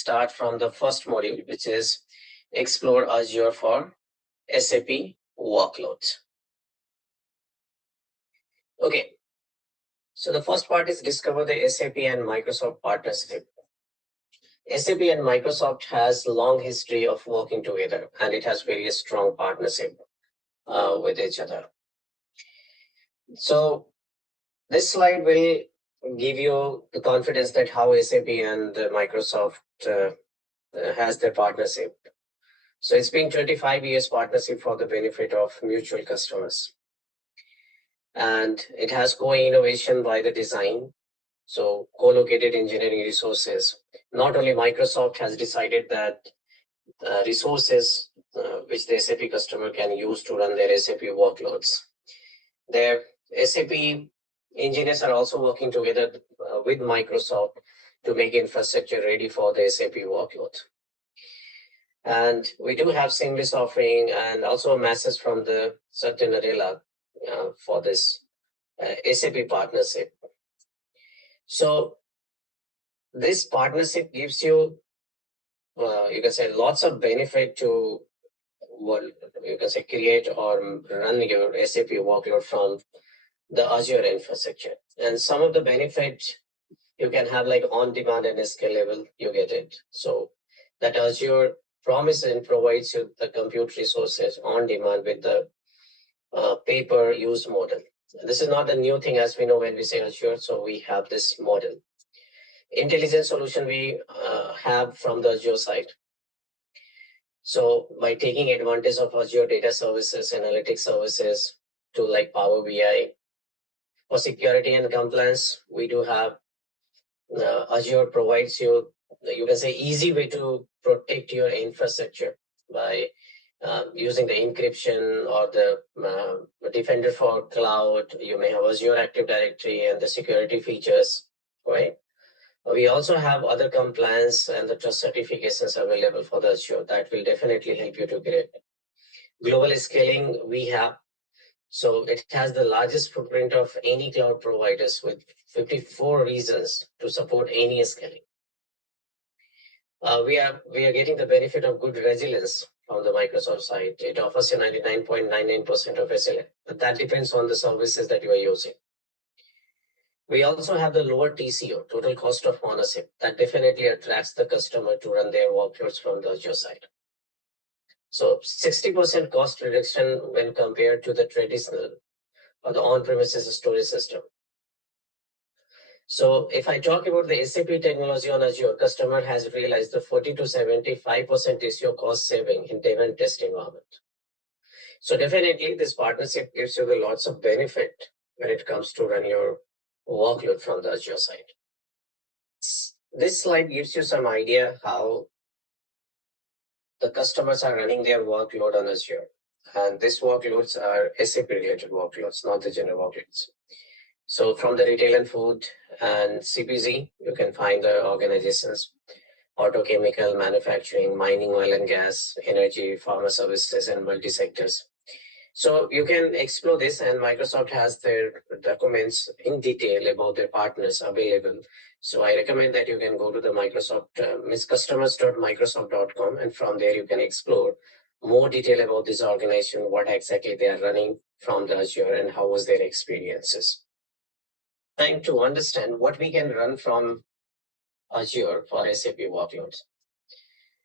start from the first module, which is Explore Azure for SAP Workloads. Okay, so the first part is discover the SAP and Microsoft partnership. SAP and Microsoft has long history of working together, and it has very strong partnership with each other. So this slide will give you the confidence that how SAP and Microsoft has their partnership. So it's been 25 years partnership for the benefit of mutual customers. And it has co-innovation by the design. So co-located engineering resources. Not only Microsoft has decided that resources which the SAP customer can use to run their SAP workloads. Their SAP engineers are also working together with Microsoft to make infrastructure ready for the SAP workload. And we do have seamless offering and also a message from the certain Arela for this SAP partnership. So this partnership gives you, you can say, lots of benefit to what you can say create or run your SAP workload from the Azure infrastructure. And some of the benefits you can have like on-demand and scalable, you get it. So that Azure promises and provides you the compute resources on demand with the pay-per-use model. This is not a new thing as we know when we say Azure, so we have this model. Intelligent solution we have from the Azure side. So by taking advantage of Azure data services, analytics services to like Power BI, for security and compliance, we do have Azure provides you, you can say, easy way to protect your infrastructure by using the encryption or the Defender for Cloud. You may have Azure Active Directory and the security features, right? We also have other compliance and the trust certifications available for the Azure that will definitely help you to create. Global scaling we have. So it has the largest footprint of any cloud providers with 54 regions to support any scaling. We are getting the benefit of good resilience from the Microsoft side. It offers you 99.99% of SLA, but that depends on the services that you are using. We also have the lower TCO, total cost of ownership, that definitely attracts the customer to run their workloads from the Azure side. So 60% cost reduction when compared to the traditional or the on-premises storage system. So if I talk about the SAP technology on Azure, customer has realized the 40 to 75% TCO cost saving in dev and test environment. So definitely this partnership gives you the lots of benefit when it comes to run your workload from the Azure side. This slide gives you some idea how the customers are running their workload on Azure. And these workloads are SAP related workloads, not the general workloads. So from the retail and food and CPG, you can find the organizations, auto chemical, manufacturing, mining, oil and gas, energy, pharma services, and multi-sectors. So you can explore this, and Microsoft has their documents in detail about their partners available. So I recommend that you can go to the Microsoft, customers.microsoft.com, and from there you can explore more detail about this organization, what exactly they are running from the Azure, and how was their experiences. Time to understand what we can run from Azure for SAP workloads.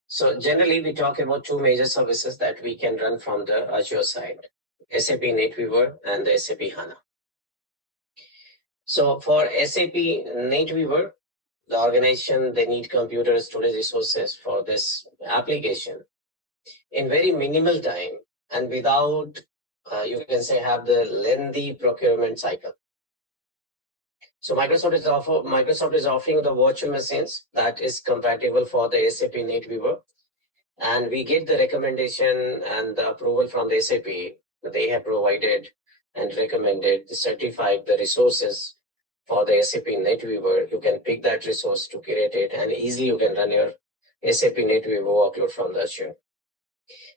So generally we talk about two major services that we can run from the Azure side, SAP NetWeaver and the SAP HANA. So for SAP NetWeaver, the organization, they need computer storage resources for this application in very minimal time and without, you can say, have the lengthy procurement cycle. So Microsoft is offering the virtual machines that is compatible for the SAP NetWeaver. And we get the recommendation and the approval from the SAP. They have provided and recommended, certified the resources for the SAP NetWeaver. You can pick that resource to create it, and easily you can run your SAP NetWeaver workload from the Azure.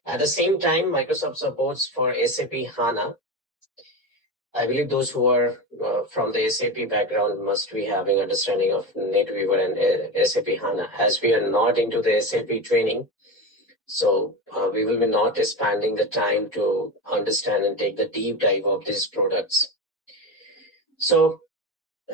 At the same time, Microsoft supports for SAP HANA I believe those who are from the SAP background must be having understanding of NetWeaver and SAP HANA. As we are not into the SAP training, so we will be not spending the time to understand and take the deep dive of these products. So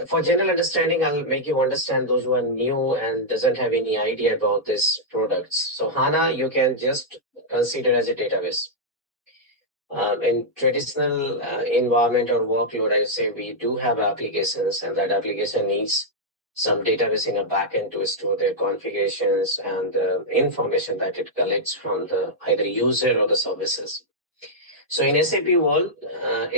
for general understanding, I'll make you understand those who are new and doesn't have any idea about these products. So HANA, you can just consider as a database. In traditional environment or workload, I say we do have applications, and that application needs some database in a backend to store their configurations and the information that it collects from the either user or the services. So in SAP world,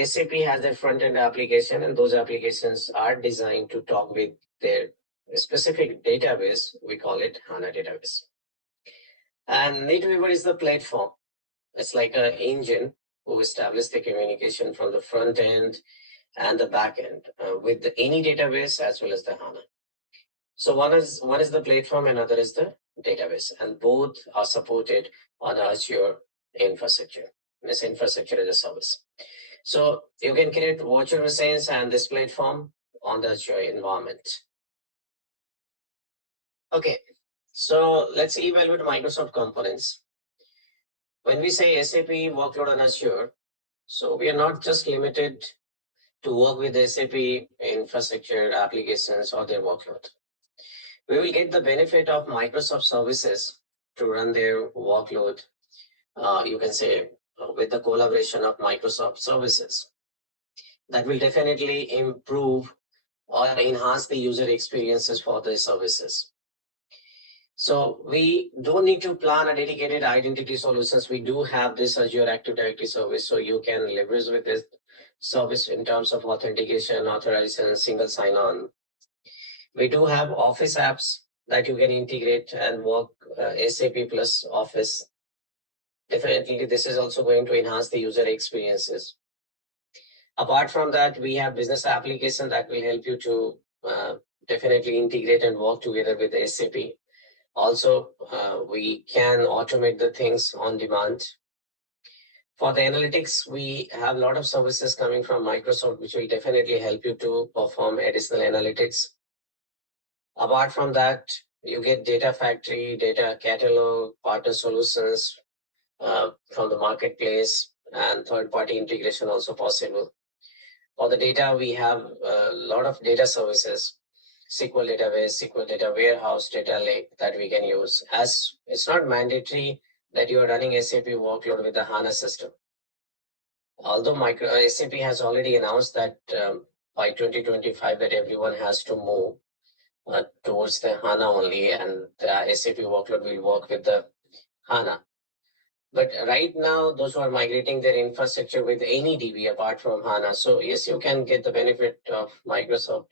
SAP has a front-end application, and those applications are designed to talk with their specific database. We call it HANA database. And NetWeaver is the platform. It's like an engine who establish the communication from the front end and the back end with any database as well as the HANA. So one is the platform and other is the database, and both are supported on Azure infrastructure. This infrastructure as a service. So you can create virtual machines and this platform on the Azure environment. Okay, so let's evaluate Microsoft components. When we say SAP workload on Azure, so we are not just limited to work with SAP infrastructure applications or their workload. We will get the benefit of Microsoft services to run their workload, you can say, with the collaboration of Microsoft services. That will definitely improve or enhance the user experiences for the services. So we don't need to plan a dedicated identity solutions. We do have this Azure Active Directory service, so you can leverage with this service in terms of authentication, authorization, single sign-on. We do have Office apps that you can integrate and work SAP plus Office. Definitely, this is also going to enhance the user experiences. Apart from that, we have business application that will help you to definitely integrate and work together with SAP. Also, we can automate the things on demand. For the analytics, we have a lot of services coming from Microsoft, which will definitely help you to perform additional analytics. Apart from that, you get data factory, data catalog, partner solutions from the marketplace, and third-party integration also possible. For the data, we have a lot of data services, SQL database, SQL data warehouse, data lake that we can use. As it's not mandatory that you are running SAP workload with the HANA system. Although SAP has already announced that by 2025 that everyone has to move towards the HANA only, and the SAP workload will work with the HANA. But right now, those who are migrating their infrastructure with any DB apart from HANA, so yes, you can get the benefit of Microsoft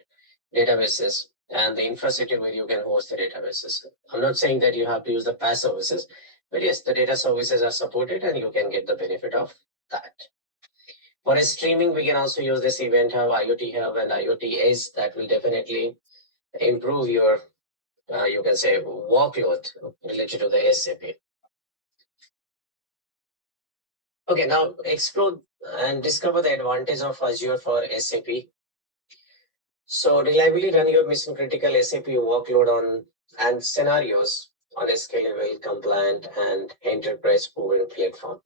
databases and the infrastructure where you can host the databases. I'm not saying that you have to use the PaaS services, but yes, the data services are supported and you can get the benefit of that. For streaming, we can also use this Event Hub, IoT Hub, and IoT Edge that will definitely improve your, you can say, workload related to the SAP. Okay, now explore and discover the advantage of Azure for SAP. So reliably run your mission critical SAP workload on and scenarios on a scalable, compliant, and enterprise proven platform.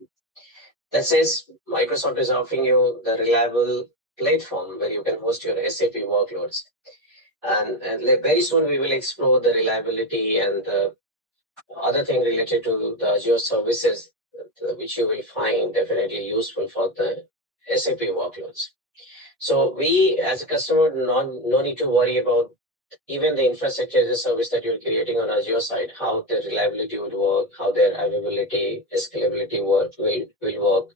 That says Microsoft is offering you the reliable platform where you can host your SAP workloads. And very soon we will explore the reliability and the other thing related to the Azure services, which you will find definitely useful for the SAP workloads. So we as a customer, no need to worry about even the infrastructure as a service that you're creating on Azure side, how the reliability would work, how their availability, scalability will work.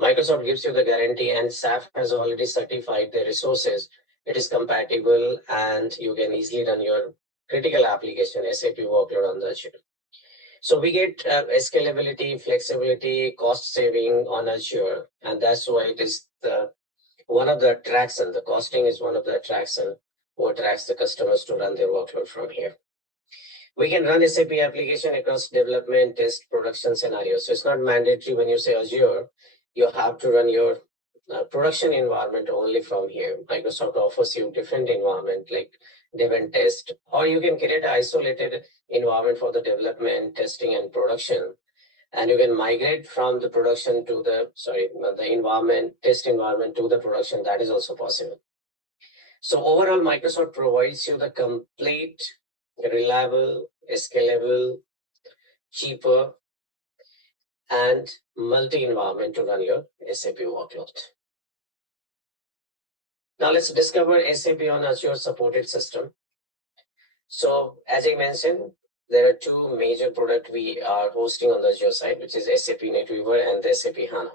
Microsoft gives you the guarantee, and SAP has already certified the resources. It is compatible and you can easily run your critical application SAP workload on the Azure. So we get scalability, flexibility, cost saving on Azure, and that's why it is one of the attraction. The costing is one of the attraction who attracts the customers to run their workload from here. We can run SAP application across development, test, production scenarios. So it's not mandatory when you say Azure, you have to run your production environment only from here. Microsoft offers you different environment like dev and test, or you can create an isolated environment for the development, testing, and production. And you can migrate from the production to the environment, test environment to the production. That is also possible. So overall, Microsoft provides you the complete, reliable, scalable, cheaper, and multi-environment to run your SAP workload. Now let's discover SAP on Azure supported system. So as I mentioned, there are two major products we are hosting on the Azure side, which is SAP NetWeaver and the SAP HANA.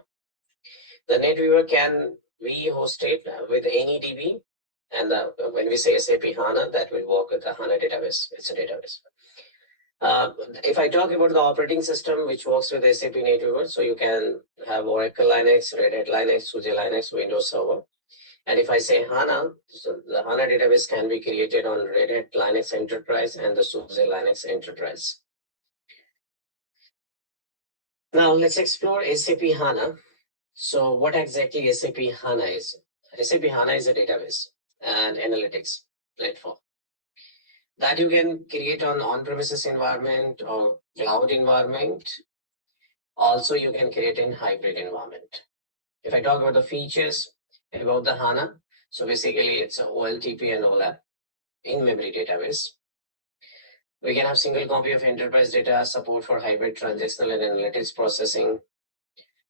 The NetWeaver can be hosted with any DB, and when we say SAP HANA, that will work with the HANA database. It's a database. If I talk about the operating system which works with SAP NetWeaver, so you can have Oracle Linux, Red Hat Linux, SUSE Linux, Windows Server. And if I say HANA, so the HANA database can be created on Red Hat Linux Enterprise and the SUSE Linux Enterprise. Now let's explore SAP HANA. So what exactly SAP HANA is? SAP HANA is a database and analytics platform that you can create on-premises environment or cloud environment. Also, you can create in hybrid environment. If I talk about the features about the HANA, so basically it's a OLTP and OLAP in-memory database. We can have single copy of enterprise data, support for hybrid transactional and analytics processing.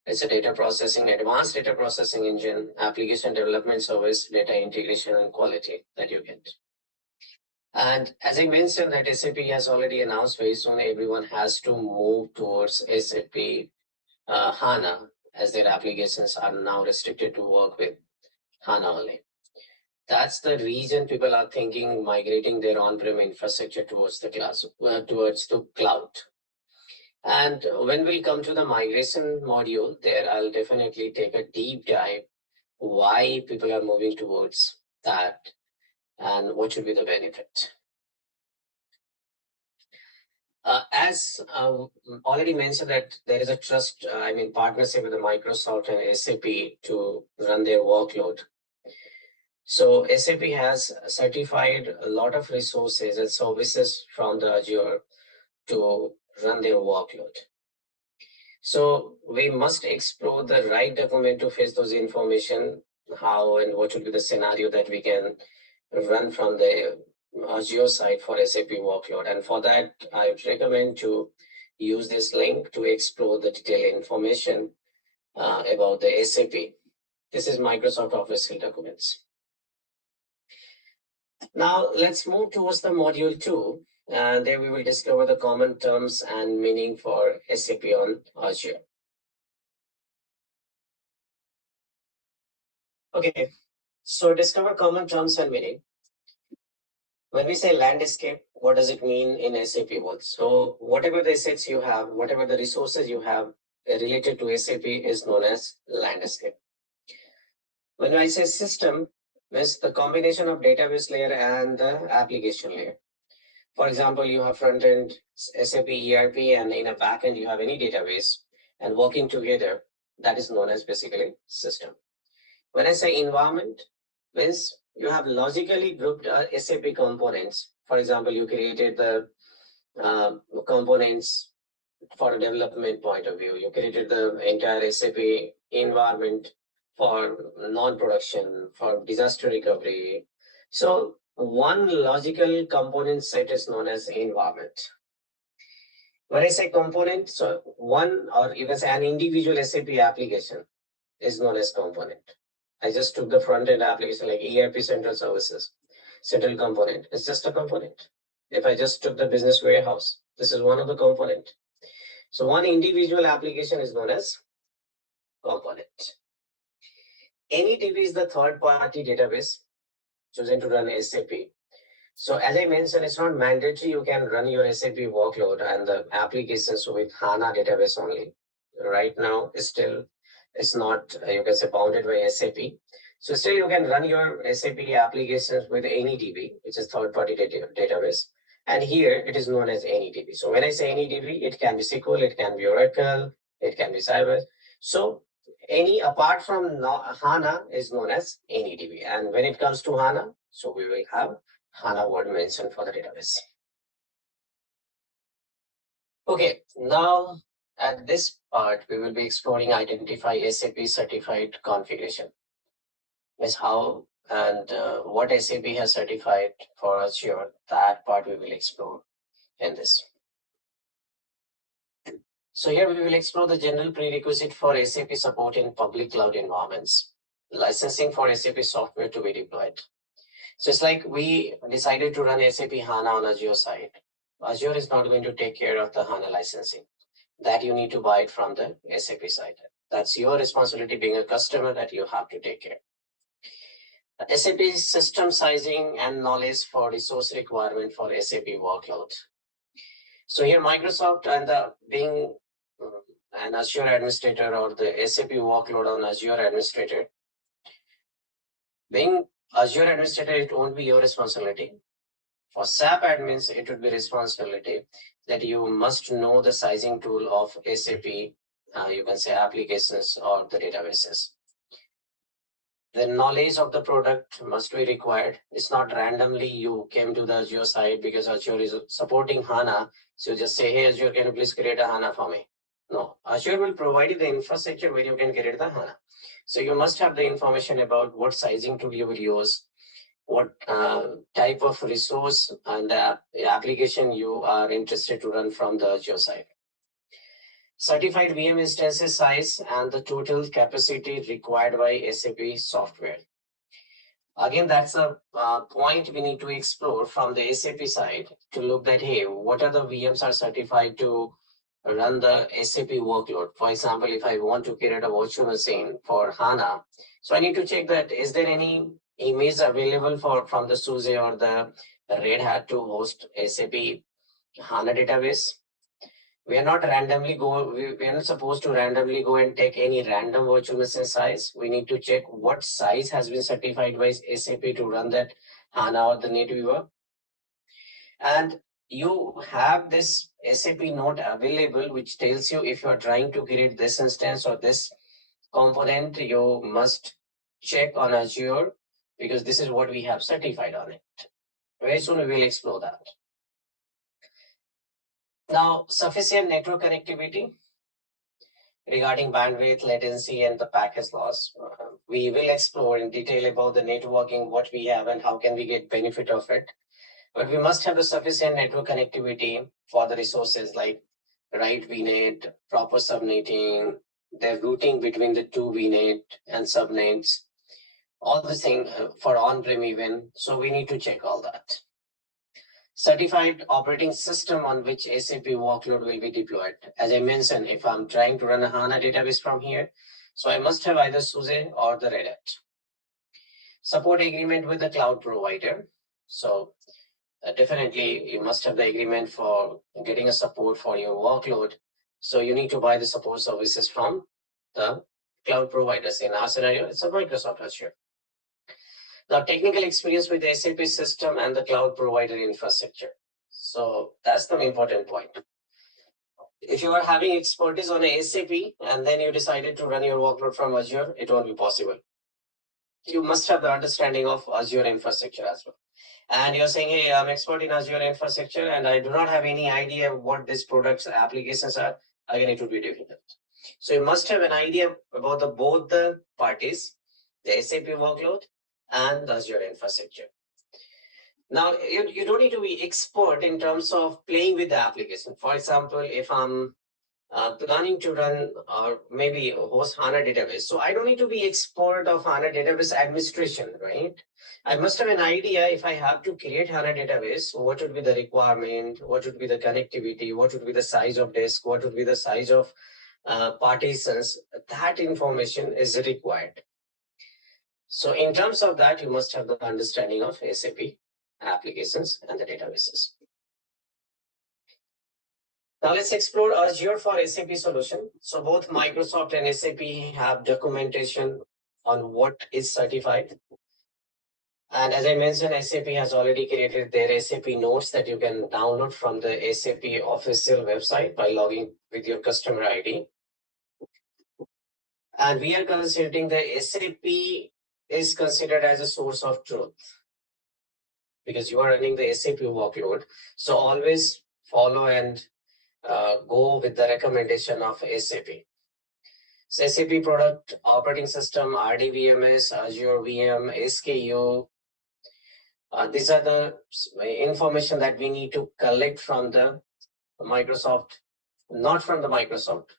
It's a data processing, advanced data processing engine, application development service, data integration and quality that you get. And as I mentioned that SAP has already announced very soon everyone has to move towards SAP HANA, as their applications are now restricted to work with HANA only. That's the reason people are thinking migrating their on-prem infrastructure towards the cloud. And when we come to the migration module, there I'll definitely take a deep dive why people are moving towards that and what should be the benefit. As already mentioned that there is a partnership with the Microsoft and SAP to run their workload. So SAP has certified a lot of resources and services from the Azure to run their workload. So we must explore the right document to fetch those information, how and what should be the scenario that we can run from the Azure side for SAP workload. And for that, I would recommend to use this link to explore the detailed information about the SAP. This is Microsoft Office documents. Now let's move towards the module 2, and there we will discover the common terms and meaning for SAP on Azure. Okay, so discover common terms and meaning. When we say landscape, what does it mean in SAP world? So whatever the assets you have, whatever the resources you have related to SAP is known as landscape. When I say system, means the combination of database layer and the application layer. For example, you have front end SAP ERP and in a back end you have any database and working together, that is known as basically system. When I say environment, means you have logically grouped SAP components. For example, you created the components for a development point of view. You created the entire SAP environment for non-production, for disaster recovery. So one logical component set is known as environment. When I say component, so one or you can say an individual SAP application is known as component. I just took the front-end application like ERP Central Services, central component. It's just a component. If I just took the business warehouse, this is one of the component. So one individual application is known as component. Any DB is the third-party database chosen to run SAP. So as I mentioned, it's not mandatory you can run your SAP workload and the applications with HANA database only. Right now, it's not, you can say, bounded by SAP. So still you can run your SAP applications with any DB, which is third-party database. And here it is known as any DB. So when I say any DB, it can be SQL, it can be Oracle, it can be Cyber. So Any apart from HANA is known as any DB. And when it comes to HANA, so we will have HANA word mentioned for the database. Okay, now at this part, we will be exploring identify SAP certified configuration. Is how and what SAP has certified for Azure. That part we will explore in this. So here we will explore the general prerequisite for SAP support in public cloud environments, licensing for SAP software to be deployed. Just like we decided to run SAP HANA on Azure side, Azure is not going to take care of the HANA licensing. That you need to buy it from the SAP side. That's your responsibility being a customer that you have to take care. SAP system sizing and knowledge for resource requirement for SAP workload. So here Microsoft and being an Azure administrator or the SAP workload on Azure administrator, being Azure administrator, it won't be your responsibility. For SAP admins, it would be responsibility that you must know the sizing tool of SAP, you can say applications or the databases. The knowledge of the product must be required. It's not randomly you came to the Azure side because Azure is supporting HANA. So just say, hey, Azure, can you please create a HANA for me? No, Azure will provide you the infrastructure where you can create the HANA. So you must have the information about what sizing tool you will use, what type of resource and the application you are interested to run from the Azure side. Certified VM instances size and the total capacity required by SAP software. Again, that's a point we need to explore from the SAP side to look at, hey, what are the VMs are certified to run the SAP workload? For example, if I want to create a virtual machine for HANA, so I need to check that is there any image available from the SUSE or the Red Hat to host SAP HANA database? We are not supposed to randomly go and take any random virtual machine size. We need to check what size has been certified by SAP to run that HANA or the NetWeaver. And you have this SAP note available, which tells you if you are trying to create this instance or this component, you must check on Azure because this is what we have certified on it. Very soon we will explore that. Now, sufficient network connectivity regarding bandwidth, latency, and the package loss. We will explore in detail about the networking, what we have and how can we get benefit of it. But we must have the sufficient network connectivity for the resources like right VNet, proper subnetting, the routing between the two VNet and subnets, all the thing for on-prem even. So we need to check all that. Certified operating system on which SAP workload will be deployed. As I mentioned, if I'm trying to run a HANA database from here, so I must have either SUSE or the Red Hat. Support agreement with the cloud provider. So definitely you must have the agreement for getting a support for your workload. So you need to buy the support services from the cloud providers. In our scenario, it's a Microsoft Azure. Now, technical experience with the SAP system and the cloud provider infrastructure. So that's the important point. If you are having expertise on a SAP and then you decided to run your workload from Azure, it won't be possible. You must have the understanding of Azure infrastructure as well. And you're saying, hey, I'm expert in Azure infrastructure and I do not have any idea what these products and applications are. Again, it would be difficult. So you must have an idea about both the parties, the SAP workload and the Azure infrastructure. Now, you don't need to be expert in terms of playing with the application. For example, if I'm planning to run or maybe host HANA database, so I don't need to be expert of HANA database administration, right? I must have an idea if I have to create HANA database, what would be the requirement, what would be the connectivity, what would be the size of disk, what would be the size of partitions. That information is required. So in terms of that, you must have the understanding of SAP applications and the databases. Now let's explore Azure for SAP solution. So both Microsoft and SAP have documentation on what is certified. And as I mentioned, SAP has already created their SAP notes that you can download from the SAP official website by logging with your customer ID. And we are considering the SAP is considered as a source of truth because you are running the SAP workload. So always follow and go with the recommendation of SAP. So SAP product operating system, RDVMS, Azure VM, SKU. These are the information that we need to collect from the Microsoft, not from the Microsoft,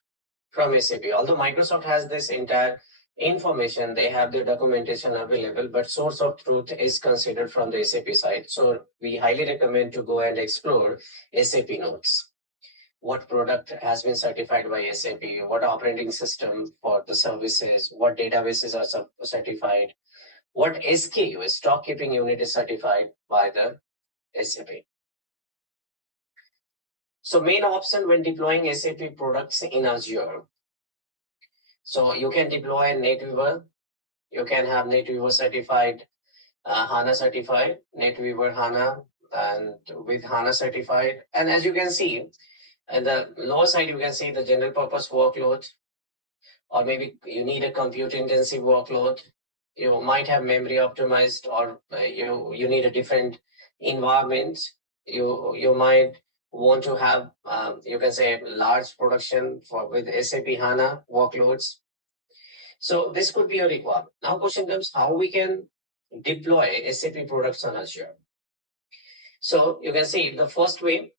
from SAP. Although Microsoft has this entire information, they have the documentation available, but source of truth is considered from the SAP side. So we highly recommend to go and explore SAP notes. What product has been certified by SAP, what operating system for the services, what databases are certified, what SKU, stock keeping unit, is certified by the SAP. So main option when deploying SAP products in Azure. So you can deploy NetWeaver. You can have NetWeaver certified, HANA certified, NetWeaver HANA, and with HANA certified. And as you can see, at the lower side, you can see the general purpose workload, or maybe you need a compute intensive workload. You might have memory optimized, or you need a different environment. You might want to have, you can say, large production with SAP HANA workloads. So this could be a requirement. Now question comes, how we can deploy SAP products on Azure. So you can see the first way,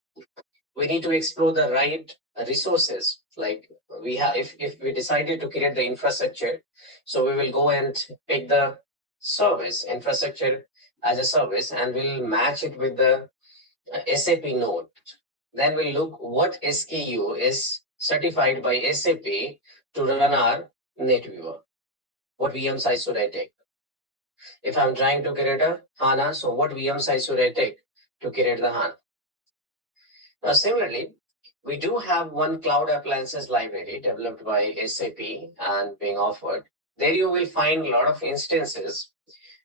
we need to explore the right resources. Like we have, if we decided to create the infrastructure, so we will go and pick the service, infrastructure as a service, and we'll match it with the SAP node. Then we'll look what SKU is certified by SAP to run our NetWeaver. What VM size should I take? If I'm trying to create a HANA, so what VM size should I take to create the HANA? Now, similarly, we do have one cloud appliances library developed by SAP and being offered. There you will find a lot of instances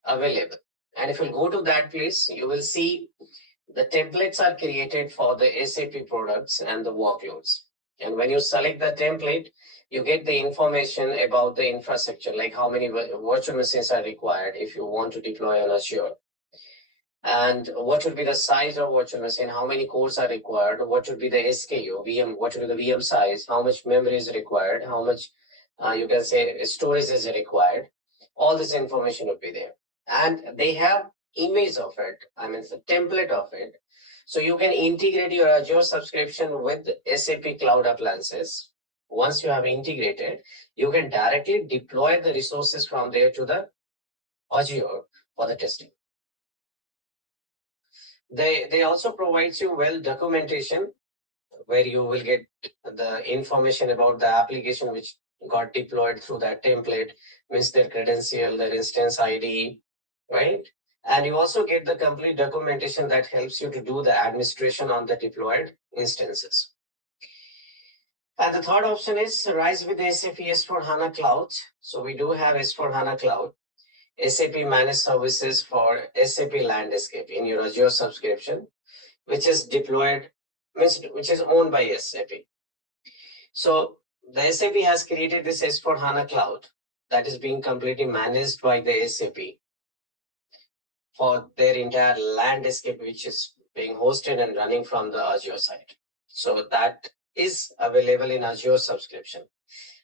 available. And if you go to that place, you will see the templates are created for the SAP products and the workloads. And when you select the template, you get the information about the infrastructure, like how many virtual machines are required if you want to deploy on Azure. And what should be the size of virtual machine, how many cores are required, what should be the SKU, VM, what should be the VM size, how much memory is required, how much, you can say, storage is required. All this information will be there. And they have image of it, I mean, the template of it. So you can integrate your Azure subscription with SAP Cloud Appliances. Once you have integrated, you can directly deploy the resources from there to the Azure for the testing. They also provide you well documentation where you will get the information about the application which got deployed through that template, means their credential, their instance ID, right? And you also get the complete documentation that helps you to do the administration on the deployed instances. And the third option is Rise with SAP S4 HANA Cloud. So we do have S4 HANA Cloud, SAP Managed Services for SAP Landscape in your Azure subscription, which is deployed, which is owned by SAP. So the SAP has created this S4 HANA Cloud that is being completely managed by the SAP for their entire landscape, which is being hosted and running from the Azure side. So that is available in Azure subscription.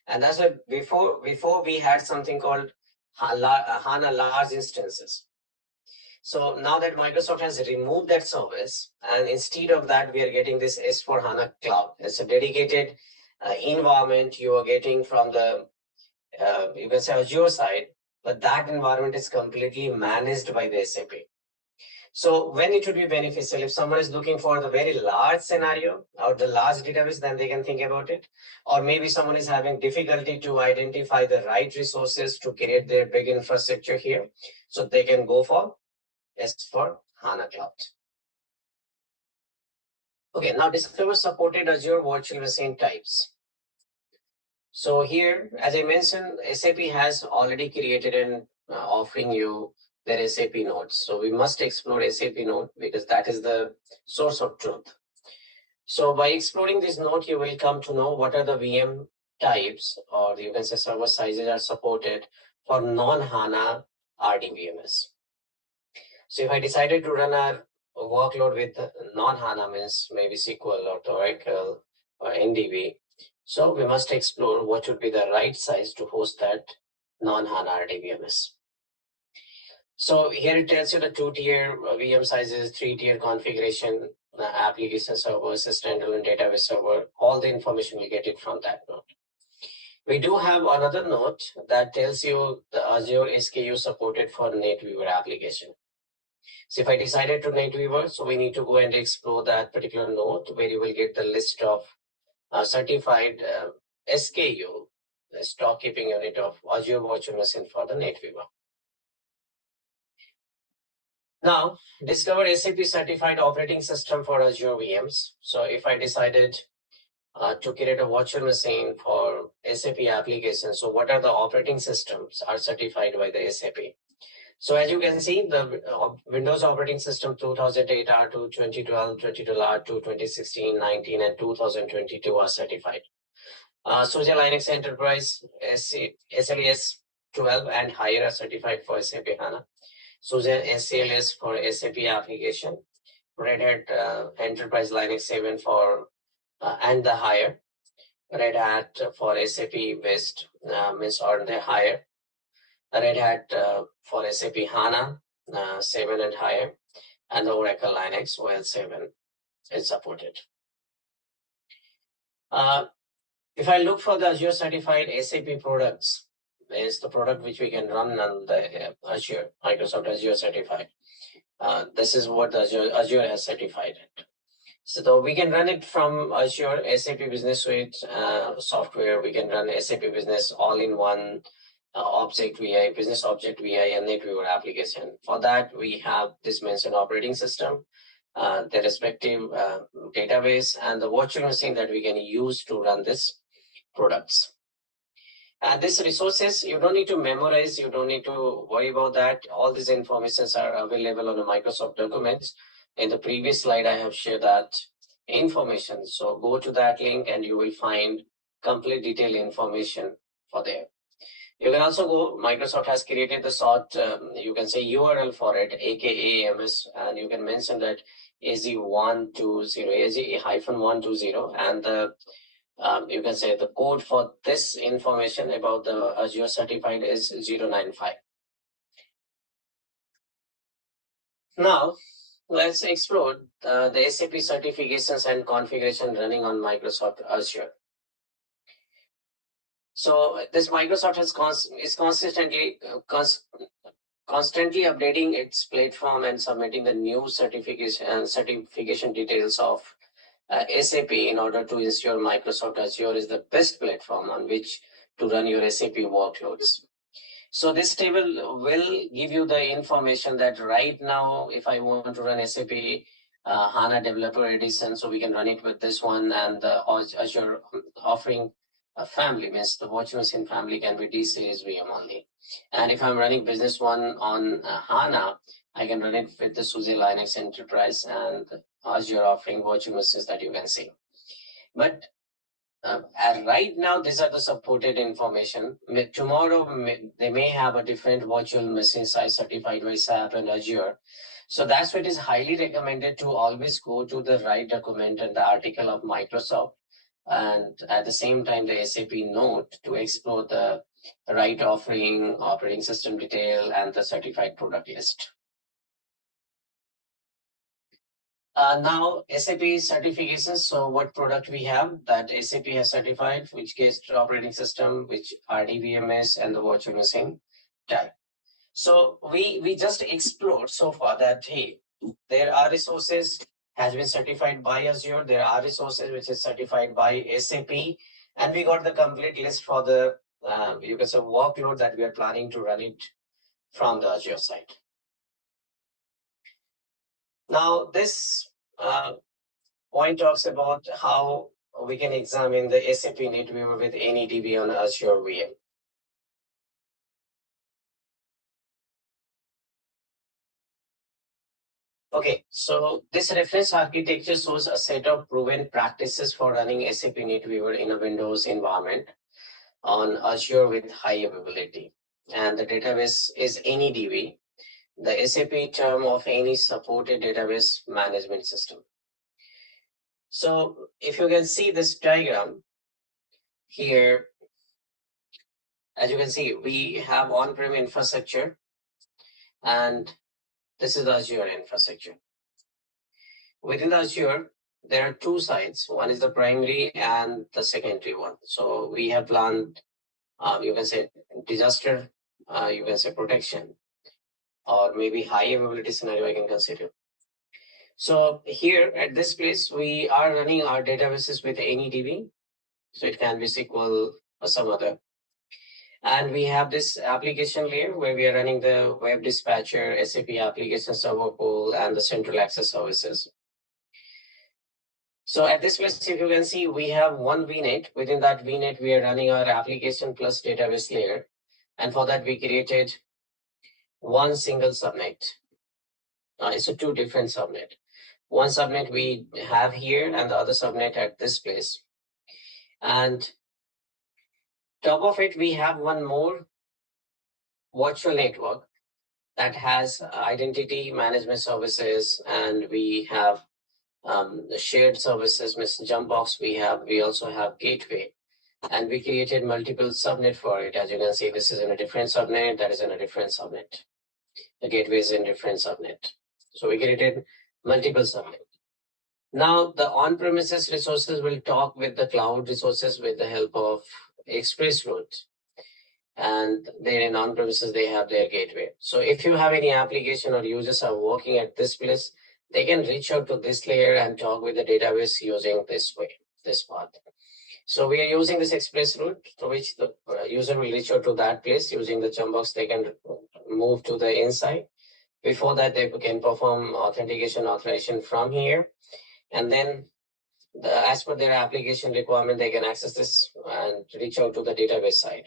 And that's why before we had something called HANA large instances. So now that Microsoft has removed that service, and instead of that, we are getting this S4 HANA Cloud. It's a dedicated environment you are getting from the, you can say, Azure side, but that environment is completely managed by the SAP. So when it would be beneficial, if someone is looking for the very large scenario or the large database, then they can think about it. Or maybe someone is having difficulty to identify the right resources to create their big infrastructure here. So they can go for S4 HANA Cloud. Okay, now discover supported Azure virtual machine types. So here, as I mentioned, SAP has already created and offering you their SAP nodes. So we must explore SAP node because that is the source of truth. So by exploring this node, you will come to know what are the VM types, or you can say server sizes, are supported for non-HANA RDBMS. So if I decided to run a workload with non-HANA, means maybe SQL or Oracle or NDB, so we must explore what would be the right size to host that non-HANA RDBMS. So here it tells you the 2-tier VM sizes, 3-tier configuration, application server, standalone database server. All the information we get it from that node. We do have another note that tells you the Azure SKU supported for NetWeaver application. So if I decided to NetWeaver, so we need to go and explore that particular node where you will get the list of certified SKU, the stock keeping unit of Azure virtual machine for the NetWeaver. Now, discover SAP certified operating system for Azure VMs. So if I decided to create a virtual machine for SAP applications, so what are the operating systems are certified by the SAP? So as you can see, the Windows operating system 2008 R2, 2012, 2012 R2, 2016, 19, and 2022 are certified. SUSE Linux Enterprise, SLES 12 and higher are certified for SAP HANA. SUSE SCLS for SAP application, Red Hat Enterprise Linux 7 for and the higher, Red Hat for SAP West means or the higher, Red Hat for SAP HANA 7 and higher, and the Oracle Linux OL 7 is supported. If I look for the Azure certified SAP products, is the product which we can run on the Azure, Microsoft Azure certified. This is what Azure has certified it. So we can run it from Azure SAP Business Suite software. We can run SAP Business all-in-one Object VI, Business Object VI, and NetWeaver application. For that, we have this mentioned operating system, the respective database, and the virtual machine that we can use to run this products. And these resources, you don't need to memorize, you don't need to worry about that. All these informations are available on the Microsoft documents. In the previous slide, I have shared that information. So go to that link and you will find complete detailed information for there. You can also go, Microsoft has created the short, you can say URL for it, AKAMS, and you can mention that AZ-120, AZ-120, and the you can say the code for this information about the Azure certified is 095. Now, let's explore the SAP certifications and configuration running on Microsoft Azure. So this Microsoft is constantly updating its platform and submitting the new certification details of SAP in order to ensure Microsoft Azure is the best platform on which to run your SAP workloads. So this table will give you the information that right now, if I want to run SAP HANA Developer Edition, so we can run it with this one, and the Azure offering family means the virtual machine family can be D series VM only. And if I'm running business one on HANA, I can run it with the SUSE Linux Enterprise and Azure offering virtual machines that you can see. But right now, these are the supported information. Tomorrow, they may have a different virtual machine size certified by SAP and Azure. So that's why it is highly recommended to always go to the right document and the article of Microsoft, and at the same time, the SAP note to explore the right offering, operating system detail, and the certified product list. Now, SAP certifications. So what product we have that SAP has certified, which case operating system, which RDBMS, and the virtual machine type. So we just explored so far that, hey, there are resources has been certified by Azure. There are resources which is certified by SAP, and we got the complete list for the you can say workload that we are planning to run it from the Azure side. Now, this point talks about how we can examine the SAP NetWeaver with any DB on Azure VM. Okay, so this reference architecture shows a set of proven practices for running SAP NetWeaver in a Windows environment. on Azure with high availability. And the database is any DB, the SAP term of any supported database management system. So if you can see this diagram here, as you can see, we have on-prem infrastructure, and this is the Azure infrastructure. Within the Azure, there are two sides. One is the primary and the secondary one. So we have planned, you can say disaster, you can say protection, or maybe high availability scenario I can consider. So here at this place, we are running our databases with any DB. So it can be SQL or some other. And we have this application layer where we are running the web dispatcher, SAP application server pool, and the central access services. So at this place, if you can see, we have one VNet. Within that VNet, we are running our application plus database layer. And for that, we created one single subnet. So two different subnet. One subnet we have here and the other subnet at this place. And top of it, we have one more virtual network that has identity management services, and we have the shared services, jump box we also have gateway, and we created multiple subnet for it. As you can see, this is in a different subnet, that is in a different subnet. The gateway is in different subnet. So we created multiple subnet. Now the on-premises resources will talk with the cloud resources with the help of express route. And then in on-premises, they have their gateway. So if you have any application or users are working at this place, they can reach out to this layer and talk with the database using this way, this path. So we are using this express route to which the user will reach out to that place using the jump box. They can move to the inside. Before that, they can perform authentication authorization from here. And then as per their application requirement, they can access this and reach out to the database side.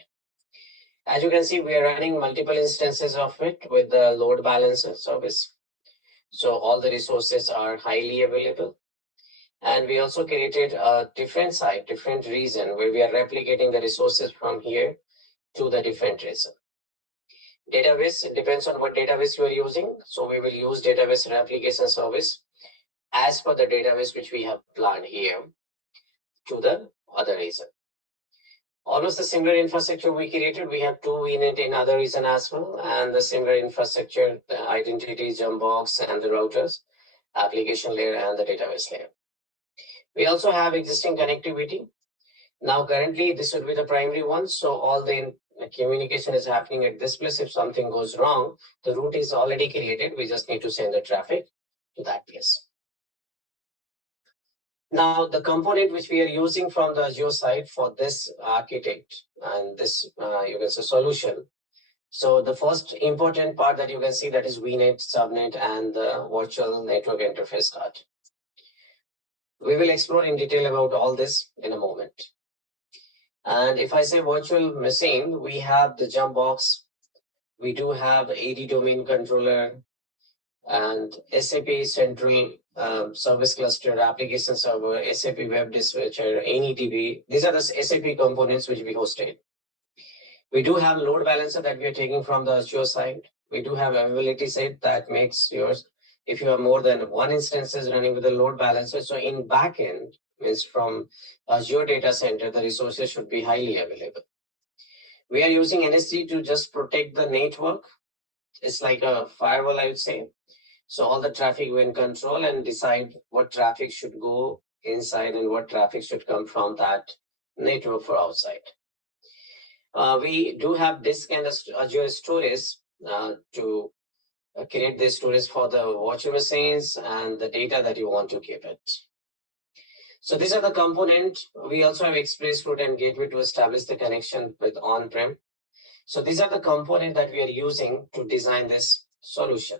As you can see, we are running multiple instances of it with the load balancer service. So all the resources are highly available. And we also created a different site, different region where we are replicating the resources from here to the different region. Database, it depends on what database you are using. So we will use database replication service as per the database which we have planned here to the other region. Almost the similar infrastructure we created. We have two VNet in other region as well, and the similar infrastructure, the identity, jump box, and the routers, application layer, and the database layer. We also have existing connectivity. Now, currently, this would be the primary one. So all the communication is happening at this place. If something goes wrong, the route is already created. We just need to send the traffic to that place. Now, the component which we are using from the Azure side for this architect and this you can say solution. So the first important part that you can see, that is VNet, subnet, and the virtual network interface card. We will explore in detail about all this in a moment. And if I say virtual machine, we have the jump box. We do have AD domain controller and SAP central service cluster, application server, SAP web dispatcher, AnyDB. These are the SAP components which we hosted. We do have load balancer that we are taking from the Azure side. We do have availability set that makes yours, if you have more than one instances running with a load balancer. So in backend, means from Azure data center, the resources should be highly available. We are using NSG to just protect the network. It's like a firewall, I would say. So all the traffic we can control and decide what traffic should go inside and what traffic should come from that network for outside. We do have disk and Azure storage to create the storage for the virtual machines and the data that you want to keep it. So these are the components. We also have express route and gateway to establish the connection with on-prem. So these are the components that we are using to design this solution.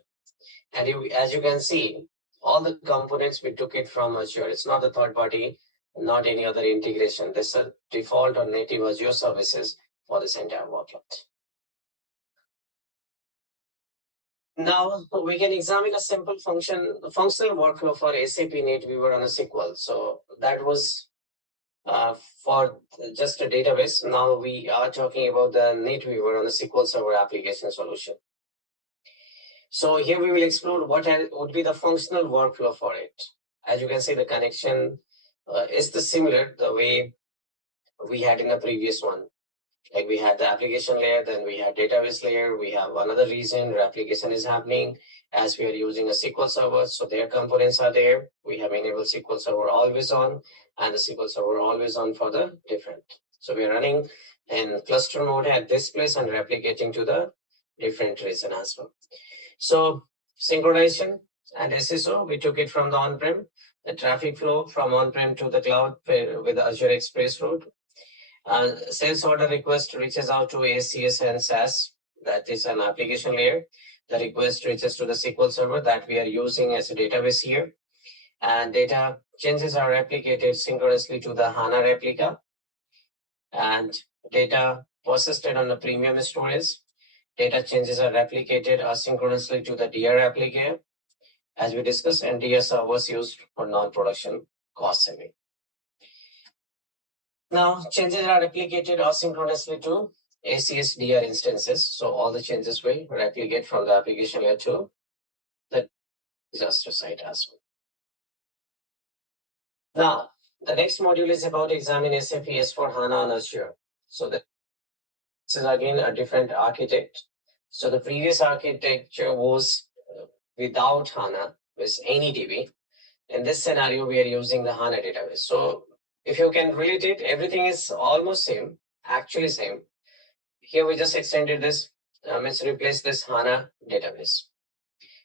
And as you can see, all the components, we took it from Azure. It's not a third party, not any other integration. This is a default or native Azure services for this entire workload. Now we can examine a simple functional workflow for SAP NetWeaver on a SQL. So that was for just a database. Now we are talking about the NetWeaver on the SQL Server application solution. So here we will explore what would be the functional workflow for it. As you can see, the connection is similar the way we had in the previous one. Like we had the application layer, then we had database layer. We have another reason where application is happening as we are using a SQL Server. So their components are there. We have enabled SQL Server always on and the SQL Server always on for the different. So we are running in cluster mode at this place and replicating to the different region as well. So synchronization and SSO, we took it from the on-prem, the traffic flow from on-prem to the cloud with Azure Express route. Sales order request reaches out to ACS and SAS, that is an application layer. The request reaches to the SQL Server that we are using as a database here. And data changes are replicated synchronously to the HANA replica. And data persisted on the premium storage. Data changes are replicated asynchronously to the DR replica, as we discussed, and DR servers used for non-production cost saving. Now, changes are replicated asynchronously to ACS DR instances. So all the changes will replicate from the application layer to the disaster site as well. Now, the next module is about examine SAP S4 HANA on Azure. So this is again a different architect. So the previous architecture was without HANA, with any DB. In this scenario, we are using the HANA database. So if you can relate it, everything is almost same, actually same. Here we just extended this, let's replace this HANA database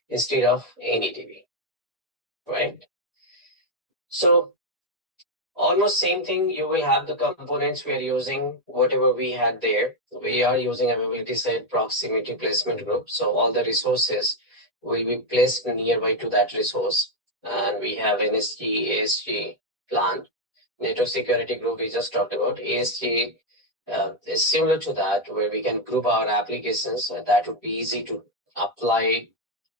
instead of any DB, right? So almost same thing, you will have the components we are using, whatever we had there. We are using availability set, proximity, placement group. So all the resources will be placed nearby to that resource. And we have NSG, ASG, plan. Network security group we just talked about. ASG is similar to that, where we can group our applications. That would be easy to apply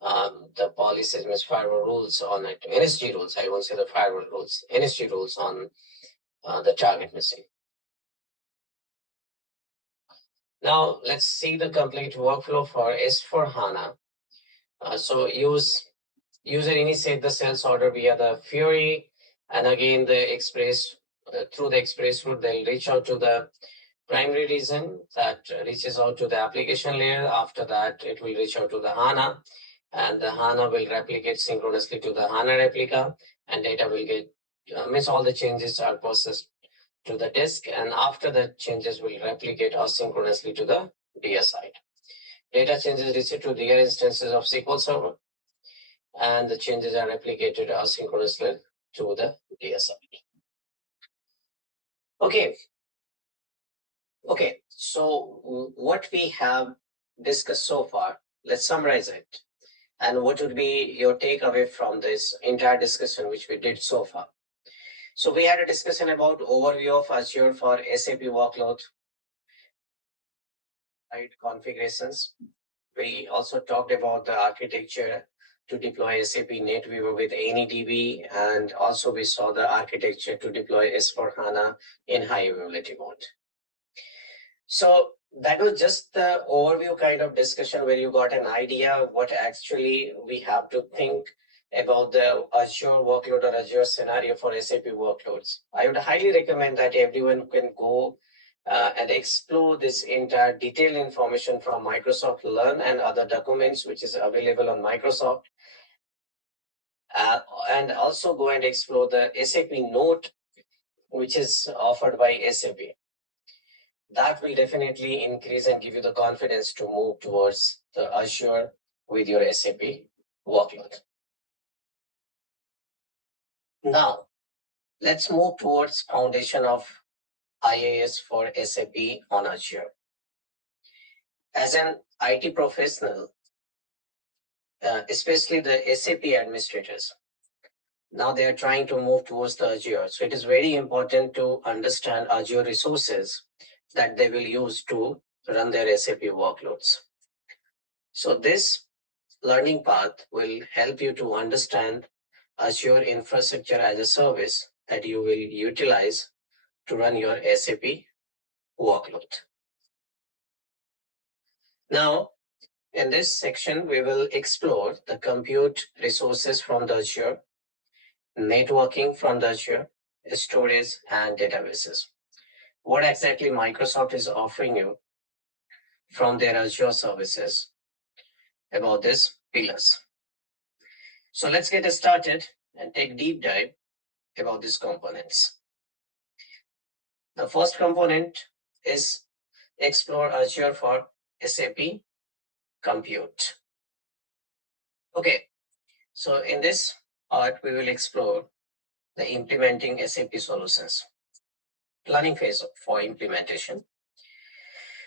the policies, means firewall rules on it. NSG rules, I won't say the firewall rules, NSG rules on the target machine. Now let's see the complete workflow for S4 HANA. So user initiate the sales order via the Fury, and again the express through the express route they'll reach out to the primary region that reaches out to the application layer. After that, it will reach out to the HANA, and the HANA will replicate synchronously to the HANA replica, and data will get means all the changes are processed to the disk, and after that changes will replicate asynchronously to the DR side. Data changes reach to DR instances of SQL Server, and the changes are replicated asynchronously to the DR side. Okay, so what we have discussed so far, let's summarize it. And what would be your takeaway from this entire discussion which we did so far? So we had a discussion about overview of Azure for SAP workload, right, configurations. We also talked about the architecture to deploy SAP NetWeaver with any DB, and also we saw the architecture to deploy S4 HANA in high availability mode. So that was just the overview kind of discussion where you got an idea of what actually we have to think about the Azure workload or Azure scenario for SAP workloads. I would highly recommend that everyone can go and explore this entire detailed information from Microsoft Learn and other documents which is available on Microsoft. And also go and explore the SAP Note which is offered by SAP. That will definitely increase and give you the confidence to move towards the Azure with your SAP workload. Now, let's move towards foundation of IaaS for SAP on Azure. As an IT professional, especially the SAP administrators, now they are trying to move towards the Azure. So it is very important to understand Azure resources that they will use to run their SAP workloads. So this learning path will help you to understand Azure infrastructure as a service that you will utilize to run your SAP workload. Now, in this section, we will explore the compute resources from the Azure, networking from the Azure, storage and databases. What exactly Microsoft is offering you from their Azure services about these pillars. So let's get started and take deep dive about these components. The first component is Explore Azure for SAP Compute. Okay, so in this part, we will explore the implementing SAP solutions, planning phase for implementation.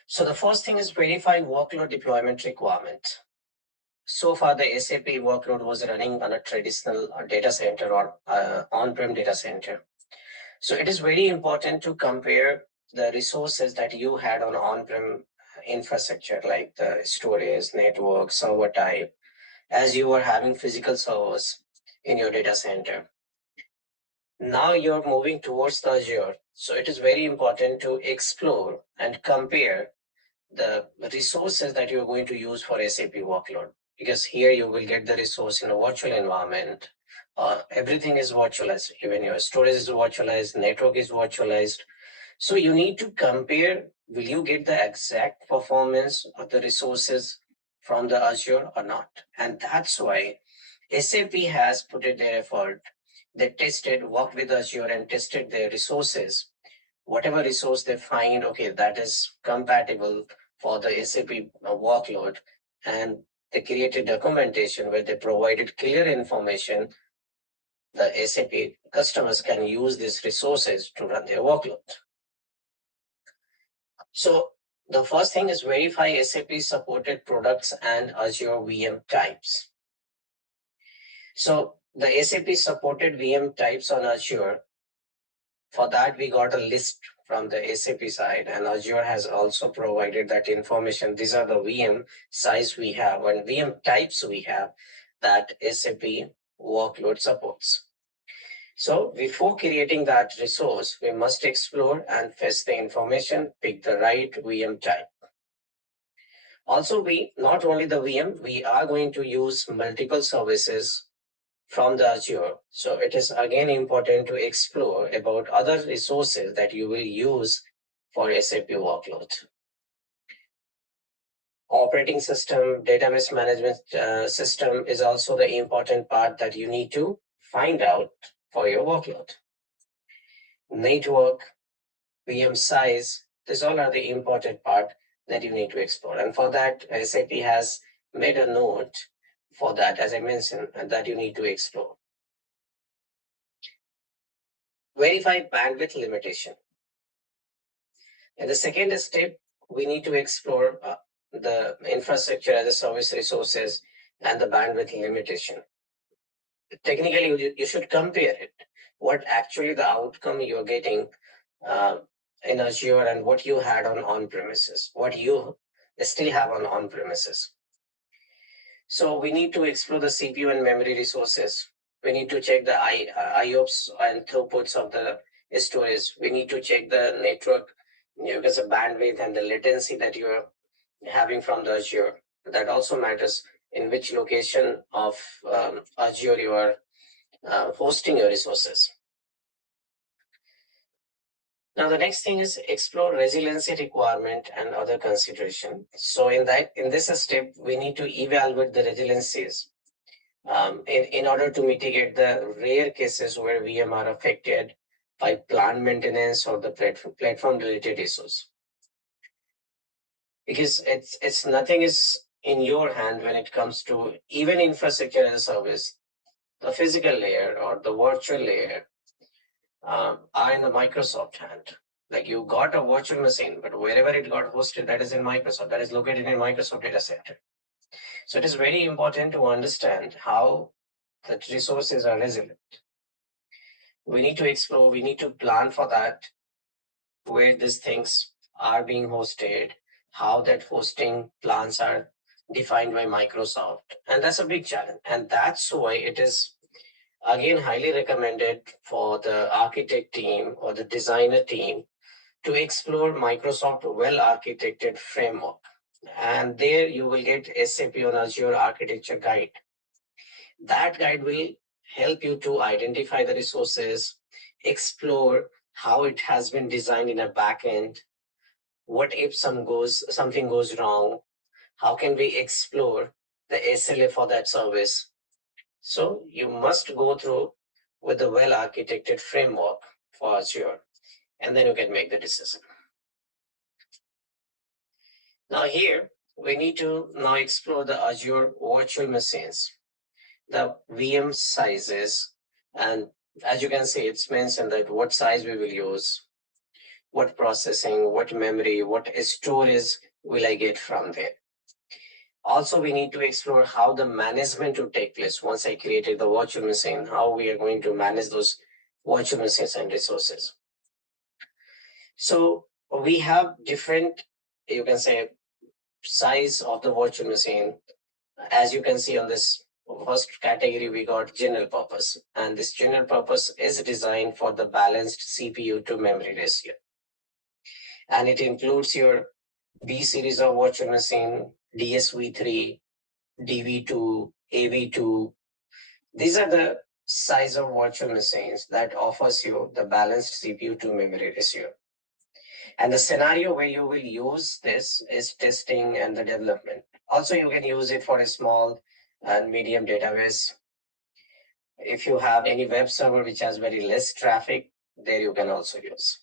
So the first thing is verify workload deployment requirement. So far, the SAP workload was running on a traditional data center or on-prem data center. So it is very important to compare the resources that you had on on-prem infrastructure, like the storage, network, server type, as you were having physical servers in your data center. Now you're moving towards the Azure. So it is very important to explore and compare the resources that you're going to use for SAP workload, because here you will get the resource in a virtual environment. Everything is virtualized, even your storage is virtualized, network is virtualized. So you need to compare, will you get the exact performance of the resources from the Azure or not? And that's why SAP has put in their effort. They tested, worked with Azure and tested their resources. Whatever resource they find, okay, that is compatible for the SAP workload. And they created documentation where they provided clear information. The SAP customers can use these resources to run their workload. So the first thing is verify SAP supported products and Azure VM types. So the SAP supported VM types on Azure, for that we got a list from the SAP side, and Azure has also provided that information. These are the VM size we have and VM types we have that SAP workload supports. So before creating that resource, we must explore and fetch the information, pick the right VM type. Also, we not only the VM, we are going to use multiple services from the Azure. So it is again important to explore about other resources that you will use for SAP workload. Operating system, database management system is also the important part that you need to find out for your workload. Network, VM size, these all are the important part that you need to explore. And for that, SAP has made a note for that, as I mentioned, and that you need to explore. Verify bandwidth limitation. In the second step, we need to explore the infrastructure as a service resources and the bandwidth limitation. Technically, you should compare it. What actually the outcome you're getting in Azure and what you had on premises, what you still have on premises. So we need to explore the CPU and memory resources. We need to check the IOPS and throughputs of the storage. We need to check the network, because the bandwidth and the latency that you are having from the Azure. That also matters in which location of Azure you are hosting your resources. Now the next thing is explore resiliency requirement and other consideration. So in this step, we need to evaluate the resiliencies in order to mitigate the rare cases where VM are affected by plant maintenance or the platform related issues. Because it's nothing is in your hand when it comes to even infrastructure as a service, the physical layer or the virtual layer are in the Microsoft hand. Like you got a virtual machine, but wherever it got hosted, that is in Microsoft, that is located in Microsoft data center. So it is very important to understand how the resources are resilient. We need to explore, we need to plan for that, where these things are being hosted, how that hosting plans are defined by Microsoft. And that's a big challenge. And that's why it is Again, highly recommended for the architect team or the designer team to explore Microsoft well-architected framework. And there you will get SAP on Azure architecture guide. That guide will help you to identify the resources, explore how it has been designed in a backend. What if something goes wrong? How can we explore the SLA for that service? So you must go through with the well-architected framework for Azure, and then you can make the decision. Now here, we need to now explore the Azure virtual machines, the VM sizes, and as you can see, it's mentioned that what size we will use, what processing, what memory, what storage will I get from there. Also, we need to explore how the management will take place once I created the virtual machine, how we are going to manage those virtual machines and resources. So we have different, you can say, size of the virtual machine. As you can see on this first category, we got general purpose. And this general purpose is designed for the balanced CPU to memory ratio. And it includes your B series of virtual machine, DSV3, DV2, AV2. These are the size of virtual machines that offers you the balanced CPU to memory ratio. And the scenario where you will use this is testing and the development. Also, you can use it for a small and medium database. If you have any web server which has very less traffic, there you can also use.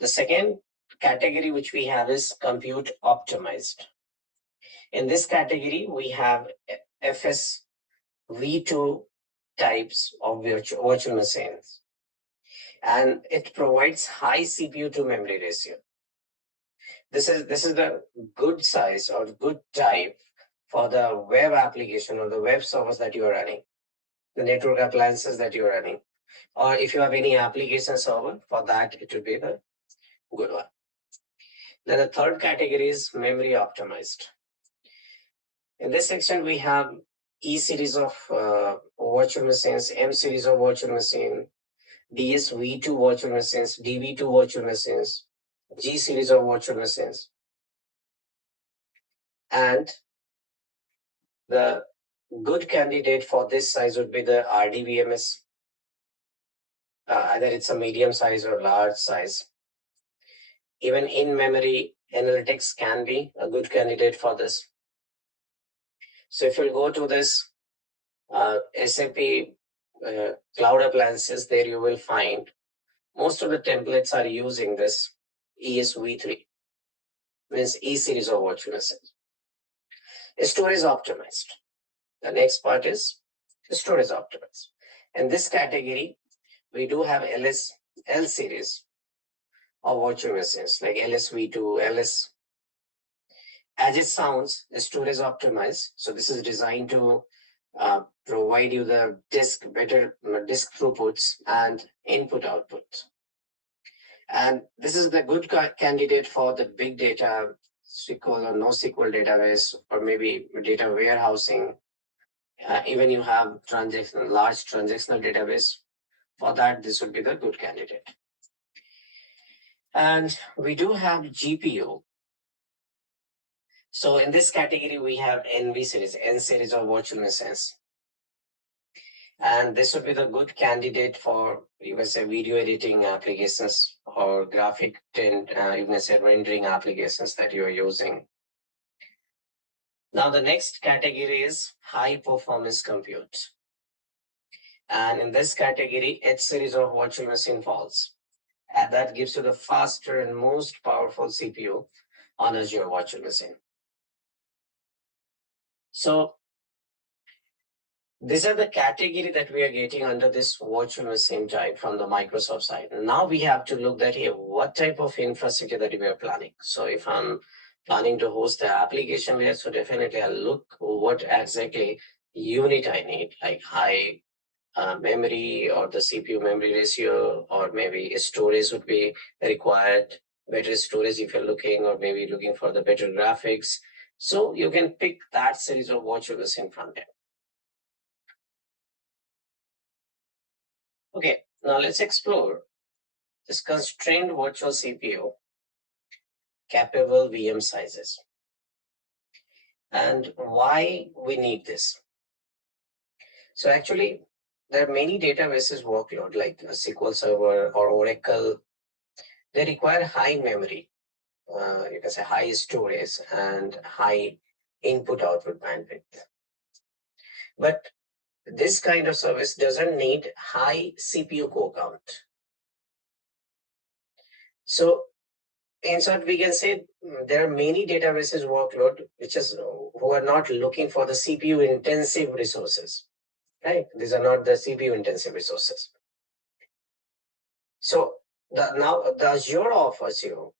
The second category which we have is compute optimized. In this category, we have FSV2 types of virtual machines, and it provides high CPU to memory ratio. This is the good size or good type for the web application or the web servers that you are running, the network appliances that you are running, or if you have any application server, for that it would be the good one. Then the third category is memory optimized. In this section, we have E series of virtual machines, M series of virtual machine, DSV2 virtual machines, DV2 virtual machines, G series of virtual machines. And the good candidate for this size would be the RDBMS. Either it's a medium size or large size. Even in-memory analytics can be a good candidate for this. So if you go to this SAP cloud appliances, there you will find most of the templates are using this ESV3, means E series of virtual machines. Storage optimized. The next part is storage optimized. In this category, we do have L series of virtual machines like LSV2, LS. As it sounds, storage optimized. So this is designed to provide you the better disk throughputs and input output. And this is the good candidate for the big data, SQL or NoSQL database, or maybe data warehousing. Even you have large transactional database. For that, this would be the good candidate. And we do have GPU. So in this category, we have N series of virtual machines. And this would be the good candidate for, you can say, video editing applications or graphic you can say rendering applications that you are using. Now the next category is high performance compute. And in this category, H series of virtual machine falls. And that gives you the faster and most powerful CPU on Azure virtual machine. So these are the category that we are getting under this virtual machine type from the Microsoft side. Now we have to look at here, what type of infrastructure that we are planning. So if I'm planning to host the application layer, so definitely I'll look what exactly unit I need, like high memory or the CPU memory ratio, or maybe storage would be required, better storage if you're looking, or maybe looking for the better graphics. So you can pick that series of virtual machine from there. Okay, now let's explore this constrained virtual CPU capable VM sizes and why we need this. So actually, there are many databases workload like a SQL Server or Oracle. They require high memory, you can say high storage and high input-output bandwidth. But this kind of service doesn't need high CPU core count. So in short, we can say there are many databases workload who are not looking for the CPU intensive resources, right? These are not the CPU intensive resources. So the Azure offers you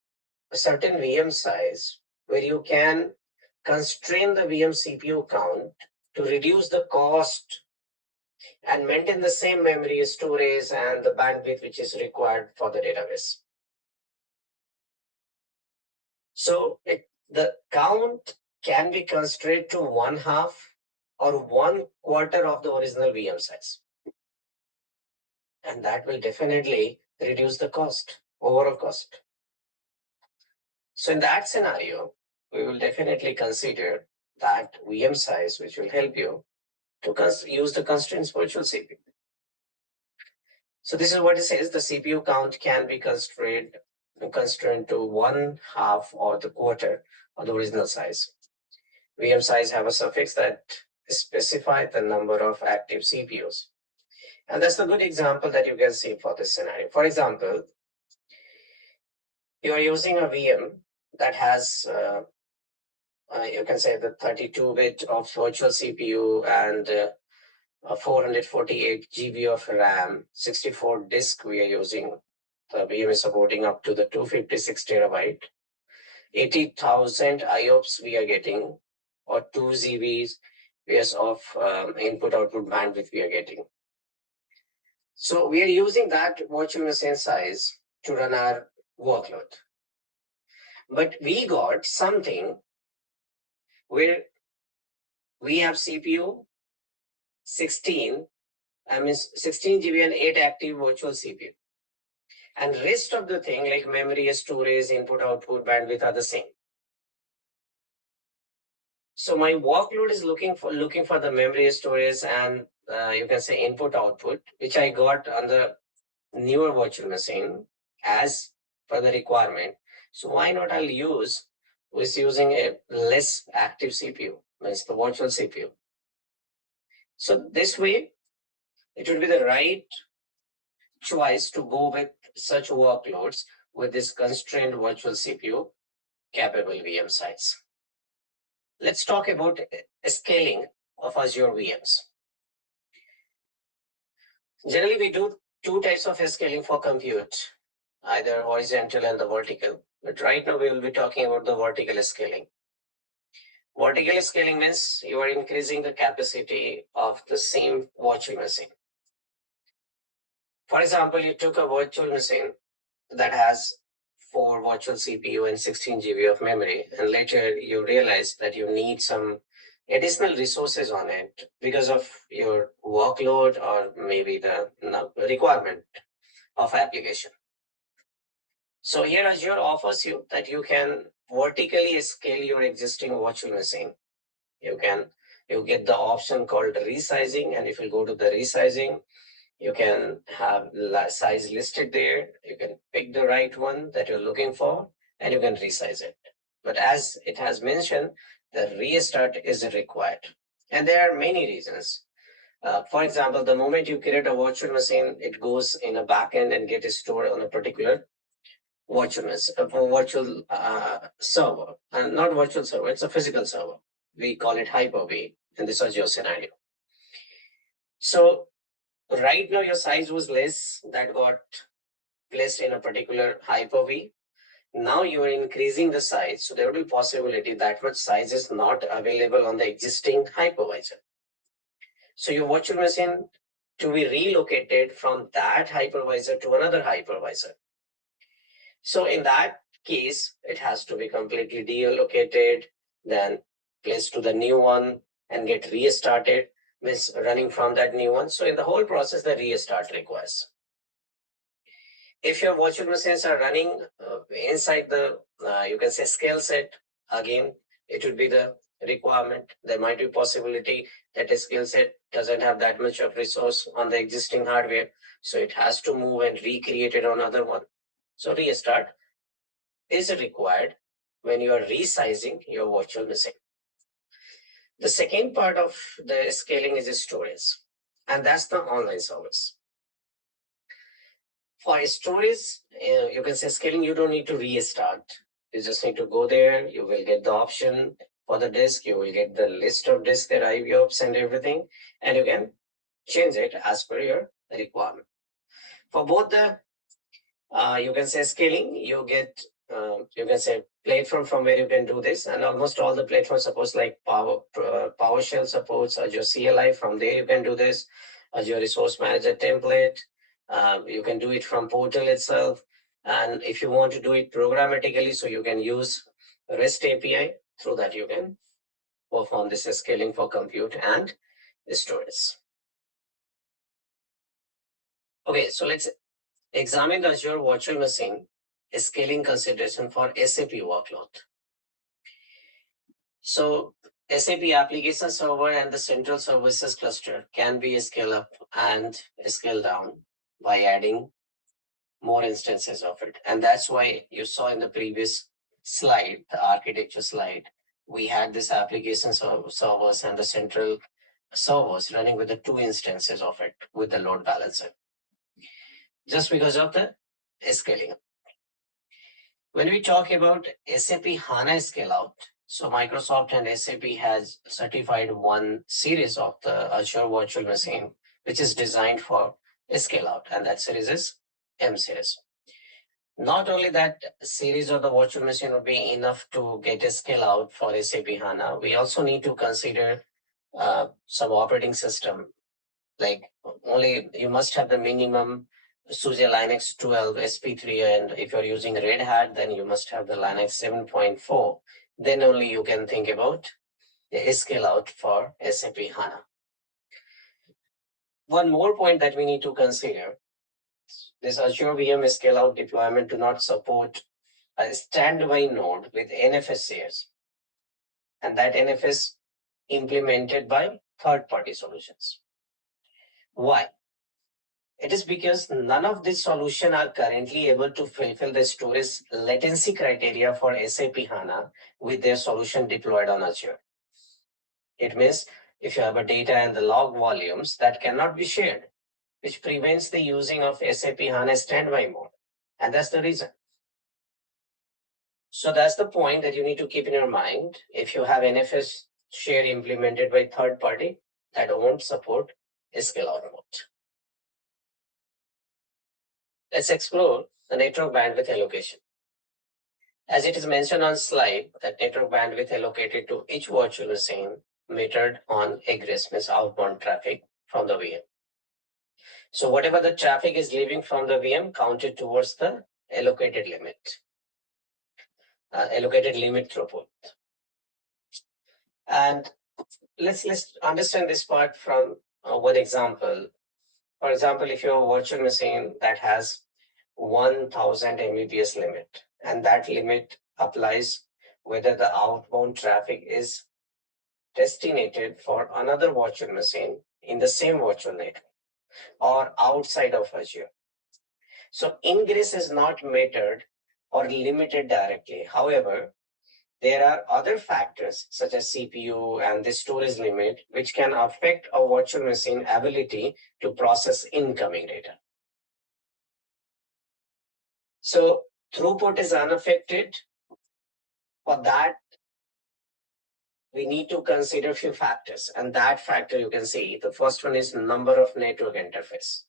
a certain VM size where you can constrain the VM CPU count to reduce the cost and maintain the same memory storage and the bandwidth which is required for the database. So the count can be constrained to 1/2 or 1/4 of the original VM size. And that will definitely reduce the cost, overall cost. So in that scenario, we will definitely consider that VM size, which will help you to use the constraints virtual CPU. So this is what it says. The CPU count can be constrained to 1/2 or the quarter of the original size. VM size have a suffix that specifies the number of active CPUs. And that's a good example that you can see for this scenario. For example, you are using a VM that has, you can say the 32-bit of virtual CPU and 448 GB of RAM, 64 disk we are using. The VM is supporting up to the 256 terabyte. 80,000 IOPS we are getting, or 2 GBs of input-output bandwidth we are getting. So we are using that virtual machine size to run our workload. But we got something where we have CPU 16 GB and 8 active virtual CPU. And rest of the thing like memory, storage, input, output, bandwidth are the same. So my workload is looking for the memory, storage, and you can say input, output, which I got on the newer virtual machine as per the requirement. So why not I'll use using a less active CPU, means the virtual CPU. So this way, it would be the right choice to go with such workloads with this constrained virtual CPU capable VM size. Let's talk about scaling of Azure VMs. Generally, we do two types of scaling for compute, either horizontal and the vertical. But right now, we will be talking about the vertical scaling. Vertical scaling means you are increasing the capacity of the same virtual machine. For example, you took a virtual machine that has 4 virtual CPU and 16 GB of memory, and later you realize that you need some additional resources on it because of your workload or maybe the requirement of application. So here Azure offers you that you can vertically scale your existing virtual machine. You get the option called resizing, and if you go to the resizing, you can have size listed there. You can pick the right one that you're looking for, and you can resize it. But as it has mentioned, the restart is required. And there are many reasons. For example, the moment you create a virtual machine, it goes in a backend and gets stored on a particular virtual server. And not virtual server, it's a physical server. We call it Hyper-V in this Azure scenario. So right now your size was less, that got placed in a particular Hyper-V. Now you are increasing the size, so there will be possibility that much size is not available on the existing hypervisor. So your virtual machine to be relocated from that hypervisor to another hypervisor. So in that case, it has to be completely deallocated, then placed to the new one and get restarted. means running from that new one. So in the whole process, the restart requires. If your virtual machines are running inside the, you can say scale set, again, it would be the requirement. There might be possibility that a skill set doesn't have that much of resource on the existing hardware. So it has to move and recreate it on another one. So restart is required when you are resizing your virtual machine. The second part of the scaling is storage, and that's the online service. For storage, you can say scaling, you don't need to restart. You just need to go there. You will get the option for the disk. You will get the list of disk that IOPS and everything, and you can change it as per your requirement. For both the, you can say scaling, you get, you can say platform from where you can do this, and almost all the platforms suppose like PowerShell supports Azure CLI. From there you can do this. Azure Resource Manager template. You can do it from portal itself. And if you want to do it programmatically, so you can use REST API. Through that you can perform this scaling for compute and storage. Okay, so let's examine the Azure virtual machine scaling consideration for SAP workload. So SAP application server and the central services cluster can be scaled up and scaled down by adding more instances of it. And that's why you saw in the previous slide, the architecture slide, we had this application servers and the central servers running with the 2 instances of it with the load balancer, just because of the scaling. When we talk about SAP HANA scale out, so Microsoft and SAP has certified one series of the Azure virtual machine, which is designed for scale out, and that series is M series. Not only that series of the virtual machine would be enough to get a scale out for SAP HANA, we also need to consider some operating system. Like only you must have the minimum SUSE Linux 12 SP3, and if you're using Red Hat, then you must have the Linux 7.4. Then only you can think about the scale out for SAP HANA. One more point that we need to consider, this Azure VM scale out deployment do not support a standby node with NFS shares, and that NFS implemented by third-party solutions. Why? It is because none of these solutions are currently able to fulfill the storage latency criteria for SAP HANA with their solution deployed on Azure. It means if you have a data and the log volumes that cannot be shared, which prevents the using of SAP HANA standby mode. And that's the reason. So that's the point that you need to keep in your mind. If you have NFS share implemented by third party, that won't support scale out mode. Let's explore the network bandwidth allocation. As it is mentioned on slide, that network bandwidth allocated to each virtual machine metered on egress, means outbound traffic from the VM. So whatever the traffic is leaving from the VM counted towards the allocated limit throughput. And let's understand this part from one example. For example, if you have a virtual machine that has 1000 Mbps limit, and that limit applies whether the outbound traffic is designated for another virtual machine in the same virtual network or outside of Azure. So ingress is not metered or limited directly. However, there are other factors such as CPU and the storage limit, which can affect a virtual machine ability to process incoming data. So throughput is unaffected. For that, we need to consider a few factors. And that factor you can see, the first one is number of network interface.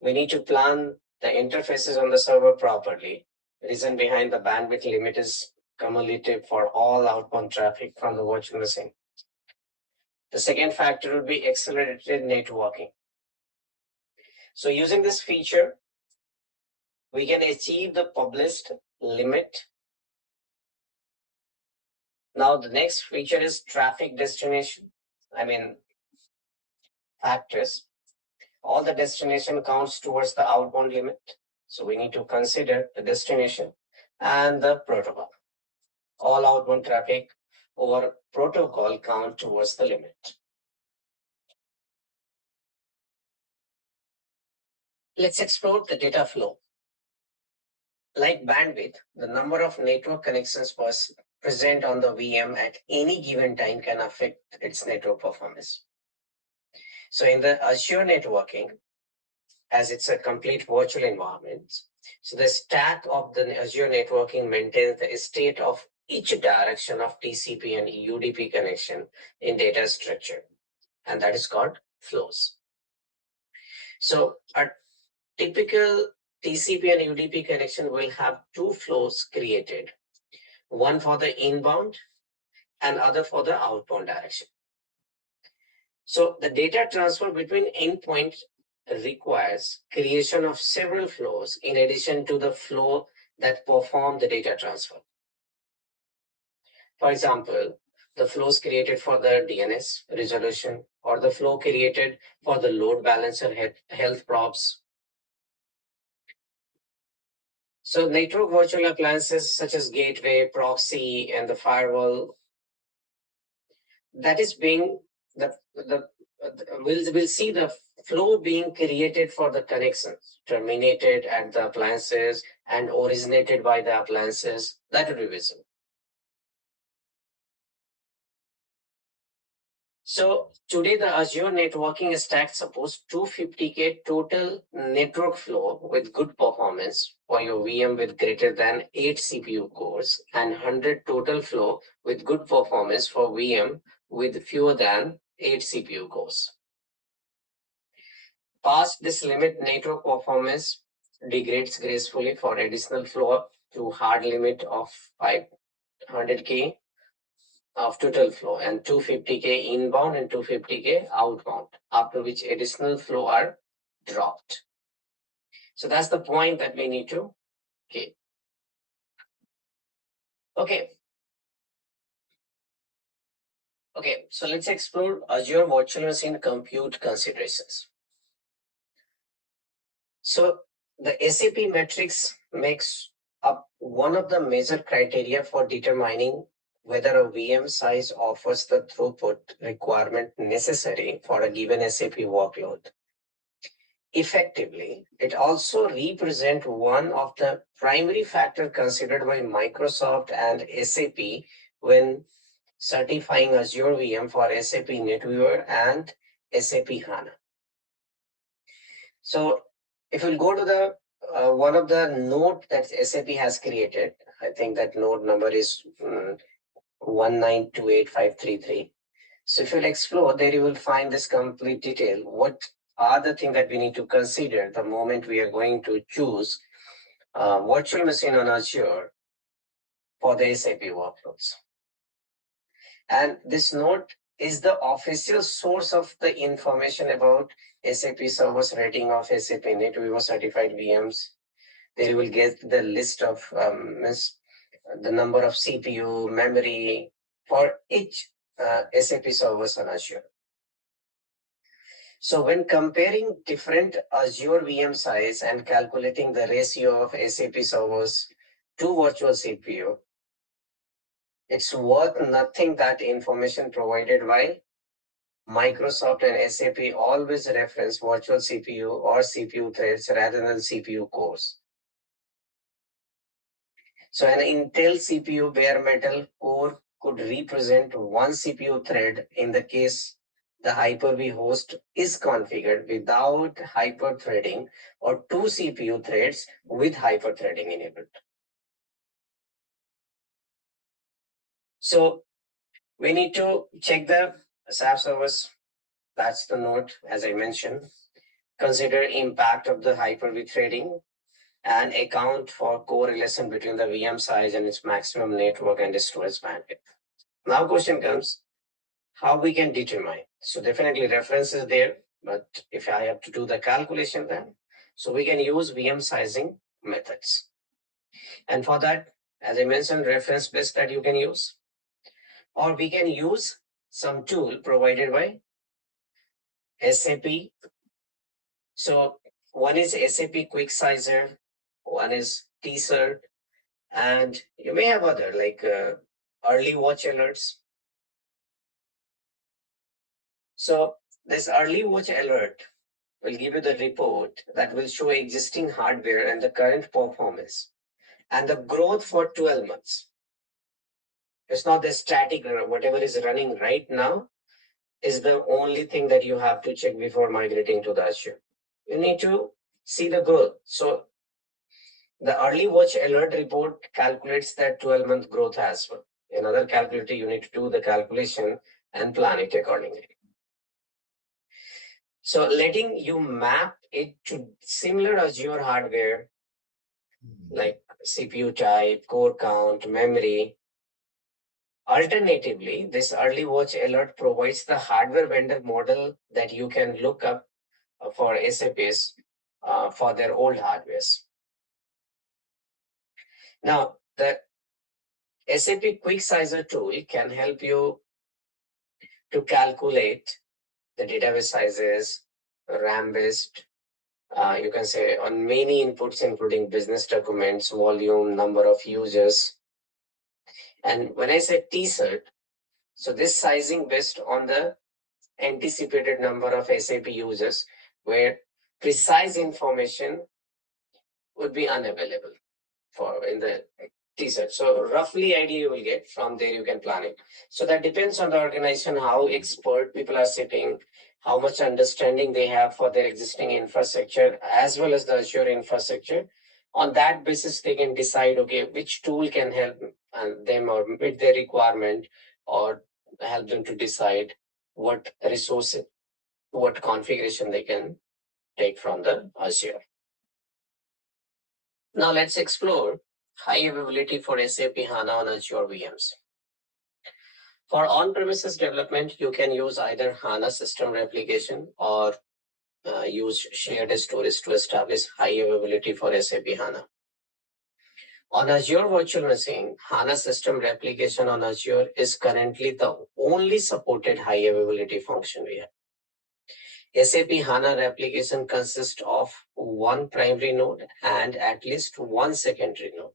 We need to plan the interfaces on the server properly. The reason behind the bandwidth limit is cumulative for all outbound traffic from the virtual machine. The second factor would be accelerated networking. So using this feature, we can achieve the published limit. Now the next feature is traffic destination. factors. All the destination counts towards the outbound limit. So we need to consider the destination and the protocol. All outbound traffic over protocol count towards the limit. Let's explore the data flow. Like bandwidth, the number of network connections present on the VM at any given time can affect its network performance. So in the Azure networking, as it's a complete virtual environment, so the stack of the Azure networking maintains the state of each direction of TCP and UDP connection in data structure, and that is called flows. So a typical TCP and UDP connection will have two flows created, one for the inbound and other for the outbound direction. So the data transfer between endpoints requires creation of several flows in addition to the flow that perform the data transfer. For example, the flows created for the DNS resolution or the flow created for the load balancer health probes. So network virtual appliances such as gateway, proxy, and the firewall, that is being we'll see the flow being created for the connections, terminated at the appliances and originated by the appliances. That will be visible. So today the Azure networking stack supports 250K total network flow with good performance for your VM with greater than 8 CPU cores and 100 total flow with good performance for VM with fewer than 8 CPU cores. Past this limit, network performance degrades gracefully for additional flow to hard limit of 500K of total flow and 250K inbound and 250K outbound, after which additional flow are dropped. So that's the point that we need to keep. Okay, so let's explore Azure Virtual Machine Compute considerations. So the SAP metrics makes up one of the major criteria for determining whether a VM size offers the throughput requirement necessary for a given SAP workload. Effectively, it also represents one of the primary factors considered by Microsoft and SAP when certifying Azure VM for SAP NetWeaver and SAP HANA. So if we'll go to the one of the node that SAP has created, I think that node number is 1928533. So if you'll explore there, you will find this complete detail. What are the things that we need to consider the moment we are going to choose virtual machine on Azure for the SAP workloads? And this node is the official source of the information about SAP servers rating of SAP NetWeaver certified VMs. There you will get the list of the number of CPU, memory for each SAP servers on Azure. So when comparing different Azure VM size and calculating the ratio of SAP servers to virtual CPU, it's worth nothing that information provided by Microsoft and SAP always reference virtual CPU or CPU threads rather than CPU cores. So an Intel CPU bare metal core could represent one CPU thread in the case the Hyper-V host is configured without hyper-threading, or two CPU threads with hyper-threading enabled. So we need to check the SAP servers. That's the node, as I mentioned. Consider impact of the Hyper-V threading and account for correlation between the VM size and its maximum network and storage bandwidth. Now question comes, how we can determine? So definitely reference is there, but if I have to do the calculation then, so we can use VM sizing methods. And for that, as I mentioned, reference base that you can use, or we can use some tool provided by SAP. So one is SAP Quick Sizer, one is T-Cert, and you may have other like early watch alerts. So this early watch alert will give you the report that will show existing hardware and the current performance and the growth for 12 months. It's not the static, whatever is running right now is the only thing that you have to check before migrating to the Azure. You need to see the growth. So the early watch alert report calculates that 12-month growth as well. In other calculator, you need to do the calculation and plan it accordingly. So letting you map it to similar Azure hardware like CPU type, core count, memory. Alternatively, this early watch alert provides the hardware vendor model that you can look up for SAPs for their old hardwares. Now, the SAP Quick Sizer tool can help you to calculate the database sizes, RAM-based, you can say on many inputs, including business documents, volume, number of users. And when I say T-Cert, so this sizing based on the anticipated number of SAP users, where precise information would be unavailable for in the T-Cert. So roughly idea you will get, from there you can plan it. So that depends on the organization, how expert people are sitting, how much understanding they have for their existing infrastructure, as well as the Azure infrastructure. On that basis, they can decide, okay, which tool can help them or meet their requirement, or help them to decide what resources, what configuration they can take from the Azure. Now let's explore high availability for SAP HANA on Azure VMs. For on-premises development, you can use either HANA system replication or use shared storage to establish high availability for SAP HANA. On Azure Virtual Machine, HANA system replication on Azure is currently the only supported high availability function we have. SAP HANA replication consists of one primary node and at least one secondary node.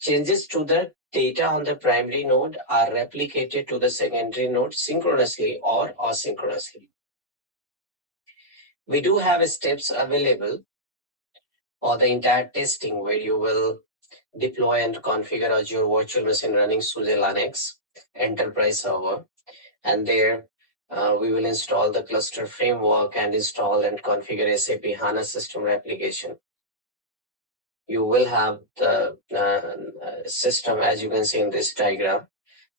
Changes to the data on the primary node are replicated to the secondary node synchronously or asynchronously. We do have steps available for the entire testing, where you will deploy and configure Azure Virtual Machine running SUSE Linux Enterprise Server, and there we will install the cluster framework and install and configure SAP HANA system replication. You will have the system, as you can see in this diagram,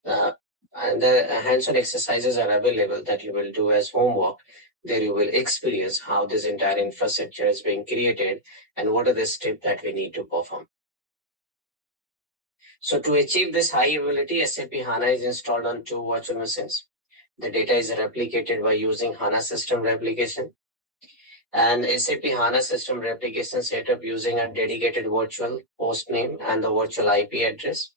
and the hands-on exercises are available that you will do as homework. There you will experience how this entire infrastructure is being created and what are the steps that we need to perform. So to achieve this high availability, SAP HANA is installed on 2 virtual machines. The data is replicated by using HANA system replication. And SAP HANA system replication setup using a dedicated virtual host name and the virtual IP address.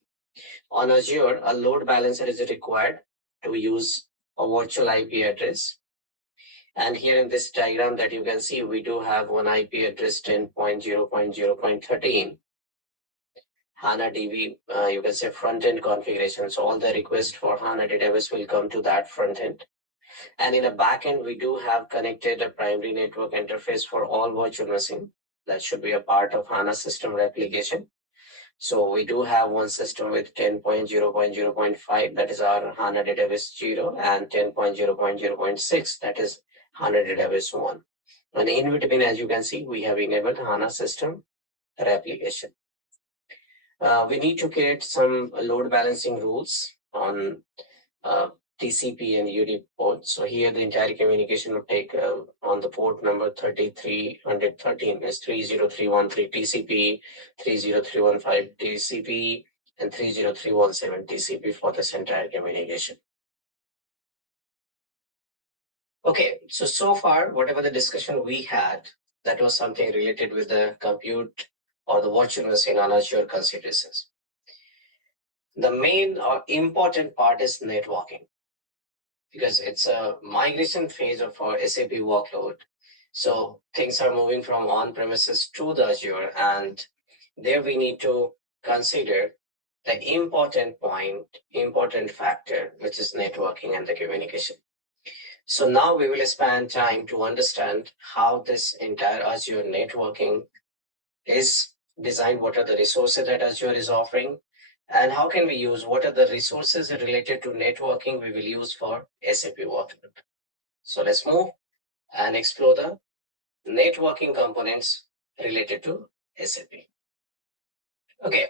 On Azure, a load balancer is required to use a virtual IP address. And here in this diagram that you can see, we do have one IP address 10.0.0.13. HANA DB, you can say front-end configuration. So all the requests for HANA database will come to that front-end. And in the backend, we do have connected a primary network interface for all virtual machine. That should be a part of HANA system replication. So we do have one system with 10.0.0.5, that is our HANA database 0, and 10.0.0.6, that is HANA database 1. And in between, as you can see, we have enabled HANA system replication. We need to create some load balancing rules on TCP and UDP ports. So here the entire communication will take on the port number 3313 is 30313 TCP, 30315 TCP, and 30317 TCP for this entire communication. Okay, so far, whatever the discussion we had, that was something related with the compute or the virtual machine on Azure considerations. The main or important part is networking. because it's a migration phase of our SAP workload. So things are moving from on-premises to the Azure, and there we need to consider the important factor, which is networking and the communication. So now we will spend time to understand how this entire Azure networking is designed, what are the resources that Azure is offering, and how can we use, what are the resources related to networking we will use for SAP workload. So let's move and explore the networking components related to SAP. Okay.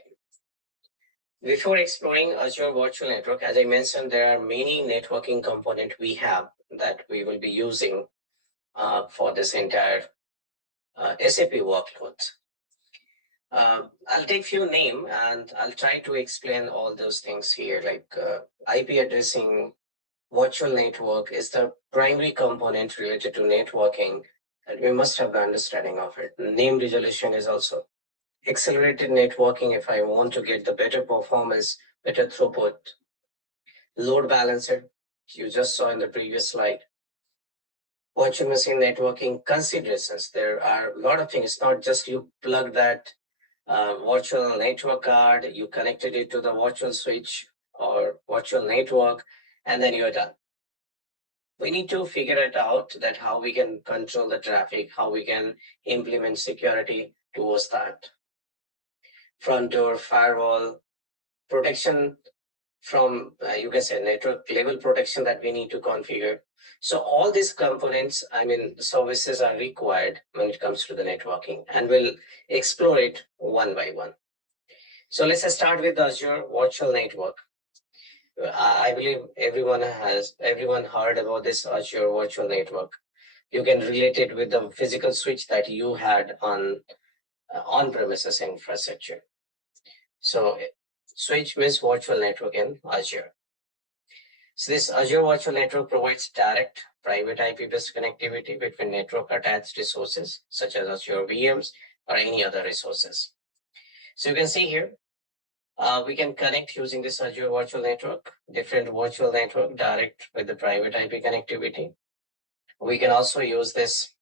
Before exploring Azure Virtual Network, as I mentioned, there are many networking components we have that we will be using for this entire SAP workload. I'll take few names and I'll try to explain all those things here, like IP addressing. Virtual network is the primary component related to networking, and we must have the understanding of it. Name resolution is also accelerated networking if I want to get the better performance, better throughput. Load balancer, you just saw in the previous slide. Virtual machine networking considerations. There are a lot of things, not just you plug that virtual network card, you connected it to the virtual switch or virtual network, and then you're done. We need to figure it out that how we can control the traffic, how we can implement security towards that. Front door, firewall, protection from, you can say network level protection that we need to configure. So all these components, services are required when it comes to the networking, and we'll explore it one by one. So let's start with Azure Virtual Network. I believe everyone heard about this Azure Virtual Network. You can relate it with the physical switch that you had on-premises infrastructure. So switch means virtual network in Azure. So this Azure Virtual Network provides direct private IP-based connectivity between network-attached resources, such as Azure VMs or any other resources. So you can see here, we can connect using this Azure Virtual Network, different virtual network direct with the private IP connectivity. We can also use this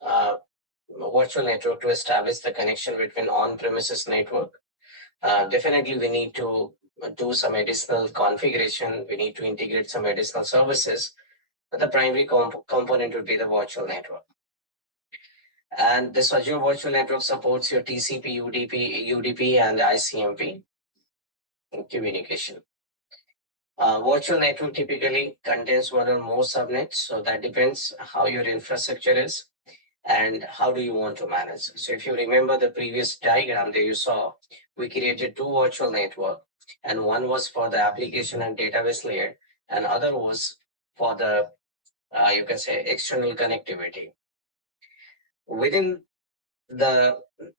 virtual network to establish the connection between on-premises network. Definitely, we need to do some additional configuration. We need to integrate some additional services. But the primary component would be the virtual network. And this Azure Virtual Network supports your TCP, UDP, and ICMP communication. Virtual network typically contains one or more subnets, so that depends how your infrastructure is and how do you want to manage. So if you remember the previous diagram that you saw, we created two virtual networks, and one was for the application and database layer, and other was for the, you can say, external connectivity. Within the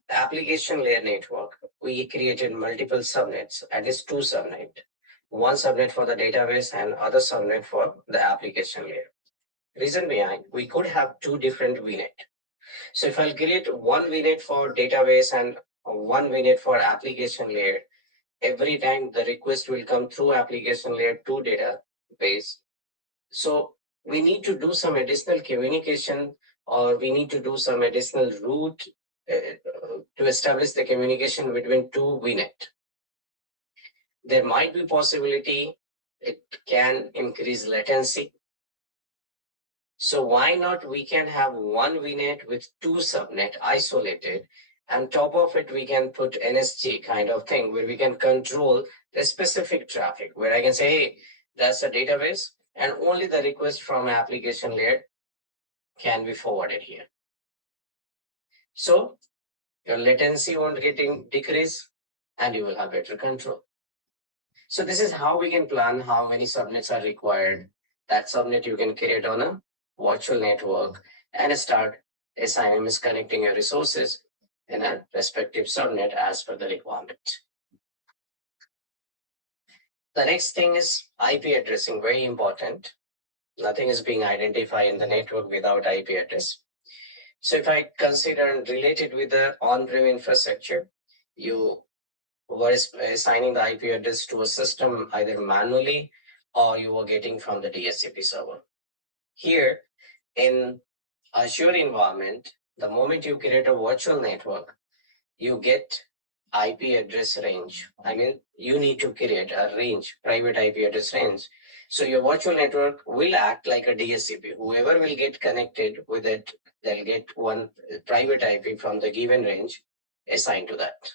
application layer network, we created multiple subnets, at least two subnets. One subnet for the database and other subnet for the application layer. Reason behind, we could have two different VNet. So if I'll create one VNet for database and one VNet for application layer, every time the request will come through application layer to database. So we need to do some additional communication, or we need to do some additional route to establish the communication between two VNet. There might be possibility it can increase latency. So why not we can have one VNet with two subnet isolated, and top of it we can put NSG kind of thing where we can control the specific traffic, where I can say, hey, that's a database and only the request from application layer can be forwarded here. So your latency won't get decrease and you will have better control. So this is how we can plan how many subnets are required. That subnet you can create on a virtual network and start assigning, connecting your resources in a respective subnet as per the requirement. The next thing is IP addressing, very important. Nothing is being identified in the network without IP address. So if I consider and relate it with the on-prem infrastructure, you were assigning the IP address to a system either manually or you were getting from the DSCP server. Here in Azure environment, the moment you create a virtual network, you get IP address range. I mean, you need to create a range, private IP address range. So your virtual network will act like a DSCP. Whoever will get connected with it, they'll get one private IP from the given range assigned to that.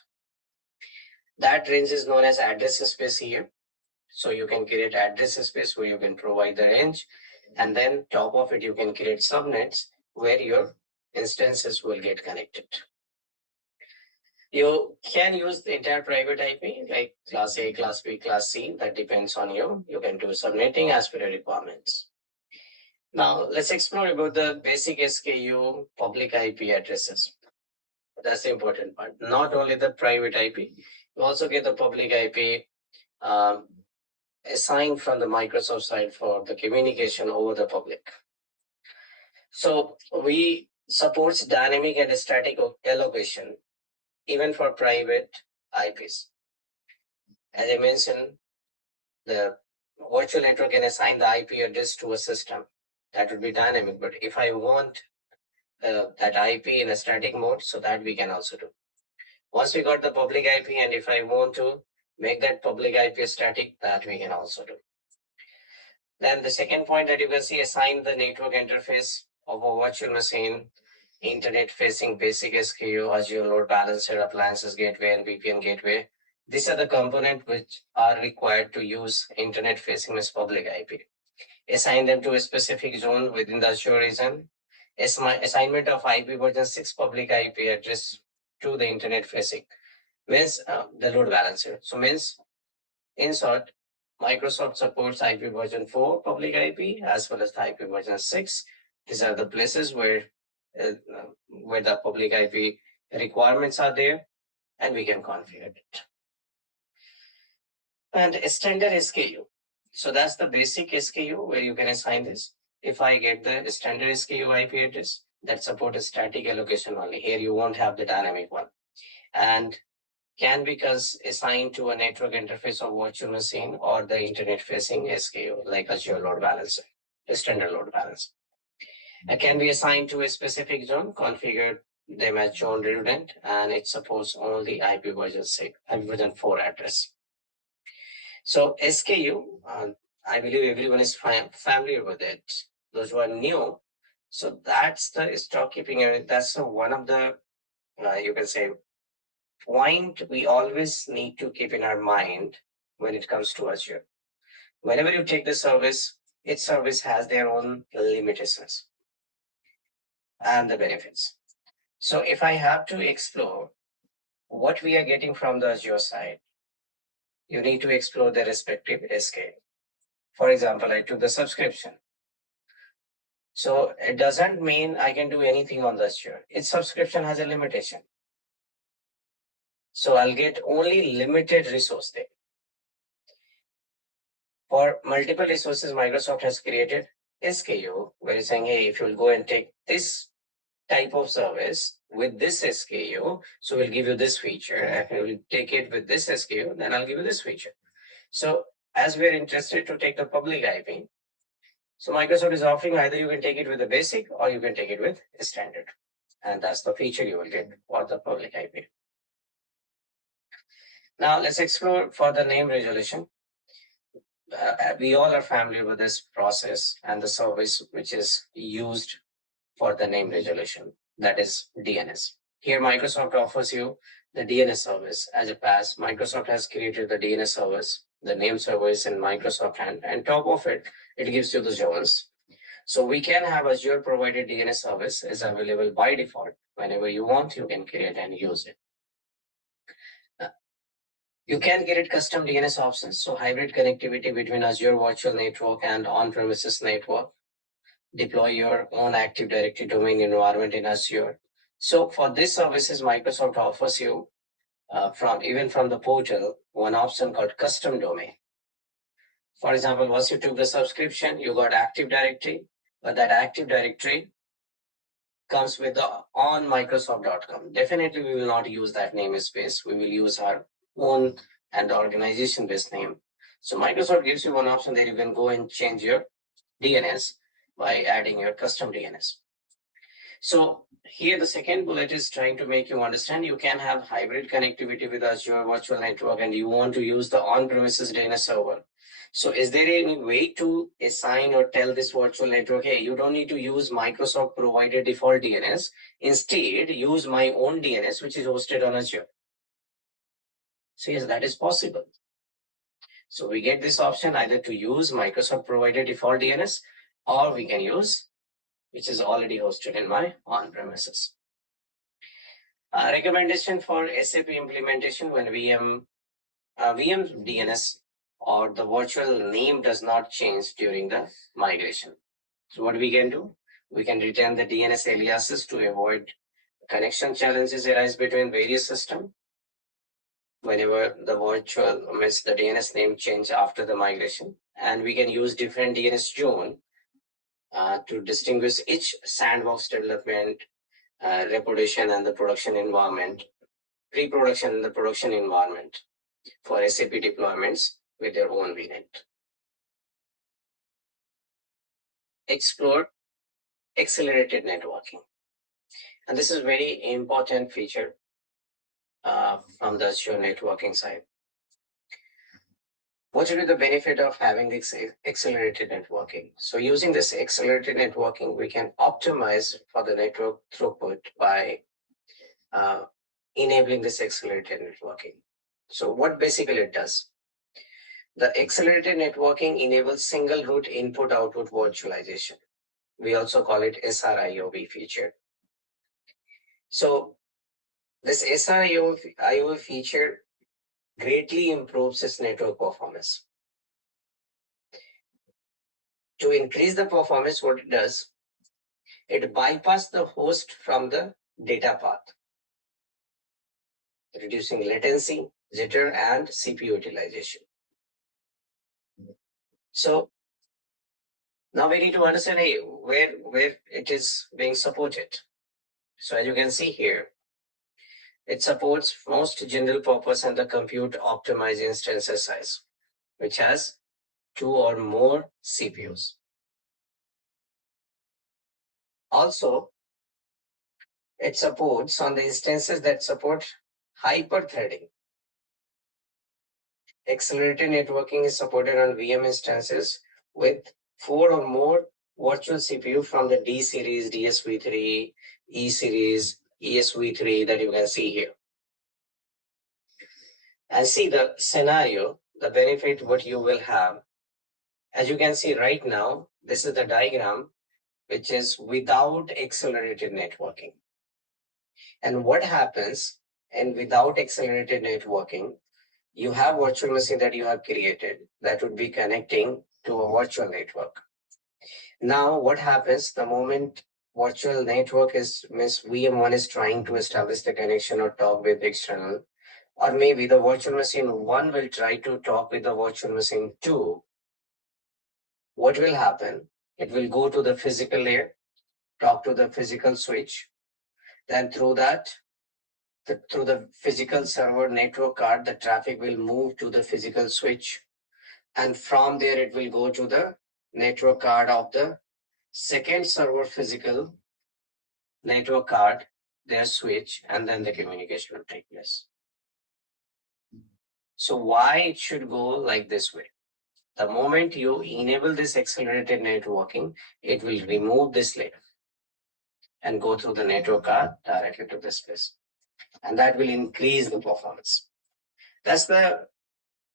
That range is known as address space here. So you can create address space where you can provide the range, and then top of it, you can create subnets where your instances will get connected. You can use the entire private IP like class A, class B, class C. That depends on you. You can do subnetting as per your requirements. Now let's explore about the basic SKU public IP addresses. That's the important part. Not only the private IP, you also get the public IP assigned from the Microsoft side for the communication over the public. So we supports dynamic and static allocation even for private IPs. As I mentioned, the virtual network can assign the IP address to a system. That would be dynamic, but if I want that IP in a static mode, so that we can also do. Once we got the public IP, and if I want to make that public IP static, that we can also do. Then the second point that you can see, assign the network interface of a virtual machine, internet facing basic SKU, Azure load balancer, appliances gateway, and VPN gateway. These are the components which are required to use internet facing as public IP. Assign them to a specific zone within the Azure region. Assignment of IP version 6 public IP address to the internet facing means the load balancer. So means in short, Microsoft supports IP version 4 public IP as well as the IP version 6. These are the places where the public IP requirements are there, and we can configure it. And standard SKU. So that's the basic SKU where you can assign this. If I get the standard SKU IP address that supports static allocation only, here you won't have the dynamic one, and can be assigned to a network interface of virtual machine or the internet facing SKU like Azure load balancer, the standard load balancer. It can be assigned to a specific zone, configured them as zone redundant, and it supports only IP version 6, IP version 4 address. So SKU, I believe everyone is familiar with it. Those who are new, so that's the stock keeping area. That's one of the, you can say, point we always need to keep in our mind when it comes to Azure. Whenever you take the service, each service has their own limitations and the benefits. So if I have to explore what we are getting from the Azure side, you need to explore the respective SKU. For example, I took the subscription. So it doesn't mean I can do anything on the Azure. Its subscription has a limitation. So I'll get only limited resource there. For multiple resources, Microsoft has created SKU where it's saying, hey, if you'll go and take this type of service with this SKU, so we'll give you this feature. And if you'll take it with this SKU, then I'll give you this feature. So as we're interested to take the public IP, so Microsoft is offering either you can take it with the basic or you can take it with a standard. And that's the feature you will get for the public IP. Now let's explore for the name resolution. We all are familiar with this process and the service which is used for the name resolution, that is DNS. Here Microsoft offers you the DNS service as a pass. Microsoft has created the DNS service, the name service in Microsoft hand, and top of it, it gives you the zones. So we can have Azure provided DNS service is available by default. Whenever you want, you can create and use it. You can create custom DNS options, so hybrid connectivity between Azure Virtual Network and on-premises network. Deploy your own Active Directory domain environment in Azure. So for these services, Microsoft offers you from the portal, one option called custom domain. For example, once you took the subscription, you got Active Directory, but that Active Directory comes with the on Microsoft.com. Definitely, we will not use that namespace. We will use our own and organization-based name. So Microsoft gives you one option that you can go and change your DNS by adding your custom DNS. So here the second bullet is trying to make you understand you can have hybrid connectivity with Azure Virtual Network and you want to use the on-premises DNS server. So is there any way to assign or tell this virtual network, hey, you don't need to use Microsoft provided default DNS. Instead, use my own DNS, which is hosted on Azure. So yes, that is possible. So we get this option either to use Microsoft provided default DNS or we can use which is already hosted in my on-premises. Recommendation for SAP implementation when VM DNS or the virtual name does not change during the migration. So what we can do? We can retain the DNS aliases to avoid connection challenges arise between various systems. Whenever the the DNS name change after the migration, and we can use different DNS zone to distinguish each sandbox development, reputation, and the production environment, pre-production and the production environment for SAP deployments with their own VNet. Explore accelerated networking. And this is very important feature from the Azure networking side. What should be the benefit of having this accelerated networking? So using this accelerated networking, we can optimize for the network throughput by enabling this accelerated networking. So what basically it does? The accelerated networking enables single root input output virtualization. We also call it SRIOV feature. So this SRIOV feature greatly improves its network performance. To increase the performance, what it does, it bypasses the host from the data path, reducing latency, jitter, and CPU utilization. So now we need to understand where it is being supported. So as you can see here, it supports most general purpose and the compute optimized instances size, which has 2 or more CPUs. Also, it supports on the instances that support hyper-threading. Accelerated networking is supported on VM instances with 4 or more virtual CPU from the D series, DSV3, E series, ESV3 that you can see here. And see the scenario, the benefit what you will have. As you can see right now, this is the diagram which is without accelerated networking. And what happens without accelerated networking, you have virtual machine that you have created that would be connecting to a virtual network. Now, what happens the moment virtual network means VM1 is trying to establish the connection or talk with external, or maybe the virtual machine 1 will try to talk with the virtual machine 2. What will happen? It will go to the physical layer, talk to the physical switch, then through that, through the physical server network card, the traffic will move to the physical switch. And from there, it will go to the network card of the second server physical network card, their switch, and then the communication will take place. So why it should go like this way? The moment you enable this accelerated networking, it will remove this layer and go through the network card directly to this place. And that will increase the performance. That's the,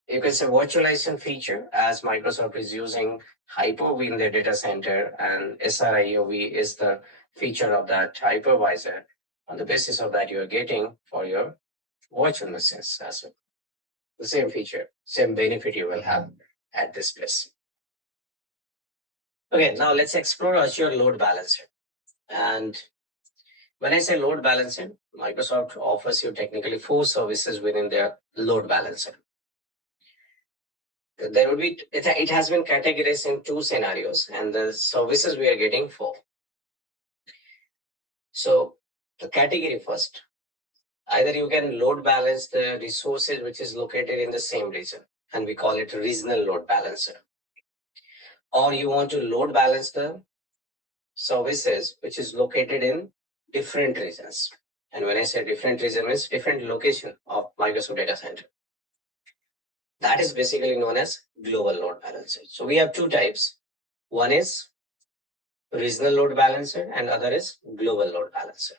you can say, virtualization feature as Microsoft is using Hyper-V in their data center, and SRIOV is the feature of that hypervisor. On the basis of that, you are getting for your virtual machines as well. The same feature, same benefit you will have at this place. Okay, now let's explore Azure load balancer. And when I say load balancer, Microsoft offers you technically 4 services within their load balancer. There would be, it has been categorized in 2 scenarios, and the services we are getting 4. So the category first, either you can load balance the resources which is located in the same region. and we call it a regional load balancer. Or you want to load balance the services which is located in different regions. And when I say different region, means different location of Microsoft data center. That is basically known as global load balancer. So we have two types. One is regional load balancer and other is global load balancer.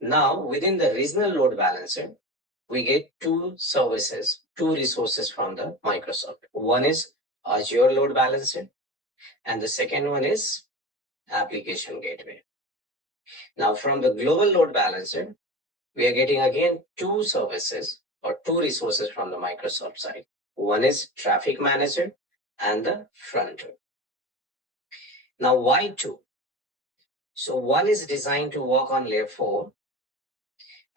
Now, within the regional load balancer, we get two services, two resources from the Microsoft. One is Azure load balancer and the second one is application gateway. Now, from the global load balancer, we are getting again two services or two resources from the Microsoft side. One is traffic manager and the front end. Now, why two? So one is designed to work on layer 4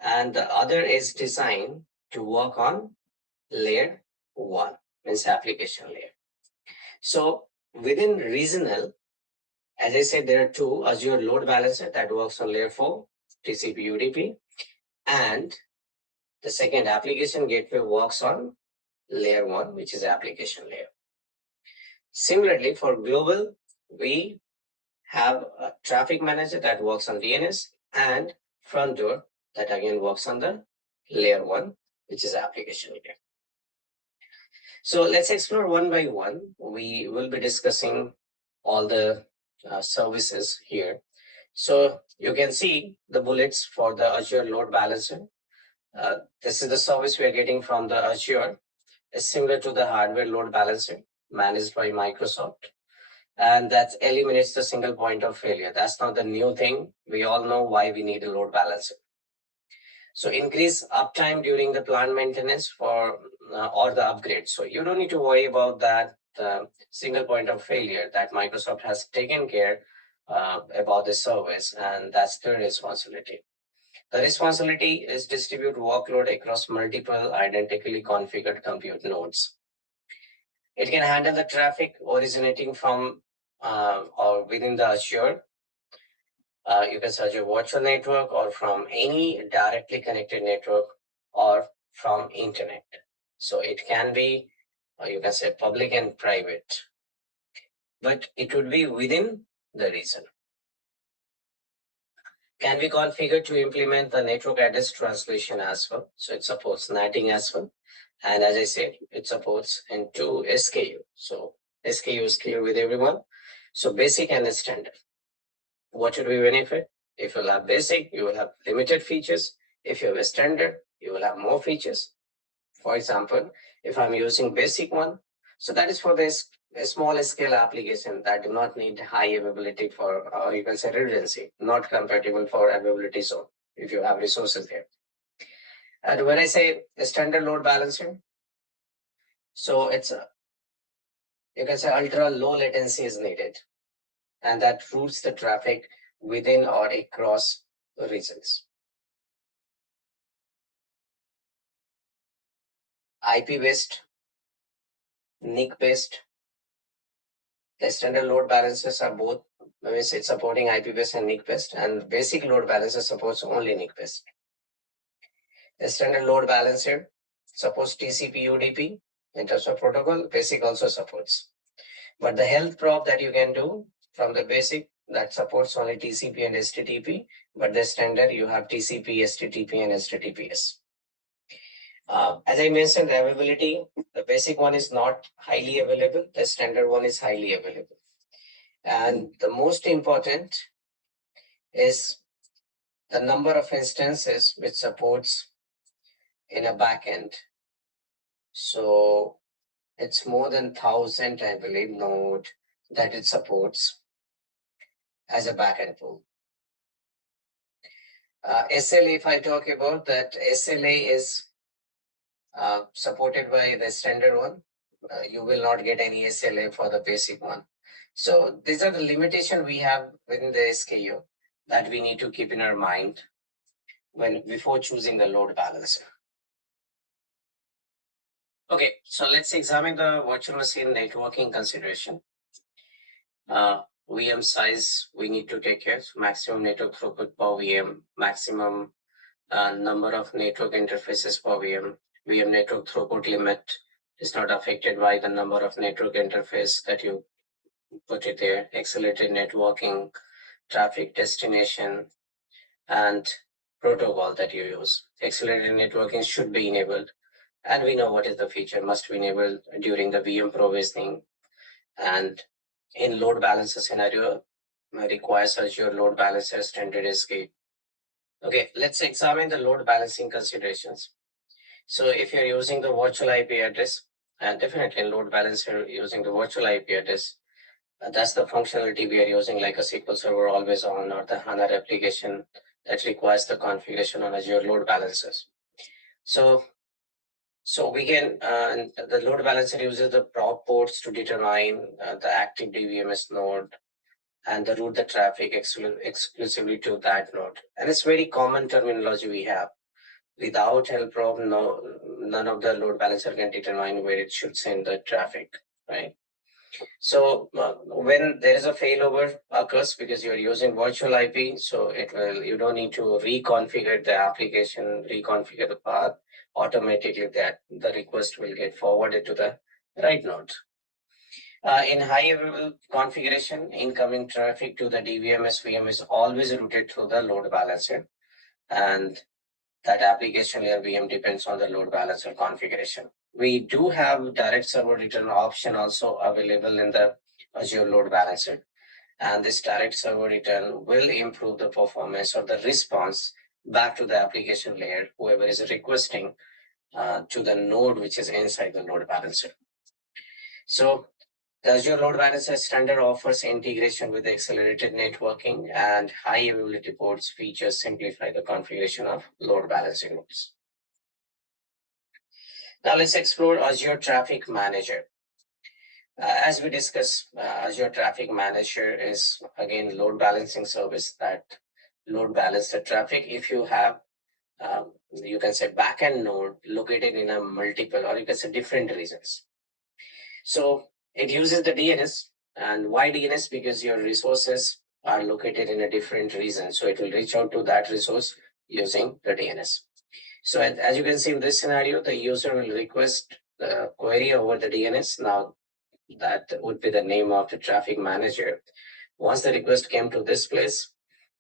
and the other is designed to work on layer 1, means application layer. So within regional, as I said, there are two: Azure load balancer that works on layer 4, TCP UDP, and the second application gateway works on layer 1, which is application layer. Similarly, for global, we have a traffic manager that works on DNS and front door that again works on the layer 1, which is application layer. So let's explore one by one. We will be discussing all the services here. So you can see the bullets for the Azure load balancer. This is the service we are getting from the Azure. It's similar to the hardware load balancer managed by Microsoft. And that eliminates the single point of failure. That's not the new thing. We all know why we need a load balancer. So increase uptime during the plant maintenance for or the upgrade. So you don't need to worry about that single point of failure. That Microsoft has taken care about the service, and that's their responsibility. The responsibility is distribute workload across multiple identically configured compute nodes. It can handle the traffic originating from or within the Azure. You can search a virtual network or from any directly connected network or from internet. So it can be, you can say public and private, but it would be within the region. Can be configured to implement the network address translation as well. So it supports NATing as well. And as I said, it supports into SKU. So SKU is clear with everyone. So basic and standard. What should we benefit? If you have basic, you will have limited features. If you have a standard, you will have more features. For example, if I'm using basic one, so that is for this a small scale application that do not need high availability for, or you can say redundancy, not compatible for availability zone if you have resources there. And when I say a standard load balancer, so it's you can say ultra low latency is needed, and that routes the traffic within or across regions. IP-based, NIC-based. The standard load balancers are both, it's supporting IP-based and NIC-based, and basic load balancer supports only NIC-based. The standard load balancer supports TCP UDP in terms of protocol. Basic also supports. But the health prop that you can do from the basic, that supports only TCP and HTTP, but the standard you have TCP, HTTP, and HTTPS. As I mentioned, the availability, the basic one is not highly available. The standard one is highly available. And the most important is the number of instances which supports in a backend. So it's more than 1,000, I believe, node that it supports as a backend pool. SLA, if I talk about that, SLA is supported by the standard one. You will not get any SLA for the basic one. So these are the limitations we have within the SKU that we need to keep in our mind before choosing the load balancer. Okay, so let's examine the virtual machine networking consideration. VM size we need to take care. So maximum network throughput per VM, maximum number of network interfaces per VM, VM network throughput limit, It's not affected by the number of network interface that you put it there, accelerated networking, traffic destination, and protocol that you use. Accelerated networking should be enabled. And we know what is the feature must be enabled during the VM provisioning. And in load balancer scenario, requires Azure load balancer standard escape. Okay, let's examine the load balancing considerations. So if you're using the virtual IP address, and definitely in load balancer using the virtual IP address, that's the functionality we are using, like a SQL Server always on or the HANA application that requires the configuration on Azure load balancers. So we can, the load balancer uses the prop ports to determine the active DVMS node and the route the traffic exclusively to that node. And it's very common terminology we have. Without help of none of the load balancer can determine where it should send the traffic, right? So when there is a failover occurs because you're using virtual IP, so you don't need to reconfigure the application, reconfigure the path. Automatically that the request will get forwarded to the right node. In high available configuration, incoming traffic to the DVMS VM is always routed through the load balancer, and that application layer VM depends on the load balancer configuration. We do have direct server return option also available in the Azure load balancer. And this direct server return will improve the performance or the response back to the application layer, whoever is requesting to the node which is inside the load balancer. So the Azure Load Balancer standard offers integration with accelerated networking, and high availability ports features simplify the configuration of load balancing rules. Now let's explore Azure Traffic Manager. As we discussed, Azure Traffic Manager is again load balancing service that load balance the traffic. If you have, you can say backend node located in a multiple, or you can say different regions. So it uses the DNS. And why DNS? Because your resources are located in a different region. So it will reach out to that resource using the DNS. So as you can see in this scenario, the user will request the query over the DNS. Now that would be the name of the traffic manager. Once the request came to this place,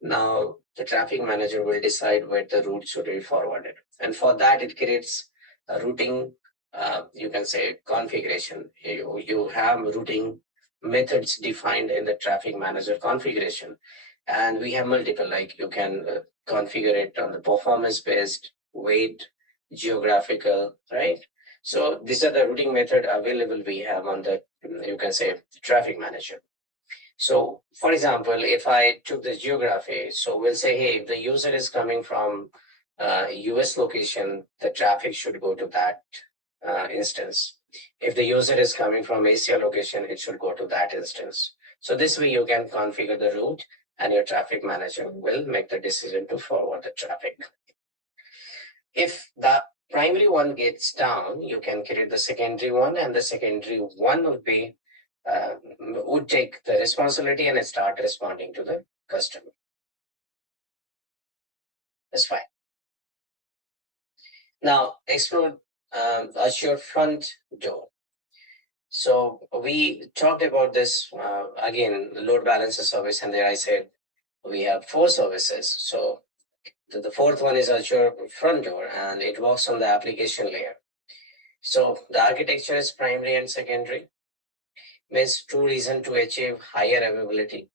now the traffic manager will decide where the route should be forwarded. And for that, it creates a routing, you can say configuration. You have routing methods defined in the traffic manager configuration. And we have multiple, like you can configure it on the performance based, weight, geographical, right? So these are the routing method available we have on the, you can say, traffic manager. So for example, if I took the geography, so we'll say, hey, if the user is coming from US location, the traffic should go to that instance. If the user is coming from Asia location, it should go to that instance. So this way you can configure the route and your traffic manager will make the decision to forward the traffic. If the primary one gets down, you can create the secondary one, and the secondary one would take the responsibility and start responding to the customer. That's fine. Now explore Azure front door. So we talked about this again, the load balancer service, and there I said we have 4 services. So the fourth one is Azure front door, and it works on the application layer. So the architecture is primary and secondary. Means 2 reasons to achieve higher availability.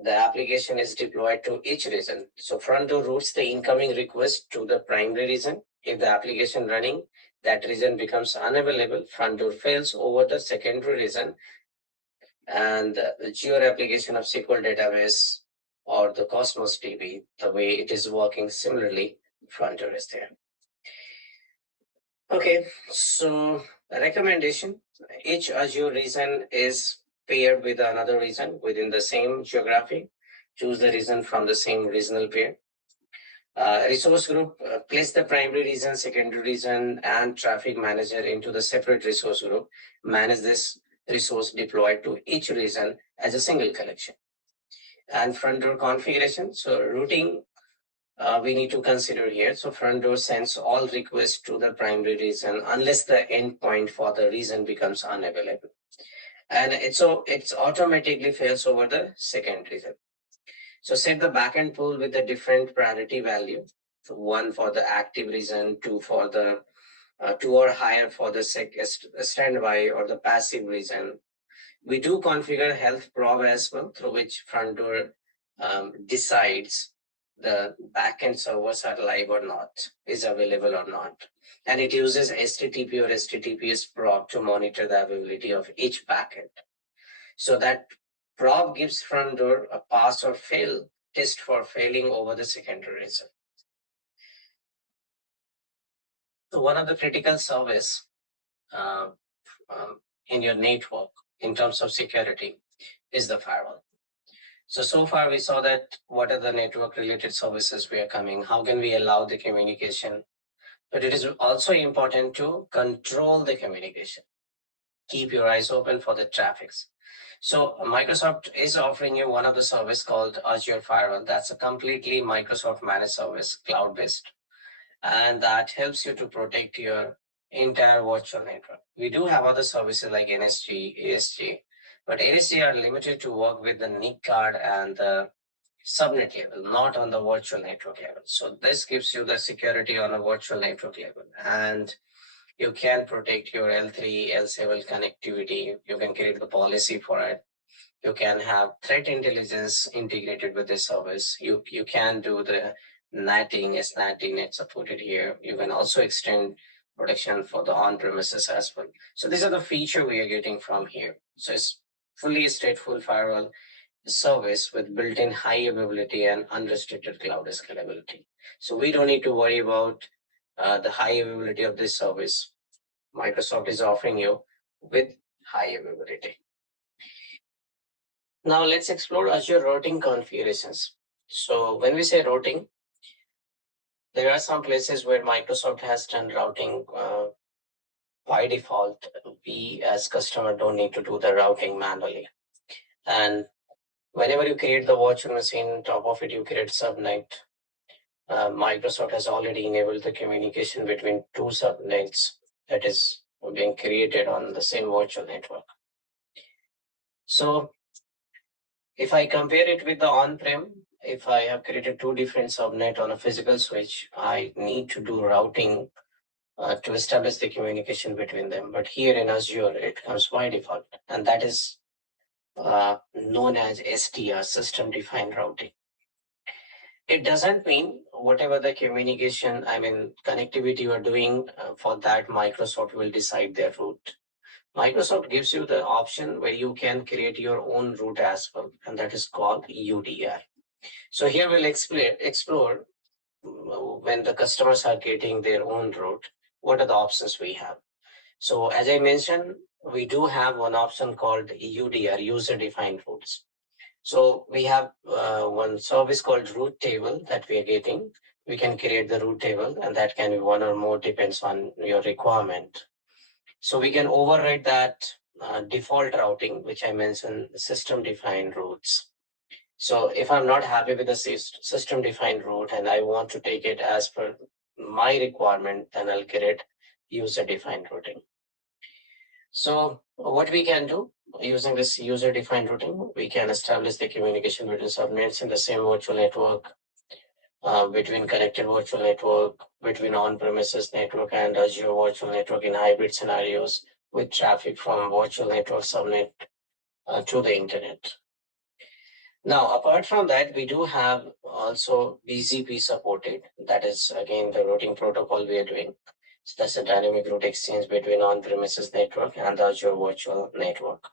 The application is deployed to each region. So front door routes the incoming request to the primary region. If the application running, that region becomes unavailable, front door fails over the secondary region, and the Azure application of SQL database or the Cosmos DB, the way it is working similarly, front door is there. Okay, so recommendation, each Azure region is paired with another region within the same geography. Choose the region from the same regional pair. Resource group, place the primary region, secondary region, and traffic manager into the separate resource group. Manage this resource deployed to each region as a single collection. And front door configuration, so routing we need to consider here. So front door sends all requests to the primary region unless the endpoint for the region becomes unavailable. And it's automatically fails over the second region. So set the backend pool with a different priority value. So one for the active region, two for the two or higher for the standby or the passive region. We do configure health probe as well, through which front door decides the backend servers are live or not, is available or not. And it uses HTTP or HTTPS probe to monitor the availability of each backend. So that probe gives front door a pass or fail test for failing over the secondary region. So one of the critical service in your network in terms of security is the firewall. So far we saw that what are the network related services we are coming, how can we allow the communication, but it is also important to control the communication. Keep your eyes open for the traffics. So Microsoft is offering you one of the service called Azure Firewall. That's a completely Microsoft managed service, cloud-based, and that helps you to protect your entire virtual network. We do have other services like NSG, ASG, but NSG are limited to work with the NIC card and the subnet level, not on the virtual network level. So this gives you the security on a virtual network level, and you can protect your L3, L7 connectivity. You can create the policy for it. You can have threat intelligence integrated with this service. You can do the netting, SNATing, net supported here. You can also extend protection for the on-premises as well. So these are the feature we are getting from here. So it's fully stateful firewall service with built-in high availability and unrestricted cloud scalability. So we don't need to worry about the high availability of this service. Microsoft is offering you with high availability. Now let's explore Azure routing configurations. So when we say routing, there are some places where Microsoft has done routing by default. We as customer don't need to do the routing manually. And whenever you create the virtual machine, on top of it, you create subnet. Microsoft has already enabled the communication between two subnets that is being created on the same virtual network. So if I compare it with the on-prem, if I have created two different subnet on a physical switch, I need to do routing to establish the communication between them. But here in Azure, it comes by default, and that is known as SDR, System Defined Routing. It doesn't mean whatever the communication, connectivity you are doing for that, Microsoft will decide their route. Microsoft gives you the option where you can create your own route as well, and that is called UDI. So here we'll explore when the customers are getting their own route, what are the options we have. So as I mentioned, we do have one option called UDR, User Defined Routes. So we have one service called route table that we are getting. We can create the route table, and that can be one or more, depends on your requirement. So we can override that default routing, which I mentioned, system defined routes. So if I'm not happy with the system defined route and I want to take it as per my requirement, then I'll create user defined routing. So what we can do using this user defined routing, we can establish the communication between subnets in the same virtual network, between connected virtual network, between on-premises network and Azure virtual network in hybrid scenarios with traffic from virtual network subnet to the internet. Now, apart from that, we do have also BGP supported. That is, again, the routing protocol we are doing. So that's a dynamic route exchange between on-premises network and the Azure virtual network.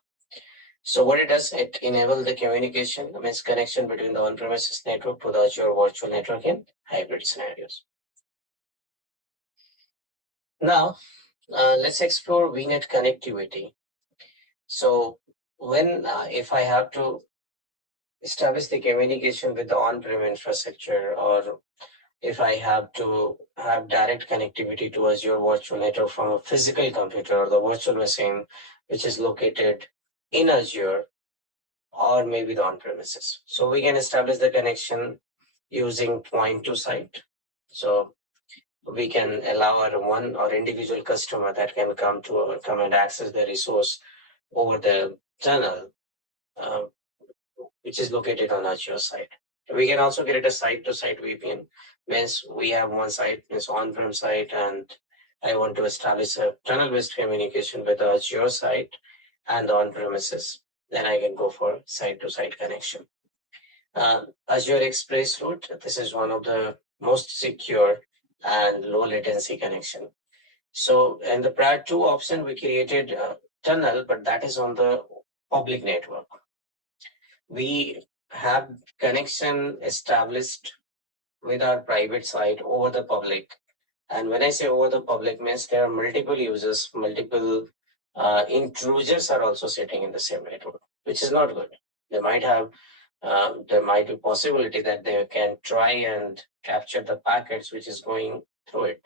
So what it does, it enables the communication, means connection between the on-premises network to the Azure virtual network in hybrid scenarios. Now, let's explore VNet connectivity. So when, if I have to establish the communication with the on-prem infrastructure, or if I have to have direct connectivity to Azure virtual network from a physical computer or the virtual machine, which is located in Azure or maybe the on-premises. So we can establish the connection using point to site. So we can allow our one or individual customer that can come and access the resource over the tunnel, uh, which is located on Azure site. We can also create a site-to-site VPN. Means we have one site, is on-prem site, and I want to establish a tunnel-based communication with the Azure site and the on-premises. Then I can go for site-to-site connection. Azure Express Route, this is one of the most secure and low latency connection. So in the prior two option, we created a tunnel, but that is on the public network. We have connection established with our private site over the public. And when I say over the public, means there are multiple users, multiple intruders are also sitting in the same network, which is not good. They might have, there might be possibility that they can try and capture the packets which is going through it.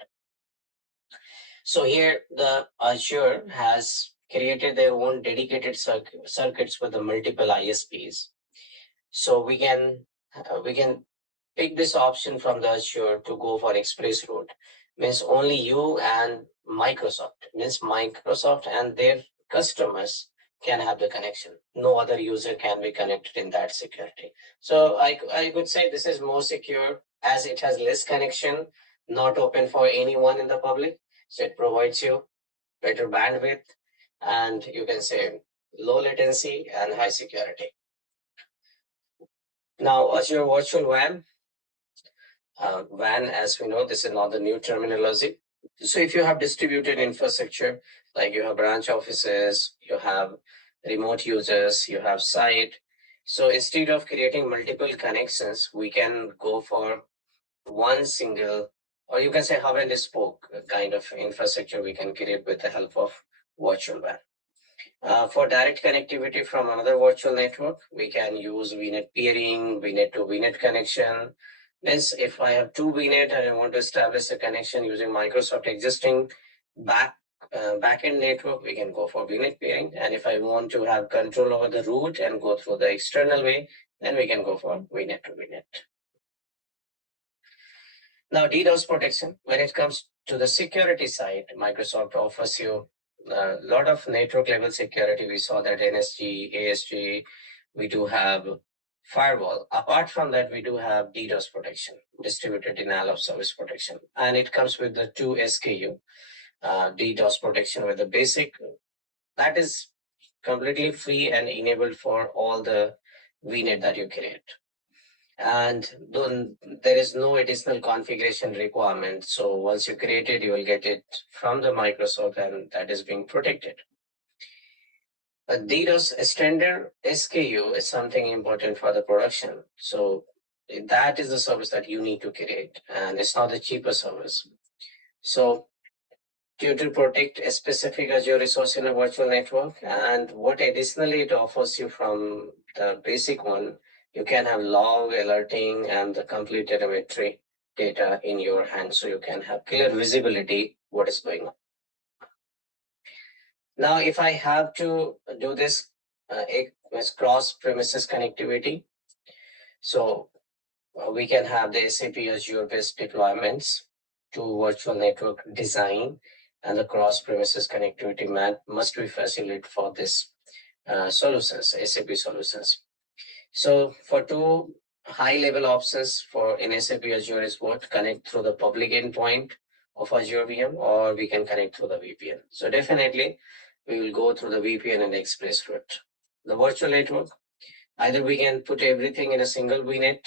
So here the Azure has created their own dedicated circuits with the multiple ISPs. So we can pick this option from the Azure to go for express route. Means only you and Microsoft, means Microsoft and their customers can have the connection. No other user can be connected in that security. So I could say this is more secure as it has less connection, not open for anyone in the public. So it provides you better bandwidth, and you can say low latency and high security. Now, Azure Virtual WAN. WAN, as we know, this is not the new terminology. So if you have distributed infrastructure, like you have branch offices, you have remote users, you have site. So instead of creating multiple connections, we can go for one single, or you can say hub and spoke kind of infrastructure we can create with the help of virtual WAN. For direct connectivity from another virtual network, we can use VNet peering, VNet to VNet connection. Means if I have two VNet and I want to establish a connection using Microsoft existing backend network, we can go for VNet peering. And if I want to have control over the route and go through the external way, then we can go for VNet to VNet. Now, DDoS protection. When it comes to the security side, Microsoft offers you a lot of network level security. We saw that NSG, ASG, we do have firewall. Apart from that, we do have DDoS protection, distributed denial of service protection. And it comes with the two SKU, DDoS protection with the basic, that is completely free and enabled for all the VNet that you create. And then there is no additional configuration requirement. So once you create it, you will get it from the Microsoft, and that is being protected. A DDoS standard SKU is something important for the production. So that is the service that you need to create, and it's not the cheaper service. So to protect a specific Azure resource in a virtual network, and what additionally it offers you from the basic one, you can have log alerting and the complete telemetry data in your hand, so you can have clear visibility what is going on. Now, if I have to do this cross premises connectivity, so we can have the SAP Azure based deployments to virtual network design, and the cross premises connectivity must be facilitated for this solutions, SAP solutions. So for two high-level options for in SAP Azure is what? Connect through the public endpoint of Azure VM, or we can connect through the VPN. So definitely we will go through the VPN and express route. The virtual network, either we can put everything in a single VNet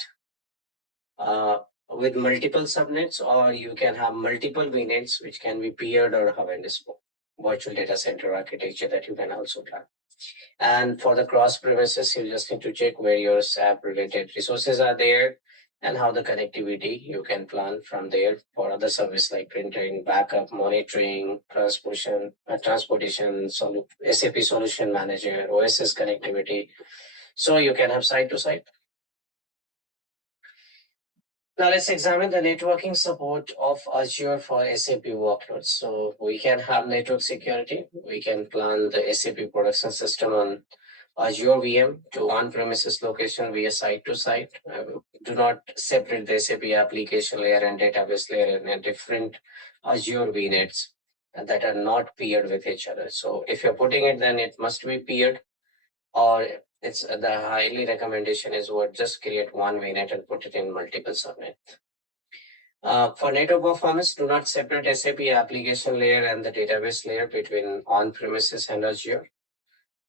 with multiple subnets, or you can have multiple VNets which can be peered or hub and spoke. Virtual data center architecture that you can also plan. And for the cross premises, you just need to check where your SAP related resources are there and how the connectivity you can plan from there for other service like printing, backup, monitoring, transportation, SAP Solution Manager, OSS connectivity. So you can have site to site. Now let's examine the networking support of Azure for SAP workloads. So we can have network security. We can plan the SAP production system on Azure VM to on-premises location via site to site. Do not separate the SAP application layer and database layer in a different Azure VNets that are not paired with each other. So if you're putting it, then it must be paired, or it's the highly recommendation is what just create one VNet and put it in multiple subnet. For network performance, do not separate SAP application layer and the database layer between on-premises and Azure.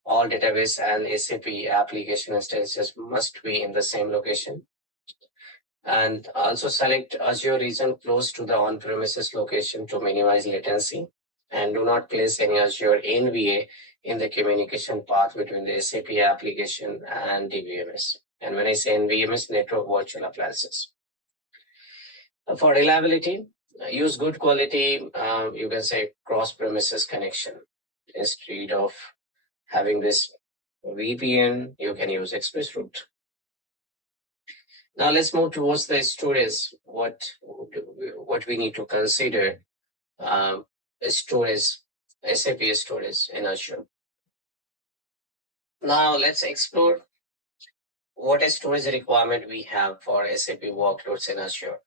All database and SAP application instances must be in the same location. And also select Azure region close to the on-premises location to minimize latency. And do not place any Azure NVA in the communication path between the SAP application and DVMS. And when I say NVMS, network virtual appliances. For reliability, use good quality, you can say cross-premises connection. Instead of having this VPN, you can use Express route. Now let's move towards the storage. What we need to consider storage, SAP storage in Azure. Now let's explore what a storage requirement we have for SAP workloads in Azure.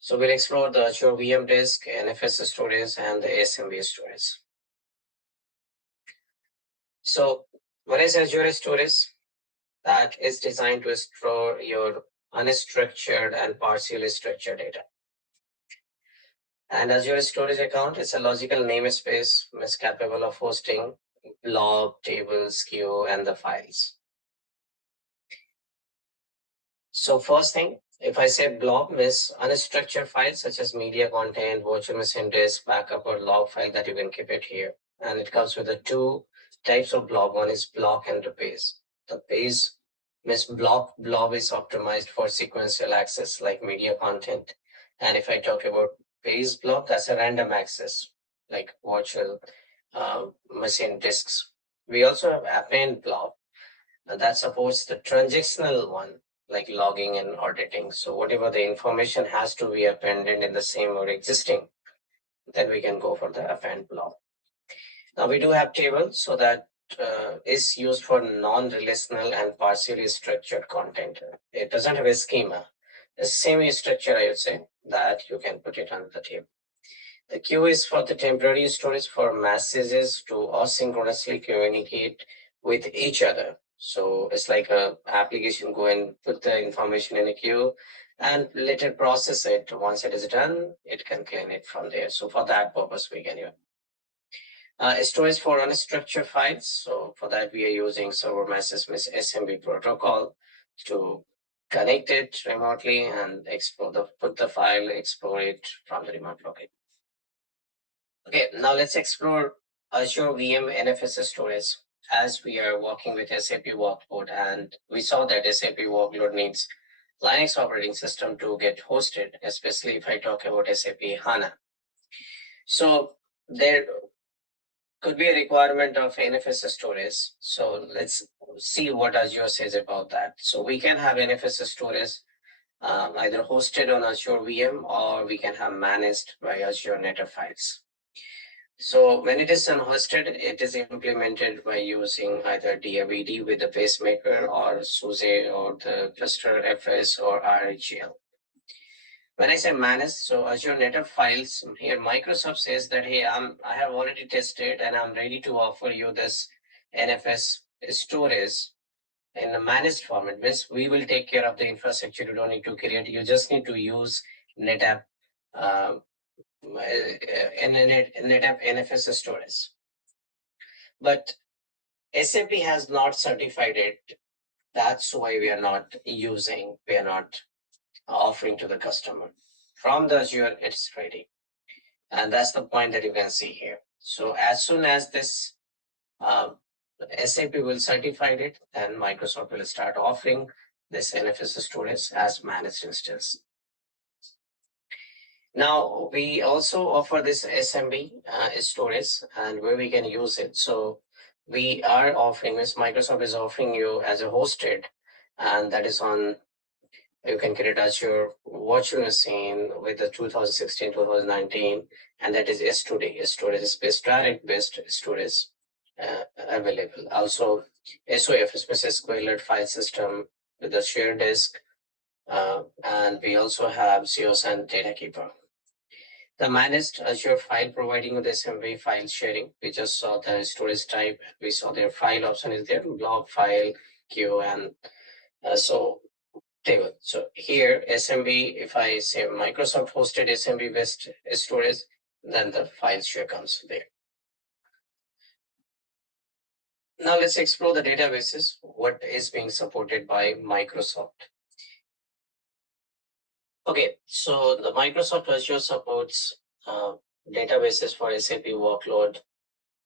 So we'll explore the Azure VM disk, NFS storage, and the SMB storage. So what is Azure storage? That is designed to store your unstructured and partially structured data. And Azure Storage Account is a logical namespace is capable of hosting blob, tables, queue, and the files. So first thing, if I say blob means unstructured files such as media content, virtual machine disk, backup, or log file that you can keep it here. And it comes with the two types of blob. One is block and the page. The page means blob is optimized for sequential access like media content. And if I talk about page blob, that's a random access like virtual machine disks. We also have append blob that supports the transactional one like logging and auditing. So whatever the information has to be appended in the same or existing, then we can go for the append blob. Now we do have tables, so that is used for non-relational and partially structured content. It doesn't have a schema. A semi-structure, I would say, that you can put it on the table. The queue is for the temporary storage for messages to asynchronously communicate with each other. So it's like a application go and put the information in a queue and later process it. Once it is done, it can clean it from there. So for that purpose, we can use storage for unstructured files. So for that, we are using server message SMB protocol to connect it remotely and put the file, explore it from the remote location. Okay, now let's explore Azure VM NFS storage as we are working with SAP workload, and we saw that SAP workload needs Linux operating system to get hosted, especially if I talk about SAP HANA. So there could be a requirement of NFS storage. So let's see what Azure says about that. So we can have NFS storage either hosted on Azure VM or we can have managed by Azure NetApp files. So when it is unhosted, it is implemented by using either DAVD with the pacemaker or SUSE or the cluster FS or RHEL. When I say managed, so Azure NetApp files, here Microsoft says that, hey, I have already tested and I'm ready to offer you this NFS storage in a managed format. Means we will take care of the infrastructure. You don't need to create. You just need to use NetApp NetApp NFS storage. But SAP has not certified it. That's why we are not offering to the customer. From the Azure, it's ready. And that's the point that you can see here. So as soon as this SAP will certify it, then Microsoft will start offering this NFS storage as managed instance. Now, we also offer this SMB storage and where we can use it. So we are offering this, Microsoft is offering you as a hosted, and that is on, you can create Azure virtual machine with the 2016, 2019, and that is S2D. Storage is based, direct based storage. available. Also, SOF, Special Squalid File System with the shared disk, and we also have COS and Data Keeper. The managed Azure file providing with SMB file sharing. We just saw the storage type. We saw their file option is there, blob file, queue, and so table. So here SMB, if I say Microsoft hosted SMB based storage, then the file share comes there. Now let's explore the databases, what is being supported by Microsoft. Okay, so the Microsoft Azure supports databases for SAP workload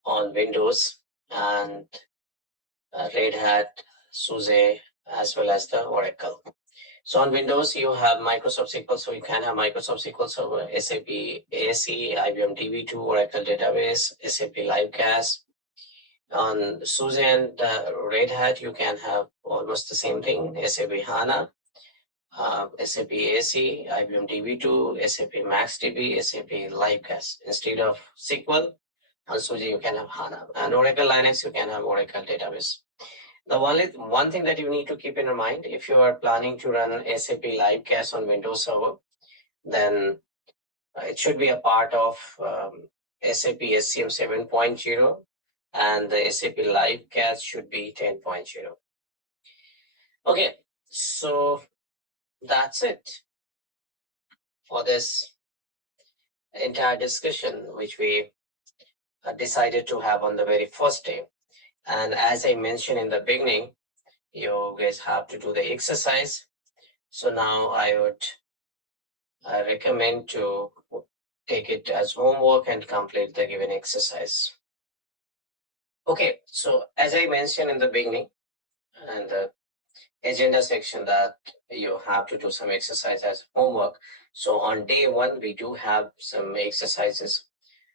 on Windows and Red Hat, SUSE, as well as the Oracle. So on Windows, you have Microsoft SQL, so you can have Microsoft SQL Server, SAP ASE, IBM DB2, Oracle Database, SAP Livecast. On SUSE and Red Hat, you can have almost the same thing, SAP HANA, SAP ASE, IBM DB2, SAP MaxDB, SAP Livecast. Instead of SQL, on SUSE you can have HANA. And Oracle Linux, you can have Oracle Database. The one thing that you need to keep in mind, if you are planning to run SAP Livecast on Windows Server, then it should be a part of SAP SCM 7.0, and the SAP Livecast should be 10.0. Okay, so that's it for this entire discussion, which we decided to have on the very first day. And as I mentioned in the beginning, you guys have to do the exercise. So now I would recommend to take it as homework and complete the given exercise. Okay, so as I mentioned in the beginning, and the agenda section, that you have to do some exercise as homework. So on day one, we do have some exercises.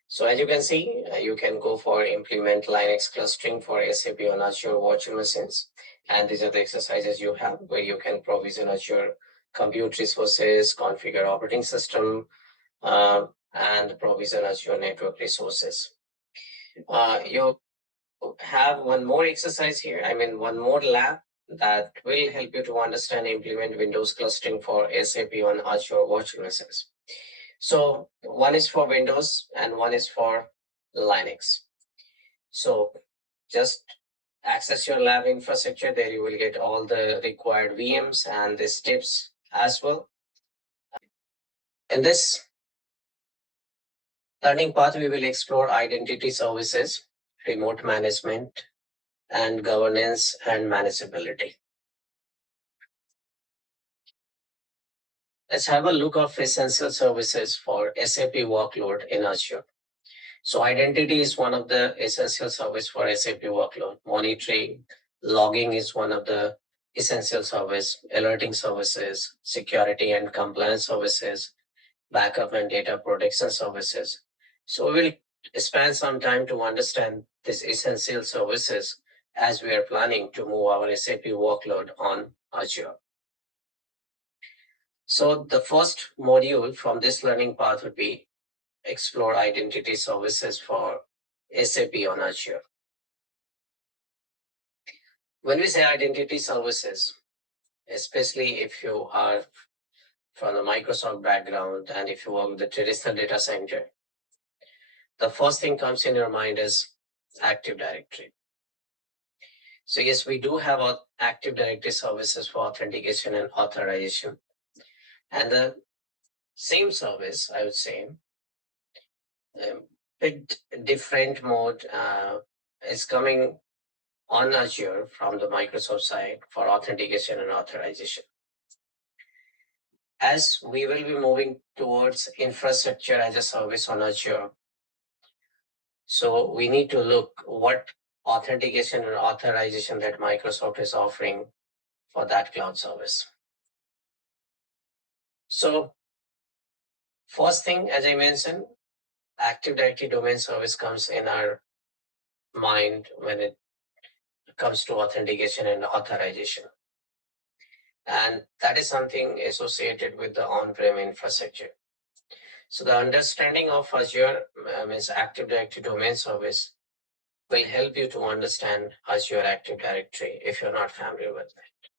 So as you can see, you can go for implement Linux clustering for SAP on Azure virtual machines. And these are the exercises you have where you can provision Azure compute resources, configure operating system, and provision Azure network resources. You have one more exercise here, one more lab that will help you to understand implement Windows clustering for SAP on Azure virtual machines. So one is for Windows and one is for Linux. So just access your lab infrastructure. There you will get all the required VMs and the steps as well. In this learning path, we will explore identity services, remote management, and governance and manageability. Let's have a look of essential services for SAP workload in Azure. So identity is one of the essential service for SAP workload. Monitoring, logging is one of the essential service, alerting services, security and compliance services, backup and data protection services. So we will spend some time to understand these essential services as we are planning to move our SAP workload on Azure. So the first module from this learning path would be Explore Identity Services for SAP on Azure. When we say identity services, especially if you are from the Microsoft background and if you work with the traditional data center, the first thing comes in your mind is Active Directory. So yes, we do have Active Directory services for authentication and authorization. And the same service, I would say, bit different mode is coming on Azure from the Microsoft side for authentication and authorization. As we will be moving towards infrastructure as a service on Azure, so we need to look what authentication and authorization that Microsoft is offering for that cloud service. So first thing, as I mentioned, Active Directory domain service comes in our mind when it comes to authentication and authorization. And that is something associated with the on-prem infrastructure. So the understanding of Azure means Active Directory domain service will help you to understand Azure Active Directory if you're not familiar with it.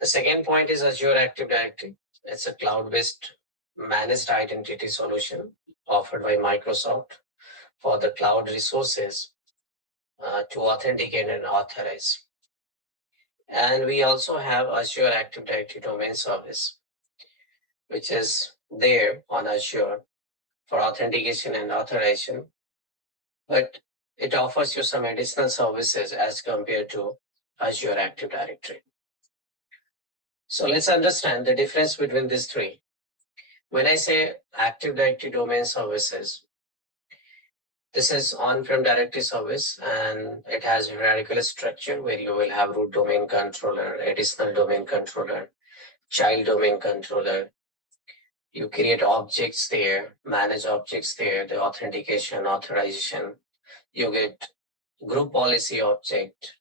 The second point is Azure Active Directory. It's a cloud-based managed identity solution offered by Microsoft for the cloud resources to authenticate and authorize. And we also have Azure Active Directory Domain Service, which is there on Azure for authentication and authorization, but it offers you some additional services as compared to Azure Active Directory. So let's understand the difference between these three. When I say Active Directory Domain Services, this is on-prem directory service, and it has hierarchical structure where you will have root domain controller, additional domain controller, child domain controller. You create objects there, manage objects there, the authentication, authorization. You get group policy object,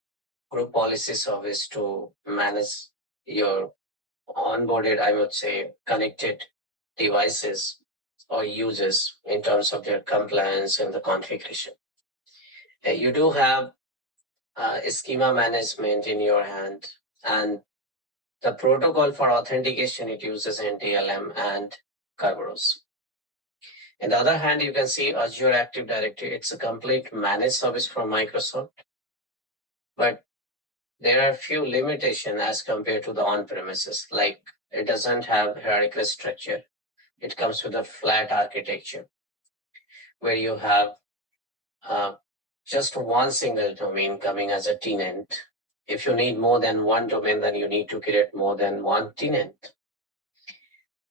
group policy service to manage your onboarded, I would say, connected devices or users in terms of their compliance and the configuration. You do have schema management in your hand, and the protocol for authentication, it uses NTLM and Kerberos. On the other hand, you can see Azure Active Directory. It's a complete managed service from Microsoft, but there are a few limitations as compared to the on-premises, like it doesn't have hierarchical structure. It comes with a flat architecture where you have just one single domain coming as a tenant. If you need more than one domain, then you need to create more than one tenant.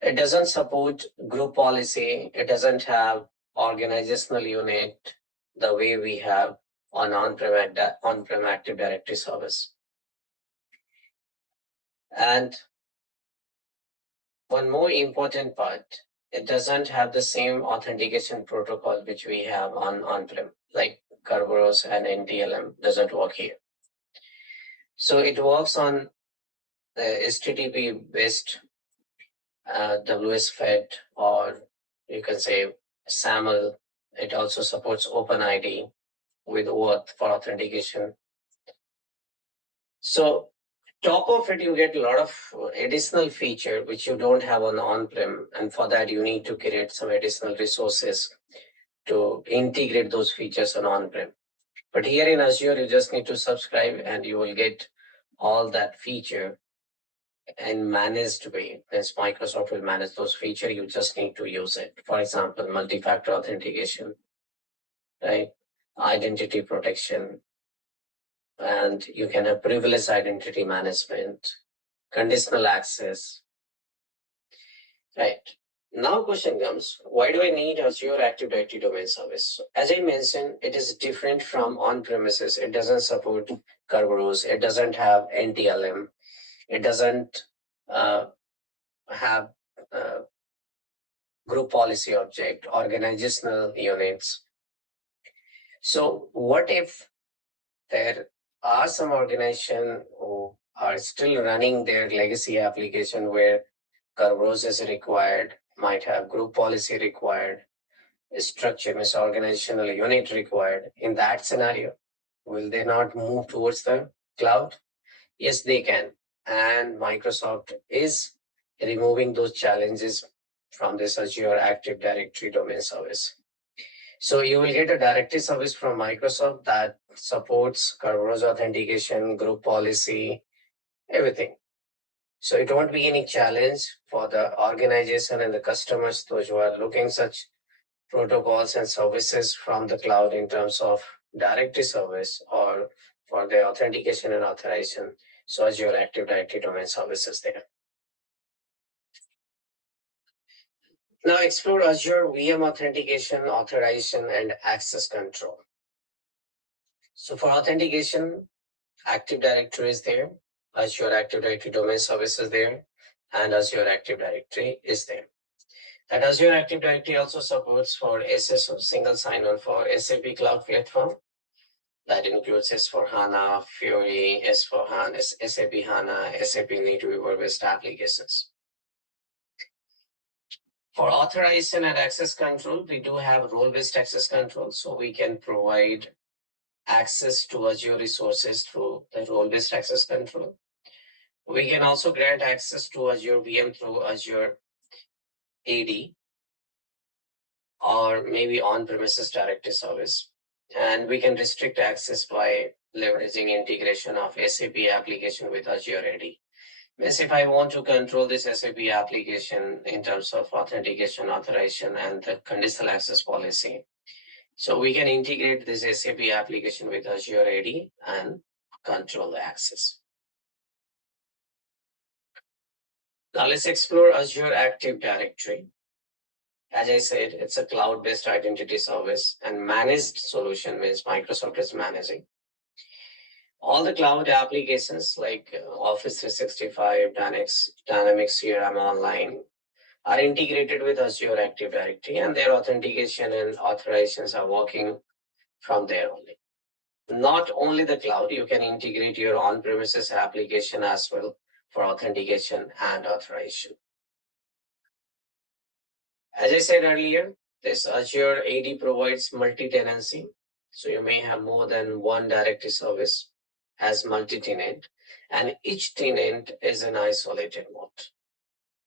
It doesn't support group policy. It doesn't have organizational unit the way we have on on-prem Active Directory service. And one more important part, it doesn't have the same authentication protocol which we have on-prem, like Kerberos and NTLM doesn't work here. So it works on HTTP based WS-Fed, or you can say SAML. It also supports OpenID with OAuth for authentication. So top of it, you get a lot of additional feature which you don't have on-prem, and for that you need to create some additional resources to integrate those features on-prem. But here in Azure, you just need to subscribe and you will get all that feature in managed way. As Microsoft will manage those features, you just need to use it. For example, multi-factor authentication, right? Identity protection, and you can have privileged identity management, conditional access, right? Now question comes, why do I need Azure Active Directory Domain Service? So, as I mentioned, it is different from on-premises. It doesn't support Kerberos. It doesn't have NTLM. It doesn't have group policy object, organizational units. So what if there are some organizations who are still running their legacy application where Kerberos is required, might have group policy required, structure, means organizational unit required? In that scenario, will they not move towards the cloud? Yes, they can. And Microsoft is removing those challenges from this Azure Active Directory Domain Service. So you will get a directory service from Microsoft that supports Kerberos authentication, group policy, everything. So it won't be any challenge for the organization and the customers, those who are looking such protocols and services from the cloud in terms of directory service or for the authentication and authorization. So Azure Active Directory Domain Service is there. Now explore Azure VM authentication, authorization, and access control. So for authentication, Active Directory is there, Azure Active Directory Domain Service is there, and Azure Active Directory is there. And Azure Active Directory also supports for SSO, single sign-on for SAP Cloud Platform. That includes S4 HANA, Fiori, S4 HANA, SAP HANA, SAP NetWeaver based applications. For authorization and access control, we do have role-based access control, so we can provide access to Azure resources through the role-based access control. We can also grant access to Azure VM through Azure AD or maybe on-premises directory service. And we can restrict access by leveraging integration of SAP application with Azure AD. Means if I want to control this SAP application in terms of authentication, authorization, and the conditional access policy, so we can integrate this SAP application with Azure AD and control the access. Now let's explore Azure Active Directory. As I said, it's a cloud-based identity service, and managed solution means Microsoft is managing. All the cloud applications like Office 365, Dynamics CRM Online are integrated with Azure Active Directory, and their authentication and authorizations are working from there only. Not only the cloud, you can integrate your on-premises application as well for authentication and authorization. As I said earlier, this Azure AD provides multi-tenancy. So you may have more than one directory service as multi-tenant, and each tenant is an isolated mode.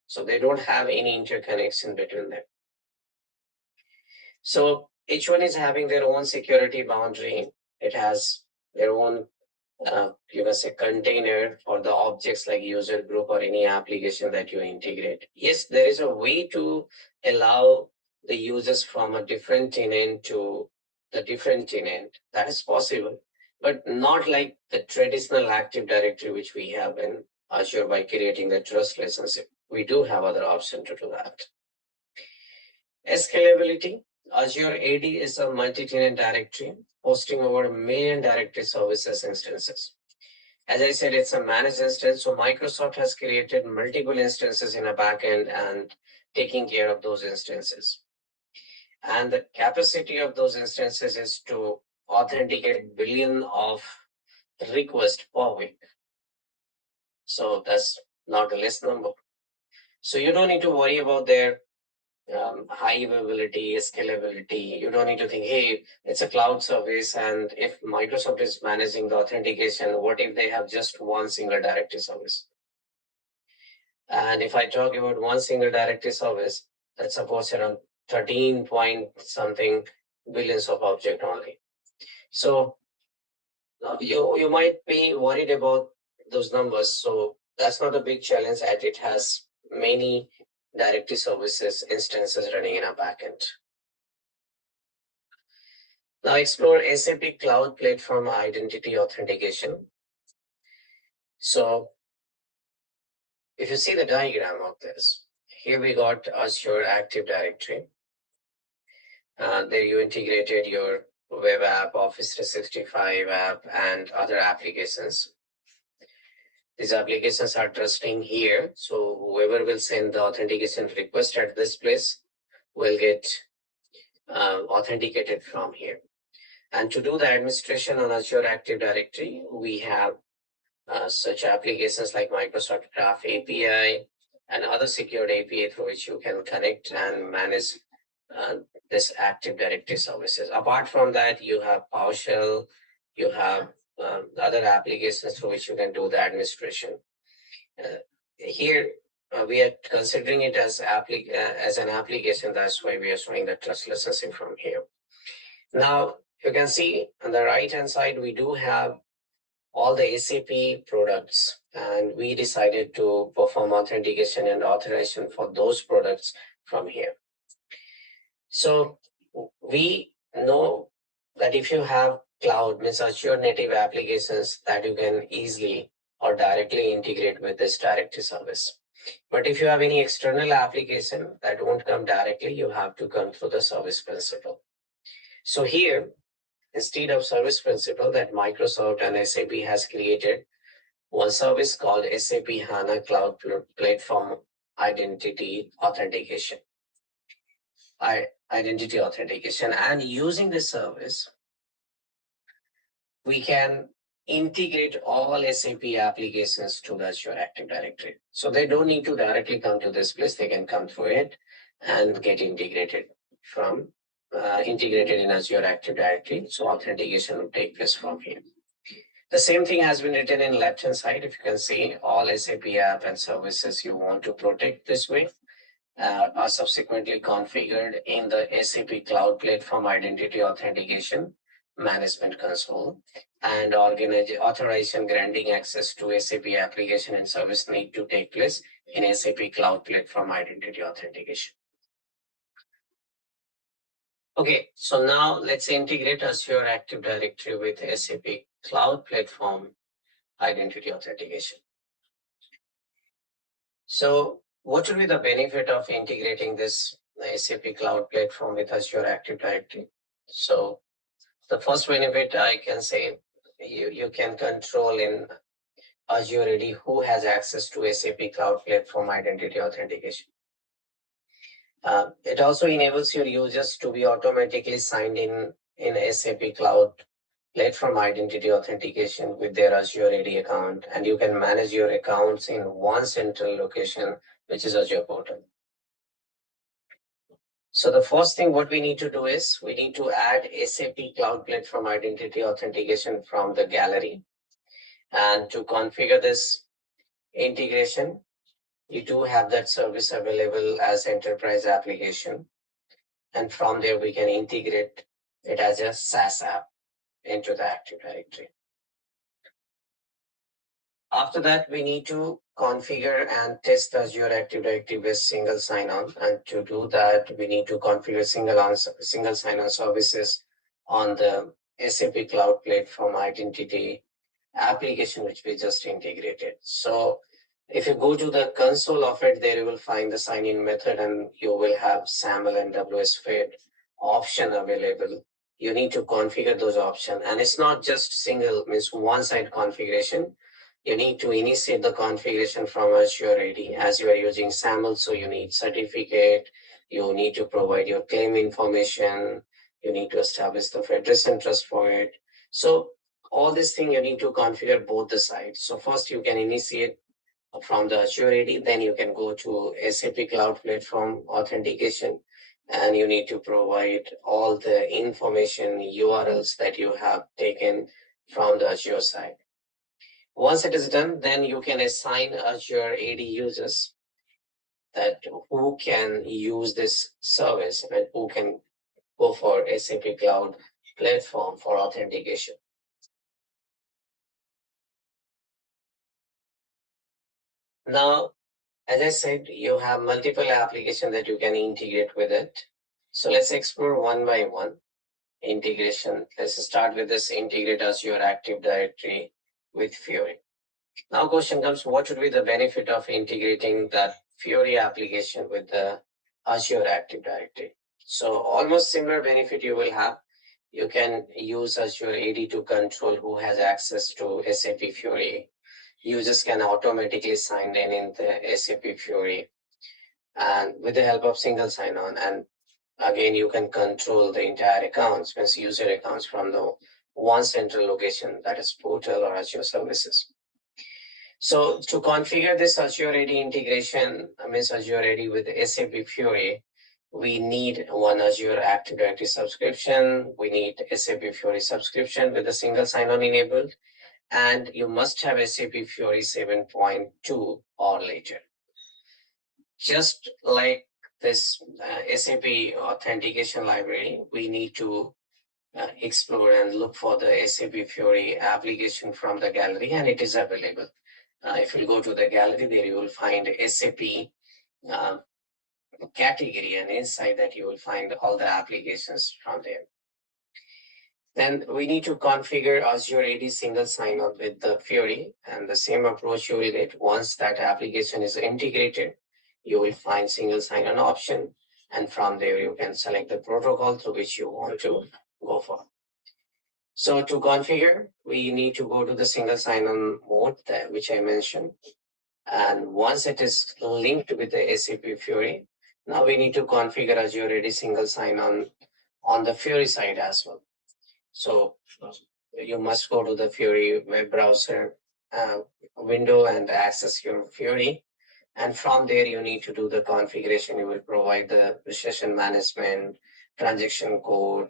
So they don't have any interconnection between them. So each one is having their own security boundary. It has their own, you can say, container for the objects like user group or any application that you integrate. Yes, there is a way to allow the users from a different tenant to the different tenant. That is possible, but not like the traditional Active Directory which we have in Azure by creating the trust relationship. We do have other option to do that. Scalability. Azure AD is a multi-tenant directory hosting over 1 million directory services instances. As I said, it's a managed instance, so Microsoft has created multiple instances in a backend and taking care of those instances. And the capacity of those instances is to authenticate billion of requests per week. So that's not a less number. So you don't need to worry about their high availability, scalability. You don't need to think, hey, it's a cloud service, and if Microsoft is managing the authentication, what if they have just one single directory service? And if I talk about one single directory service, that supports around 13 point something billions of objects only. So you might be worried about those numbers. So that's not a big challenge, as it has many directory services instances running in a backend. Now explore SAP Cloud Platform Identity Authentication. So if you see the diagram of this, here we got Azure Active Directory. There you integrated your web app, Office 365 app, and other applications. These applications are trusting here. So whoever will send the authentication request at this place will get authenticated from here. And to do the administration on Azure Active Directory, we have such applications like Microsoft Graph API and other secured API through which you can connect and manage this Active Directory services. Apart from that, you have PowerShell, you have other applications through which you can do the administration. Here, we are considering it as an application. That's why we are showing the trust relationship from here. Now, you can see on the right-hand side, we do have all the SAP products, and we decided to perform authentication and authorization for those products from here. So we know that if you have cloud, means Azure native applications, that you can easily or directly integrate with this directory service. But if you have any external application that won't come directly, you have to come through the service principle. So here, instead of service principle that Microsoft and SAP has created, one service called SAP HANA Cloud Platform Identity Authentication. Identity authentication. And using this service, we can integrate all SAP applications to the Azure Active Directory. So they don't need to directly come to this place. They can come through it. and get integrated in Azure Active Directory. So authentication will take place from here. The same thing has been written in left-hand side. If you can see, all SAP app and services you want to protect this way are subsequently configured in the SAP Cloud Platform Identity Authentication Management Console, and authorization granting access to SAP application and service need to take place in SAP Cloud Platform Identity Authentication. Okay, so now let's integrate Azure Active Directory with SAP Cloud Platform Identity Authentication. So what will be the benefit of integrating this SAP Cloud Platform with Azure Active Directory? So the first benefit I can say, you can control in Azure AD who has access to SAP Cloud Platform Identity Authentication. It also enables your users to be automatically signed in SAP Cloud Platform Identity Authentication with their Azure AD account, and you can manage your accounts in one central location, which is Azure portal. So the first thing what we need to do is we need to add SAP Cloud Platform Identity Authentication from the gallery. And to configure this integration, you do have that service available as enterprise application. And from there, we can integrate it as a SaaS app into the Active Directory. After that, we need to configure and test Azure Active Directory with single sign-on. And to do that, we need to configure single sign-on services on the SAP Cloud Platform Identity application, which we just integrated. So if you go to the console of it, there you will find the sign-in method, and you will have SAML and WSFed option available. You need to configure those options. And it's not just single, means one-side configuration. You need to initiate the configuration from Azure AD as you are using SAML. So you need certificate, you need to provide your claim information, you need to establish the address and trust for it. So all this thing you need to configure both the sides. So first you can initiate from the Azure AD, then you can go to SAP Cloud Platform Authentication, and you need to provide all the information, URLs that you have taken from the Azure side. Once it is done, then you can assign Azure AD users that who can use this service and who can go for SAP Cloud Platform for authentication. Now, as I said, you have multiple applications that you can integrate with it. So let's explore one by one integration. Let's start with this integrate Azure Active Directory with Fiori. Now question comes, what would be the benefit of integrating that Fiori application with the Azure Active Directory? So almost similar benefit you will have. You can use Azure AD to control who has access to SAP Fiori. Users can automatically sign in the SAP Fiori, and with the help of single sign-on. And again, you can control the entire accounts, means user accounts from the one central location, that is portal or Azure services. So to configure this Azure AD integration, means Azure AD with SAP Fiori, we need one Azure Active Directory subscription. We need SAP Fiori subscription with a single sign-on enabled, and you must have SAP Fiori 7.2 or later. Just like this SAP authentication library, we need to explore and look for the SAP Fiori application from the gallery, and it is available. If you go to the gallery, there you will find SAP category, and inside that you will find all the applications from there. Then we need to configure Azure AD single sign-on with the Fiori, and the same approach you will get once that application is integrated. You will find single sign-on option, and from there you can select the protocol through which you want to go for. So to configure, we need to go to the single sign-on mode, which I mentioned. And once it is linked with the SAP Fiori, now we need to configure Azure AD single sign-on on the Fiori side as well. So you must go to the Fiori web browser window and access your Fiori. And from there, you need to do the configuration. You will provide the session management, transaction code,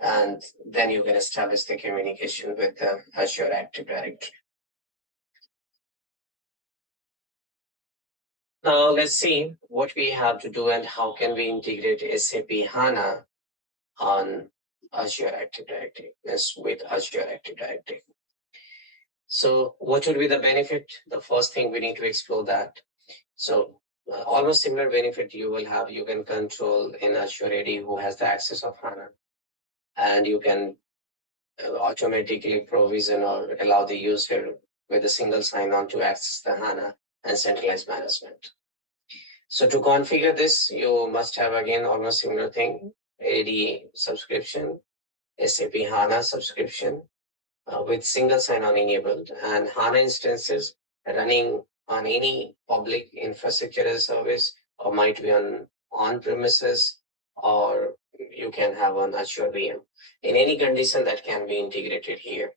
and then you can establish the communication with the Azure Active Directory. Now let's see what we have to do and how can we integrate SAP HANA on Azure Active Directory, yes, with Azure Active Directory. So what would be the benefit? The first thing we need to explore that. So almost similar benefit you will have. You can control in Azure AD who has the access of HANA, and you can automatically provision or allow the user with a single sign-on to access the HANA and centralized management. So to configure this, you must have again almost similar thing, AD subscription, SAP HANA subscription with single sign-on enabled, and HANA instances running on any public infrastructure as a service, or might be on premises, or you can have on Azure VM. In any condition that can be integrated here.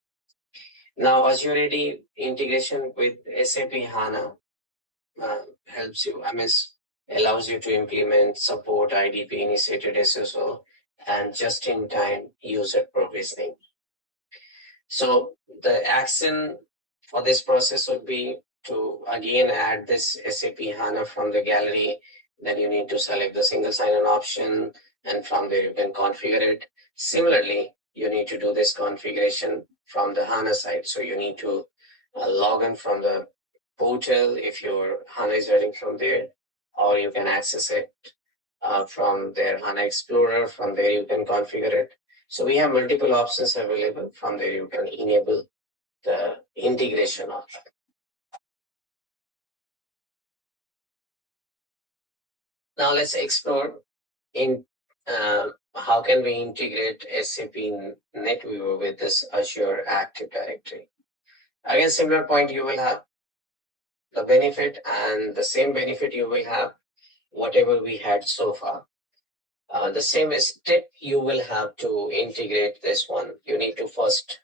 Now Azure AD integration with SAP HANA helps you, allows you to implement support IDP initiated SSO and just-in-time user provisioning. So the action for this process would be to again add this SAP HANA from the gallery. Then you need to select the single sign-on option, and from there you can configure it. Similarly, you need to do this configuration from the HANA side. So you need to log in from the portal if your HANA is running from there, or you can access it from their HANA Explorer. From there you can configure it. So we have multiple options available. From there you can enable the integration option. Now let's explore in how can we integrate SAP NetWeaver with this Azure Active Directory. Again, similar point, you will have the benefit, and the same benefit you will have whatever we had so far. The same step you will have to integrate this one. You need to first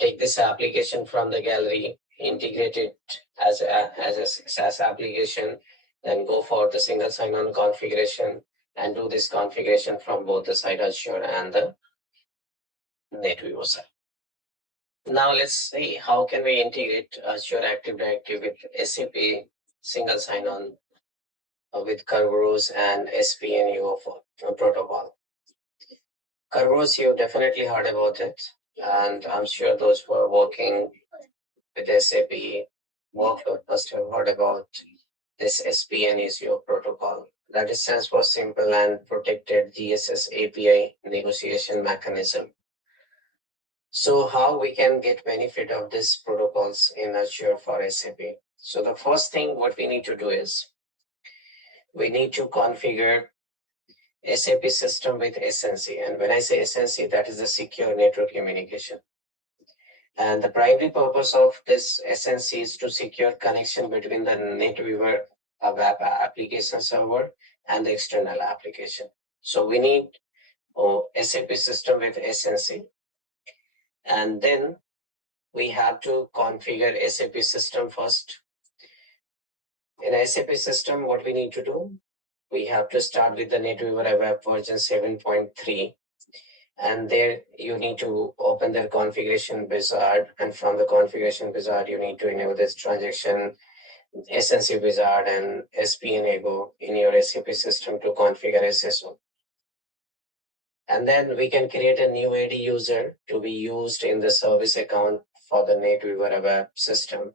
take this application from the gallery, integrate it as a SaaS application, then go for the single sign-on configuration and do this configuration from both the side Azure and the NetWeaver side. Now let's see how can we integrate Azure Active Directory with SAP single sign-on with Kerberos and SPNU protocol. Kerberos, you definitely heard about it, and I'm sure those who are working with SAP Workload must have heard about this SPNU protocol. That stands for Simple and Protected GSS API Negotiation Mechanism. So how we can get benefit of these protocols in Azure for SAP? So the first thing what we need to do is we need to configure SAP system with SNC. And when I say SNC, that is the secure network communication. And the primary purpose of this SNC is to secure connection between the NetWeaver web application server and the external application. So we need SAP system with SNC. And then we have to configure SAP system first. In SAP system, what we need to do, we have to start with the NetWeaver web version 7.3. And there you need to open the configuration wizard. And from the configuration wizard, you need to enable this transaction, SNC wizard and SP enable in your SAP system to configure SSO. And then we can create a new AD user to be used in the service account for the NetWeaver web system.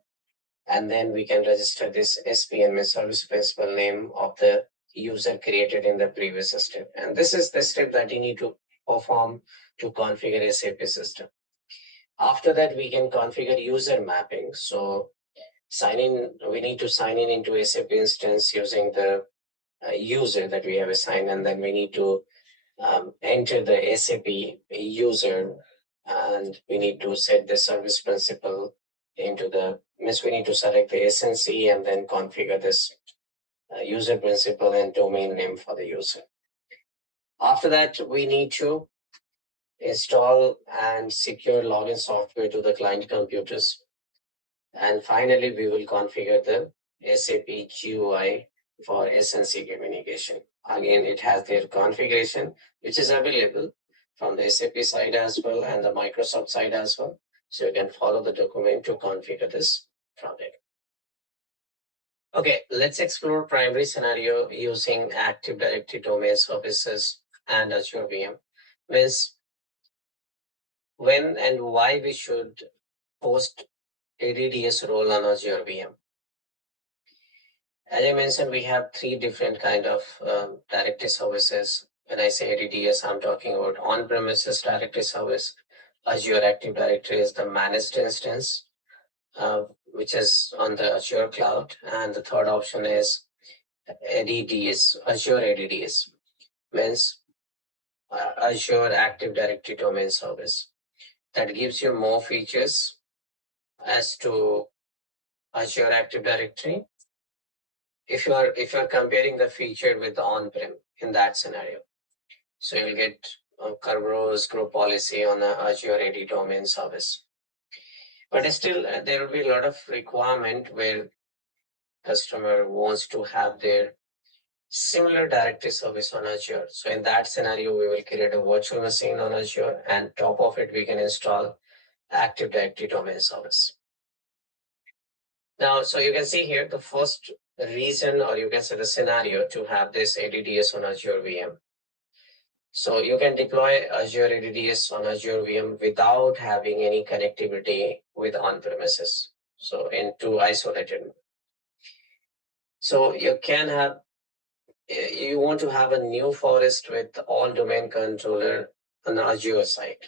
And then we can register this SPN, service principal name of the user created in the previous step. And this is the step that you need to perform to configure SAP system. After that, we can configure user mapping. So we need to sign in into SAP instance using the user that we have assigned, and then we need to enter the SAP user, and we need to set the service principal into the, we need to select the SNC and then configure this user principal and domain name for the user. After that, we need to install and secure login software to the client computers. And finally, we will configure the SAP GUI for SNC communication. Again, it has their configuration, which is available from the SAP side as well and the Microsoft side as well. So you can follow the document to configure this from there. Okay, let's explore primary scenario using Active Directory domain services and Azure VM. Means when and why we should host ADDS role on Azure VM. As I mentioned, we have three different kind of directory services. When I say ADDS, I'm talking about on-premises directory service. Azure Active Directory is the managed instance, which is on the Azure cloud. And the third option is ADDS, Azure ADDS, means Azure Active Directory Domain Service. That gives you more features as to Azure Active Directory. If you're comparing the feature with the on-prem in that scenario, so you'll get Kerberos group policy on the Azure AD domain service. But still, there will be a lot of requirement where customer wants to have their similar directory service on Azure. So in that scenario, we will create a virtual machine on Azure, and top of it, we can install Active Directory domain service. Now, so you can see here the first reason, or you can say the scenario to have this ADDS on Azure VM. So you can deploy Azure ADDS on Azure VM without having any connectivity with on-premises. So into isolated. So you can have, you want to have a new forest with all domain controller on Azure side.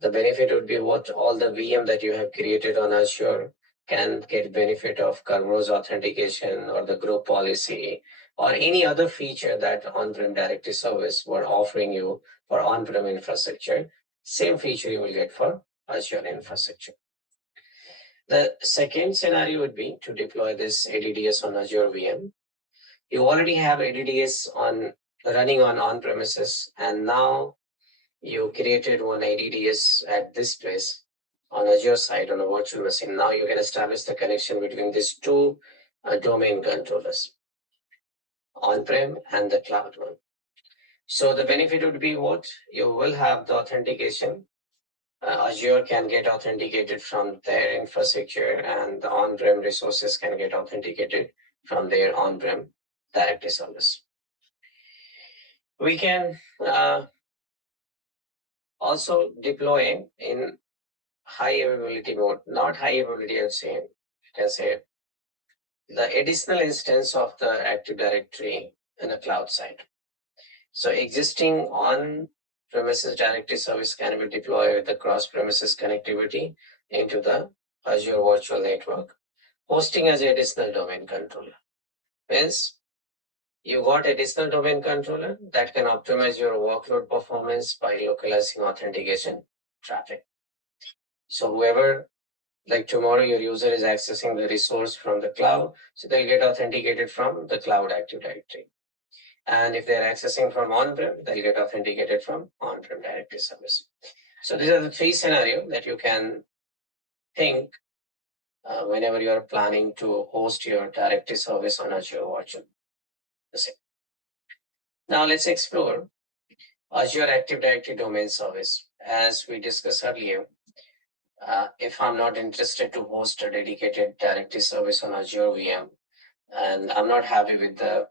The benefit would be what all the VM that you have created on Azure can get benefit of Kerberos authentication or the group policy or any other feature that on-prem directory service were offering you for on-prem infrastructure. Same feature you will get for Azure infrastructure. The second scenario would be to deploy this ADDS on Azure VM. You already have ADDS running on premises, and now you created one ADDS at this place on Azure side on a virtual machine. Now you can establish the connection between these two domain controllers, on-prem and the cloud one. So the benefit would be what? You will have the authentication. Azure can get authenticated from their infrastructure, and the on-prem resources can get authenticated from their on-prem directory service. We can also deploy in high availability mode, not high availability, I would say, you can say the additional instance of the Active Directory in the cloud side. So existing on-premises directory service can be deployed with the cross-premises connectivity into the Azure Virtual Network, hosting as additional domain controller. Means you got additional domain controller that can optimize your workload performance by localizing authentication traffic. So whoever, like tomorrow, your user is accessing the resource from the cloud, so they'll get authenticated from the cloud Active Directory. And if they're accessing from on-prem, they'll get authenticated from on-prem directory service. So these are the three scenarios that you can think whenever you are planning to host your directory service on Azure Virtual. Now let's explore Azure Active Directory Domain Service. As we discussed earlier, if I'm not interested to host a dedicated directory service on Azure VM, and I'm not happy with the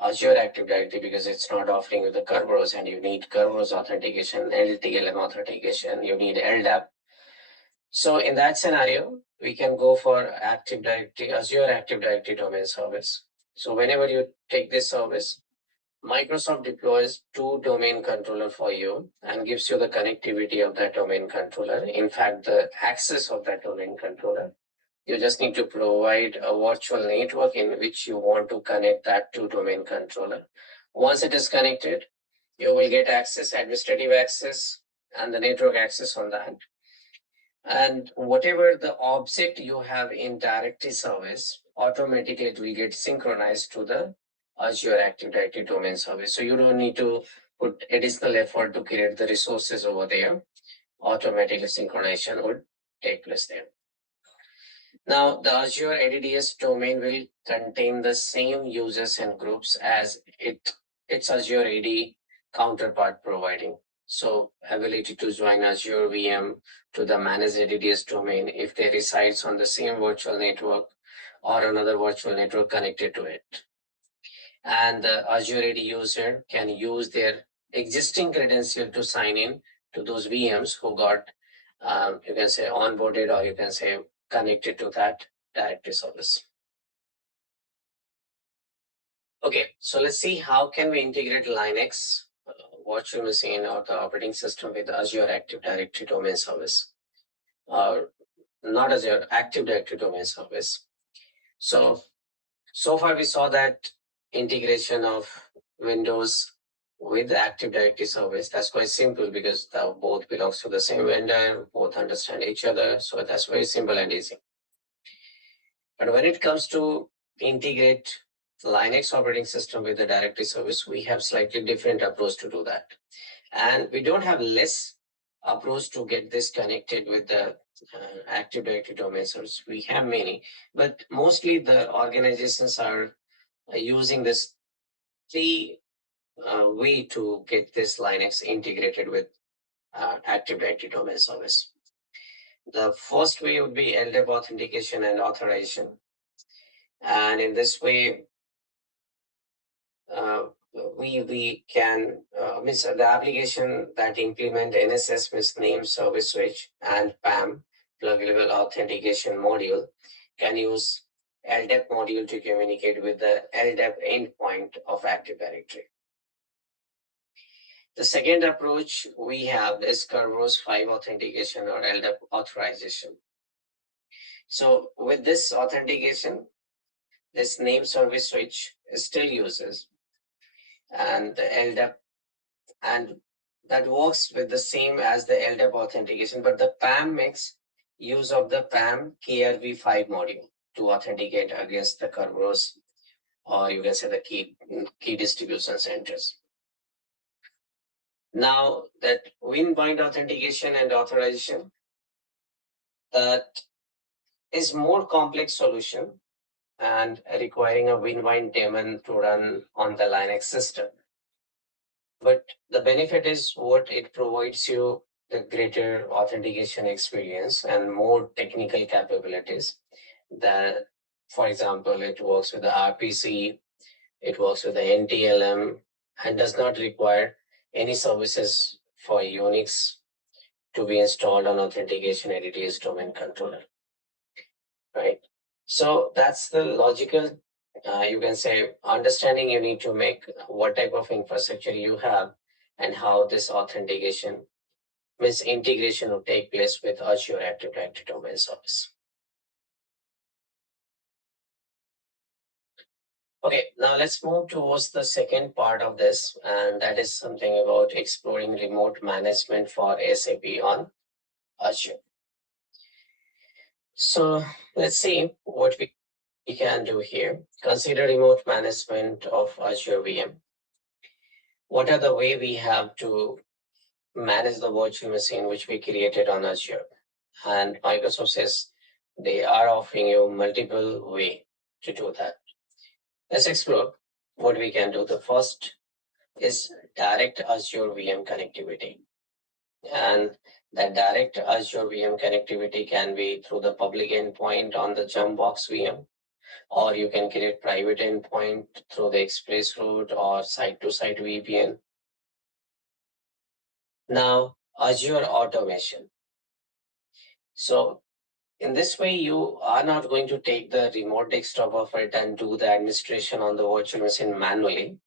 Azure Active Directory because it's not offering you the Kerberos, and you need Kerberos authentication, LTLM authentication, you need LDAP. So in that scenario, we can go for Active Directory, Azure Active Directory Domain Service. So whenever you take this service, Microsoft deploys two domain controller for you and gives you the connectivity of that domain controller. In fact, the access of that domain controller. You just need to provide a virtual network in which you want to connect that to domain controller. Once it is connected, you will get access, administrative access, and the network access on that. And whatever the object you have in directory service, automatically it will get synchronized to the Azure Active Directory Domain Service. So you don't need to put additional effort to create the resources over there. Automatically synchronization would take place there. Now, the Azure ADDS domain will contain the same users and groups as its Azure AD counterpart providing. So, ability to join Azure VM to the managed ADDS domain if they resides on the same virtual network or another virtual network connected to it. And the Azure AD user can use their existing credential to sign in to those VMs who got, you can say, onboarded, or you can say connected to that directory service. Okay, so let's see how can we integrate Linux virtual machine or the operating system with Azure Active Directory domain service, or not Azure Active Directory domain service. So far we saw that integration of Windows with the Active Directory service. That's quite simple because both belongs to the same vendor, both understand each other. So that's very simple and easy. But when it comes to integrate Linux operating system with the directory service, we have slightly different approach to do that. And we don't have less approach to get this connected with the Active Directory domain service. We have many, but mostly the organizations are using this three way to get this Linux integrated with Active Directory domain service. The first way would be LDAP authentication and authorization. And in this way, we can means the application that implement NSS means name service switch and PAM plug level authentication module can use LDAP module to communicate with the LDAP endpoint of Active Directory. The second approach we have is Kerberos 5 authentication or LDAP authorization. So with this authentication, this name service switch still uses and the LDAP, and that works with the same as the LDAP authentication, but the PAM makes use of the PAM KRV5 module to authenticate against the Kerberos, or you can say the key distribution centers. Now that win-bind authentication and authorization, that is more complex solution and requiring a win-bind daemon to run on the Linux system. But the benefit is what it provides you the greater authentication experience and more technical capabilities. That, for example, it works with the RPC, it works with the NTLM, and does not require any services for Unix to be installed on authentication ADDS domain controller, right? So that's the logical, you can say, understanding you need to make what type of infrastructure you have and how this authentication means integration will take place with Azure Active Directory domain service. Okay, now let's move towards the second part of this, and that is something about exploring remote management for SAP on Azure. So let's see what we can do here. Consider remote management of Azure VM. What are the way we have to manage the virtual machine which we created on Azure? And Microsoft says they are offering you multiple way to do that. Let's explore what we can do. The first is direct Azure VM connectivity. And that direct Azure VM connectivity can be through the public endpoint on the Jumpbox VM, or you can create private endpoint through the express route or site-to-site VPN. Now, Azure automation. So in this way, you are not going to take the remote desktop of it and do the administration on the virtual machine manually.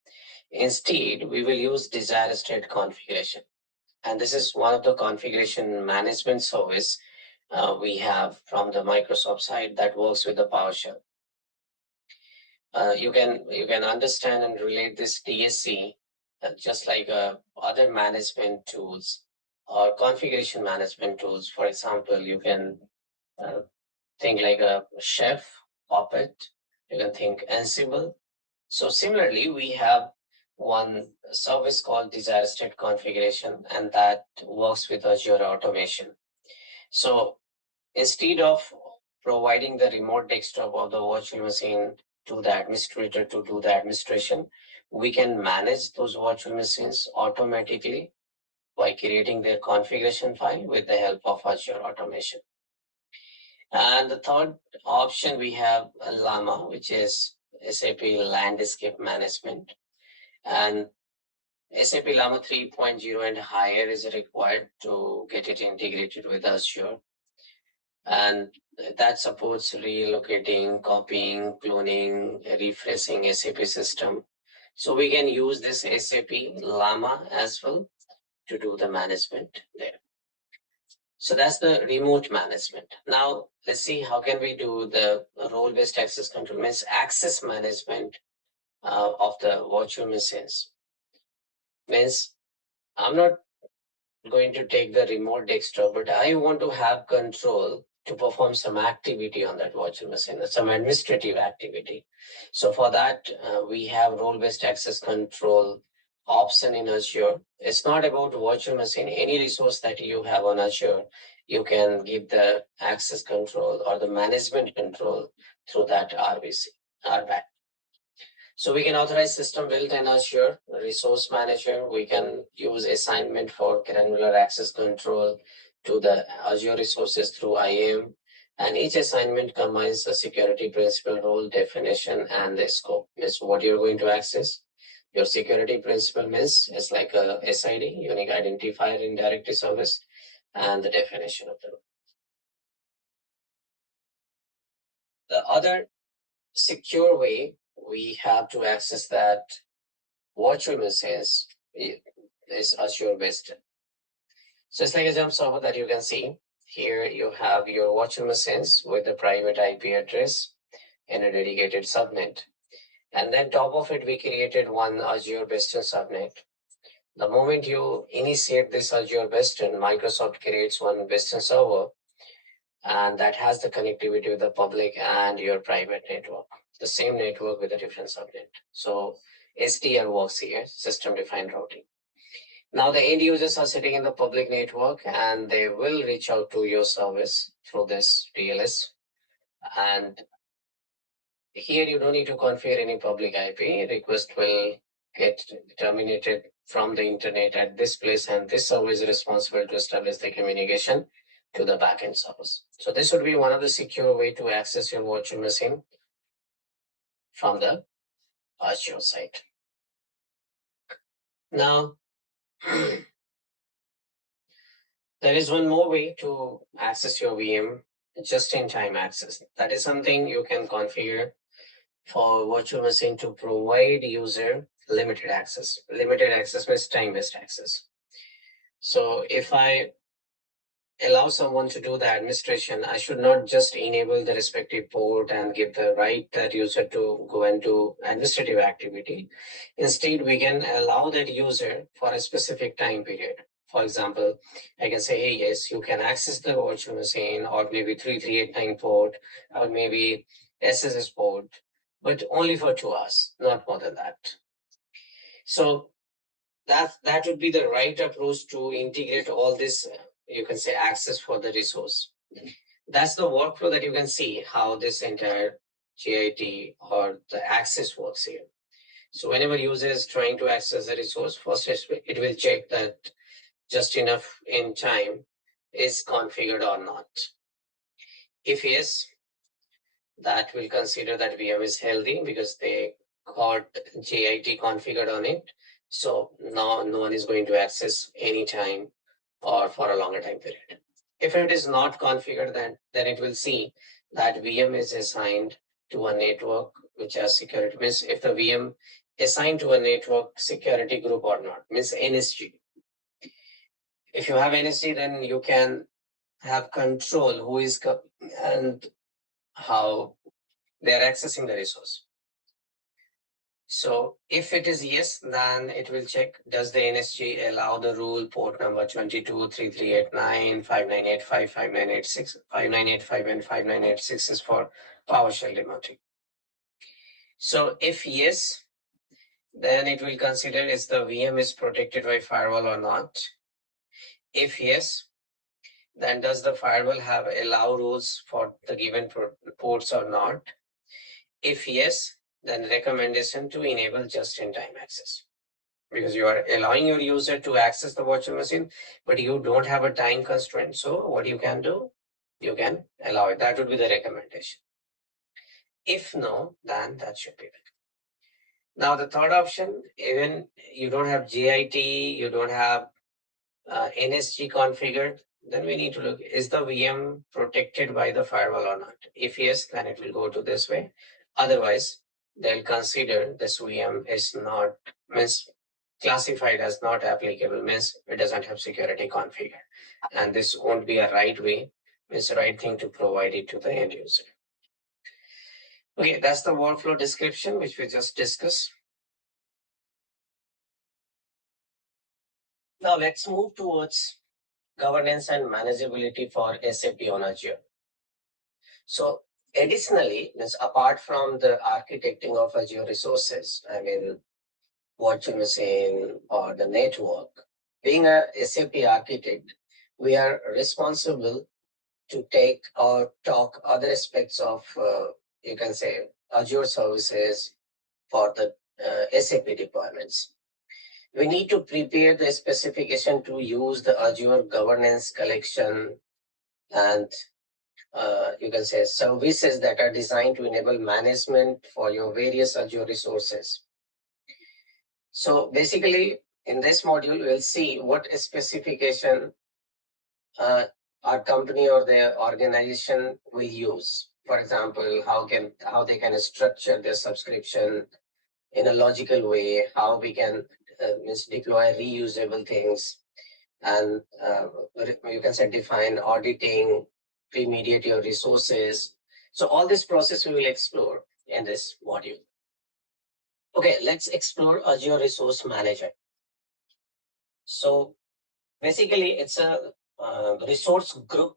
Instead, we will use desired state configuration. And this is one of the configuration management service we have from the Microsoft side that works with the PowerShell. You can understand and relate this DSC just like other management tools or configuration management tools. For example, you can think like a Chef, Puppet, you can think Ansible. So similarly, we have one service called desired state configuration, and that works with Azure automation. So instead of providing the remote desktop of the virtual machine to the administrator to do the administration. We can manage those virtual machines automatically by creating their configuration file with the help of Azure automation. And the third option we have Llama, which is SAP Landscape Management. And SAP Llama 3.0 and higher is required to get it integrated with Azure. And that supports relocating, copying, cloning, refreshing SAP system. So we can use this SAP Llama as well to do the management there. So that's the remote management. Now let's see how can we do the role-based access control, means access management of the virtual machines. Means I'm not going to take the remote desktop, but I want to have control to perform some activity on that virtual machine, some administrative activity. So for that, we have role-based access control option in Azure. It's not about virtual machine. Any resource that you have on Azure, you can give the access control or the management control through that RBAC. So we can authorize system built in Azure, resource manager. We can use assignment for granular access control to the Azure resources through IAM. And each assignment combines the security principal, role definition, and the scope. Means what you're going to access. Your security principal means it's like a SID, unique identifier in directory service, and the definition of the role. The other secure way we have to access that virtual machines is Azure based. So it's like a jump server that you can see. Here you have your virtual machines with the private IP address and a dedicated subnet. And then top of it, we created one Azure Bastion subnet. The moment you initiate this Azure Bastion, Microsoft creates one Bastion server, and that has the connectivity with the public and your private network, the same network with a different subnet. So SDR works here, system defined routing. Now the end users are sitting in the public network and they will reach out to your service through this DLS. And here you don't need to configure any public IP. Request will get terminated from the internet at this place, and this service is responsible to establish the communication to the backend service. So this would be one of the secure way to access your virtual machine from the Azure site. Now, there is one more way to access your VM, just-in-time access. That is something you can configure for virtual machine to provide user limited access. Limited access means time-based access. So if I allow someone to do the administration, I should not just enable the respective port and give the right that user to go and do administrative activity. Instead, we can allow that user for a specific time period. For example, I can say, hey, yes, you can access the virtual machine, or maybe 3389 port, or maybe SSS port, but only for 2 hours, not more than that. So that would be the right approach to integrate all this, you can say, access for the resource. That's the workflow that you can see how this entire GIT or the access works here. So whenever user is trying to access the resource, first it will check that just enough in time is configured or not. If yes, that will consider that VM is healthy because they got JIT configured on it. So now no one is going to access anytime or for a longer time period. If it is not configured, then it will see that VM is assigned to a network which has security. Means if the VM assigned to a network security group or not, means NSG. If you have NSG, then you can have control who is and how they are accessing the resource. So if it is yes, then it will check, does the NSG allow the rule port number 22, 3389, 5985, 5986, 5985 and 5986 is for PowerShell remoting. So if yes, then it will consider is the VM is protected by firewall or not. If yes, then does the firewall have allow rules for the given ports or not? If yes, then recommendation to enable just-in-time access. Because you are allowing your user to access the virtual machine, but you don't have a time constraint. So what you can do, you can allow it. That would be the recommendation. If no, then that should be it. Now the third option, even you don't have JIT, you don't have NSG configured, then we need to look, is the VM protected by the firewall or not? If yes, then it will go to this way. Otherwise, they'll consider this VM is not, means classified as not applicable, means it doesn't have security configured. And this won't be a right way, means the right thing to provide it to the end user. Okay, that's the workflow description, which we just discussed. Now let's move towards governance and manageability for SAP on Azure. So additionally, means apart from the architecting of Azure resources, I mean, virtual machine or the network, being a SAP architect, we are responsible to take or talk other aspects of, you can say, Azure services for the SAP deployments. We need to prepare the specification to use the Azure governance collection and you can say services that are designed to enable management for your various Azure resources. So basically, in this module, we'll see what specification our company or their organization will use. For example, how they can structure their subscription in a logical way, how we can deploy reusable things, and you can say define auditing, remediate your resources. So all this process we will explore in this module. Okay, let's explore Azure Resource Manager. So basically, it's a resource group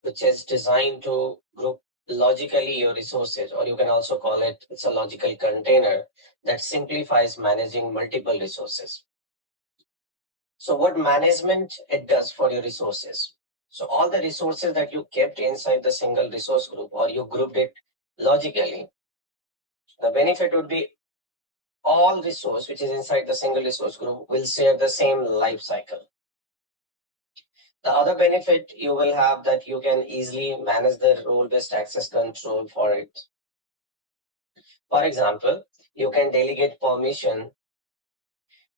which is designed to group logically your resources, or you can also call it, it's a logical container that simplifies managing multiple resources. So what management it does for your resources? So all the resources that you kept inside the single resource group, or you grouped it logically, the benefit would be all resource which is inside the single resource group will share the same life cycle. The other benefit you will have that you can easily manage the role-based access control for it. For example, you can delegate permission,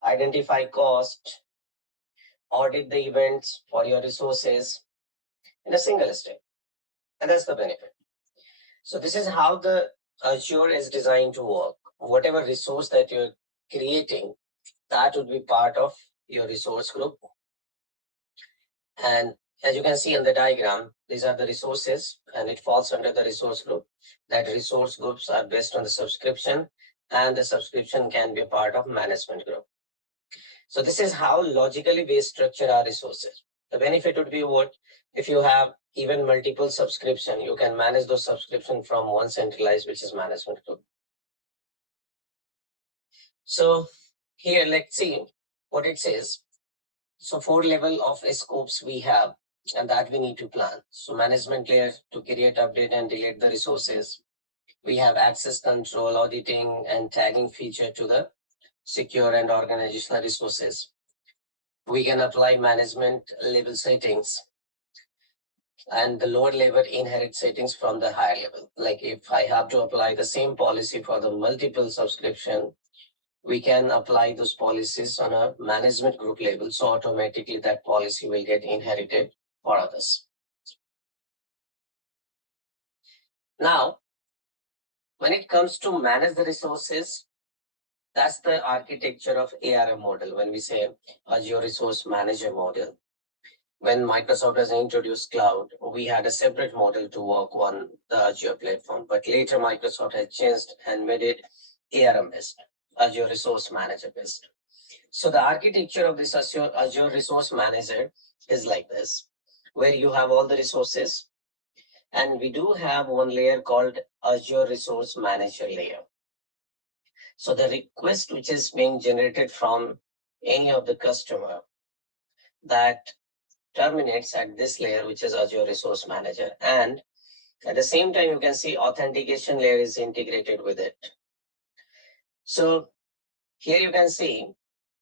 identify cost, audit the events for your resources in a single step. And that's the benefit. So this is how the Azure is designed to work. Whatever resource that you're creating, that would be part of your resource group. And as you can see on the diagram, these are the resources and it falls under the resource group. That resource groups are based on the subscription, and the subscription can be a part of management group. So this is how logically we structure our resources. The benefit would be what? If you have even multiple subscription, you can manage those subscription from one centralized, which is management group. So here, let's see what it says. So 4 levels of scopes we have, and that we need to plan. So management layer to create, update, and delete the resources. We have access control, auditing, and tagging feature to the secure and organizational resources. We can apply management level settings, and the lower level inherit settings from the higher level. Like if I have to apply the same policy for the multiple subscription, we can apply those policies on a management group level. So automatically that policy will get inherited for others. Now, when it comes to manage the resources, that's the architecture of ARM model. When we say Azure Resource Manager model, when Microsoft has introduced cloud, we had a separate model to work on the Azure platform, but later Microsoft has changed and made it ARM based, Azure Resource Manager based. So the architecture of this Azure Resource Manager is like this, where you have all the resources, and we do have one layer called Azure Resource Manager layer. So the request which is being generated from any of the customer, that terminates at this layer, which is Azure Resource Manager. And at the same time, you can see authentication layer is integrated with it. So here you can see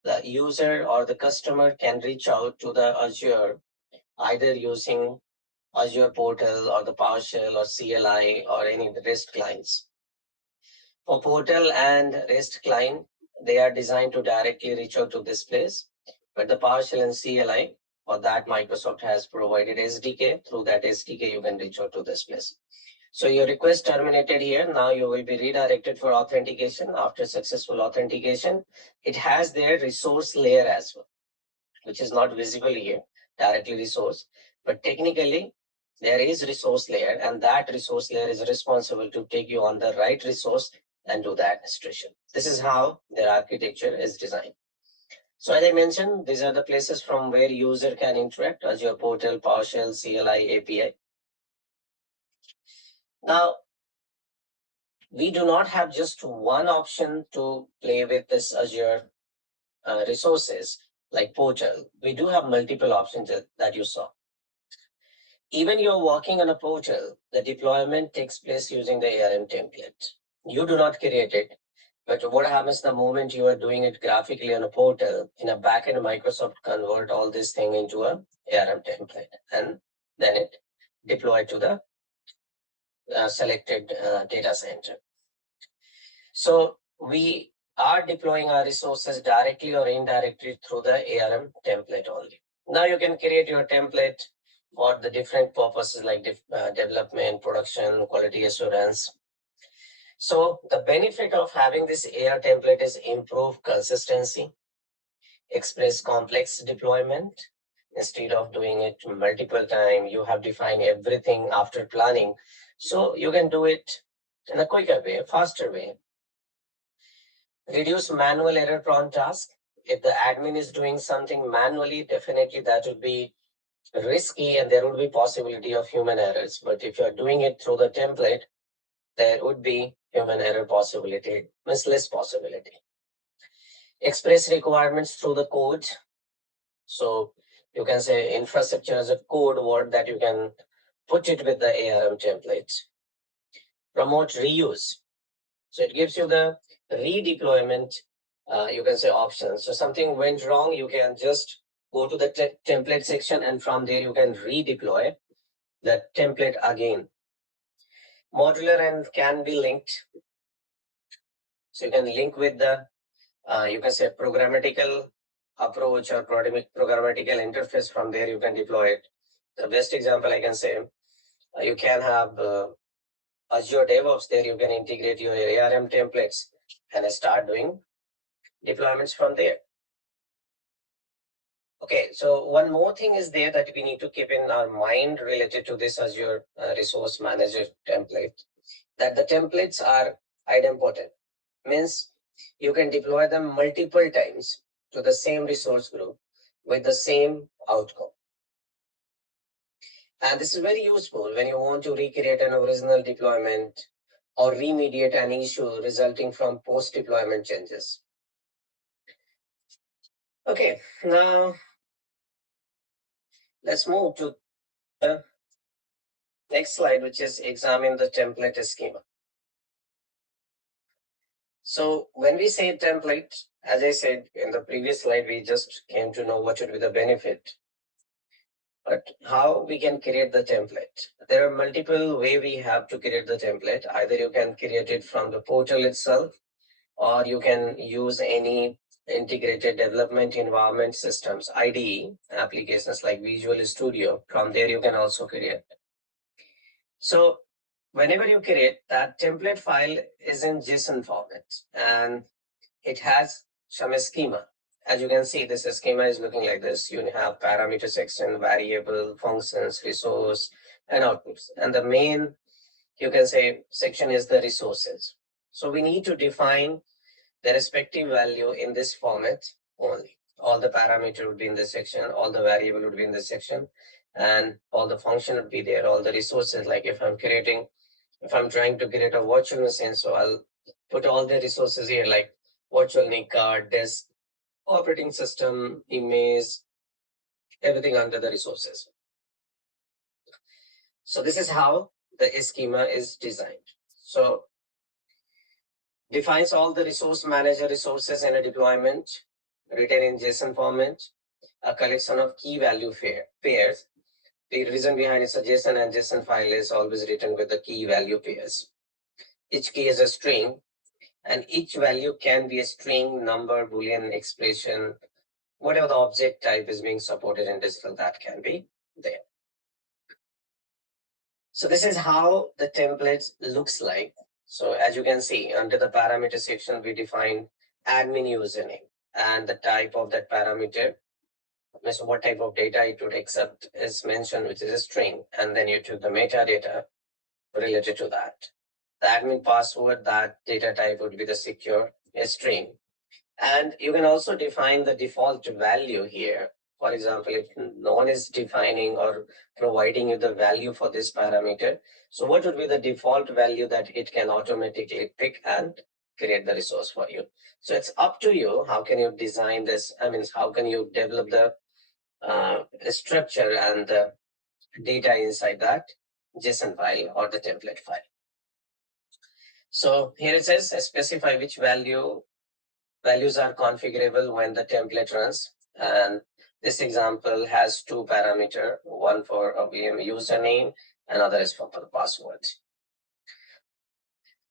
the user or the customer can reach out to the Azure either using Azure portal or the PowerShell or CLI or any of the REST clients. For portal and REST client, they are designed to directly reach out to this place, but the PowerShell and CLI, for that Microsoft has provided SDK. Through that SDK, you can reach out to this place. So your request terminated here. Now you will be redirected for authentication. After successful authentication, it has their resource layer as well, which is not visible here, directly resource, but technically there is resource layer, and that resource layer is responsible to take you on the right resource and do the administration. This is how their architecture is designed. So as I mentioned, these are the places from where user can interact: Azure portal, PowerShell, CLI, API. Now, we do not have just one option to play with this Azure resources like portal. We do have multiple options that you saw. Even you're working on a portal, the deployment takes place using the ARM template. You do not create it, but what happens the moment you are doing it graphically on a portal, in a backend, Microsoft convert all this thing into a ARM template, and then it deployed to the selected data center. So we are deploying our resources directly or indirectly through the ARM template only. Now you can create your template for the different purposes like development, production, quality assurance. So the benefit of having this AR template is improved consistency, express complex deployment. Instead of doing it multiple times, you have defined everything after planning. So you can do it in a quicker way, a faster way. Reduce manual error prone task. If the admin is doing something manually, definitely that would be risky and there would be possibility of human errors. But if you're doing it through the template, there would be human error possibility, means less possibility. Express requirements through the code. So you can say infrastructure as a code word that you can put it with the ARM template. Promote reuse. So it gives you the redeployment, you can say options. So something went wrong, you can just go to the template section and from there you can redeploy the template again. Modular and can be linked. So you can link with the, you can say programmatical approach or programmatical interface. From there you can deploy it. The best example I can say, you can have Azure DevOps. There you can integrate your ARM templates and start doing deployments from there. Okay, so one more thing is there that we need to keep in our mind related to this Azure Resource Manager template, that the templates are idempotent. Means you can deploy them multiple times to the same resource group with the same outcome. And this is very useful when you want to recreate an original deployment or remediate an issue resulting from post-deployment changes. Okay, now let's move to the next slide, which is examine the template schema. So when we say template, as I said in the previous slide, we just came to know what should be the benefit. But how we can create the template? There are multiple ways we have to create the template. Either you can create it from the portal itself, or you can use any integrated development environment systems, IDE applications like Visual Studio. From there you can also create. So whenever you create, that template file is in JSON format and it has some schema. As you can see, this schema is looking like this. You have parameter section, variable, functions, resource, and outputs. And the main, you can say, section is the resources. So we need to define the respective value in this format only. All the parameter would be in this section, all the variable would be in this section, and all the function would be there, all the resources. Like if I'm trying to create a virtual machine, so I'll put all the resources here, like virtual NIC card, disk, operating system, image, everything under the resources. So this is how the schema is designed. So defines all the resource manager resources in a deployment, written in JSON format, a collection of key value pairs. The reason behind is a JSON, and JSON file is always written with the key value pairs. Each key is a string, and each value can be a string, number, Boolean expression, whatever the object type is being supported in digital, that can be there. So this is how the template looks like. So as you can see, under the parameter section, we define admin username and the type of that parameter. So what type of data it would accept is mentioned, which is a string, and then you took the metadata related to that. The admin password, that data type would be the secure string. And you can also define the default value here. For example, if no one is defining or providing you the value for this parameter, so what would be the default value that it can automatically pick and create the resource for you? So it's up to you. How can you design this? I mean, how can you develop the structure and the data inside that JSON file or the template file? So here it says specify which values are configurable when the template runs. And this example has two parameters, one for a VM username, another is for the password.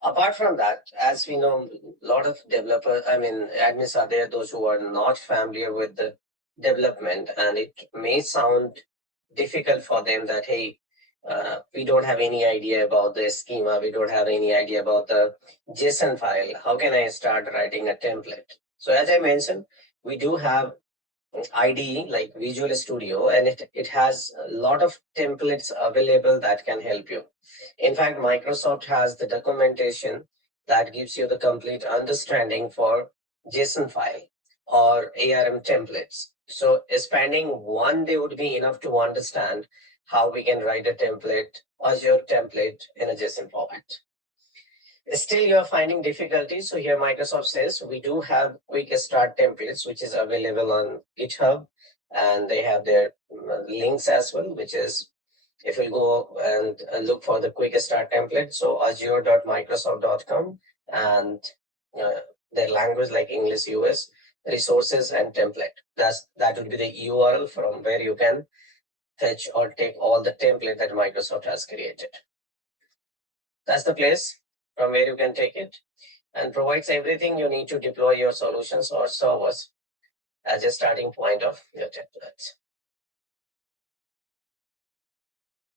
Apart from that, as we know, a lot of developers, admins are there, those who are not familiar with the development, and it may sound difficult for them that, hey, we don't have any idea about the schema, we don't have any idea about the JSON file. How can I start writing a template? So as I mentioned, we do have IDE like Visual Studio, and it has a lot of templates available that can help you. In fact, Microsoft has the documentation that gives you the complete understanding for JSON file or ARM templates. So spending one day would be enough to understand how we can write a template, Azure template in a JSON format. Still, you are finding difficulties. So here Microsoft says we do have quick start templates, which is available on GitHub, and they have their links as well, which is, if you go and look for the quick start template, so azure.microsoft.com, and their language like English US, resources and template. That would be the URL from where you can fetch or take all the template that Microsoft has created. That's the place from where you can take it, and provides everything you need to deploy your solutions or servers as a starting point of your templates.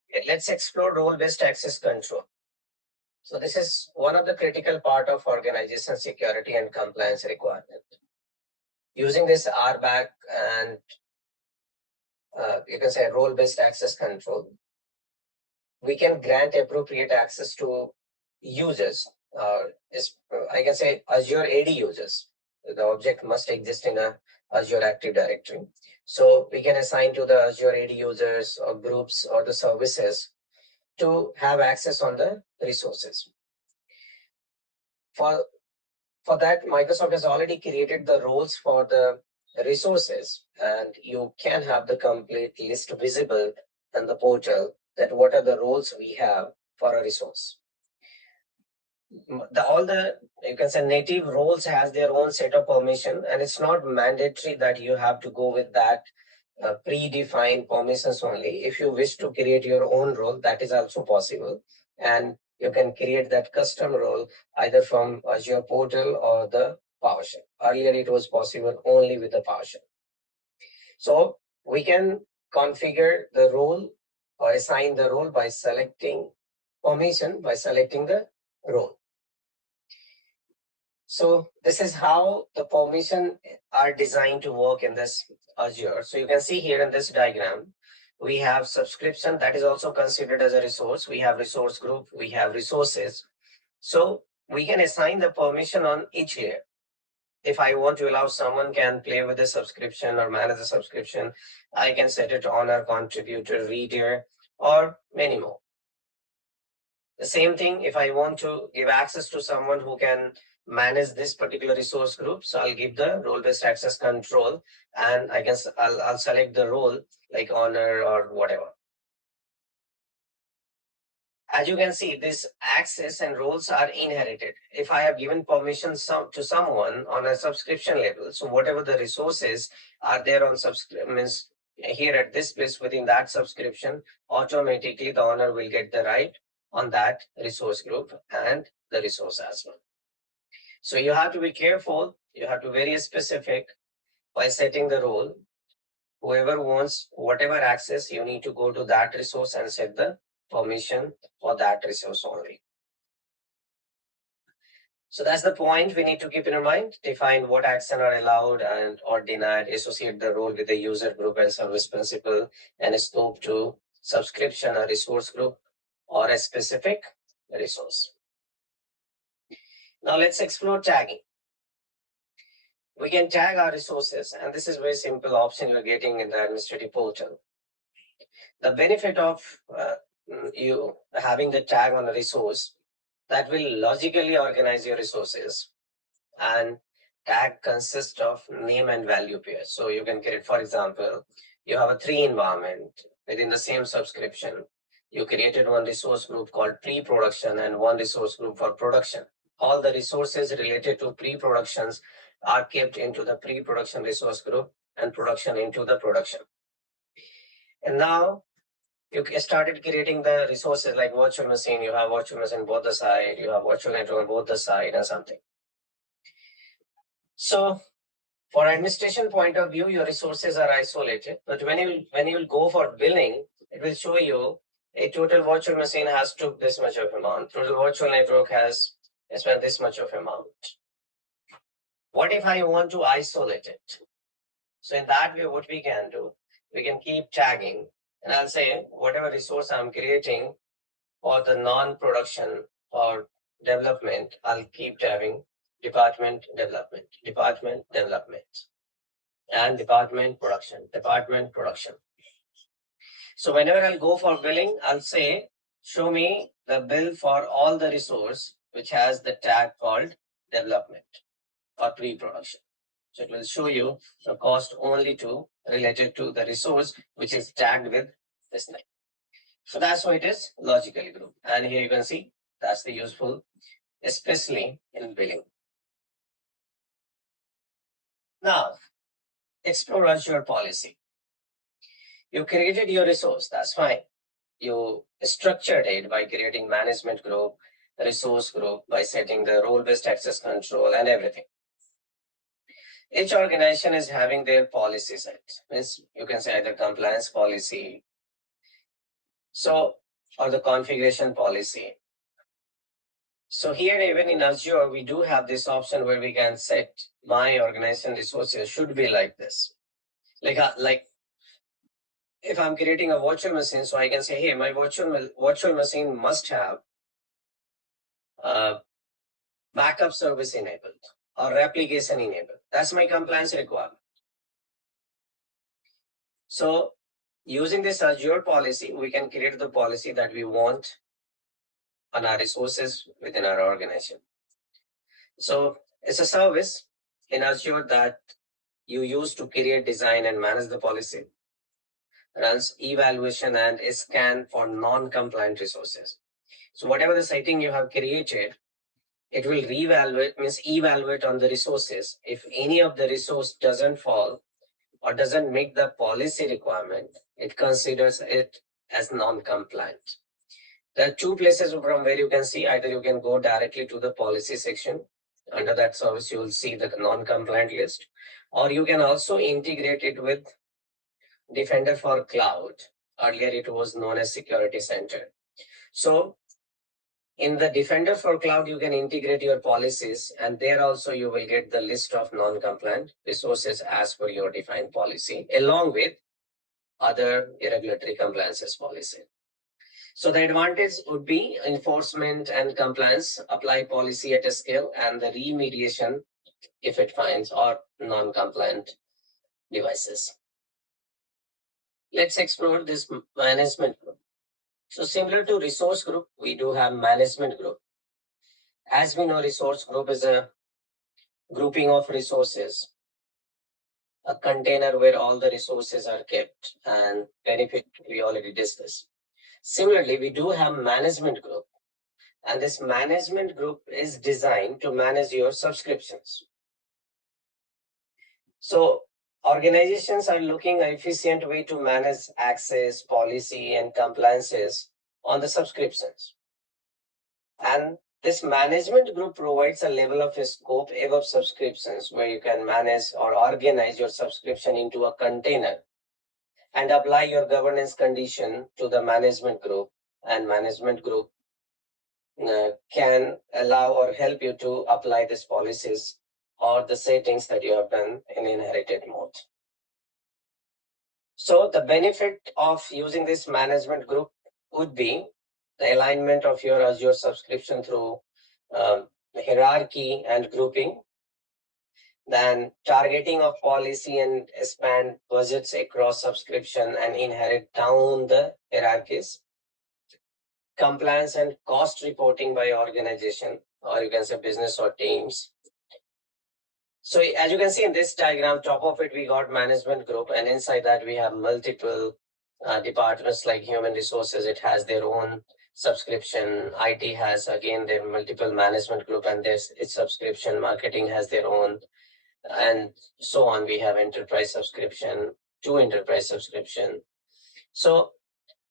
Okay, let's explore role-based access control. So this is one of the critical part of organization security and compliance requirement. Using this RBAC and you can say role-based access control, we can grant appropriate access to users. I can say Azure AD users. The object must exist in a Azure Active Directory. So we can assign to the Azure AD users or groups or the services to have access on the resources. For that, Microsoft has already created the roles for the resources, and you can have the complete list visible in the portal that what are the roles we have for a resource. All the, you can say, native roles has their own set of permission, and it's not mandatory that you have to go with that predefined permissions only. If you wish to create your own role, that is also possible, and you can create that custom role either from Azure portal or the PowerShell. Earlier it was possible only with the PowerShell. So we can configure the role or assign the role by selecting permission, by selecting the role. So this is how the permission are designed to work in this Azure. So you can see here in this diagram, we have subscription that is also considered as a resource. We have resource group, we have resources. So we can assign the permission on each layer. If I want to allow someone can play with the subscription or manage the subscription, I can set it on our contributor, reader, or many more. The same thing, if I want to give access to someone who can manage this particular resource group. So I'll give the role-based access control, and I guess I'll select the role like owner or whatever. As you can see, this access and roles are inherited. If I have given permission to someone on a subscription level, so whatever the resources are there on means here at this place within that subscription, automatically the owner will get the right on that resource group and the resource as well. So you have to be careful. You have to be very specific by setting the role. Whoever wants whatever access, you need to go to that resource and set the permission for that resource only. So that's the point we need to keep in mind. Define what action are allowed and or denied, associate the role with the user group and service principal, and scope to subscription, a resource group, or a specific resource. Now let's explore tagging. We can tag our resources, and this is a very simple option you're getting in the administrative portal. The benefit of you having the tag on a resource, that will logically organize your resources, and tag consists of name and value pairs. So you can create, for example, you have a 3 environment within the same subscription. You created one resource group called pre-production and one resource group for production. All the resources related to pre-productions are kept into the pre-production resource group and production into the production. And now you started creating the resources like virtual machine. You have virtual machine both the side, you have virtual network on both the side and something. So for administration point of view, your resources are isolated, but when you will go for billing, it will show you a total virtual machine has took this much of amount, total virtual network has spent this much of amount. What if I want to isolate it? So in that way, what we can do, we can keep tagging, and I'll say whatever resource I'm creating for the non-production or development, I'll keep tagging department development, and department production. So whenever I'll go for billing, I'll say, show me the bill for all the resource which has the tag called development or pre-production. So it will show you the cost only related to the resource which is tagged with this name. So that's why it is logically grouped. And here you can see that's the useful, especially in billing. Now, Explore Azure policy. You created your resource, that's fine. You structured it by creating management group, resource group, by setting the role-based access control and everything. Each organization is having their policy set. Means you can say either compliance policy, or the configuration policy. So here, even in Azure, we do have this option where we can set my organization resources should be like this. Like if I'm creating a virtual machine, so I can say, hey, my virtual machine must have backup service enabled or replication enabled. That's my compliance requirement. So using this Azure policy, we can create the policy that we want on our resources within our organization. So it's a service in Azure that you use to create, design, and manage the policy. Runs evaluation and scan for non-compliant resources. So whatever the setting you have created, it will evaluate on the resources. If any of the resource doesn't fall or doesn't meet the policy requirement, it considers it as non-compliant. There are 2 places from where you can see, either you can go directly to the policy section. Under that service, you will see the non-compliant list, or you can also integrate it with Defender for Cloud. Earlier, it was known as Security Center. So in the Defender for Cloud, you can integrate your policies, and there also you will get the list of non-compliant resources as per your defined policy, along with other regulatory compliances policy. So the advantage would be enforcement and compliance, apply policy at a scale, and the remediation if it finds or non-compliant devices. Let's explore this management group. So similar to resource group, we do have management group. As we know, resource group is a grouping of resources, a container where all the resources are kept, and benefit we already discussed. Similarly, we do have management group, and this management group is designed to manage your subscriptions. So organizations are looking at an efficient way to manage access, policy, and compliances on the subscriptions. And this management group provides a level of scope above subscriptions where you can manage or organize your subscription into a container and apply your governance condition to the management group. And management group can allow or help you to apply these policies or the settings that you have done in inherited mode. So the benefit of using this management group would be the alignment of your Azure subscription through hierarchy and grouping, then targeting of policy and expand budgets across subscription and inherit down the hierarchies, compliance and cost reporting by organization, or you can say business or teams. So as you can see in this diagram, top of it, we got management group, and inside that we have multiple departments like human resources. It has their own subscription. IT has again their multiple management group and there's its subscription. Marketing has their own, and so on. We have enterprise subscription, to enterprise subscription. So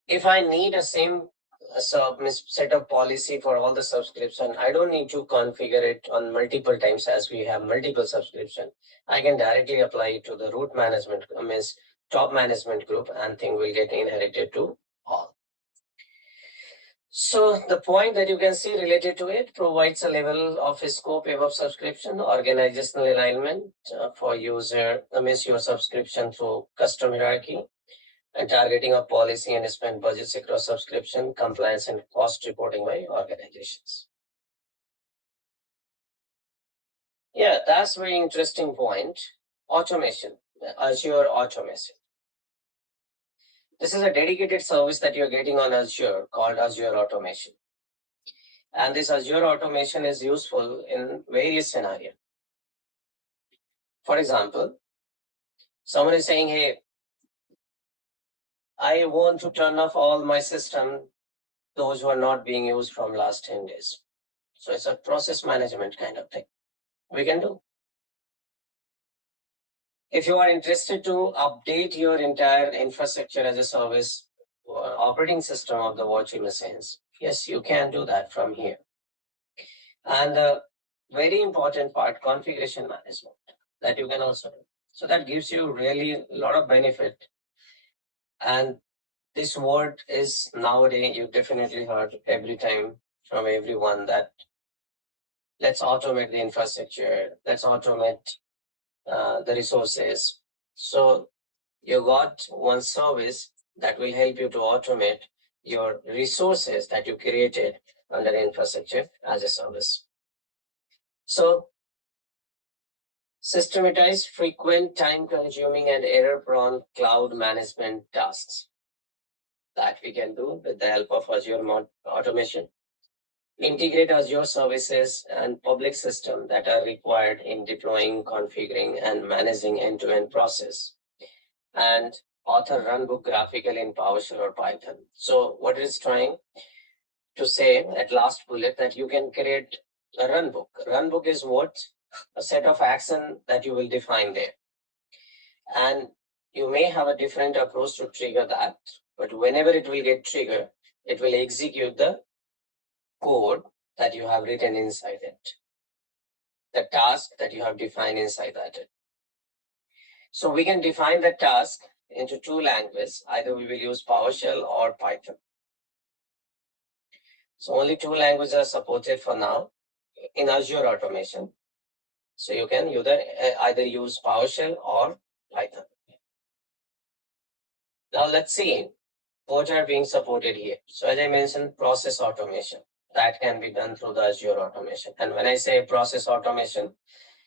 if I need a same set of policy for all the subscription, I don't need to configure it on multiple times as we have multiple subscription. I can directly apply it to the root management, means top management group, and thing will get inherited to all. So the point that you can see related to it provides a level of scope above subscription, organizational alignment for user, means your subscription through custom hierarchy, and targeting of policy and spend budgets across subscription, compliance, and cost reporting by organizations. Yeah, that's very interesting point. Automation, Azure automation. This is a dedicated service that you're getting on Azure called Azure Automation. And this Azure Automation is useful in various scenarios. For example, someone is saying, hey, I want to turn off all my system, those who are not being used from last 10 days. So it's a process management kind of thing we can do. If you are interested to update your entire infrastructure as a service operating system of the virtual machines, yes, you can do that from here. And the very important part, configuration management, that you can also do. So that gives you really a lot of benefit. And this word is nowadays, you definitely heard every time from everyone that let's automate the infrastructure, let's automate the resources. So you got one service that will help you to automate your resources that you created under infrastructure as a service. So systematize frequent, time-consuming, and error-prone cloud management tasks that we can do with the help of Azure automation. Integrate Azure services and public systems that are required in deploying, configuring, and managing end-to-end process. And author runbook graphical in PowerShell or Python. So what it's trying to say at last bullet that you can create a runbook. Runbook is what? A set of action that you will define there. And you may have a different approach to trigger that, but whenever it will get triggered, it will execute the code that you have written inside it, the task that you have defined inside that. So we can define the task into two languages. Either we will use PowerShell or Python. So only two languages are supported for now in Azure automation. So you can either use PowerShell or Python. Now let's see what are being supported here. So as I mentioned, process automation. That can be done through the Azure automation. And when I say process automation,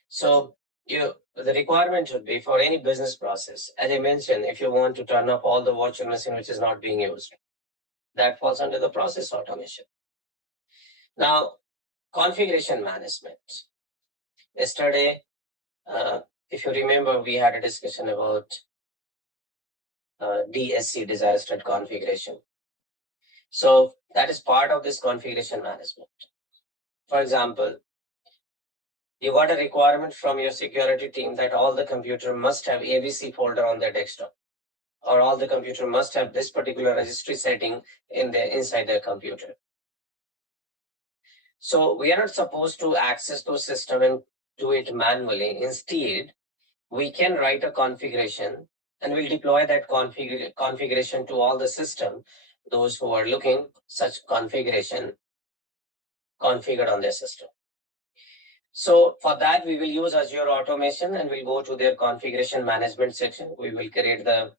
so the requirement should be for any business process. As I mentioned, if you want to turn off all the virtual machine which is not being used, that falls under the process automation. Now, configuration management. Yesterday, if you remember, we had a discussion about DSC, desired state configuration. So that is part of this configuration management. For example, you got a requirement from your security team that all the computer must have ABC folder on their desktop, or all the computer must have this particular registry setting inside their computer. So we are not supposed to access those systems and do it manually. Instead, we can write a configuration and we'll deploy that configuration to all the system, those who are looking such configuration configured on their system. So for that, we will use Azure automation and we'll go to their configuration management section. We will create the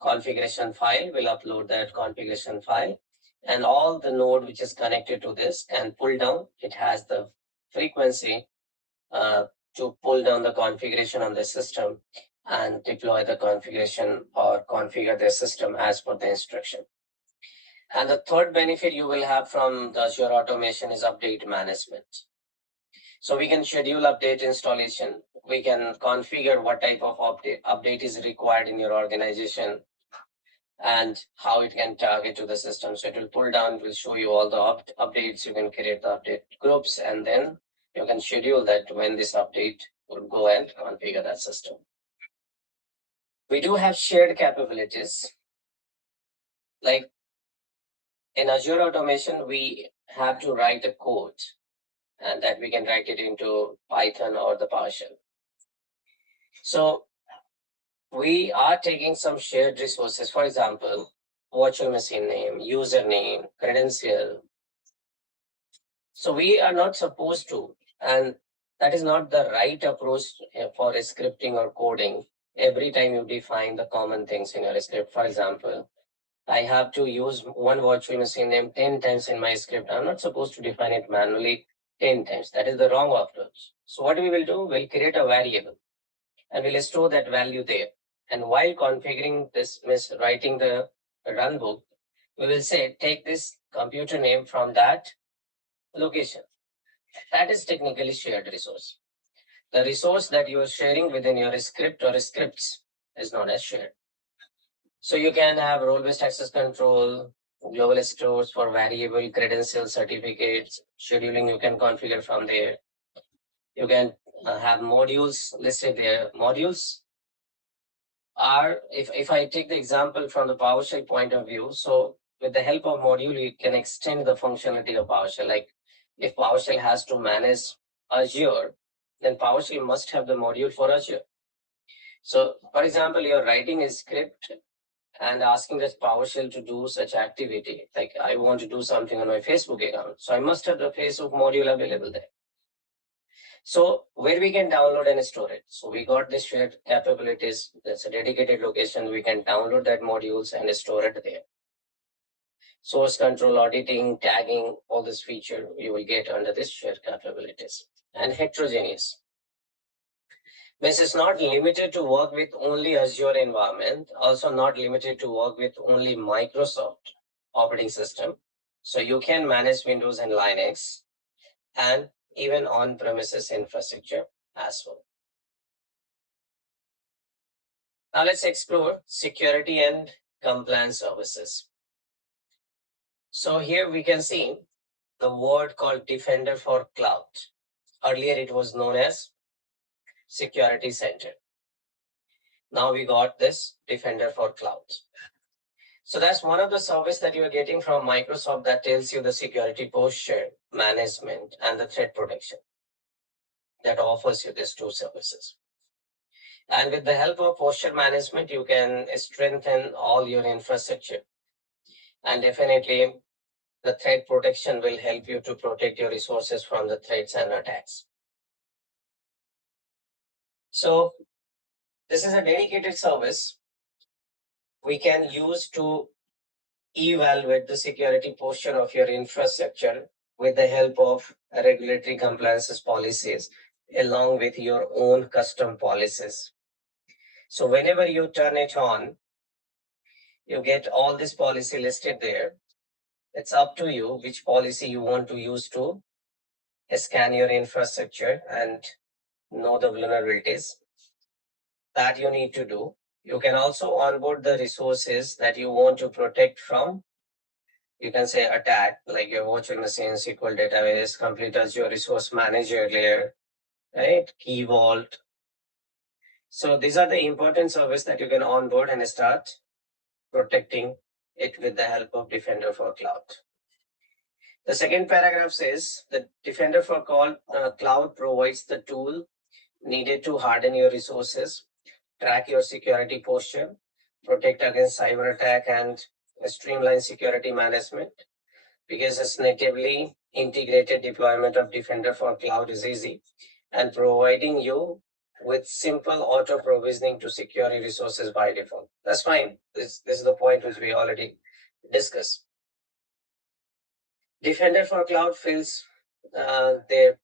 configuration file. We'll upload that configuration file, and all the node which is connected to this can pull down. It has the frequency to pull down the configuration on the system and deploy the configuration or configure the system as per the instruction. And the third benefit you will have from the Azure automation is update management. So we can schedule update installation. We can configure what type of update is required in your organization and how it can target to the system. So it will pull down, it will show you all the updates. You can create the update groups, and then you can schedule that when this update will go and configure that system. We do have shared capabilities. Like in Azure automation, we have to write a code, and that we can write it into Python or the PowerShell. So we are taking some shared resources, for example, virtual machine name, username, credential. So we are not supposed to, and that is not the right approach for scripting or coding. Every time you define the common things in your script, for example, I have to use one virtual machine name 10 times in my script. I'm not supposed to define it manually 10 times. That is the wrong approach. So what we will do, we'll create a variable and we'll store that value there. And while configuring this, writing the run book, we will say, take this computer name from that location. That is technically shared resource. The resource that you are sharing within your script or scripts is known as shared. So you can have role-based access control, global stores for variable credentials, certificates, scheduling you can configure from there. You can have modules listed there. Modules are, if I take the example from the PowerShell point of view, so with the help of module, you can extend the functionality of PowerShell. Like if PowerShell has to manage Azure, then PowerShell must have the module for Azure. So for example, you're writing a script and asking this PowerShell to do such activity. Like I want to do something on my Facebook account. So I must have the Facebook module available there. So where we can download and store it. So we got this shared capabilities. That's a dedicated location. We can download that modules and store it there. Source control, auditing, tagging, all this feature you will get under this shared capabilities. And heterogeneous. This is not limited to work with only Azure environment, also not limited to work with only Microsoft operating system. So you can manage Windows and Linux and even on-premises infrastructure as well. Now let's explore security and compliance services. So here we can see the word called Defender for Cloud. Earlier it was known as Security Center. Now we got this Defender for Cloud. So that's one of the service that you are getting from Microsoft that tells you the security posture management and the threat protection that offers you these two services. And with the help of posture management, you can strengthen all your infrastructure. And definitely the threat protection will help you to protect your resources from the threats and attacks. So this is a dedicated service we can use to evaluate the security posture of your infrastructure with the help of regulatory compliances policies along with your own custom policies. So whenever you turn it on, you get all this policy listed there. It's up to you which policy you want to use to scan your infrastructure and know the vulnerabilities that you need to do. You can also onboard the resources that you want to protect from. You can say attack, like your virtual machine, SQL database, complete Azure resource manager layer, right? Key vault. So these are the important services that you can onboard and start protecting it with the help of Defender for Cloud. The second paragraph says the Defender for Cloud provides the tool needed to harden your resources, track your security posture, protect against cyber attack, and streamline security management. Because its natively integrated deployment of Defender for Cloud is easy, and providing you with simple auto provisioning to secure your resources by default. That's fine. This is the point which we already discussed. Defender for Cloud fills their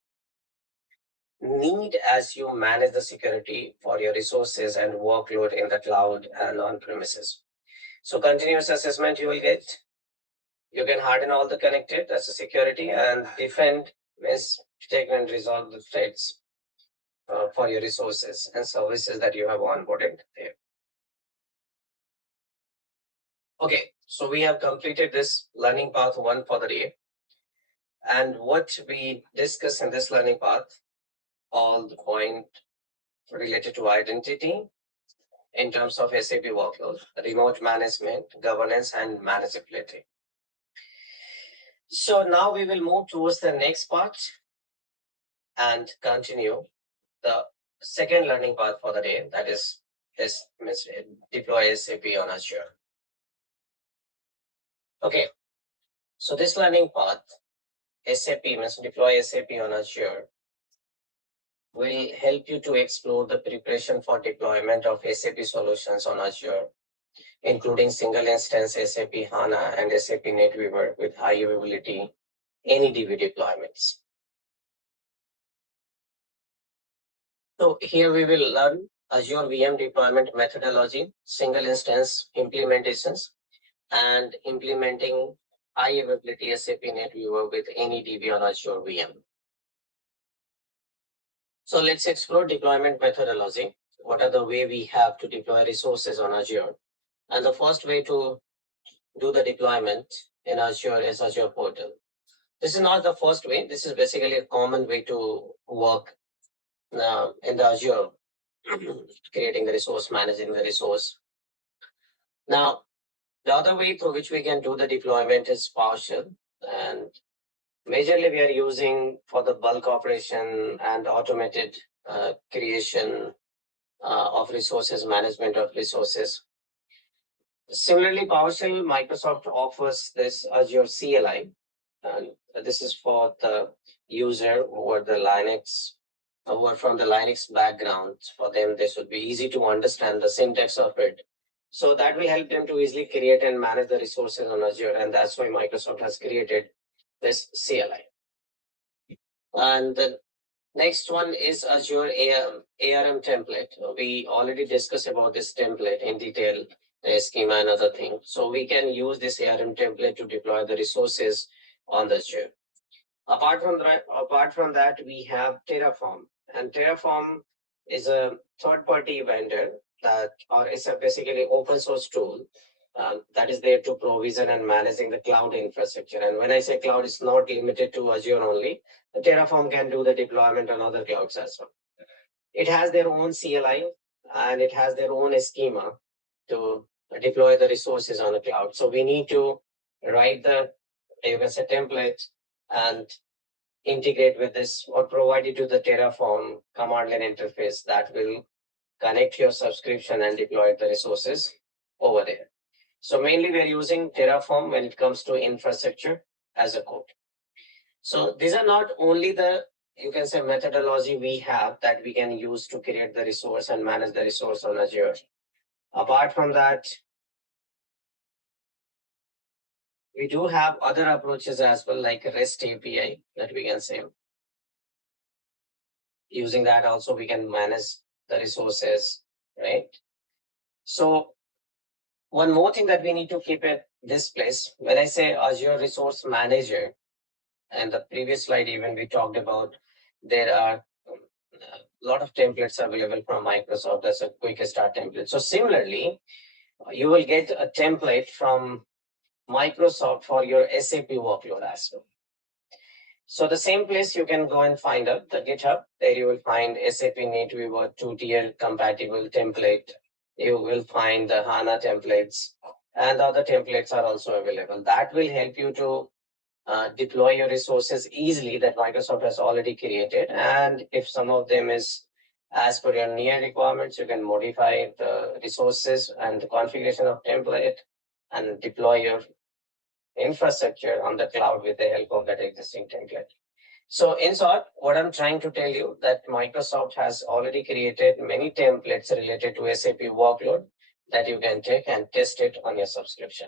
need as you manage the security for your resources and workload in the cloud and on premises. So continuous assessment you will get. You can harden all the connected, that's the security, and defend means detect and resolve the threats for your resources and services that you have onboarded there. Okay, so we have completed this learning path 1 for the day. And what we discuss in this learning path, all the point related to identity in terms of SAP workload, remote management, governance, and manageability. So now we will move towards the next part and continue the second learning path for the day, that is deploy SAP on Azure. Okay, so this learning path, SAP means deploy SAP on Azure, will help you to explore the preparation for deployment of SAP solutions on Azure, including single instance SAP HANA and SAP NetWeaver with high availability AnyDB deployments. So here we will learn Azure VM deployment methodology, single instance implementations, and implementing high availability SAP NetWeaver with AnyDB on Azure VM. So let's explore deployment methodology. What are the way we have to deploy resources on Azure? And the first way to do the deployment in Azure is Azure portal. This is not the first way. This is basically a common way to work in the Azure, creating the resource, managing the resource. Now, the other way through which we can do the deployment is PowerShell, and majorly we are using for the bulk operation and automated creation of resources, management of resources. Similarly, PowerShell, Microsoft offers this Azure CLI, and this is for the user who are from the Linux background. For them, this would be easy to understand the syntax of it. So that will help them to easily create and manage the resources on Azure. And that's why Microsoft has created this CLI. And the next one is Azure ARM template. We already discussed about this template in detail, the schema and other things. So we can use this ARM template to deploy the resources on the Azure. Apart from that, we have Terraform. And Terraform is a third-party vendor or it's a basically open source tool that is there to provision and managing the cloud infrastructure. And when I say cloud, it's not limited to Azure only. The Terraform can do the deployment on other clouds as well. It has their own CLI and it has their own schema to deploy the resources on the cloud. So we need to write the, you can say, template and integrate with this or provide it to the Terraform command line interface that will connect your subscription and deploy the resources over there. So mainly we're using Terraform when it comes to infrastructure as a code. So these are not only the, you can say, methodology we have that we can use to create the resource and manage the resource on Azure. Apart from that, we do have other approaches as well, like REST API that we can say. Using that also we can manage the resources, right? So one more thing that we need to keep at this place, when I say Azure Resource Manager, and the previous slide even we talked about, there are lot of templates available from Microsoft as a quick start template. So similarly, you will get a template from Microsoft for your SAP workload as well. So the same place you can go and find out the GitHub. There you will find SAP NetWeaver 2-tier compatible template. You will find the HANA templates, and other templates are also available. That will help you to deploy your resources easily that Microsoft has already created. And if some of them is as per your near requirements, you can modify the resources and the configuration of template and deploy your infrastructure on the cloud with the help of that existing template. So in short, what I'm trying to tell you that Microsoft has already created many templates related to SAP workload that you can take and test it on your subscription.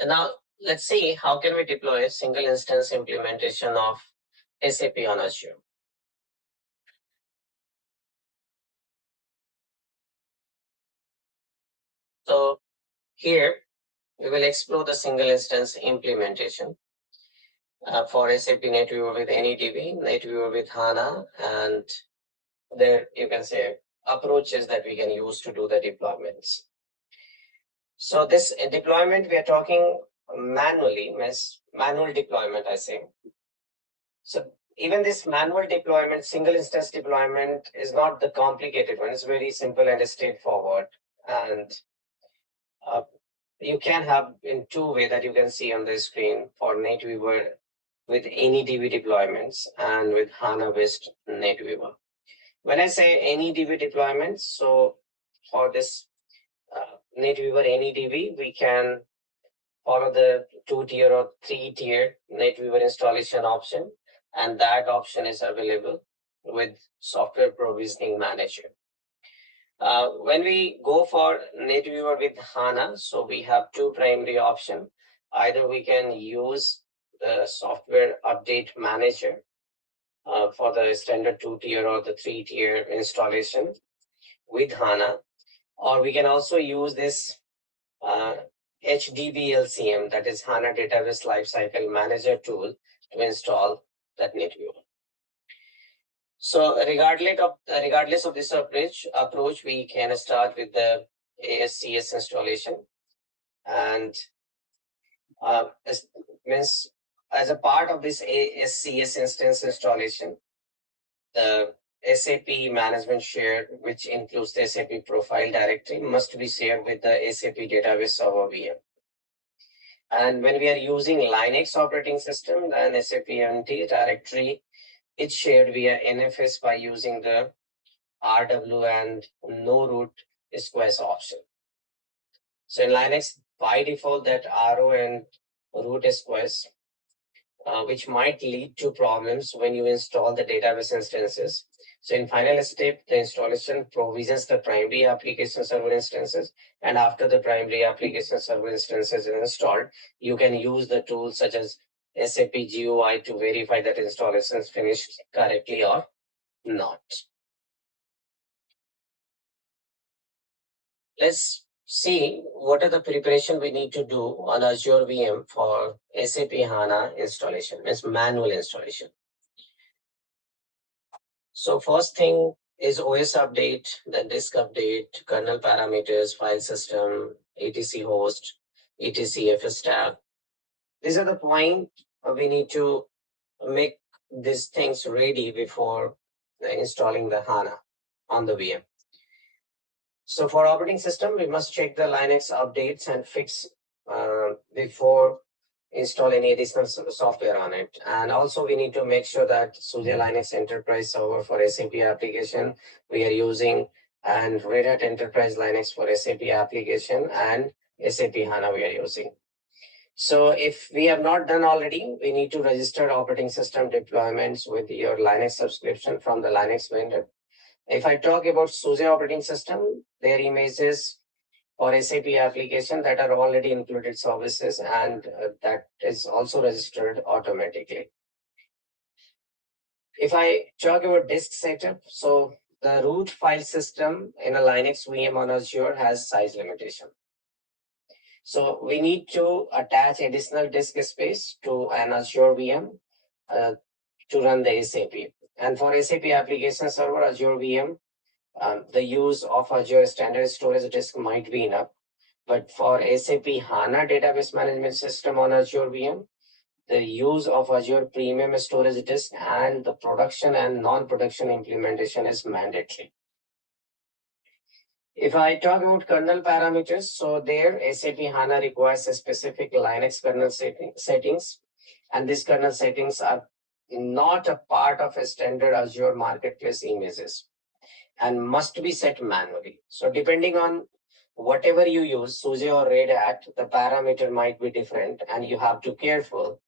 And now let's see how can we deploy a single instance implementation of SAP on Azure. So here we will explore the single instance implementation for SAP NetWeaver with NEDB, NetWeaver with HANA, and there you can say approaches that we can use to do the deployments. So this deployment we are talking manually, means manual deployment, I say. So even this manual deployment, single instance deployment is not the complicated one. It's very simple and straightforward. And you can have in two ways that you can see on the screen for NetWeaver with NEDB deployments and with HANA-based NetWeaver. When I say NEDB deployments, so for this NetWeaver NEDB, we can follow the 2-tier or 3-tier NetWeaver installation option, and that option is available with Software Provisioning Manager. When we go for NetWeaver with HANA, so we have two primary options. Either we can use the Software Update Manager for the standard 2-tier or the 3-tier installation with HANA, or we can also use this HDBLCM, that is HANA Database Lifecycle Manager tool, to install that NetWeaver. So regardless of this approach, we can start with the ASCS installation, and as a part of this ASCS instance installation, the SAP management share, which includes the SAP profile directory, must be shared with the SAP database server VM. And when we are using Linux operating system, then SAP MT directory, it's shared via NFS by using the RW and no root squares option. So in Linux, by default, that RO and root squares, which might lead to problems when you install the database instances. So in final step, the installation provisions the primary application server instances, and after the primary application server instances is installed, you can use the tools such as SAP GUI to verify that installation is finished correctly or not. Let's see what are the preparation we need to do on Azure VM for SAP HANA installation, means manual installation. So first thing is OS update, then disk update, kernel parameters, file system, etc host, etc FS tab. These are the points we need to make these things ready before installing the HANA on the VM. So for operating system, we must check the Linux updates and fix before install any additional software on it. And also we need to make sure that SUSE Linux Enterprise Server for SAP application we are using, and Red Hat Enterprise Linux for SAP application, and SAP HANA we are using. So if we have not done already, we need to register operating system deployments with your Linux subscription from the Linux vendor. If I talk about SUSE operating system, their images or SAP application that are already included services, and that is also registered automatically. If I talk about disk setup, so the root file system in a Linux VM on Azure has size limitation. So we need to attach additional disk space to an Azure VM to run the SAP. And for SAP Application Server, Azure VM, the use of Azure Standard Storage Disk might be enough. But for SAP HANA Database Management System on Azure VM, the use of Azure Premium Storage Disk and the production and non-production implementation is mandatory. If I talk about kernel parameters, so there SAP HANA requires a specific Linux kernel settings, and these kernel settings are not a part of a standard Azure Marketplace images and must be set manually. So depending on whatever you use, SUSE or Red Hat, the parameter might be different and you have to be careful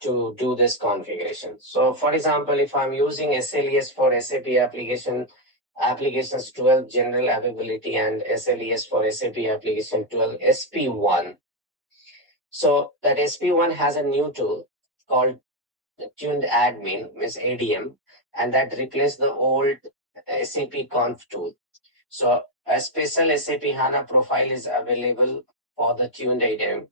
to do this configuration. So for example, if I'm using SLES for SAP applications 12 general availability and SLES for SAP application 12 SP1. So that SP1 has a new tool called tuned admin, means ADM, and that replaced the old SAP conf tool. So a special SAP HANA profile is available for the tuned ADM.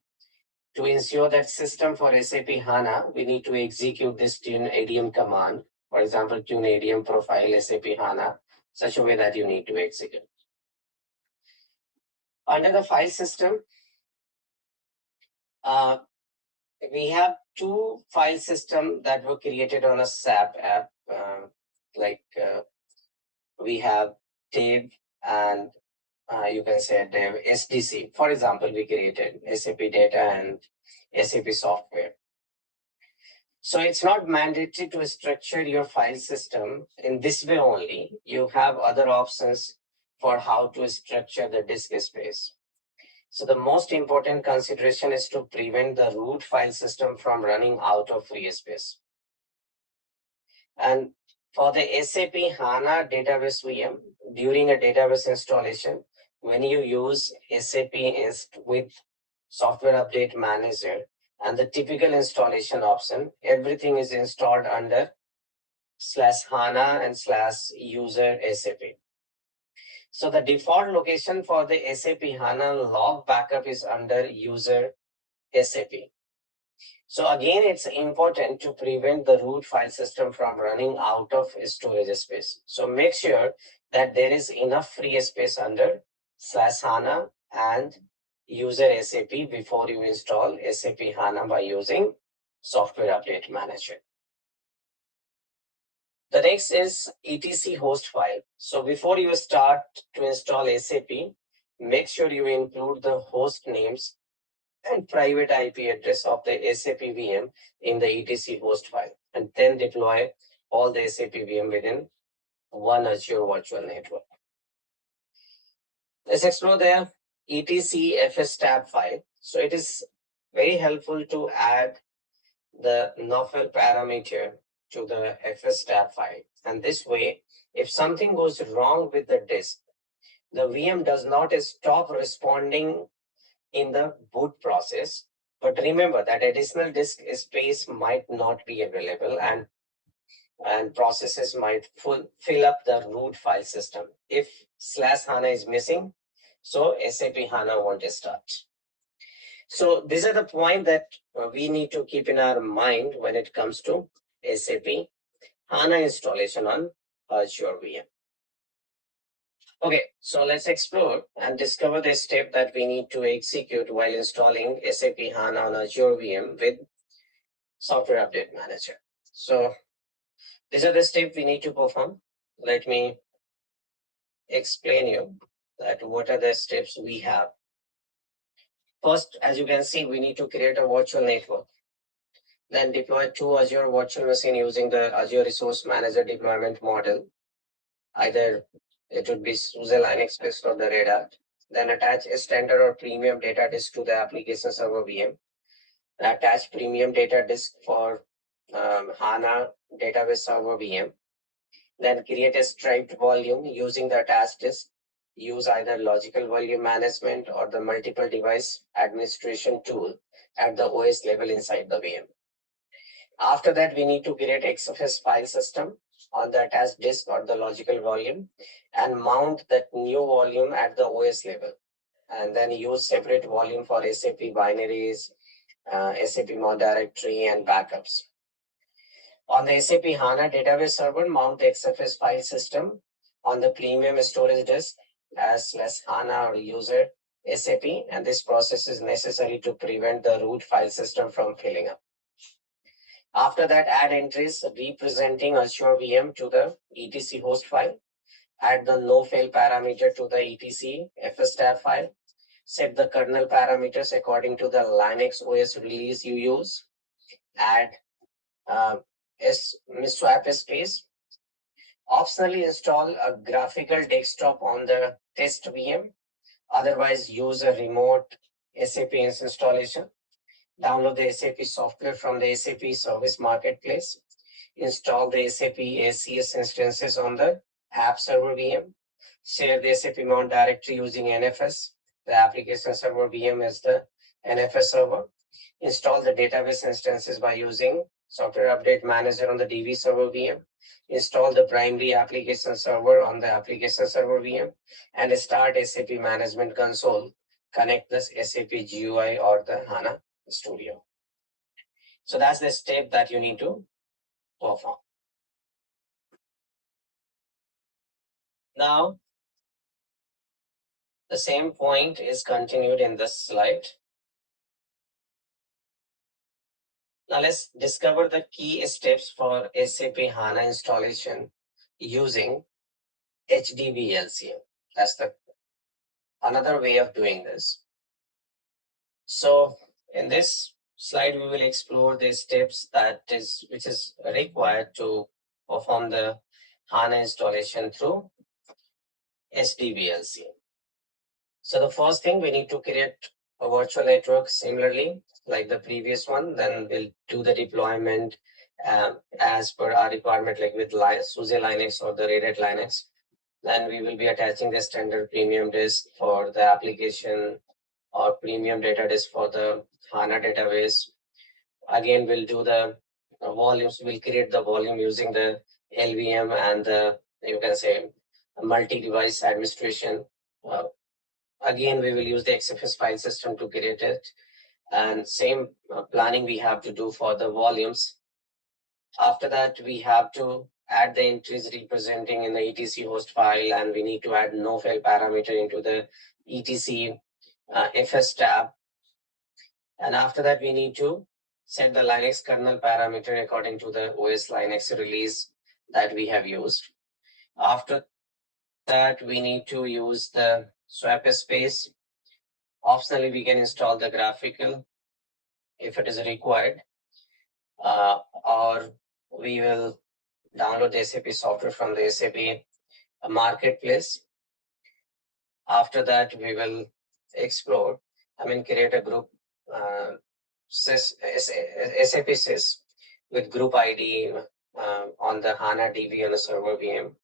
To ensure that system for SAP HANA, we need to execute this tune ADM command. For example, tune ADM profile SAP HANA, such a way that you need to execute. Under the file system, we have two file systems that were created on a SAP app. We have Dev and you can say Dev SDC. For example, we created SAP Data and SAP Software. So it's not mandatory to structure your file system in this way only. You have other options for how to structure the disk space. So the most important consideration is to prevent the root file system from running out of free space. And for the SAP HANA database VM, during a database installation, when you use SAP with Software Update Manager and the typical installation option, everything is installed under /HANA and /user SAP. So the default location for the SAP HANA log backup is under user SAP. So again, it's important to prevent the root file system from running out of storage space. So make sure that there is enough free space under /HANA and user SAP before you install SAP HANA by using Software Update Manager. The next is etc host file. So before you start to install SAP, make sure you include the host names and private IP address of the SAP VM in the etc host file, and then deploy all the SAP VM within one Azure virtual network. Let's explore the etc fstab file. So it is very helpful to add the novel parameter to the fstab file. And this way, if something goes wrong with the disk, the VM does not stop responding in the boot process. But remember that additional disk space might not be available and processes might fill up the root file system. If /HANA is missing, so SAP HANA won't start. So these are the points that we need to keep in our mind when it comes to SAP HANA installation on Azure VM. Okay, so let's explore and discover the step that we need to execute while installing SAP HANA on Azure VM with Software Update Manager. So these are the steps we need to perform. Let me explain you that what are the steps we have. First, as you can see, we need to create a virtual network. Then deploy two Azure virtual machines using the Azure Resource Manager deployment model. Either it would be SUSE Linux based or the Red Hat. Then attach a standard or premium data disk to the application server VM. Attach premium data disk for HANA database server VM. Then create a striped volume using the attached disk. Use either logical volume management or the multiple device administration tool at the OS level inside the VM. After that, we need to create XFS file system on the attached disk or the logical volume and mount that new volume at the OS level. And then use separate volume for SAP binaries, SAP mod directory and backups. On the SAP HANA database server, mount the XFS file system on the premium storage disk as HANA or user SAP, and this process is necessary to prevent the root file system from filling up. After that, add entries representing Azure VM to the etc host file. Add the no-fail parameter to the etc fstab file. Set the kernel parameters according to the Linux OS release you use. Add swap space. Optionally install a graphical desktop on the test VM. Otherwise, use a remote SAP installation. Download the SAP software from the SAP Service Marketplace. Install the SAP ACS instances on the App Server VM. Share the SAP mount directory using NFS. The application server VM is the NFS server. Install the database instances by using Software Update Manager on the DB Server VM. Install the primary application server on the application server VM and start SAP Management Console. Connect this SAP GUI or the HANA Studio. So that's the step that you need to perform. Now, the same point is continued in this slide. Now let's discover the key steps for SAP HANA installation using HDBLCM. That's the another way of doing this. So in this slide, we will explore the steps which is required to perform the HANA installation through HDBLCM. So the first thing, we need to create a virtual network similarly like the previous one. Then we'll do the deployment as per our requirement, like with SUSE Linux or the Red Hat Linux. Then we will be attaching the standard premium disk for the application or premium data disk for the HANA database. Again, we'll do the volumes. We'll create the volume using the LVM and the, you can say, multi-device administration. Again, we will use the XFS file system to create it. And same planning we have to do for the volumes. After that, we have to add the entries representing in the etc host file, and we need to add no fail parameter into the etc fs tab. And after that, we need to set the Linux kernel parameter according to the OS Linux release that we have used. After that, we need to use the swap space. Optionally, we can install the graphical if it is required, or we will download the SAP software from the SAP Marketplace. After that, we will create a group SAP sys with group ID on the HANA DB on the server VM.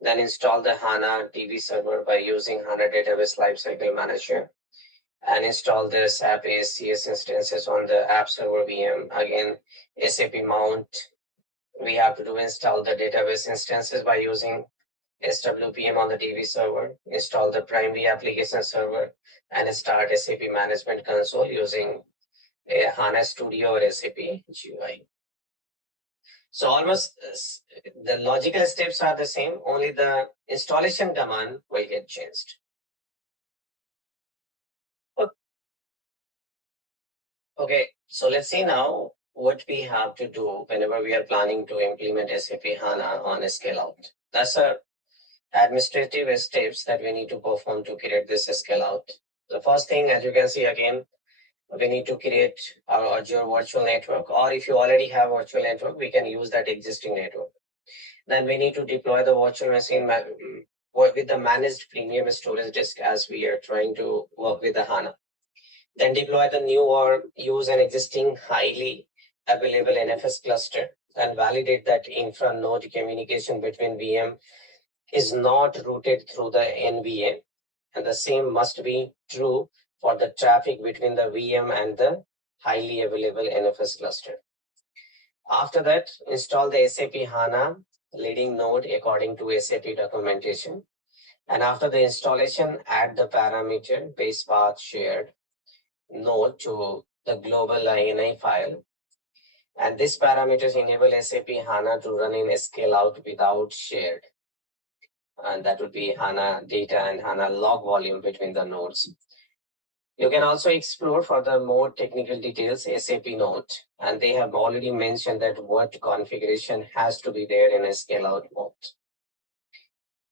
Then install the HANA DB server by using HANA Database Lifecycle Manager, and install the SAP ACS instances on the App Server VM. Again, SAP mount, we have to install the database instances by using SWPM on the DB server, install the primary application server, and start SAP Management Console using a HANA Studio or SAP GUI. So almost the logical steps are the same, only the installation command will get changed. Okay, so let's see now what we have to do whenever we are planning to implement SAP HANA on a scale out. That's our administrative steps that we need to perform to create this scale out. The first thing, as you can see again, we need to create our Azure virtual network, or if you already have virtual network, we can use that existing network. Then we need to deploy the virtual machine with the managed premium storage disk, as we are trying to work with the HANA. Then deploy the new or use an existing highly available NFS cluster and validate that infra node communication between VM is not routed through the NVM, and the same must be true for the traffic between the VM and the highly available NFS cluster. After that, install the SAP HANA leading node according to SAP documentation. And after the installation, add the parameter base path shared node to the global INI file. And these parameters enable SAP HANA to run in a scale out without shared. And that would be HANA data and HANA log volume between the nodes. You can also explore further more technical details SAP Note, and they have already mentioned that what configuration has to be there in a scale out mode.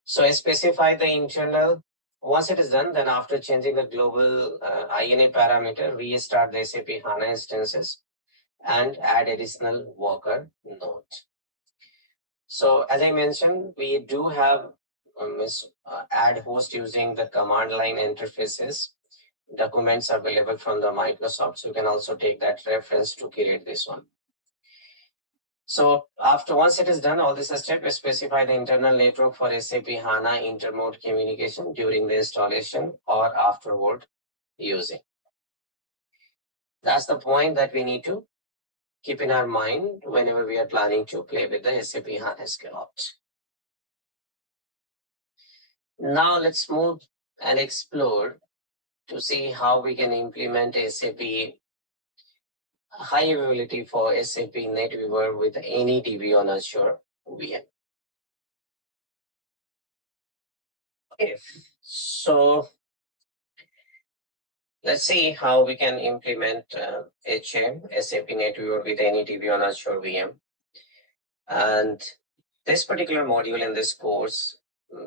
So I specify the internal. Once it is done, then after changing the global INA parameter, we start the SAP HANA instances and add additional worker node. So as I mentioned, we do have add host using the command line interfaces. Documents available from the Microsoft. So you can also take that reference to create this one. So once it is done, all this step, we specify the internal network for SAP HANA intermode communication during the installation or afterward using. That's the point that we need to keep in our mind whenever we are planning to play with the SAP HANA scale-out. Now let's move and explore to see how we can implement SAP high availability for SAP NetWeaver with any DB on Azure VM. Okay, so let's see how we can implement HM, SAP NetWeaver with any DB on Azure VM. And this particular module in this course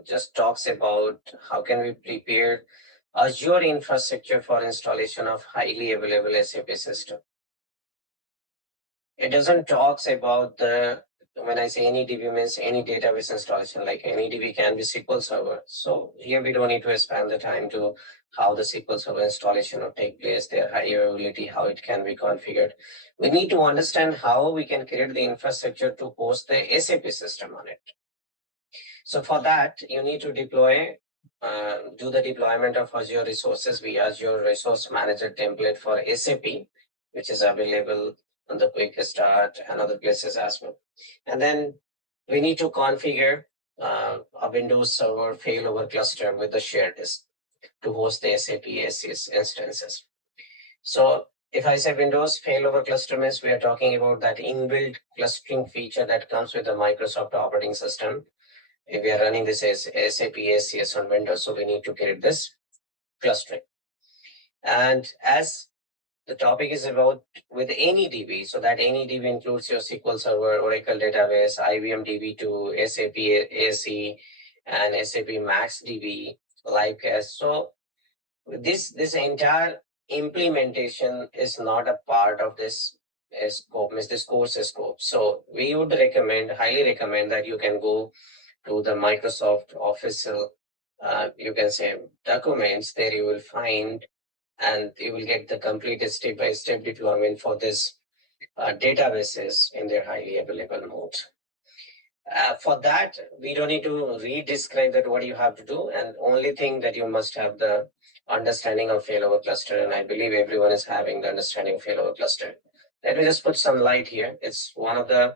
just talks about how can we prepare Azure infrastructure for installation of highly available SAP system. It doesn't talks about when I say any DB means any database installation, like any DB can be SQL Server. So here we don't need to spend the time to how the SQL Server installation will take place, their high availability, how it can be configured. We need to understand how we can create the infrastructure to host the SAP system on it. So for that, you need to do the deployment of Azure resources via Azure Resource Manager template for SAP, which is available on the Quick Start and other places as well. And then we need to configure a Windows Server failover cluster with the shared disk to host the SAP ACS instances. So if I say Windows failover cluster means we are talking about that inbuilt clustering feature that comes with the Microsoft operating system. If we are running this as SAP ACS on Windows, so we need to create this clustering. And as the topic is about with any DB, so that any DB includes your SQL Server, Oracle database, IBM DB2, SAP AC, and SAP Max DB, Livecache. So this entire implementation is not a part of this scope, this course scope. So we would highly recommend that you can go to the Microsoft official, you can say documents. There you will find and you will get the complete step-by-step deployment for this databases in their highly available mode. For that, we don't need to re-describe that what you have to do, and only thing that you must have the understanding of failover cluster, and I believe everyone is having the understanding of failover cluster. Let me just put some light here. It's one of the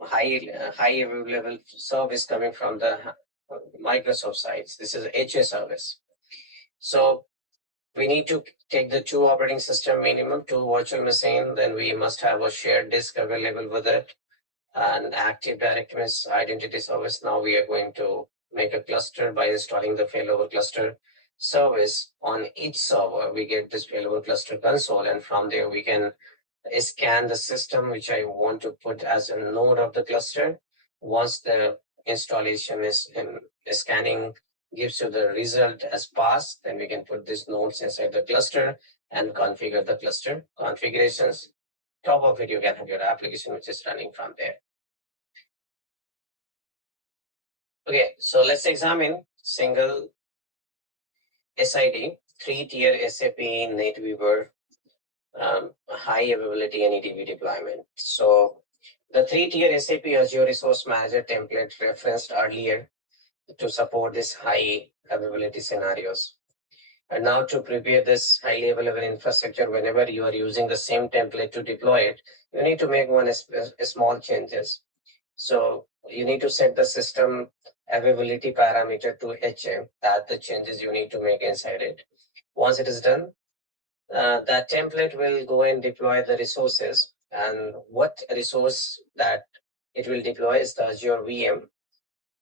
high available service coming from the Microsoft sites. This is HA service. So we need to take the 2 operating system minimum, 2 virtual machine, then we must have a shared disk available with it, and Active Directories identity service. Now we are going to make a cluster by installing the failover cluster service on each server. We get this failover cluster console, and from there we can scan the system which I want to put as a node of the cluster. Once the installation is in scanning gives you the result as pass, then we can put these nodes inside the cluster and configure the cluster configurations. Top of it, you can have your application which is running from there. Okay, so let's examine single SID, 3-tier SAP NetWeaver high availability NEDB deployment. So the 3-tier SAP Azure Resource Manager template referenced earlier to support this high availability scenarios. And now to prepare this highly available infrastructure, whenever you are using the same template to deploy it, you need to make small changes. So you need to set the system availability parameter to HM, that the changes you need to make inside it. Once it is done, that template will go and deploy the resources And what resource that it will deploy is the Azure VM,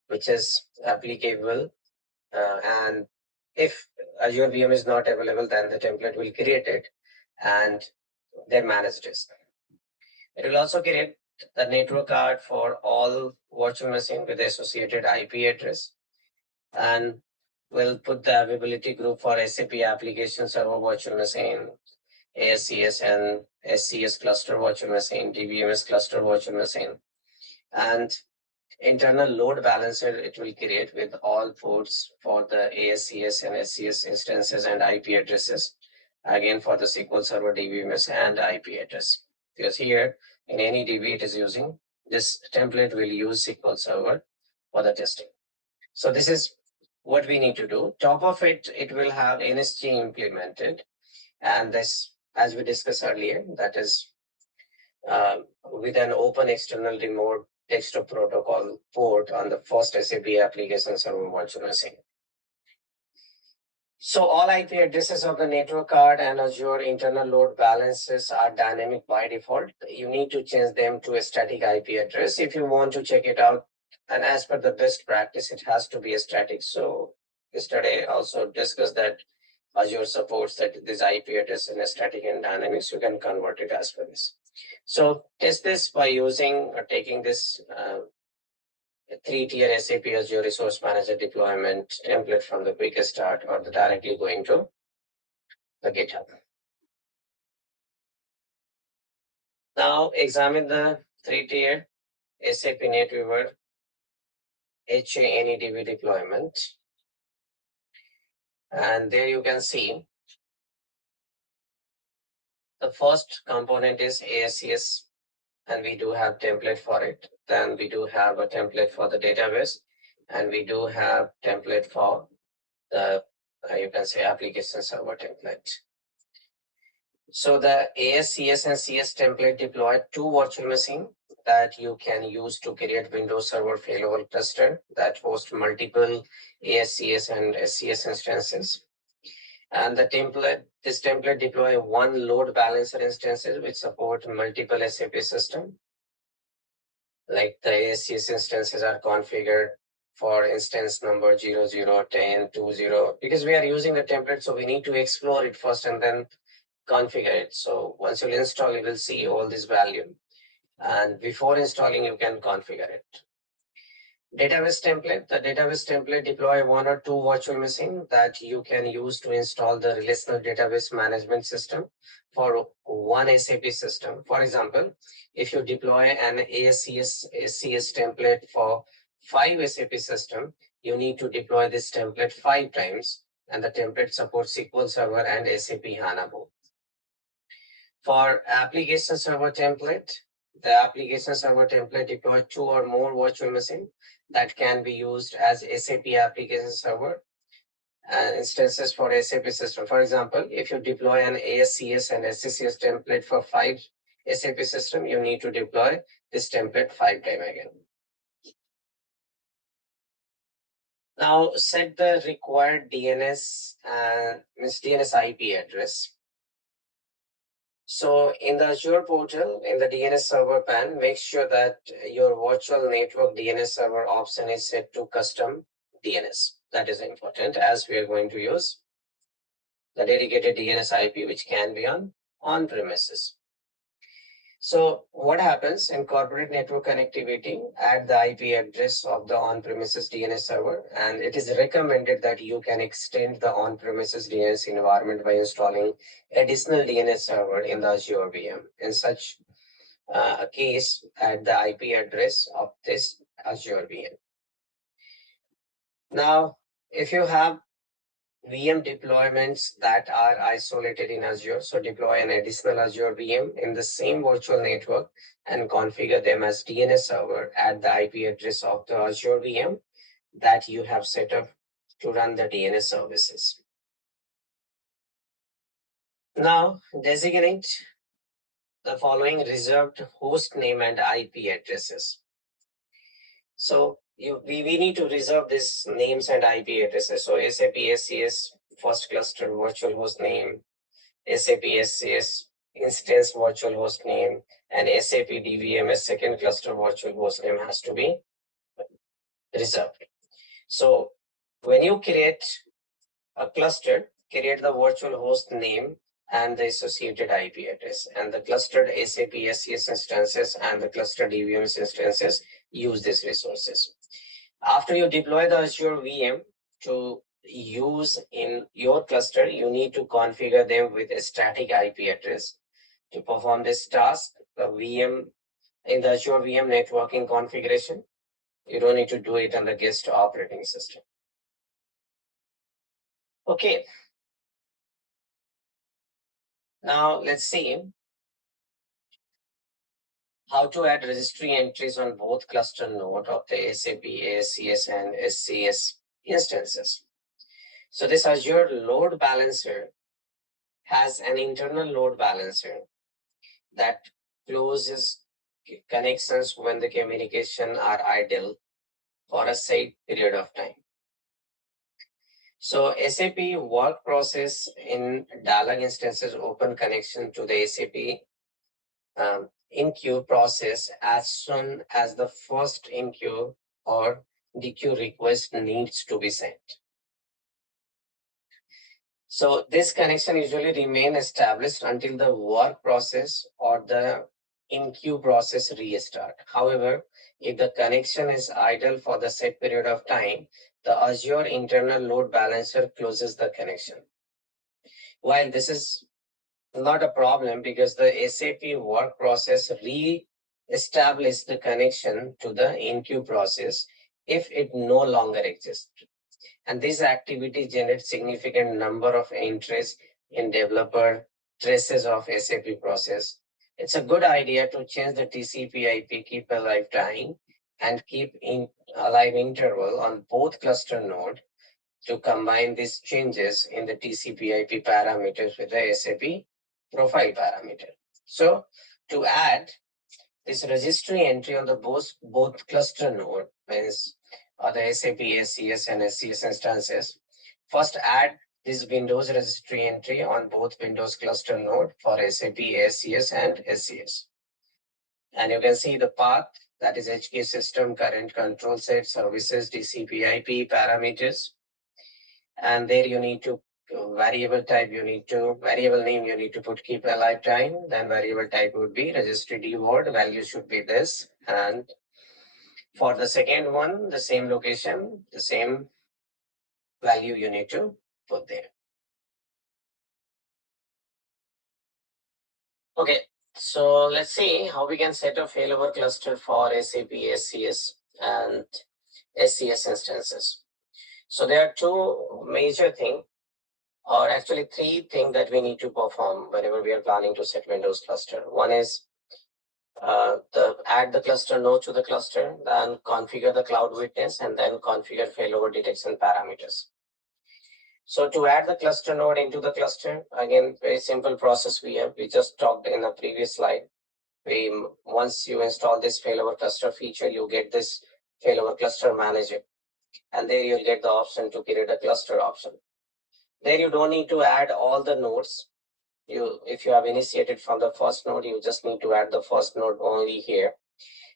which is applicable. And if Azure VM is not available, then the template will create it and then manage this. It will also create the network card for all virtual machine with associated IP address, and will put the availability group for SAP application server virtual machine, ASCS and SCS cluster virtual machine, DBMS cluster virtual machine, and internal load balancer it will create with all ports for the ASCS and SCS instances and IP addresses. Again, for the SQL Server DBMS and IP address. Because here in any DB it is using this template will use SQL Server for the testing. So this is what we need to do. Top of it, it will have NSG implemented. And this, as we discussed earlier, that is with an open external remote desktop protocol port on the first SAP application server virtual machine. So all IP addresses of the network card and Azure internal load balances are dynamic by default. You need to change them to a static IP address if you want to check it out. And as per the best practice, it has to be a static. So yesterday also discussed that Azure supports that this IP address in a static and dynamics, you can convert it as per this. So test this by using or taking this 3-tier SAP Azure Resource Manager deployment template from the quick start or the directly going to the GitHub. Now examine the 3-tier SAP NetWeaver HANEDB deployment. And there you can see the first component is ASCS, and we do have template for it. Then we do have a template for the database, and we do have template for the, you can say, application server template. So the ASCS and CS template deploy 2 virtual machines that you can use to create Windows Server failover cluster that host multiple ASCS and SCS instances. And the template, this template deploy 1 load balancer instances which support multiple SAP system. Like the ASCS instances are configured for instance number 00, 10, 20, because we are using the template, so we need to explore it first and then configure it. So once you install, you will see all this value. And before installing, you can configure it. Database template. The database template deploy 1 or 2 virtual machines that you can use to install the relational database management system for 1 SAP system. For example, if you deploy an ASCS SCS template for 5 SAP system, you need to deploy this template 5 times, and the template supports SQL Server and SAP HANA both. For application server template, the application server template deploys 2 or more virtual machines that can be used as SAP application server and instances for SAP system. For example, if you deploy an ASCS and SCCS template for 5 SAP system, you need to deploy this template 5 times again. Now set the required DNS and DNS IP address. So in the Azure portal, in the DNS server pane, make sure that your virtual network DNS server option is set to custom DNS. That is important, as we are going to use the dedicated DNS IP, which can be on premises. So what happens in corporate network connectivity, add the IP address of the on-premises DNS server, and it is recommended that you can extend the on-premises DNS environment by installing additional DNS server in the Azure VM. In such a case, add the IP address of this Azure VM. Now, if you have VM deployments that are isolated in Azure, so deploy an additional Azure VM in the same virtual network and configure them as DNS server at the IP address of the Azure VM that you have set up to run the DNS services. Now, designate the following reserved host name and IP addresses. So we need to reserve these names and IP addresses. So SAP SCS first cluster virtual host name, SAP SCS instance virtual host name, and SAP DVMS second cluster virtual host name has to be reserved. So when you create a cluster, create the virtual host name and the associated IP address, and the clustered SAP SCS instances and the clustered DVMS instances use these resources. After you deploy the Azure VM to use in your cluster, you need to configure them with a static IP address. To perform this task, the VM in the Azure VM networking configuration, you don't need to do it on the guest operating system. Okay. Now let's see how to add registry entries on both cluster node of the SAP ASCS and SCS instances. So this Azure load balancer has an internal load balancer that closes connections when the communication are idle for a set period of time. So SAP work process in dialog instances open connection to the SAP in-queue process as soon as the first in-queue or DQ request needs to be sent. So this connection usually remain established until the work process or the in-queue process restart. However, if the connection is idle for the set period of time, the Azure internal load balancer closes the connection. While this is not a problem because the SAP work process re-establishes the connection to the in-queue process if it no longer exists. And this activity generates significant number of entries in developer traces of SAP process. It's a good idea to change the TCP/IP keep alive time and keep in alive interval on both cluster node to combine these changes in the TCP/IP parameters with the SAP profile parameter. So to add this registry entry on the both cluster node means the SAP SCS and SCS instances, first add this Windows registry entry on both Windows cluster node for SAP SCS and SCS. And you can see the path that is HK system, current control set, services, TCP/IP parameters. And there you need to variable type, variable name, you need to put keep alive time. Then variable type would be registry dword, value should be this. And for the second one, the same location, the same value you need to put there. Okay, so let's see how we can set a failover cluster for SAP SCS and SCS instances. So there are two major things, or actually three things that we need to perform whenever we are planning to set Windows cluster. One is add the cluster node to the cluster, then configure the cloud witness, and then configure failover detection parameters. So to add the cluster node into the cluster, again, very simple process we have. We just talked in the previous slide. Once you install this failover cluster feature, you get this failover cluster manager. And there you'll get the option to create a cluster option. There you don't need to add all the nodes. If you have initiated from the first node, you just need to add the first node only here.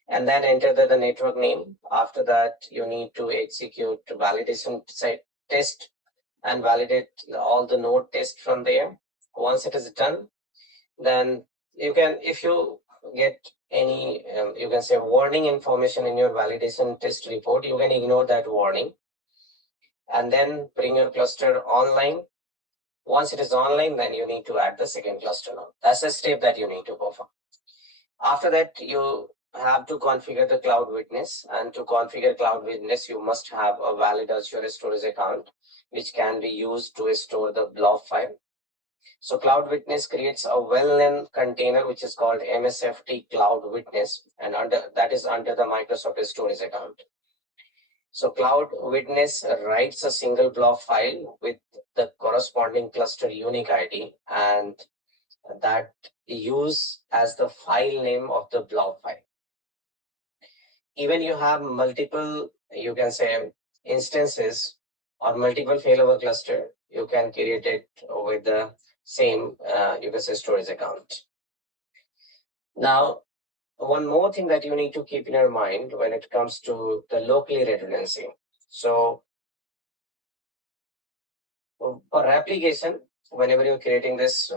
And then enter the network name. After that, you need to execute validation test and validate all the node tests from there. Once it is done, then you can, if you get any, you can say warning information in your validation test report, you can ignore that warning and then bring your cluster online. Once it is online, then you need to add the second cluster node. That's the step that you need to perform. After that, you have to configure the cloud witness, and to configure cloud witness, you must have a valid Azure storage account, which can be used to store the blob file. So cloud witness creates a well-known container, which is called MSFT cloud witness, and that is under the Microsoft storage account. So cloud witness writes a single blob file with the corresponding cluster unique ID, and that use as the file name of the blob file. Even you have multiple, you can say, instances or multiple failover cluster, you can create it with the same, you can say, storage account. Now, one more thing that you need to keep in your mind when it comes to the locally redundancy. So for application, whenever you're creating this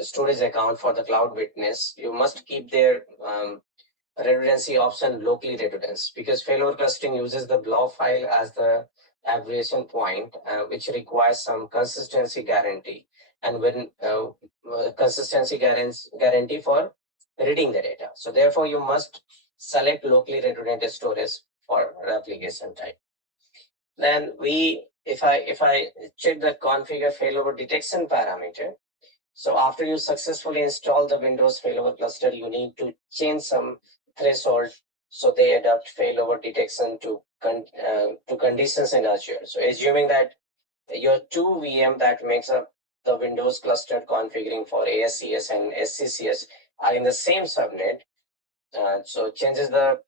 storage account for the cloud witness, you must keep their redundancy option locally redundant, because failover clustering uses the blob file as the abbreviation point, which requires some consistency guarantee. And when consistency guarantee for reading the data. So therefore, you must select locally redundant storage for application type. Then if I check the configure failover detection parameter, so after you successfully install the Windows failover cluster, you need to change some threshold so they adopt failover detection to conditions in Azure. So assuming that your two VM that makes up the Windows cluster configuring for ASCS and SCCS are in the same subnet, so changes the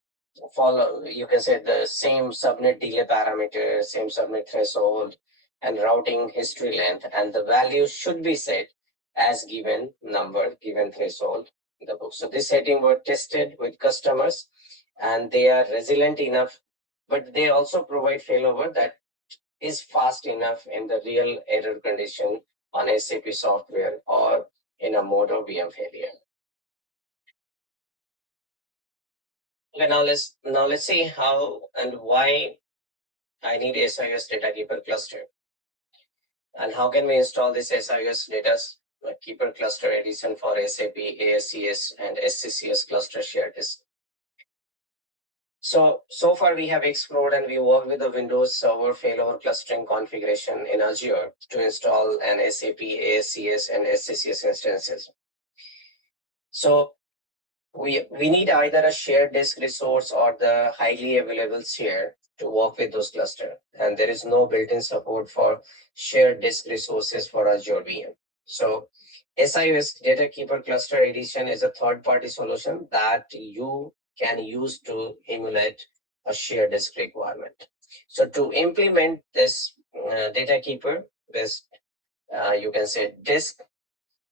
follow, you can say the same subnet delay parameter, same subnet threshold, and routing history length, and the value should be set as given number, given threshold in the book. So this setting were tested with customers, and they are resilient enough, but they also provide failover that is fast enough in the real error condition on SAP software or in a mode of VM failure. Okay, now let's see how and why I need SIS Data Keeper cluster, and how can we install this SIS Data Keeper cluster edition for SAP ASCS and SCCS cluster shared disk. So far we have explored and we worked with the Windows Server failover clustering configuration in Azure to install an SAP ASCS and SCCS instances. So we need either a shared disk resource or the highly available share to work with those clusters. And there is no built-in support for shared disk resources for Azure VM. So SIS Data Keeper Cluster Edition is a third-party solution that you can use to emulate a shared disk requirement. So to implement this Data Keeper, this you can say disk,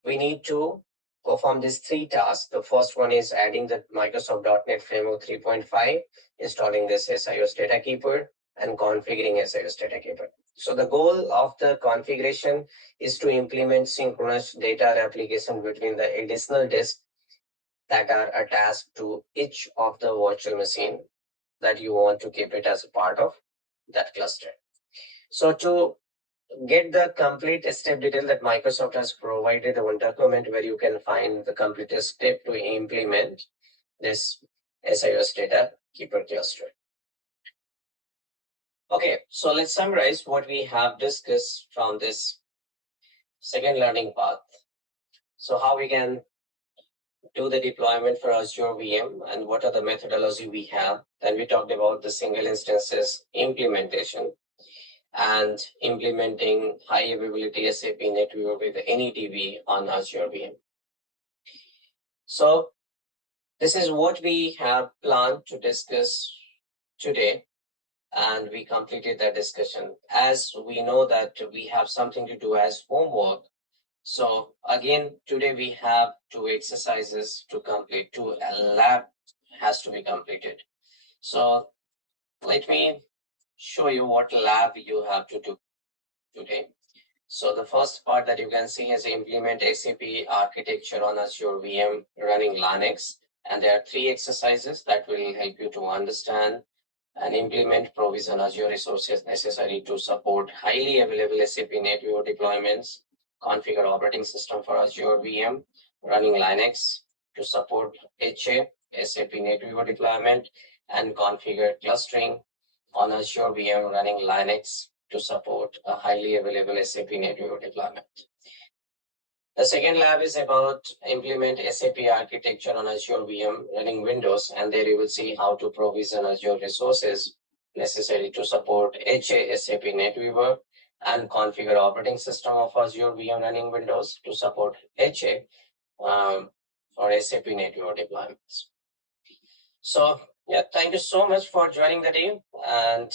we need to perform these three tasks. The first one is adding the Microsoft .NET Framework 3.5, installing this SIS Data Keeper, and configuring SIS Data Keeper. So the goal of the configuration is to implement synchronous data replication between the additional disks that are attached to each of the virtual machine that you want to keep it as a part of that cluster. So to get the complete step detail that Microsoft has provided one document where you can find the complete step to implement this SIS Data Keeper cluster. Okay, so let's summarize what we have discussed from this second learning path. So how we can do the deployment for Azure VM and what are the methodology we have. Then we talked about the single instances implementation and implementing high availability SAP NetWeaver with any DB on Azure VM. So this is what we have planned to discuss today, and we completed that discussion. As we know that we have something to do as homework, so again, today we have two exercises to complete, two lab has to be completed. So let me show you what lab you have to do today. So the first part that you can see is implement SAP architecture on Azure VM running Linux. And there are three exercises that will help you to understand and implement provision Azure resources necessary to support highly available SAP NetWeaver deployments, configure operating system for Azure VM running Linux to support HA, SAP NetWeaver deployment, and configure clustering on Azure VM running Linux to support a highly available SAP NetWeaver deployment. The second lab is about implement SAP architecture on Azure VM running Windows, and there you will see how to provision Azure resources necessary to support HA SAP NetWeaver and configure operating system of Azure VM running Windows to support HA for SAP NetWeaver deployments. So yeah, thank you so much for joining the day, and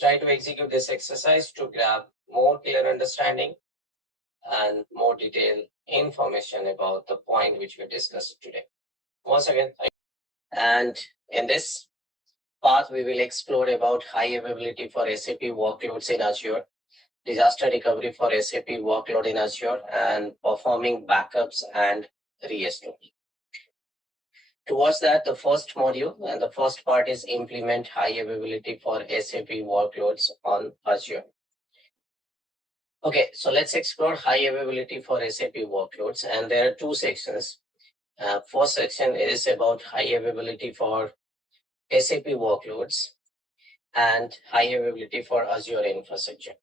try to execute this exercise to grab more clear understanding and more detailed information about the point which we discussed today. Once again, and in this part, we will explore about high availability for SAP workloads in Azure, disaster recovery for SAP workload in Azure, and performing backups and restore. Towards that, the first module and the first part is implement high availability for SAP workloads on Azure. Okay, so let's explore high availability for SAP workloads, and there are two sections. First section is about high availability for SAP workloads and high availability for Azure infrastructure.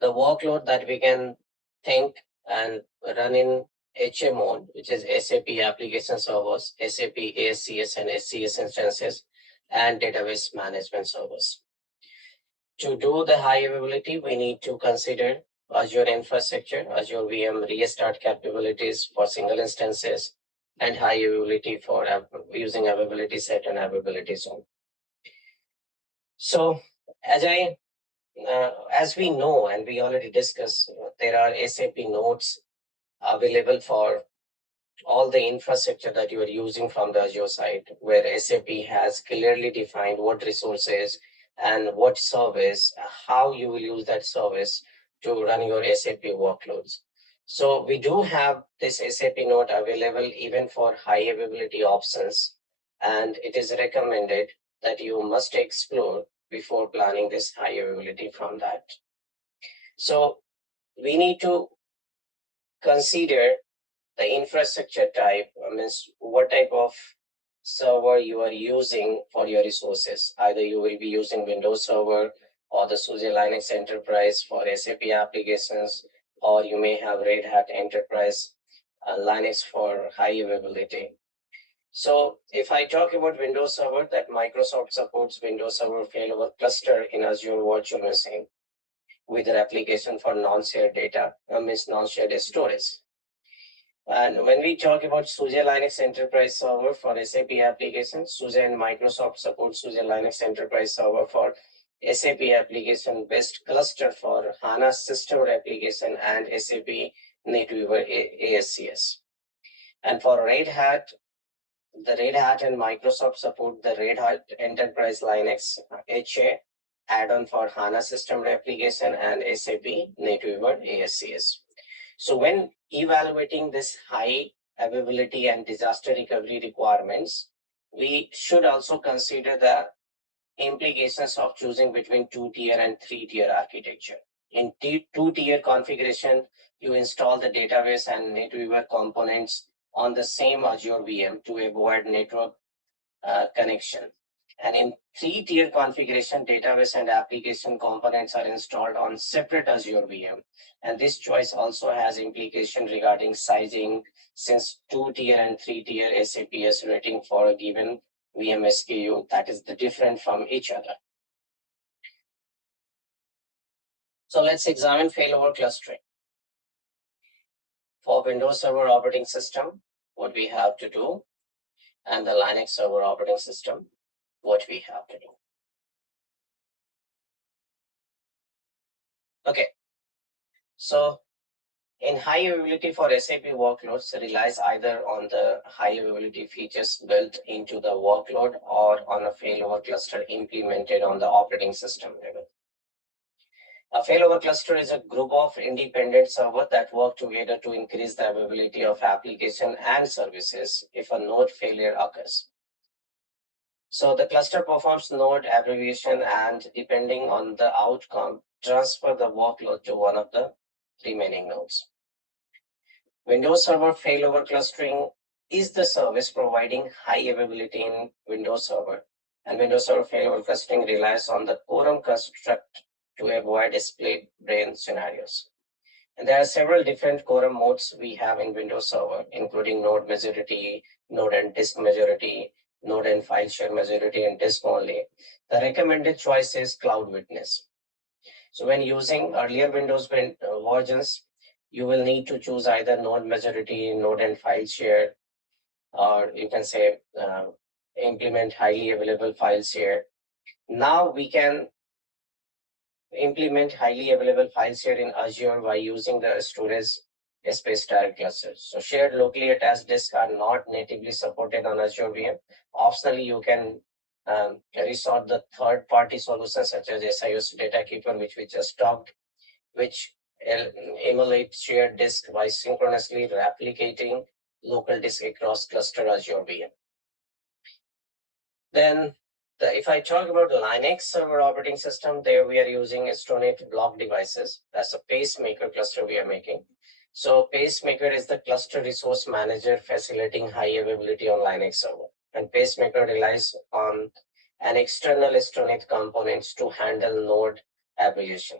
The workload that we can think and run in HA mode, which is SAP application servers, SAP ASCS and SCS instances, and database management servers. To do the high availability, we need to consider Azure infrastructure, Azure VM restart capabilities for single instances, and high availability for using availability set and availability zone. So as we know, and we already discussed, there are SAP nodes available for all the infrastructure that you are using from the Azure side, where SAP has clearly defined what resources and what service, how you will use that service to run your SAP workloads. So we do have this SAP node available even for high availability options, and it is recommended that you must explore before planning this high availability from that. So we need to consider the infrastructure type, means what type of server you are using for your resources. Either you will be using Windows Server or the SUSE Linux Enterprise for SAP applications, or you may have Red Hat Enterprise Linux for high availability. So if I talk about Windows Server, that Microsoft supports Windows Server failover cluster in Azure Virtual Machine with their application for non-shared data, means non-shared storage. And when we talk about SUSE Linux Enterprise Server for SAP applications, SUSE and Microsoft support SUSE Linux Enterprise Server for SAP application-based cluster for HANA system application and SAP NetWeaver ASCS. And for Red Hat, the Red Hat and Microsoft support the Red Hat Enterprise Linux HA add-on for HANA system application and SAP NetWeaver ASCS. So when evaluating this high availability and disaster recovery requirements, we should also consider the implications of choosing between 2-tier and 3-tier architecture. In 2-tier configuration, you install the database and NetWeaver components on the same Azure VM to avoid network connection. And in 3-tier configuration, database and application components are installed on separate Azure VM. And this choice also has implication regarding sizing, since 2-tier and 3-tier SAPS rating for a given VM SKU, that is different from each other. So let's examine failover clustering. For Windows Server operating system, what we have to do, and the Linux Server operating system, what we have to do. Okay, so in high availability for SAP workloads relies either on the high availability features built into the workload or on a failover cluster implemented on the operating system level. A failover cluster is a group of independent servers that work together to increase the availability of application and services if a node failure occurs. So the cluster performs node abbreviation and, depending on the outcome, transfer the workload to one of the remaining nodes. Windows Server failover clustering is the service providing high availability in Windows Server. And Windows Server failover clustering relies on the quorum construct to avoid split brain scenarios. And there are several different quorum modes we have in Windows Server, including node majority, node and disk majority, node and file share majority, and disk only. The recommended choice is Cloud Witness. So when using earlier Windows versions, you will need to choose either node majority, node and file share, or you can say implement highly available file share. Now we can implement highly available files here in Azure by using the storage space direct clusters. So shared locally attached disks are not natively supported on Azure VM. Optionally, you can resort the third-party solutions such as SIOS Data Keeper, which we just talked, which emulate shared disk by synchronously replicating local disk across cluster Azure VM. Then if I talk about Linux server operating system, there we are using Stoneit block devices. That's a pacemaker cluster we are making. So pacemaker is the cluster resource manager facilitating high availability on Linux server. And pacemaker relies on an external Stoneit components to handle node aggregation.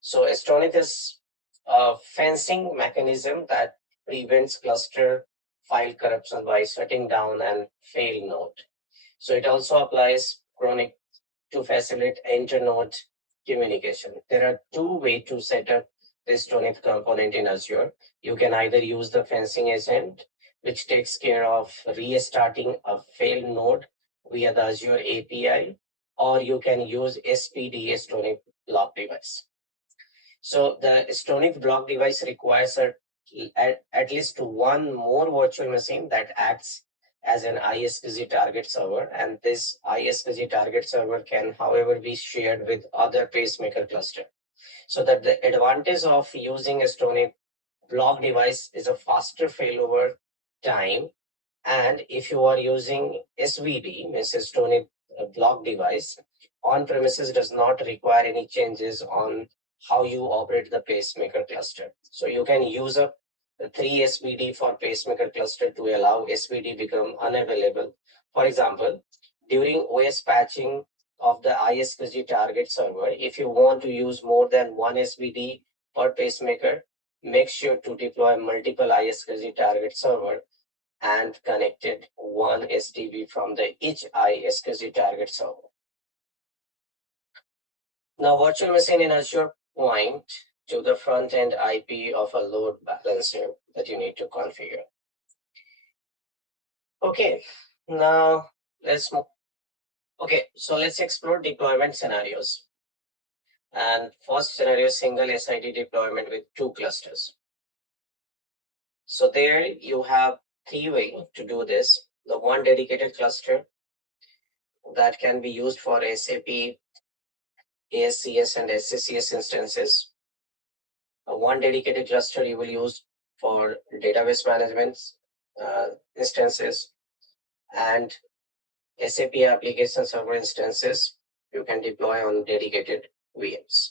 So Stoneit is a fencing mechanism that prevents cluster file corruption by shutting down and fail node. So it also applies chronic to facilitate inter-node communication. There are two ways to set up this Stoneit component in Azure. You can either use the fencing agent, which takes care of restarting a failed node via the Azure API, or you can use SPD Stoneit block device. So the Stoneit block device requires at least one more virtual machine that acts as an ISPG target server, and this ISPG target server can, however, be shared with other pacemaker cluster. So that the advantage of using a Stoneit block device is a faster failover time, and if you are using SVD, means Stoneit block device, on premises does not require any changes on how you operate the pacemaker cluster. So you can use up 3 SVD for pacemaker cluster to allow SVD become unavailable. For example, during OS patching of the ISPG target server, if you want to use more than one SVD per pacemaker, make sure to deploy multiple ISPG target server and connected one SDB from the each ISPG target server. Now, virtual machine in Azure point to the front-end IP of a load balancer that you need to configure. Okay, now let's move. Okay, so let's explore deployment scenarios. And first scenario, single SID deployment with 2 clusters. So there you have 3 ways to do this. The one dedicated cluster that can be used for SAP ASCS and SCCS instances. One dedicated cluster you will use for database management instances, and SAP application server instances you can deploy on dedicated VMs.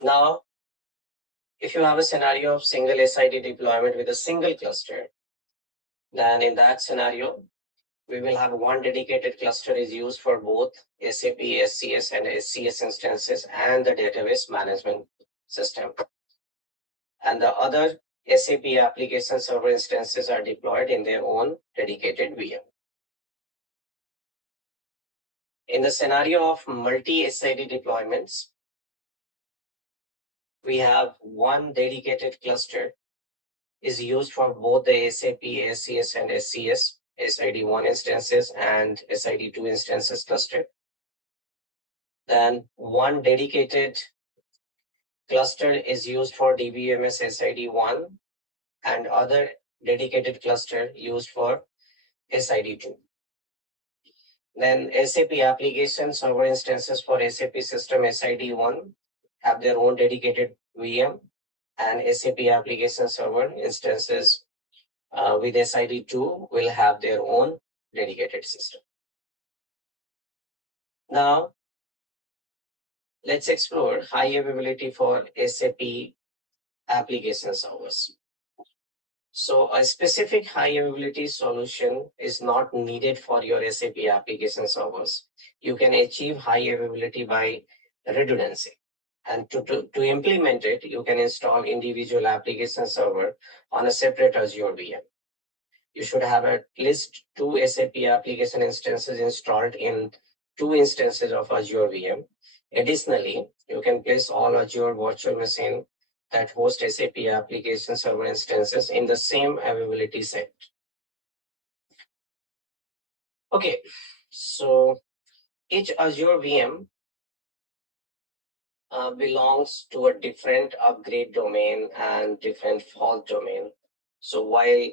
Now, if you have a scenario of single SID deployment with a single cluster, then in that scenario, we will have one dedicated cluster is used for both SAP SCS and SCS instances and the database management system. And the other SAP application server instances are deployed in their own dedicated VM. In the scenario of multi-SID deployments, we have one dedicated cluster is used for both the SAP SCS and SCS, SID1 instances and SID2 instances cluster. Then one dedicated cluster is used for DBMS SID1 and other dedicated cluster used for SID2. Then SAP application server instances for SAP system SID1 have their own dedicated VM, and SAP application server instances with SID2 will have their own dedicated system. Now, let's explore high availability for SAP application servers. So a specific high availability solution is not needed for your SAP application servers. You can achieve high availability by redundancy. And to implement it, you can install individual application server on a separate Azure VM. You should have at least 2 SAP application instances installed in 2 instances of Azure VM. Additionally, you can place all Azure virtual machine that host SAP application server instances in the same availability set. Okay, so Each Azure VM belongs to a different upgrade domain and different fault domain. So while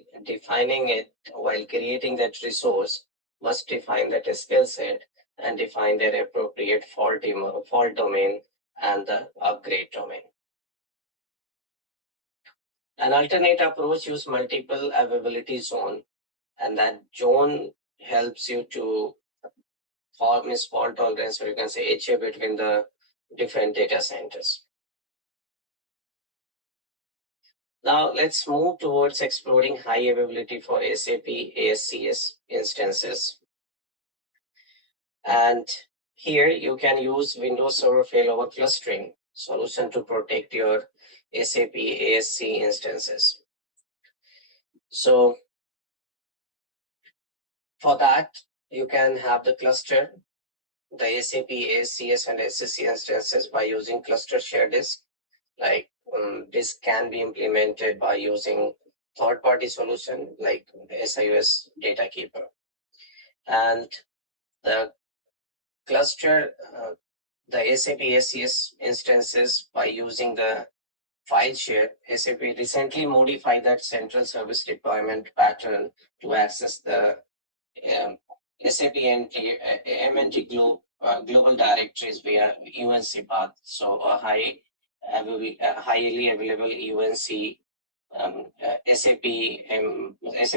creating that resource, must define that skill set and define their appropriate fault domain and the upgrade domain. An alternate approach use multiple availability zone, and that zone helps you to form is fault tolerance, or you can say HA between the different data centers. Now let's move towards exploring high availability for SAP ASCS instances. And here you can use Windows Server failover clustering solution to protect your SAP ASC instances. So for that, you can have the cluster, the SAP ASCS and SCC instances by using cluster share disk. Like this can be implemented by using third-party solution like SIUS Data Keeper. And the cluster the SAP ACS instances by using the file share. SAP recently modified that central service deployment pattern to access the SAP MNT global directories via UNC path. So a highly available UNC SAP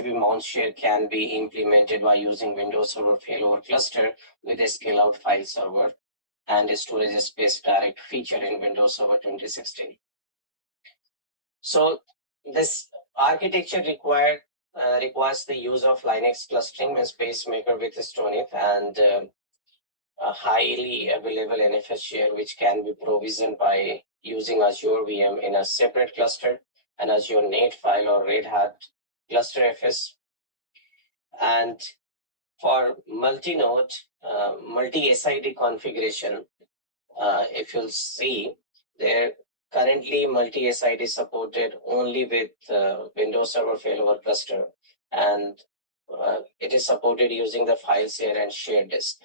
mount share can be implemented by using Windows Server failover cluster with a scale out file server and a storage space direct feature in Windows Server 2016. So this architecture requires the use of Linux clustering and SpaceMaker with Stoneit and a highly available NFS share, which can be provisioned by using Azure VM in a separate cluster, an Azure NAT file or Red Hat cluster FS. And for multi-node, multi-SID configuration, if you'll see, there currently multi-SID is supported only with Windows Server failover cluster, and it is supported using the file share and shared disk.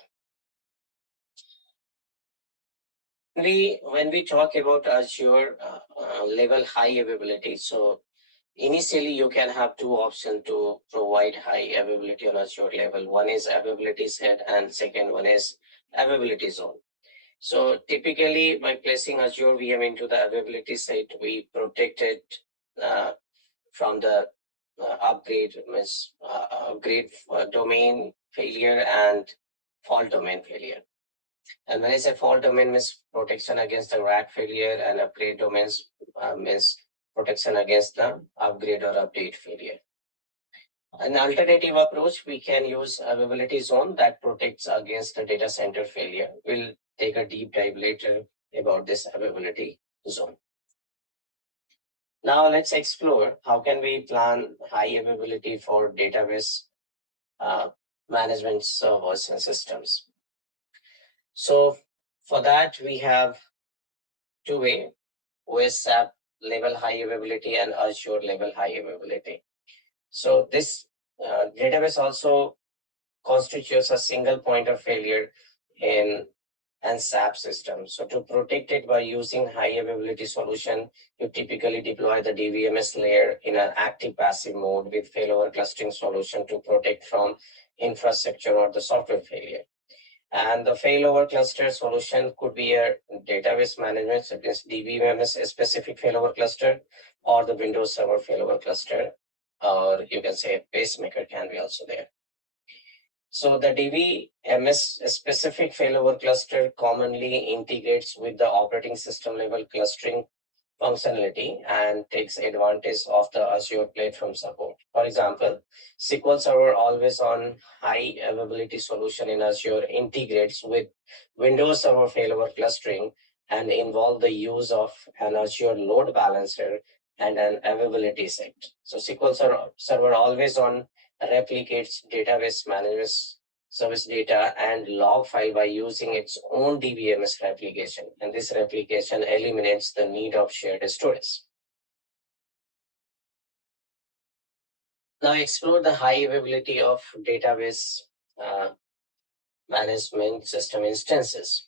When we talk about Azure level high availability, so initially you can have two options to provide high availability on Azure level. One is availability set and second one is availability zone. So typically by placing Azure VM into the availability set, we protect it from the upgrade domain failure and fault domain failure. And when I say fault domain means protection against the rack failure, and upgrade domains means protection against the upgrade or update failure. An alternative approach, we can use availability zone that protects against the data center failure. We'll take a deep dive later about this availability zone. Now let's explore how can we plan high availability for database management servers and systems. So for that, we have two ways: OSAP level high availability and Azure level high availability. So this database also constitutes a single point of failure in an SAP system. So to protect it by using high availability solution, you typically deploy the DVMS layer in an active passive mode with failover clustering solution to protect from infrastructure or the software failure. And the failover cluster solution could be a database management, such as DBMS specific failover cluster, or the Windows Server failover cluster, or you can say pacemaker can be also there. So the DBMS specific failover cluster commonly integrates with the operating system level clustering functionality and takes advantage of the Azure platform support. For example, SQL Server always on high availability solution in Azure integrates with Windows Server failover clustering and involve the use of an Azure load balancer and an availability set. So SQL Server always on replicates database management service data and log file by using its own DBMS replication. And this replication eliminates the need of shared storage. Now explore the high availability of database management system instances.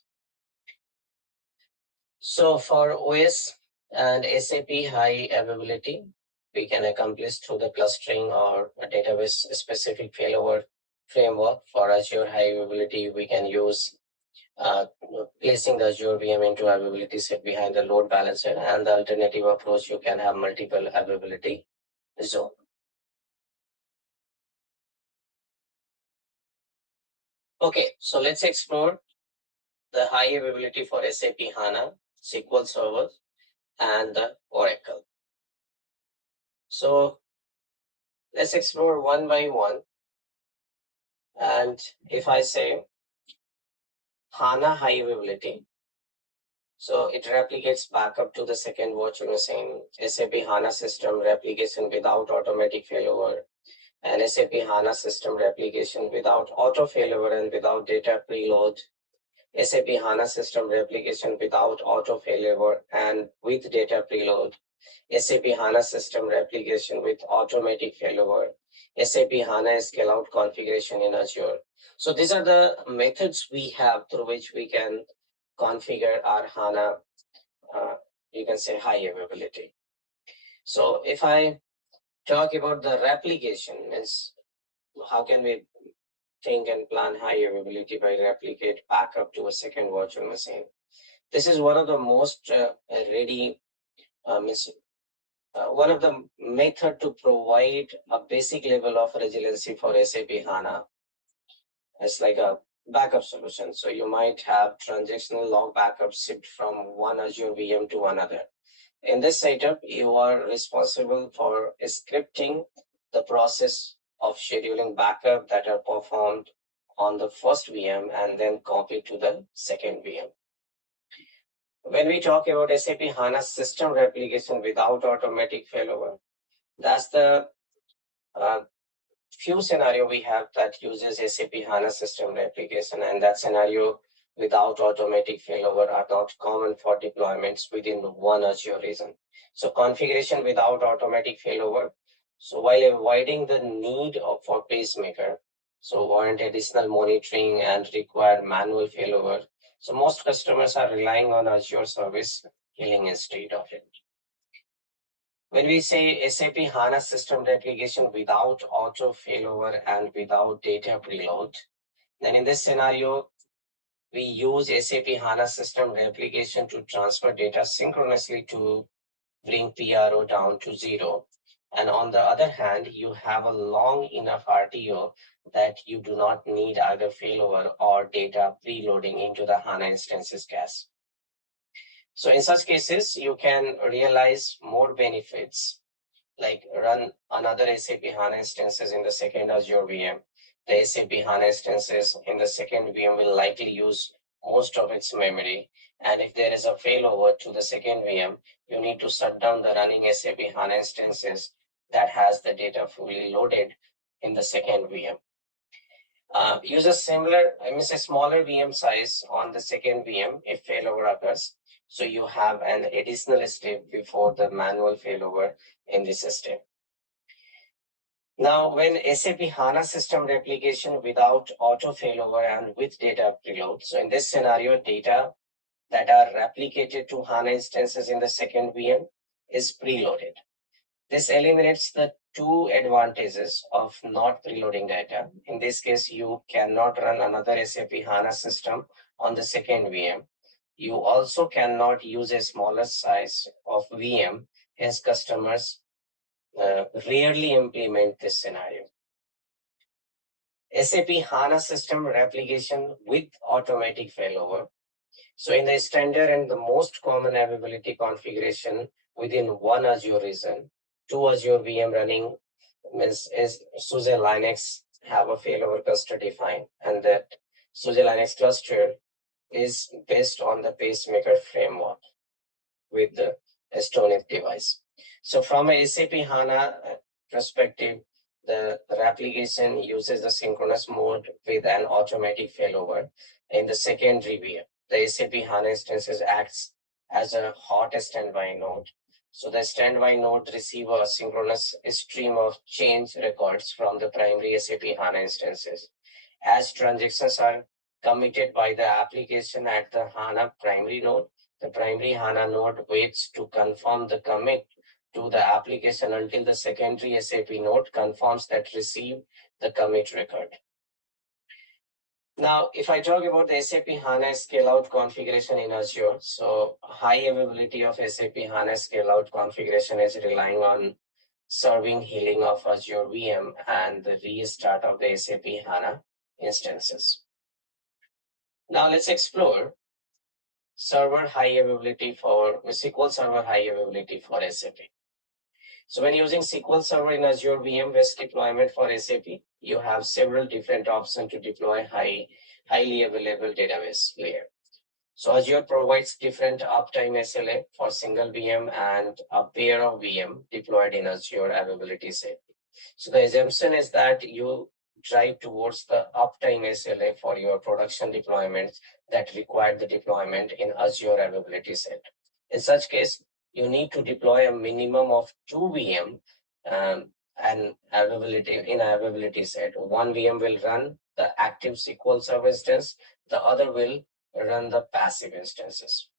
So for OS and SAP high availability, we can accomplish through the clustering or a database specific failover framework. For Azure high availability, we can use placing the Azure VM into availability set behind the load balancer, and the alternative approach, you can have multiple availability zone. Okay, so let's explore the high availability for SAP HANA, SQL Server, and the Oracle. So let's explore one by one. And if I say HANA high availability, so it replicates backup to the second virtual machine, SAP HANA system replication without automatic failover, and SAP HANA system replication without auto failover and without data preload, SAP HANA system replication without auto failover and with data preload, SAP HANA system replication with automatic failover, SAP HANA scale out configuration in Azure. So these are the methods we have through which we can configure our HANA, you can say high availability. So if I talk about the replication, means how can we think and plan high availability by replicate backup to a second virtual machine? This is one of the most one of the method to provide a basic level of resiliency for SAP HANA. It's like a backup solution. So you might have transactional log backups shipped from one Azure VM to another. In this setup, you are responsible for scripting the process of scheduling backup that are performed on the first VM and then copied to the second VM. When we talk about SAP HANA system replication without automatic failover, that's the few scenario we have that uses SAP HANA system replication, and that scenario without automatic failover are not common for deployments within one Azure region. So configuration without automatic failover. So while avoiding the need for pacemaker, so warrant additional monitoring and require manual failover. So most customers are relying on Azure service killing instead of it. When we say SAP HANA system replication without auto failover and without data preload, then in this scenario, we use SAP HANA system replication to transfer data synchronously to bring PRO down to 0. And on the other hand, you have a long enough RTO that you do not need either failover or data preloading into the HANA instances cache. So in such cases, you can realize more benefits, like run another SAP HANA instances in the second Azure VM. The SAP HANA instances in the second VM will likely use most of its memory. And if there is a failover to the second VM, you need to shut down the running SAP HANA instances that has the data fully loaded in the second VM. Use a smaller VM size on the second VM if failover occurs. So you have an additional step before the manual failover in the system. Now, when SAP HANA system replication without auto failover and with data preload. So in this scenario, data that are replicated to HANA instances in the second VM is preloaded. This eliminates the two advantages of not preloading data. In this case, you cannot run another SAP HANA system on the second VM. You also cannot use a smaller size of VM, hence customers rarely implement this scenario. SAP HANA system replication with automatic failover. So in the standard and the most common availability configuration within one Azure region, two Azure VM running is SUSE Linux have a failover cluster defined, and that SUSE Linux cluster is based on the pacemaker framework with the Estonic device. So from a SAP HANA perspective, the replication uses the synchronous mode with an automatic failover. In the secondary VM, the SAP HANA instances acts as a hot standby node. So the standby node receives a synchronous stream of change records from the primary SAP HANA instances. As transactions are committed by the application at the HANA primary node. The primary HANA node waits to confirm the commit to the application until the secondary SAP node confirms that receive the commit record. Now, if I talk about the SAP HANA scale-out configuration in Azure, so high availability of SAP HANA scale-out configuration is relying on serving healing of Azure VM and the restart of the SAP HANA instances. Now let's explore server high availability for SQL Server high availability for SAP. So when using SQL Server in Azure VM-based deployment for SAP, you have several different options to deploy highly available database layer. So Azure provides different uptime SLA for single VM and a pair of VM deployed in Azure availability set. So the assumption is that you drive towards the uptime SLA for your production deployments that require the deployment in Azure availability set. In such case, you need to deploy a minimum of 2 VM and availability set. One VM will run the active SQL Server instance, the other will run the passive instances.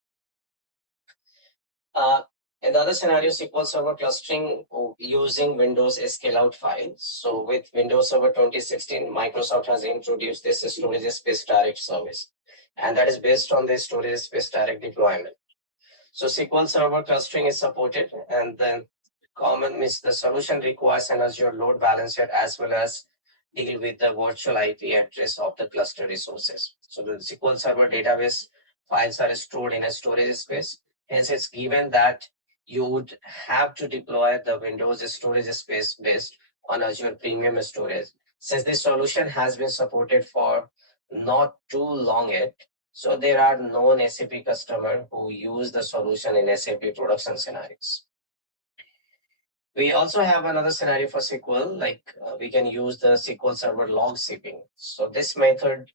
In the other scenario, SQL Server clustering using Windows scale-out files. So with Windows Server 2016, Microsoft has introduced this storage space direct service, and that is based on the storage space direct deployment. So SQL Server clustering is supported, and then common means the solution requires an Azure load balancer as well as deal with the virtual IP address of the cluster resources. So the SQL Server database files are stored in a storage space. Hence, it's given that you would have to deploy the Windows storage space based on Azure Premium Storage. Since this solution has been supported for not too long yet, so there are known SAP customers who use the solution in SAP production scenarios. We also have another scenario for SQL, like we can use the SQL Server log shipping. So this method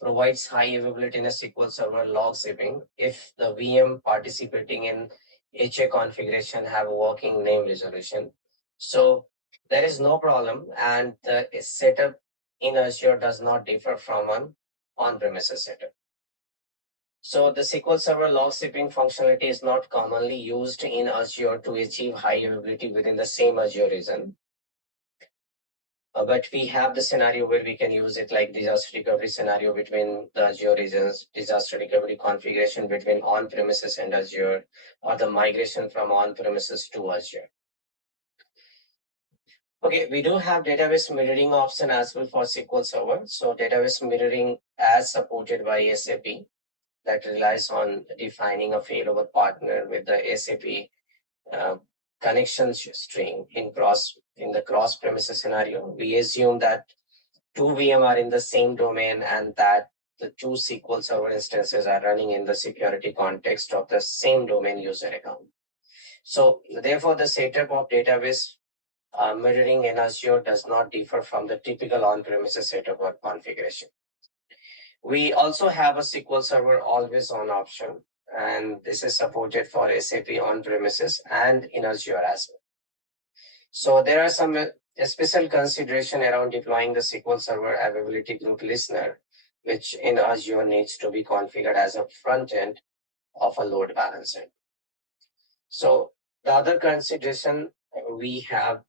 provides high availability in a SQL Server log shipping if the VM participating in HA configuration have a working name resolution. So there is no problem, and the setup in Azure does not differ from an on-premises setup. So the SQL Server log shipping functionality is not commonly used in Azure to achieve high availability within the same Azure region. But we have the scenario where we can use it like disaster recovery scenario between the Azure regions, disaster recovery configuration between on-premises and Azure, or the migration from on-premises to Azure. Okay, we do have database mirroring option as well for SQL Server. So database mirroring as supported by SAP that relies on defining a failover partner with the SAP connection string in the cross premises scenario. We assume that 2 VM are in the same domain and that the 2 SQL Server instances are running in the security context of the same domain user account. So therefore, the setup of database mirroring in Azure does not differ from the typical on-premises setup or configuration. We also have a SQL Server always on option, and this is supported for SAP on-premises and in Azure as well. So there are some special consideration around deploying the SQL Server availability group listener, which in Azure needs to be configured as a front end of a load balancer. So the other consideration we have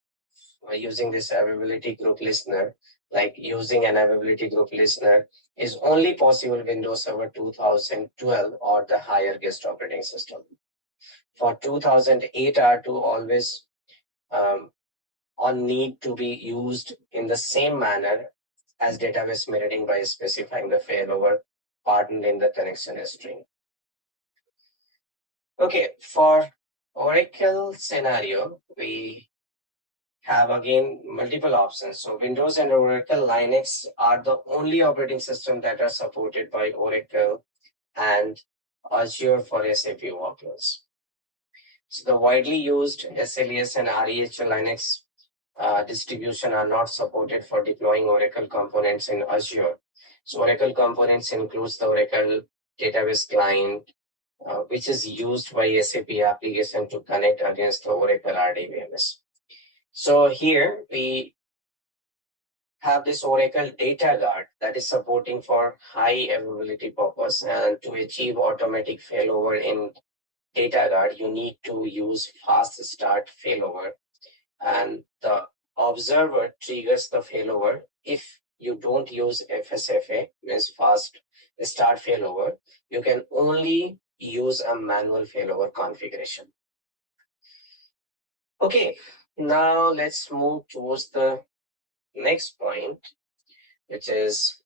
using this availability group listener, like using an availability group listener, is only possible Windows Server 2012 or the higher guest operating system. For 2008 R2 always on need to be used in the same manner as database mirroring by specifying the failover partner in the connection string. Okay, for Oracle scenario, we have again multiple options. So Windows and Oracle Linux are the only operating system that are supported by Oracle and Azure for SAP workloads. So the widely used SLES and REH Linux distribution are not supported for deploying Oracle components in Azure. So Oracle components includes the Oracle database client, which is used by SAP application to connect against the Oracle RDBMS. So here we have this Oracle data guard that is supporting for high availability purpose, and to achieve automatic failover in data guard, you need to use fast start failover, and the observer triggers the failover. If you don't use FSFA, means fast start failover, you can only use a manual failover configuration. Okay, now let's move towards the next point, which is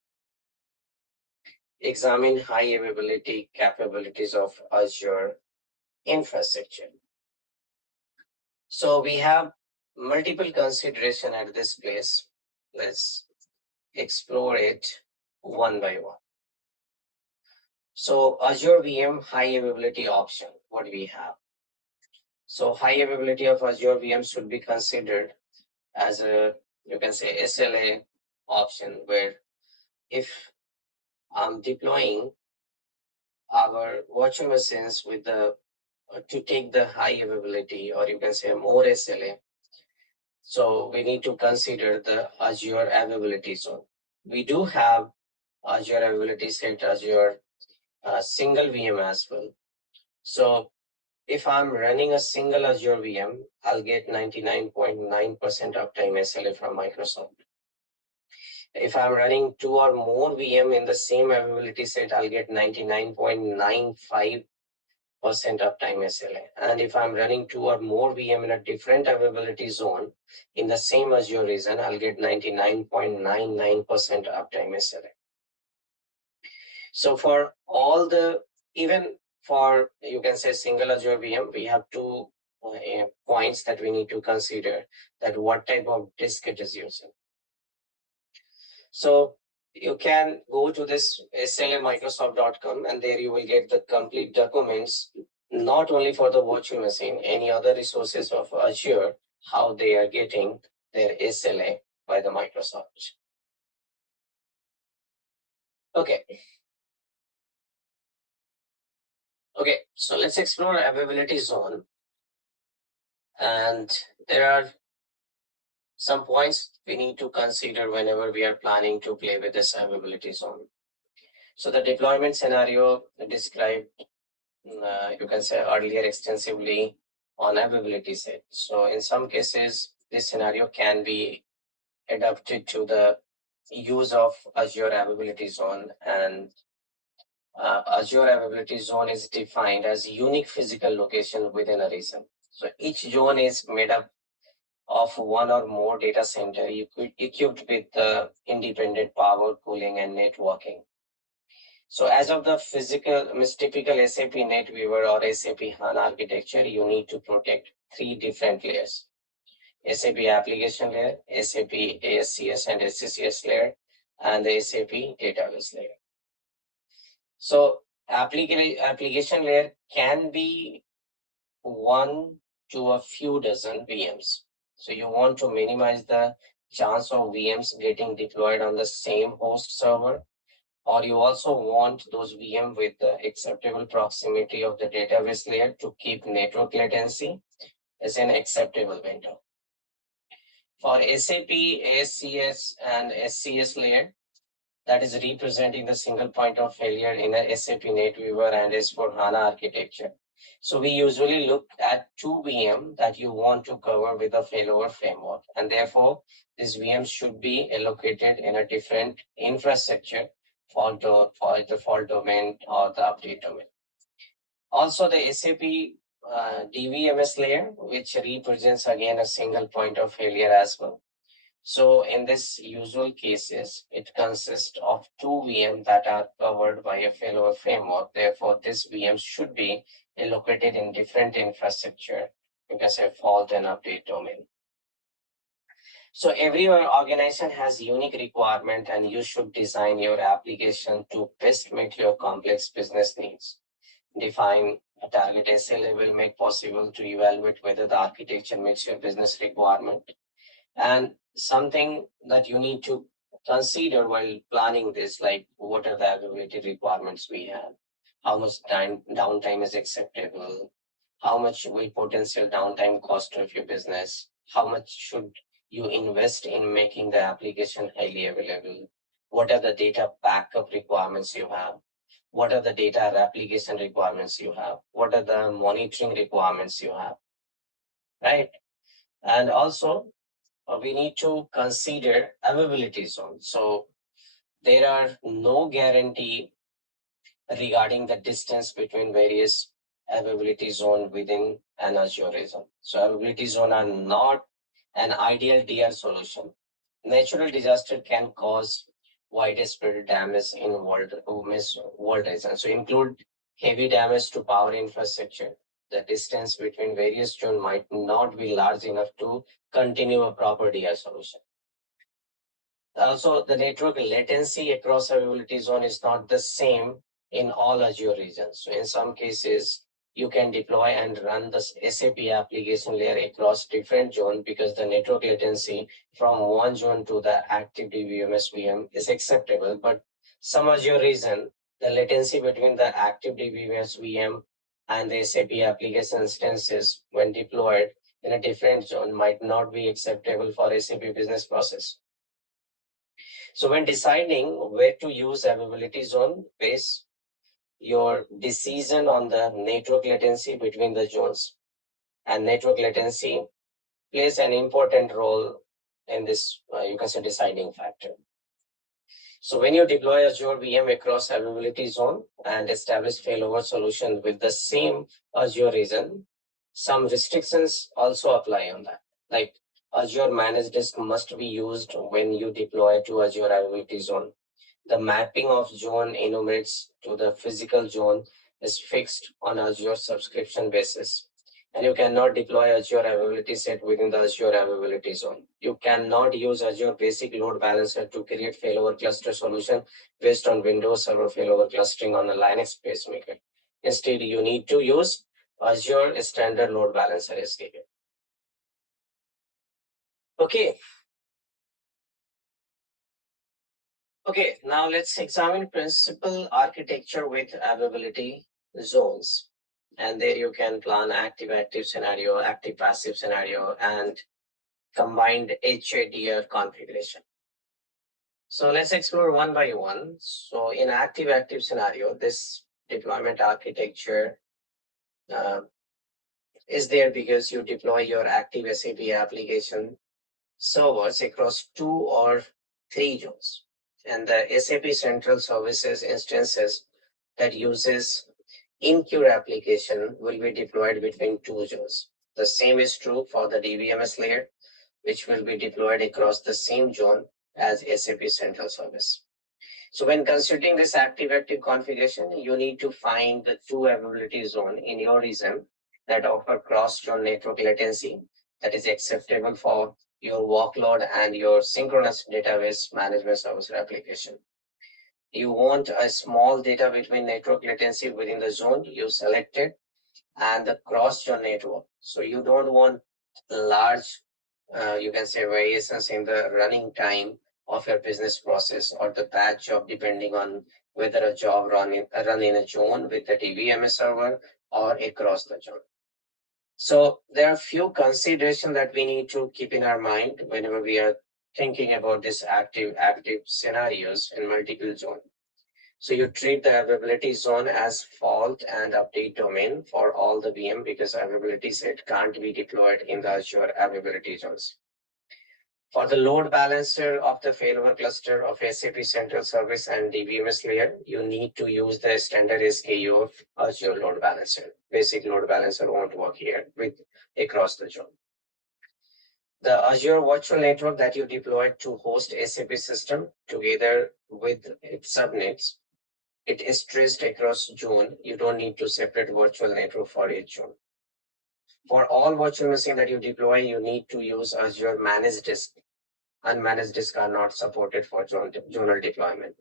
examine high availability capabilities of Azure infrastructure. So we have multiple consideration at this place. Let's explore it one by one. So Azure VM high availability option, what do we have? So high availability of Azure VM should be considered as a, you can say, SLA option, where if I'm deploying our virtual machines with the to take the high availability, or you can say more SLA, so we need to consider the Azure availability zone. We do have Azure availability set Azure single VM as well. So if I'm running a single Azure VM, I'll get 99.9% uptime SLA from Microsoft. If I'm running 2 or more VM in the same availability set, I'll get 99.95% uptime SLA. And if I'm running 2 or more VM in a different availability zone in the same Azure region, I'll get 99.99% uptime SLA. So for all the, even for, you can say, single Azure VM, we have two points that we need to consider, that what type of disk it is using. So you can go to this slamicrosoft.com, and there you will get the complete documents, not only for the virtual machine, any other resources of Azure, how they are getting their SLA by the Microsoft. Okay. Okay, so let's explore availability zone. And there are some points we need to consider whenever we are planning to play with this availability zone. So the deployment scenario described, you can say, earlier extensively on availability set. So in some cases, this scenario can be adapted to the use of Azure availability zone, and Azure availability zone is defined as unique physical location within a region. So each zone is made up of one or more data center equipped with independent power, cooling, and networking. So as of the typical SAP NetWeaver or SAP HANA architecture, you need to protect three different layers: SAP application layer, SAP ASCS and SCCS layer, and the SAP database layer. So application layer can be 1 to a few dozen VMs. So you want to minimize the chance of VMs getting deployed on the same host server, or you also want those VM with the acceptable proximity of the database layer to keep network latency as an acceptable window. For SAP, ASCS, and SCS layer, that is representing the single point of failure in a SAP NetWeaver and S4 HANA architecture. So we usually look at 2 VM that you want to cover with a failover framework, and therefore these VMs should be allocated in a different infrastructure for the fault domain or the update domain. Also the SAP DVMS layer, which represents again a single point of failure as well. So in this usual cases, it consists of 2 VM that are covered by a failover framework. Therefore, this VM should be allocated in different infrastructure, you can say fault and update domain. So every organization has unique requirement, and you should design your application to best meet your complex business needs. Define a target SLA will make possible to evaluate whether the architecture meets your business requirement. And something that you need to consider while planning this, like what are the availability requirements we have, how much downtime is acceptable, how much will potential downtime cost of your business, how much should you invest in making the application highly available? What are the data backup requirements you have? What are the data replication requirements you have? What are the monitoring requirements you have? Right? And also, we need to consider availability zone. So there are no guarantee regarding the distance between various availability zone within an Azure region. So availability zone are not an ideal DR solution. Natural disaster can cause widespread damage in world regions. So include heavy damage to power infrastructure. The distance between various zones might not be large enough to continue a proper DR solution. Also, the network latency across availability zone is not the same in all Azure regions. So in some cases, you can deploy and run the SAP application layer across different zones because the network latency from one zone to the active DBMS VM is acceptable. But some Azure region, the latency between the active DBMS VM and the SAP application instances when deployed in a different zone might not be acceptable for SAP business process. So when deciding where to use availability zone, base your decision on the network latency between the zones. And network latency plays an important role in this, you can say, deciding factor. So when you deploy Azure VM across availability zone and establish failover solution with the same Azure region, some restrictions also apply on that. Like Azure managed disk must be used when you deploy to Azure availability zone. The mapping of zone enumerates to the physical zone is fixed on Azure subscription basis. And you cannot deploy Azure availability set within the Azure availability zone. You cannot use Azure basic load balancer to create failover cluster solution based on Windows Server failover clustering on a Linux pacemaker. Instead, you need to use Azure standard load balancer SKU. Okay. Okay, now let's examine principal architecture with availability zones. And there you can plan active-active scenario, active-passive scenario, and combined HADR configuration. So let's explore one by one. So in active-active scenario, this deployment architecture is there because you deploy your active SAP application servers across 2 or 3 zones. And the SAP Central Services instances that uses in-queue application will be deployed between 2 zones. The same is true for the DBMS layer, which will be deployed across the same zone as SAP Central Service. So when considering this active-active configuration, you need to find the 2 availability zone in your region that offer cross-zone network latency that is acceptable for your workload and your synchronous database management service application. You want a small data between network latency within the zone you selected and the cross-zone network. So you don't want large, you can say, variations in the running time of your business process or the batch job, depending on whether a job run in a zone with the DBMS server or across the zone. So there are a few considerations that we need to keep in our mind whenever we are thinking about this active scenarios in multiple zone. So you treat the availability zone as fault and update domain for all the VM because availability set can't be deployed in the Azure availability zones. For the load balancer of the failover cluster of SAP Central Service and DBMS layer, you need to use the standard SKU of Azure load balancer. Basic load balancer won't work here with across the zone. The Azure virtual network that you deployed to host SAP system together with its subnets, it is traced across zone. You don't need to separate virtual network for each zone. For all virtual machine that you deploy, you need to use Azure managed disk. Unmanaged disks are not supported for zonal deployment.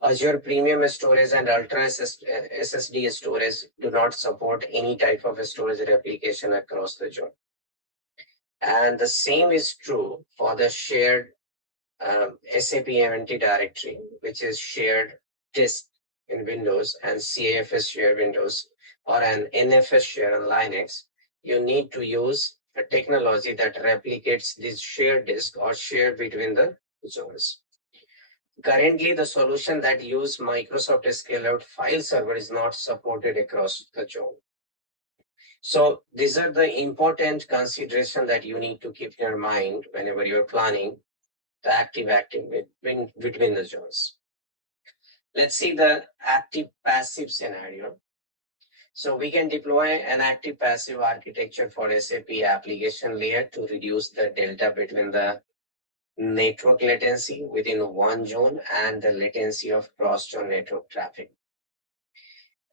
Azure Premium Storage and Ultra SSD storage do not support any type of storage replication across the zone. And the same is true for the shared SAP MNT directory, which is shared disk in Windows and CAFS share Windows or an NFS share on Linux. You need to use a technology that replicates this shared disk or shared between the zones. Currently, the solution that use Microsoft scale-out file server is not supported across the zone. So these are the important consideration that you need to keep in your mind whenever you're planning the active between the zones. Let's see the active passive scenario. So we can deploy an active passive architecture for SAP application layer to reduce the delta between the network latency within one zone and the latency of cross-zone network traffic.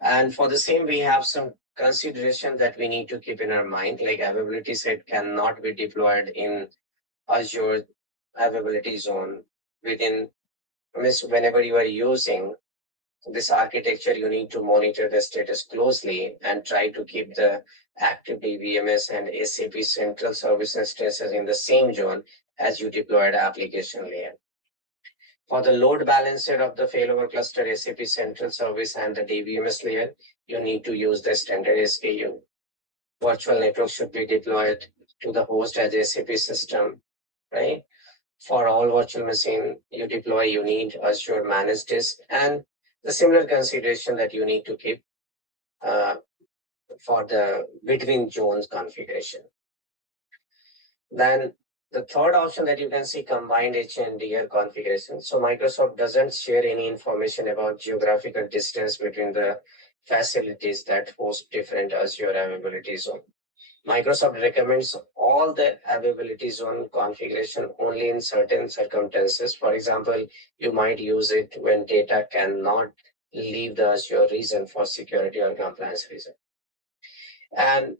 And for the same, we have some consideration that we need to keep in our mind, like availability set cannot be deployed in Azure availability zone whenever you are using this architecture, you need to monitor the status closely and try to keep the active DBMS and SAP central service instances in the same zone as you deployed application layer. For the load balancer of the failover cluster SAP central service and the DBMS layer, you need to use the standard SKU. Virtual network should be deployed to the host as SAP system, right? For all virtual machine you deploy, you need Azure managed disk, and the similar consideration that you need to keep for the between zones configuration. Then the third option that you can see, combined HNDR configuration. So Microsoft doesn't share any information about geographical distance between the facilities that host different Azure availability zone. Microsoft recommends all the availability zone configuration only in certain circumstances. For example, you might use it when data cannot leave the Azure region for security or compliance reason. And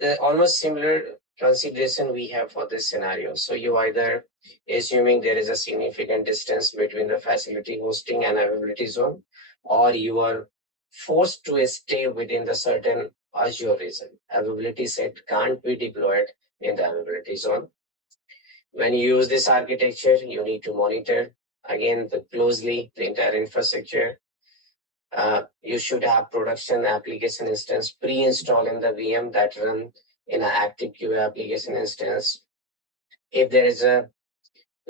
the almost similar consideration we have for this scenario. So you either assuming there is a significant distance between the facility hosting and availability zone, or you are forced to stay within the certain Azure region. Availability set can't be deployed in the availability zone. When you use this architecture, you need to monitor again closely the entire infrastructure. You should have production application instance pre-installed in the VM that run in an active QA application instance. If there is a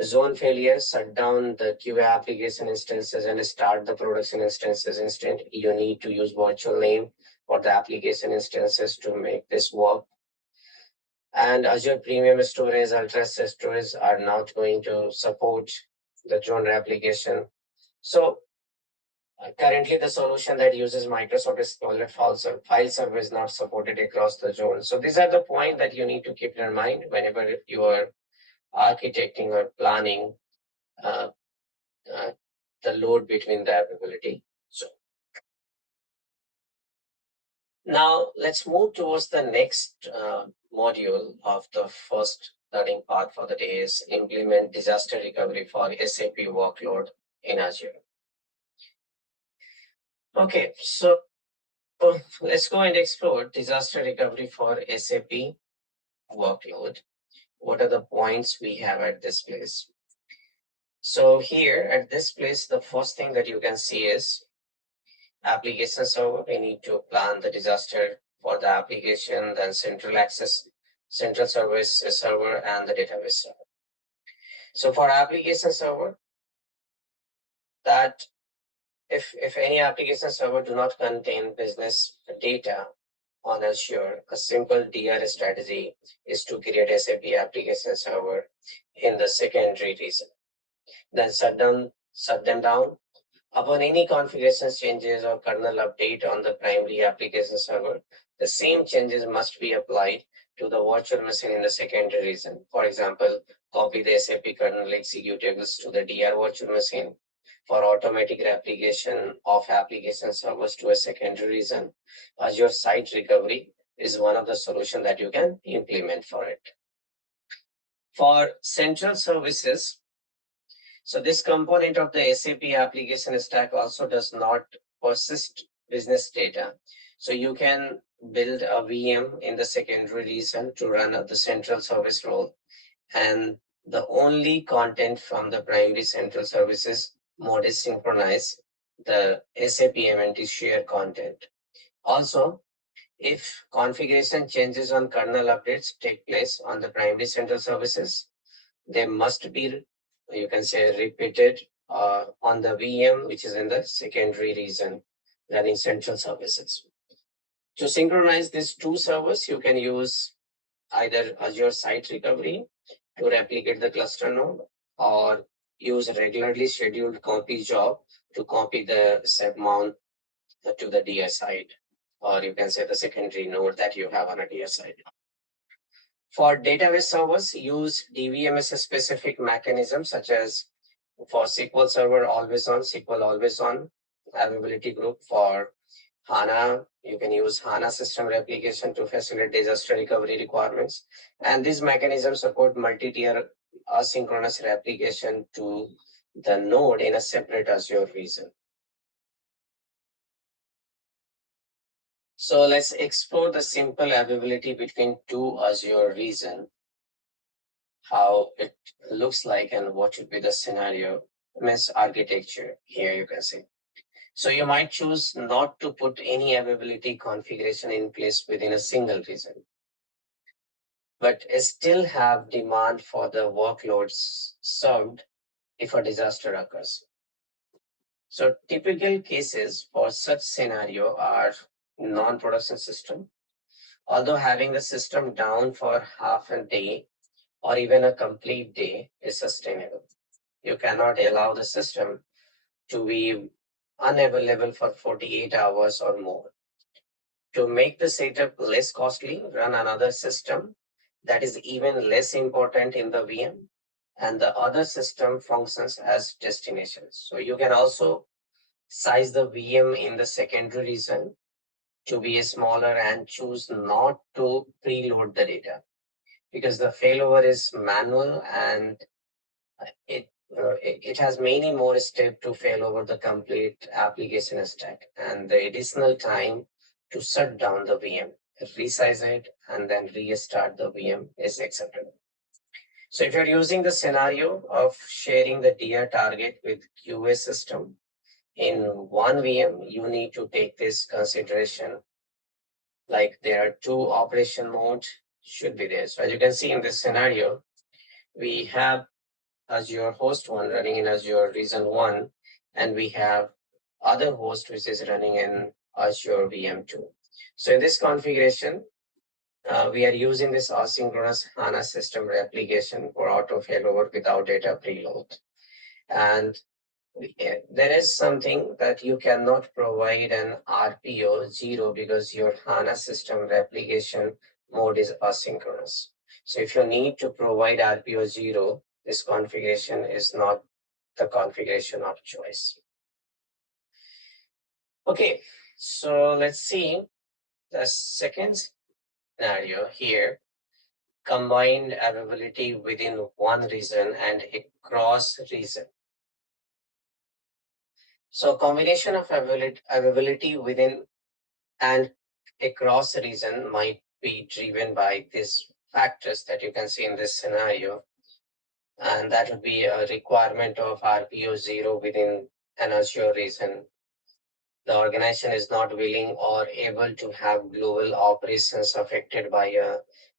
zone failure, shut down the QA application instances and start the production instances instant. You need to use virtual name for the application instances to make this work. And Azure Premium Storage, Ultra Storage are not going to support the zone replication. So currently the solution that uses Microsoft Azure file server is not supported across the zone. So these are the points that you need to keep in mind whenever you are architecting or planning the load between the availability. So now let's move towards the next module of the first learning part for the day is implement disaster recovery for SAP workload in Azure. Okay, so let's go and explore disaster recovery for SAP workload. What are the points we have at this place? So here at this place, the first thing that you can see is application server. We need to plan the disaster for the application, then central access, central service server, and the database server. So for application server, that if any application server do not contain business data on Azure, a simple DR strategy is to create SAP application server in the secondary region. Then shut them down. Upon any configuration changes or kernel update on the primary application server, the same changes must be applied to the virtual machine in the secondary region. For example, copy the SAP kernel executables to the DR virtual machine. For automatic replication of application servers to a secondary region, Azure Site Recovery is one of the solutions that you can implement for it. For central services, so this component of the SAP application stack also does not persist business data. So you can build a VM in the secondary region to run the central service role. And the only content from the primary central services mode is synchronized the SAP MNT share content. Also, if configuration changes on kernel updates take place on the primary central services, they must be, you can say, repeated on the VM, which is in the secondary region running central services. To synchronize these two servers, you can use either Azure Site Recovery to replicate the cluster node, or use regularly scheduled copy job to copy the SAP mount to the DS side, or you can say the secondary node that you have on a DS side. For database servers, use DVMS specific mechanisms such as for SQL Server always on, SQL always on availability group. For HANA, you can use HANA system replication to facilitate disaster recovery requirements. And these mechanisms support multi-tier asynchronous replication to the node in a separate Azure region. So let's explore the simple availability between two Azure regions, how it looks like and what should be the scenario, means architecture here you can see. So you might choose not to put any availability configuration in place within a single region, but still have demand for the workloads served if a disaster occurs. So typical cases for such scenario are non-production system. Although having the system down for half a day or even a complete day is sustainable, you cannot allow the system to be unavailable for 48 hours or more. To make the setup less costly, run another system that is even less important in the VM, and the other system functions as destinations. So you can also size the VM in the secondary region to be smaller and choose not to preload the data, because the failover is manual and it has many more steps to fail over the complete application stack, and the additional time to shut down the VM, resize it, and then restart the VM is acceptable. So if you're using the scenario of sharing the DR target with QA system in one VM, you need to take this consideration. Like there are two operation modes should be there. So as you can see in this scenario, we have Azure host 1 running in Azure region 1, and we have other host which is running in Azure VM2. So in this configuration, we are using this asynchronous HANA system replication for auto failover without data preload. And there is something that you cannot provide an RPO 0 because your HANA system replication mode is asynchronous. So if you need to provide RPO 0, this configuration is not the configuration of choice. Okay, so let's see the second scenario here, combined availability within one region and across region. So combination of availability within and across region might be driven by these factors that you can see in this scenario. And that would be a requirement of RPO 0 within an Azure region. The organization is not willing or able to have global operations affected by a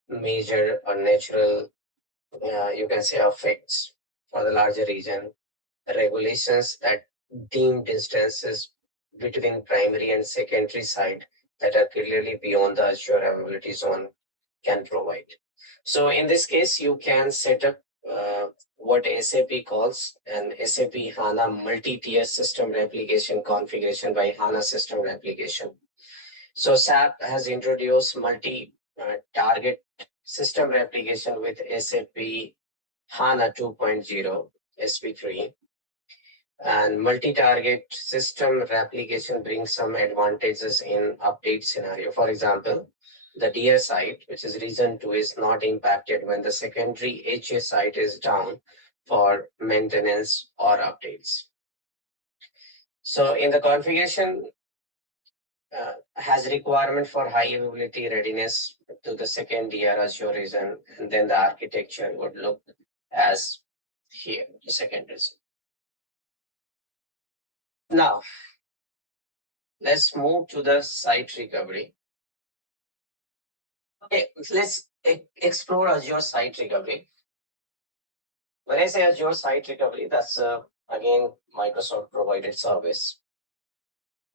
major or natural, you can say, effects for the larger region. The regulations that deem distances between primary and secondary side that are clearly beyond the Azure availability zone can provide. So in this case, you can set up what SAP calls an SAP HANA multi-tier system replication configuration by HANA system replication. So SAP has introduced multi-target system replication with SAP HANA 2.0 SP3. And multi-target system replication brings some advantages in update scenario. For example, the DR site, which is region 2, is not impacted when the secondary HA site is down for maintenance or updates. So in the configuration, has requirement for high availability readiness to the second DR Azure region, and then the architecture would look as here, the second region. Now, let's move to the site recovery. Okay, let's explore Azure Site Recovery. When I say Azure Site Recovery, that's again Microsoft provided service,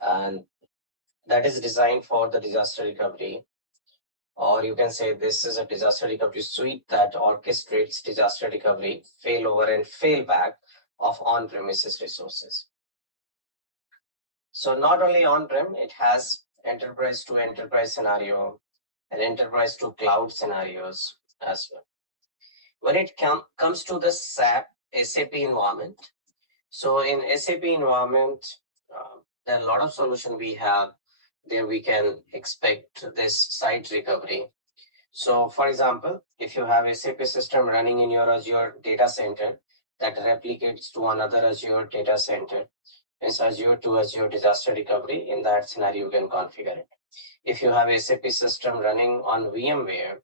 and that is designed for the disaster recovery. Or you can say this is a disaster recovery suite that orchestrates disaster recovery, failover, and failback of on-premises resources. So not only on-prem, it has enterprise to enterprise scenario and enterprise to cloud scenarios as well. When it comes to the SAP environment, so in SAP environment, there are a lot of solutions we have. There we can expect this site recovery. So for example, if you have a SAP system running in your Azure data center that replicates to another Azure data center, it's Azure to Azure disaster recovery. In that scenario, you can configure it. If you have a SAP system running on VMware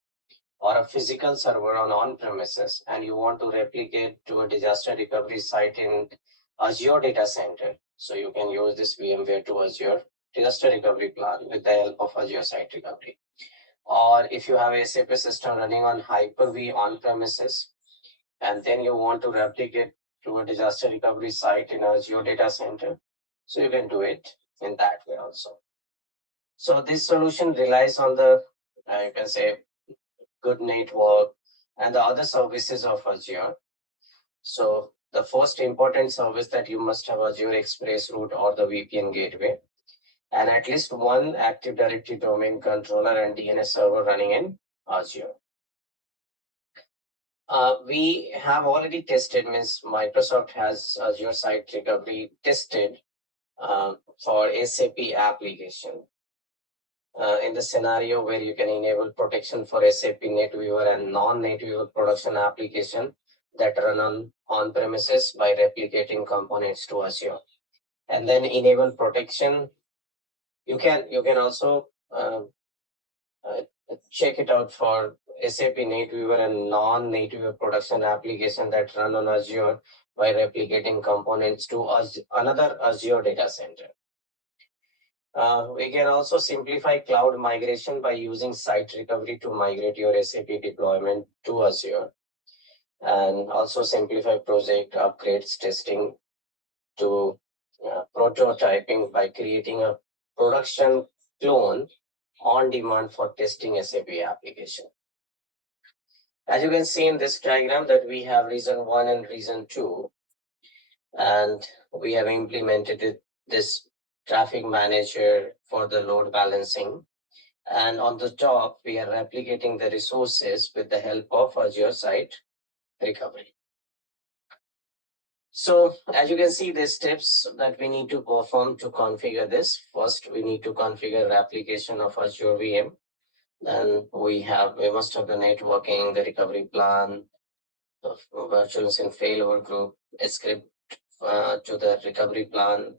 or a physical server on premises and you want to replicate to a disaster recovery site in Azure data center, so you can use this VMware to Azure disaster recovery plan with the help of Azure Site Recovery. Or if you have a SAP system running on Hyper-V on premises, and then you want to replicate to a disaster recovery site in Azure data center, so you can do it in that way also. So this solution relies on the, you can say, good network and the other services of Azure. So the first important service that you must have Azure Express Route or the VPN gateway, and at least one Active Directory domain controller and DNS server running in Azure. We have already tested, means Microsoft has Azure Site Recovery tested for SAP application. In the scenario where you can enable protection for SAP NetWeaver and non-NetWeaver production application that run on premises by replicating components to Azure, and then enable protection. You can also check it out for SAP NetWeaver and non-NetWeaver production application that run on Azure by replicating components to another Azure data center. We can also simplify cloud migration by using site recovery to migrate your SAP deployment to Azure, and also simplify project upgrades testing to prototyping by creating a production clone on demand for testing SAP application. As you can see in this diagram that we have reason 1 and reason 2, and we have implemented this traffic manager for the load balancing. And on the top, we are replicating the resources with the help of Azure Site Recovery. So as you can see, the steps that we need to perform to configure this. First, we need to configure the application of Azure VM. Then we must have the networking, the recovery plan, the virtual machine failover group, a script to the recovery plan.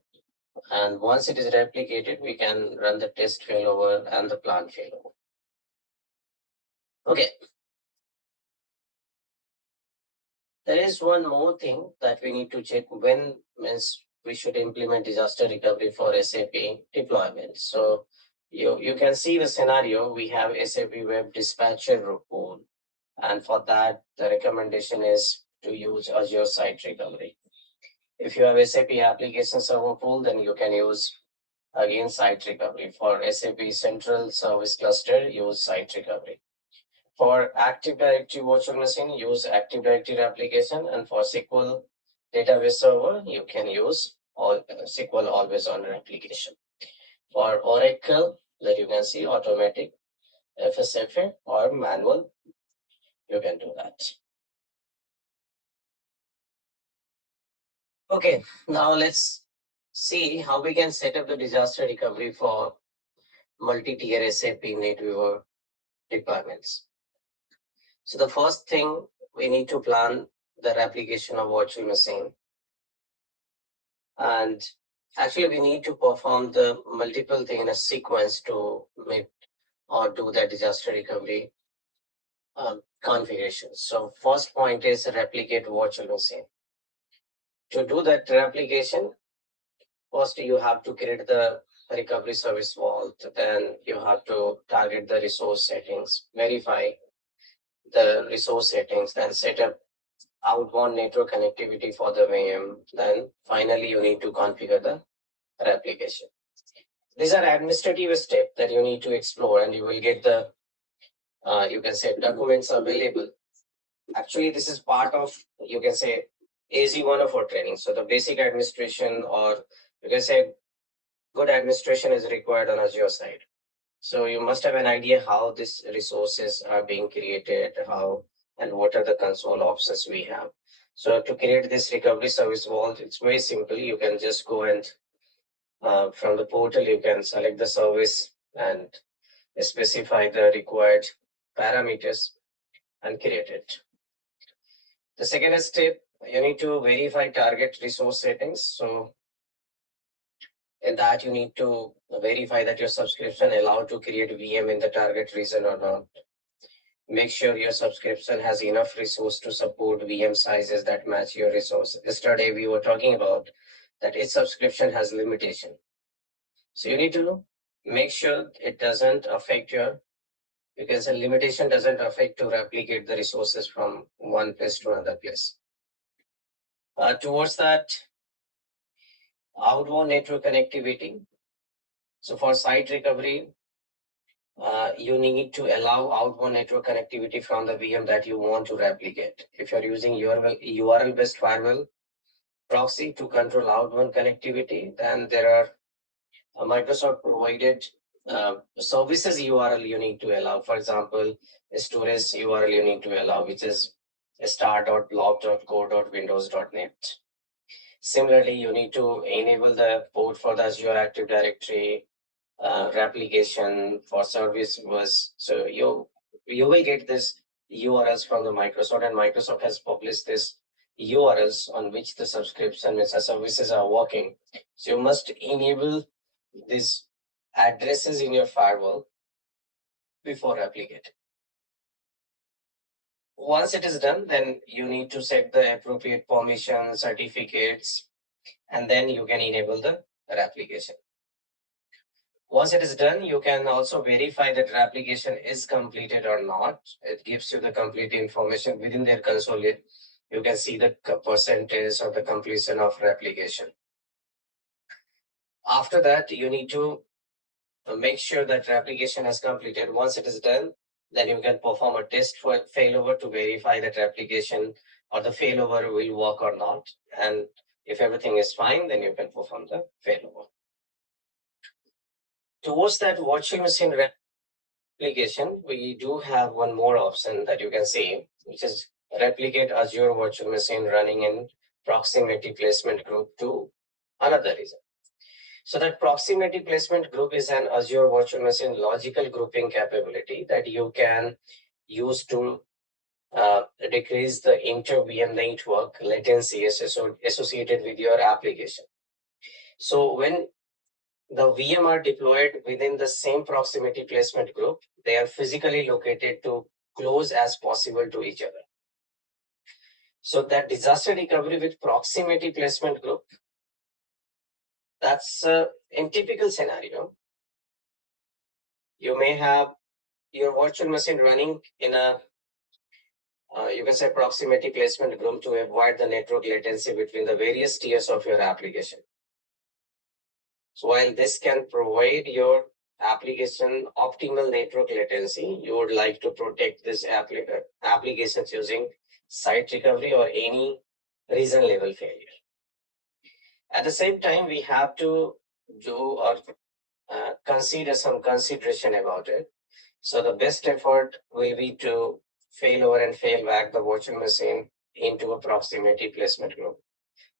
And once it is replicated, we can run the test failover and the plan failover. Okay. There is one more thing that we need to check when means we should implement disaster recovery for SAP deployment. So you can see the scenario. We have SAP Web Dispatcher pool, and for that, the recommendation is to use Azure Site Recovery. If you have SAP Application Server pool, then you can use again Site Recovery. For SAP Central Service Cluster, use Site Recovery. For Active Directory virtual machine, use Active Directory application, and for SQL database server, you can use SQL always on application. For Oracle, that you can see automatic, FSFA, or manual, you can do that. Okay, now let's see how we can set up the disaster recovery for multi-tier SAP NetWeaver deployments. So the first thing, we need to plan the replication of virtual machine. And actually, we need to perform the multiple things in a sequence to make or do the disaster recovery configuration. So first point is replicate virtual machine. To do that replication, first you have to create the recovery service vault, then you have to target the resource settings, verify the resource settings, then set up outbound network connectivity for the VM. Then finally, you need to configure the replication. These are administrative steps that you need to explore, and you will get the, you can say, documents available. Actually, this is part of, you can say, AZ-120 training. So the basic administration, or you can say good administration, is required on Azure side. So you must have an idea how these resources are being created, how and what are the console options we have. So to create this recovery service vault, it's very simple. You can just go and from the portal, you can select the service and specify the required parameters and create it. The second step, you need to verify target resource settings. So in that, you need to verify that your subscription allowed to create VM in the target region or not. Make sure your subscription has enough resource to support VM sizes that match your resource. Yesterday, we were talking about that each subscription has limitation. So you need to make sure it doesn't affect your, because a limitation doesn't affect to replicate the resources from one place to another place. Towards that, outbound network connectivity. So for site recovery, you need to allow outbound network connectivity from the VM that you want to replicate. If you're using URL-based firewall proxy to control outbound connectivity, then there are Microsoft provided services URL you need to allow. For example, a storage URL you need to allow, which is star.blob.co.windows.net. Similarly, you need to enable the port for the Azure Active Directory replication for service bus. So you will get this URLs from the Microsoft, and Microsoft has published this URLs on which the subscription and services are working. So you must enable these addresses in your firewall before replicating. Once it is done, then you need to set the appropriate permission certificates, and then you can enable the replication. Once it is done, you can also verify that replication is completed or not. It gives you the complete information within their console. You can see the percentage of the completion of replication. After that, you need to make sure that replication has completed. Once it is done, then you can perform a test for failover to verify that replication or the failover will work or not. And if everything is fine, then you can perform the failover. Towards that virtual machine replication, we do have one more option that you can see, which is replicate Azure virtual machine running in proximity placement group to another region. So that proximity placement group is an Azure virtual machine logical grouping capability that you can use to decrease the inter-VM network latency associated with your application. So when the VM are deployed within the same proximity placement group, they are physically located to close as possible to each other. So that disaster recovery with proximity placement group, that's in typical scenario, you may have your virtual machine running in a, you can say, proximity placement group to avoid the network latency between the various tiers of your application. So while this can provide your application optimal network latency, you would like to protect this applications using site recovery or any region level failure. At the same time, we have to do or consider some consideration about it. So the best effort will be to failover and fail back the virtual machine into a proximity placement group.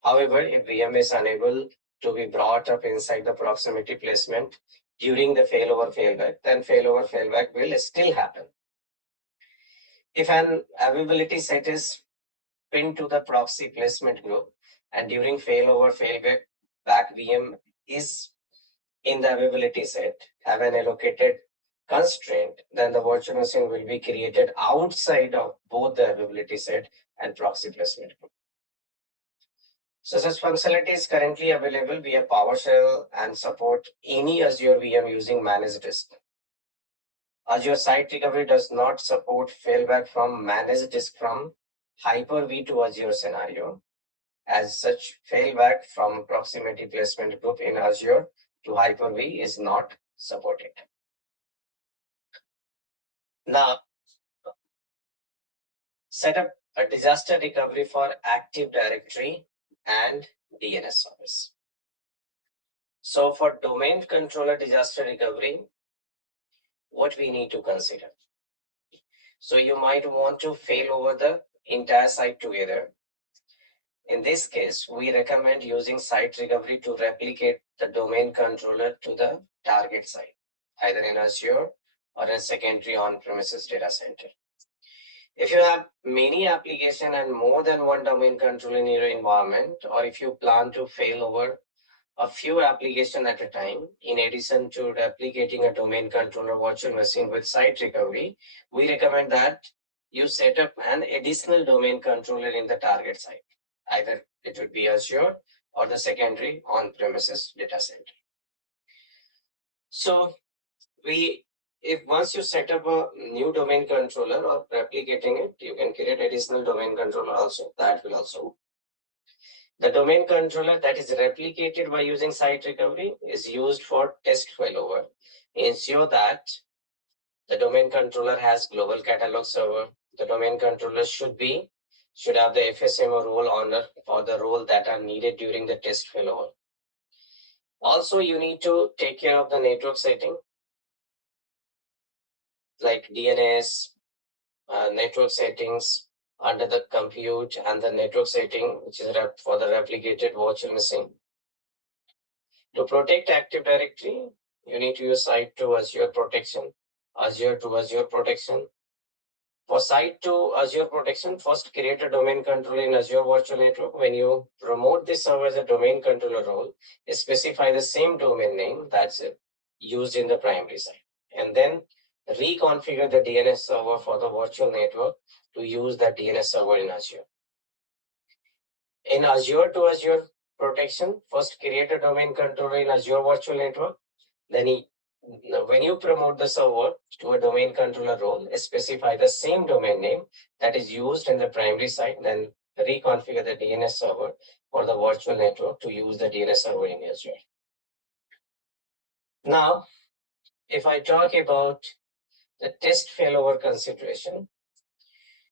However, if VM is unable to be brought up inside the proximity placement during the failover failback, then failover failback will still happen. If an availability set is pinned to the proxy placement group and during failover failback VM is in the availability set, have an allocated constraint, then the virtual machine will be created outside of both the availability set and proxy placement group. So such functionality is currently available via PowerShell and support any Azure VM using managed disk. Azure Site Recovery does not support failback from managed disk from Hyper-V to Azure scenario. As such, failback from proximity placement group in Azure to Hyper-V is not supported. Now, set up a disaster recovery for Active Directory and DNS service. So for domain controller disaster recovery, what we need to consider. So you might want to fail over the entire site together. In this case, we recommend using site recovery to replicate the domain controller to the target site, either in Azure or a secondary on-premises data center. If you have many applications and more than one domain controller in your environment, or if you plan to fail over a few applications at a time, in addition to replicating a domain controller virtual machine with site recovery, we recommend that you set up an additional domain controller in the target site. Either it would be Azure or the secondary on-premises data center. So if once you set up a new domain controller or replicating it, you can create additional domain controller also. That will also. The domain controller that is replicated by using site recovery is used for test failover. Ensure that the domain controller has global catalog server. The domain controller should have the FSMO role owner for the role that are needed during the test failover. Also, you need to take care of the network setting like DNS, network settings under the compute, and the network setting, which is for the replicated virtual machine. To protect Active Directory, you need to use site to Azure protection, Azure to Azure protection. For site to Azure protection, first create a domain controller in Azure Virtual Network. When you promote this server as a domain controller role, specify the same domain name that's used in the primary site. And then reconfigure the DNS server for the virtual network to use that DNS server in Azure. In Azure to Azure protection, first create a domain controller in Azure Virtual Network. Then when you promote the server to a domain controller role, specify the same domain name that is used in the primary site, then reconfigure the DNS server for the virtual network to use the DNS server in Azure. Now, if I talk about the test failover consideration,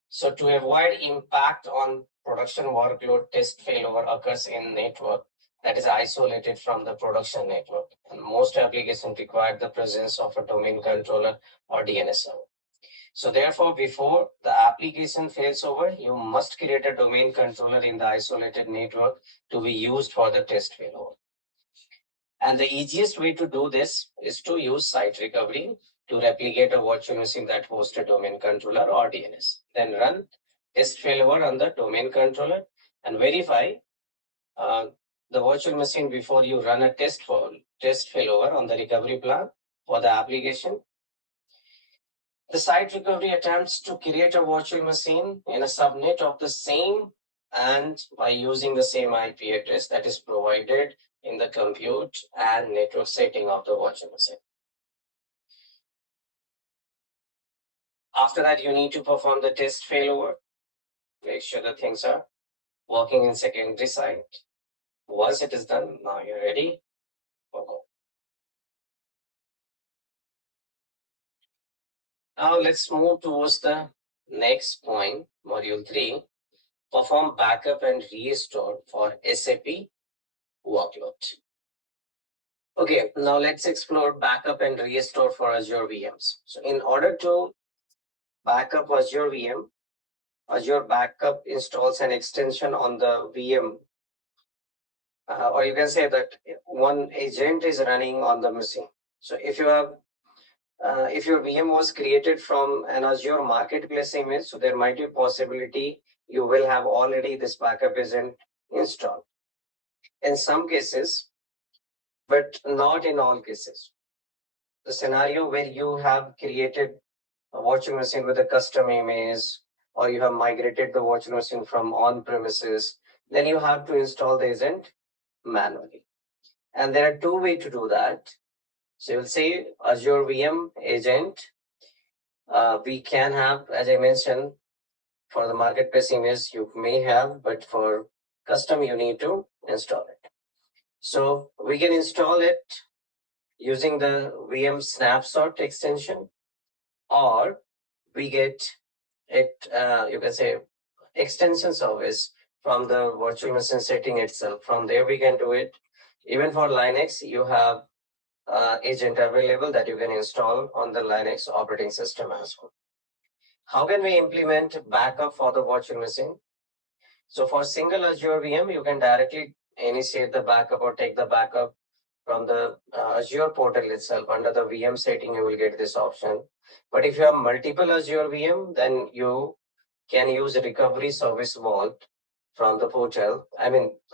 so to avoid impact on production workload, test failover occurs in network that is isolated from the production network. And most applications require the presence of a domain controller or DNS server. So therefore, before the application fails over, you must create a domain controller in the isolated network to be used for the test failover. And the easiest way to do this is to use site recovery to replicate a virtual machine that hosts a domain controller or DNS. Then run test failover on the domain controller and verify the virtual machine before you run a test failover on the recovery plan for the application. The site recovery attempts to create a virtual machine in a subnet of the same and by using the same IP address that is provided in the compute and network setting of the virtual machine. After that, you need to perform the test failover. Make sure that things are working in secondary site. Once it is done, now you're ready for go. Now let's move towards the next point, module 3, perform backup and restore for SAP workload. Okay, now let's explore backup and restore for Azure VMs. So in order to backup Azure VM, Azure Backup installs an extension on the VM, or you can say that one agent is running on the machine. So if your VM was created from an Azure Marketplace image, so there might be a possibility you will have already this backup agent installed. In some cases, but not in all cases. The scenario where you have created a virtual machine with a custom image, or you have migrated the virtual machine from on-premises, then you have to install the agent manually. And there are two ways to do that. So you'll say Azure VM agent. We can have, as I mentioned, for the marketplace image, you may have, but for custom, you need to install it. So we can install it using the VM snapshot extension, or we get it, you can say, extension service from the virtual machine setting itself. From there, we can do it. Even for Linux, you have agent available that you can install on the Linux operating system as well. How can we implement backup for the virtual machine? So for single Azure VM, you can directly initiate the backup or take the backup from the Azure portal itself. Under the VM setting, you will get this option. But if you have multiple Azure VM, then you can use a recovery service vault from the portal,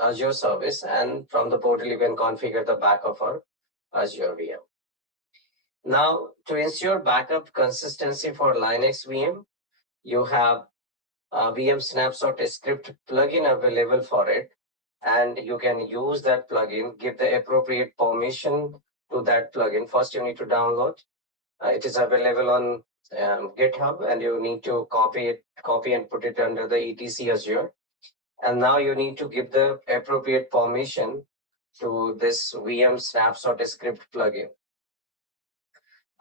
Azure service, and from the portal, you can configure the backup for Azure VM. Now, to ensure backup consistency for Linux VM, you have a VM snapshot script plugin available for it, and you can use that plugin, give the appropriate permission to that plugin. First, you need to download. It is available on GitHub, and you need to copy and put it under the etc Azure. And now you need to give the appropriate permission to this VM snapshot script plugin.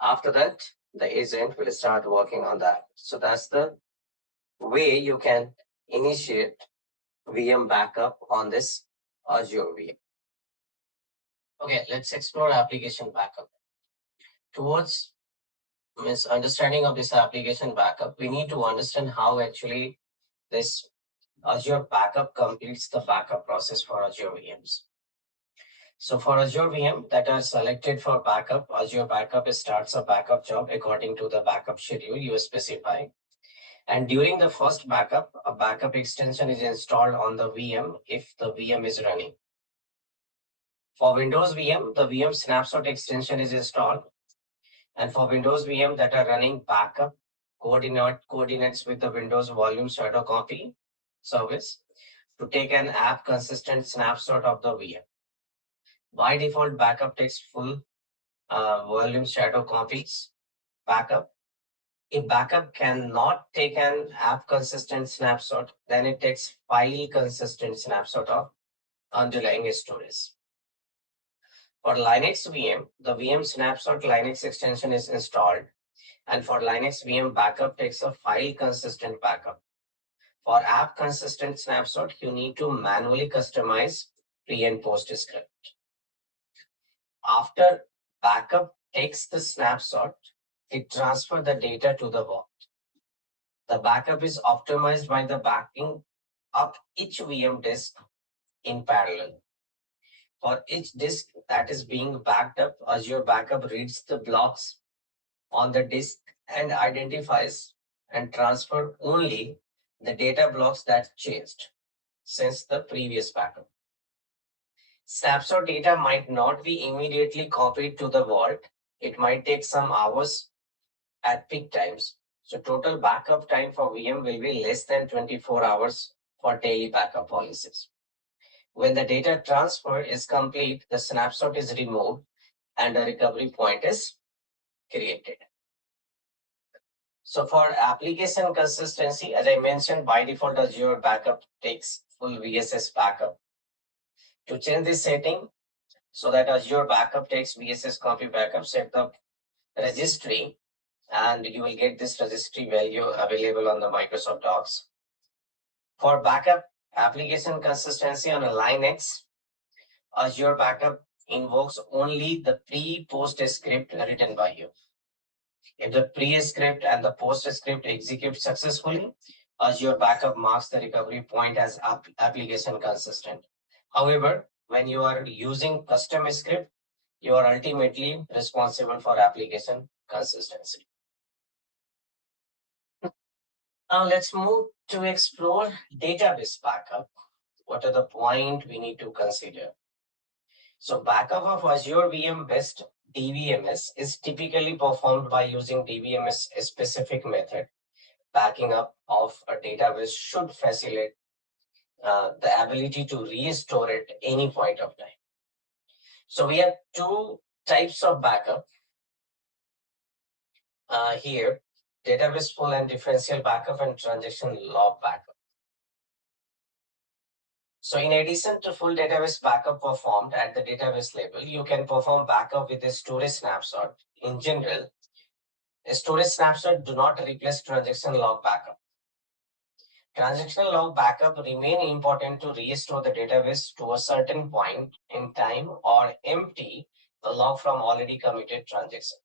After that, the agent will start working on that. So that's the way you can initiate VM backup on this Azure VM. Okay, let's explore application backup. Towards understanding of this application backup, we need to understand how actually this Azure backup completes the backup process for Azure VMs. So for Azure VM that are selected for backup, Azure backup starts a backup job according to the backup schedule you specify. And during the first backup, a backup extension is installed on the VM if the VM is running. For Windows VM, the VM snapshot extension is installed. And for Windows VM that are running backup, coordinates with the Windows volume shadow copy service to take an app consistent snapshot of the VM. By default, backup takes full volume shadow copies backup. If backup cannot take an app consistent snapshot, then it takes file consistent snapshot of underlying storage. For Linux VM, the VM snapshot Linux extension is installed. And for Linux VM, backup takes a file consistent backup. For app consistent snapshot, you need to manually customize pre and post script. After backup takes the snapshot, it transfers the data to the vault. The backup is optimized by the backing up each VM disk in parallel. For each disk that is being backed up, Azure backup reads the blocks on the disk and identifies and transfer only the data blocks that changed since the previous backup. Snapshot data might not be immediately copied to the vault. It might take some hours at peak times. So total backup time for VM will be less than 24 hours for daily backup policies. When the data transfer is complete, the snapshot is removed and a recovery point is created. So for application consistency, as I mentioned, by default, Azure backup takes full VSS backup. To change this setting so that Azure backup takes VSS copy backup, set the registry and you will get this registry value available on the Microsoft Docs. For backup application consistency on a Linux, Azure backup invokes only the pre-post script written by you. If the pre-script and the post script execute successfully, Azure backup marks the recovery point as application consistent. However, when you are using custom script, you are ultimately responsible for application consistency. Now let's move to explore database backup. What are the points we need to consider? So backup of Azure VM-based DBMS is typically performed by using DBMS specific method. Backing up of a database should facilitate the ability to restore at any point of time. So we have two types of backup here: database full and differential backup and transaction log backup. So in addition to full database backup performed at the database level, you can perform backup with a storage snapshot. In general, a storage snapshot do not replace transaction log backup. Transaction log backup remain important to restore the database to a certain point in time or empty the log from already committed transaction.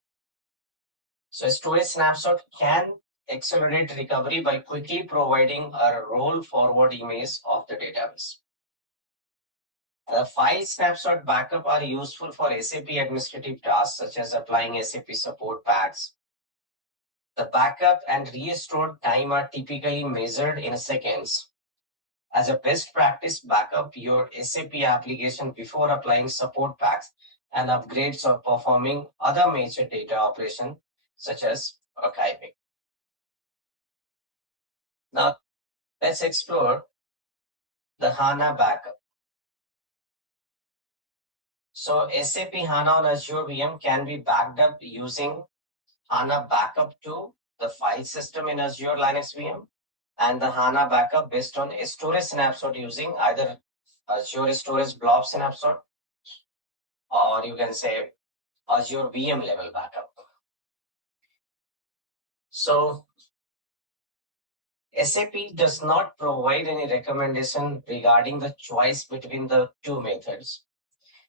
So a storage snapshot can accelerate recovery by quickly providing a roll forward image of the database. The file snapshot backup are useful for SAP administrative tasks such as applying SAP support packs. The backup and restore time are typically measured in seconds. As a best practice, backup your SAP application before applying support packs and upgrades or performing other major data operations such as archiving. Now, let's explore the HANA backup. So SAP HANA on Azure VM can be backed up using HANA backup to the file system in Azure Linux VM, and the HANA backup based on a storage snapshot using either Azure Storage Blob snapshot, or you can say Azure VM level backup. So SAP does not provide any recommendation regarding the choice between the two methods.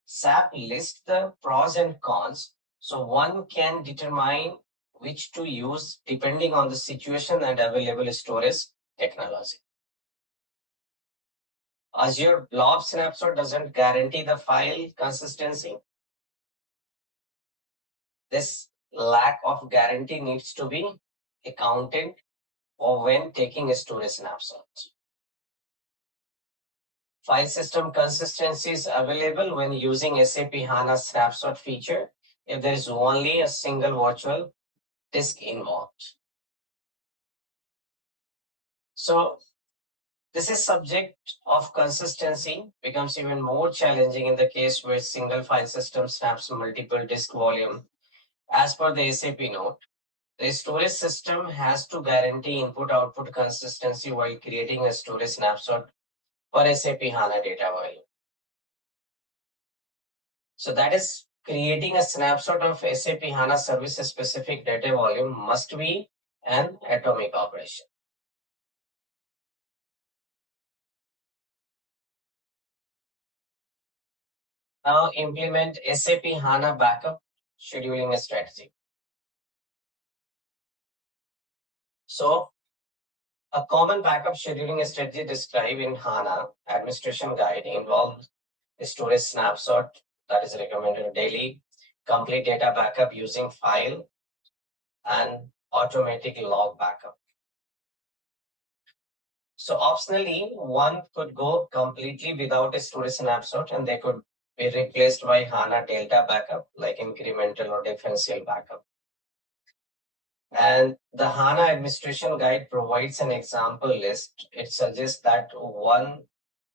SAP lists the pros and cons, so one can determine which to use depending on the situation and available storage technology. Azure Blob Snapshot doesn't guarantee the file consistency. This lack of guarantee needs to be accounted for when taking a storage snapshot. File system consistency is available when using SAP HANA snapshot feature if there is only a single virtual disk involved. So this is subject of consistency becomes even more challenging in the case where single file system snaps multiple disk volume. As per the SAP note, the storage system has to guarantee input-output consistency while creating a storage snapshot for SAP HANA data volume. So that is, creating a snapshot of SAP HANA service-specific data volume must be an atomic operation. Now implement SAP HANA backup scheduling strategy. So a common backup scheduling strategy described in HANA administration guide involves a storage snapshot that is recommended daily, complete data backup using file, and automatic log backup. So optionally, one could go completely without a storage snapshot and they could be replaced by HANA Delta backup, like incremental or differential backup. And the HANA administration guide provides an example list. It suggests that one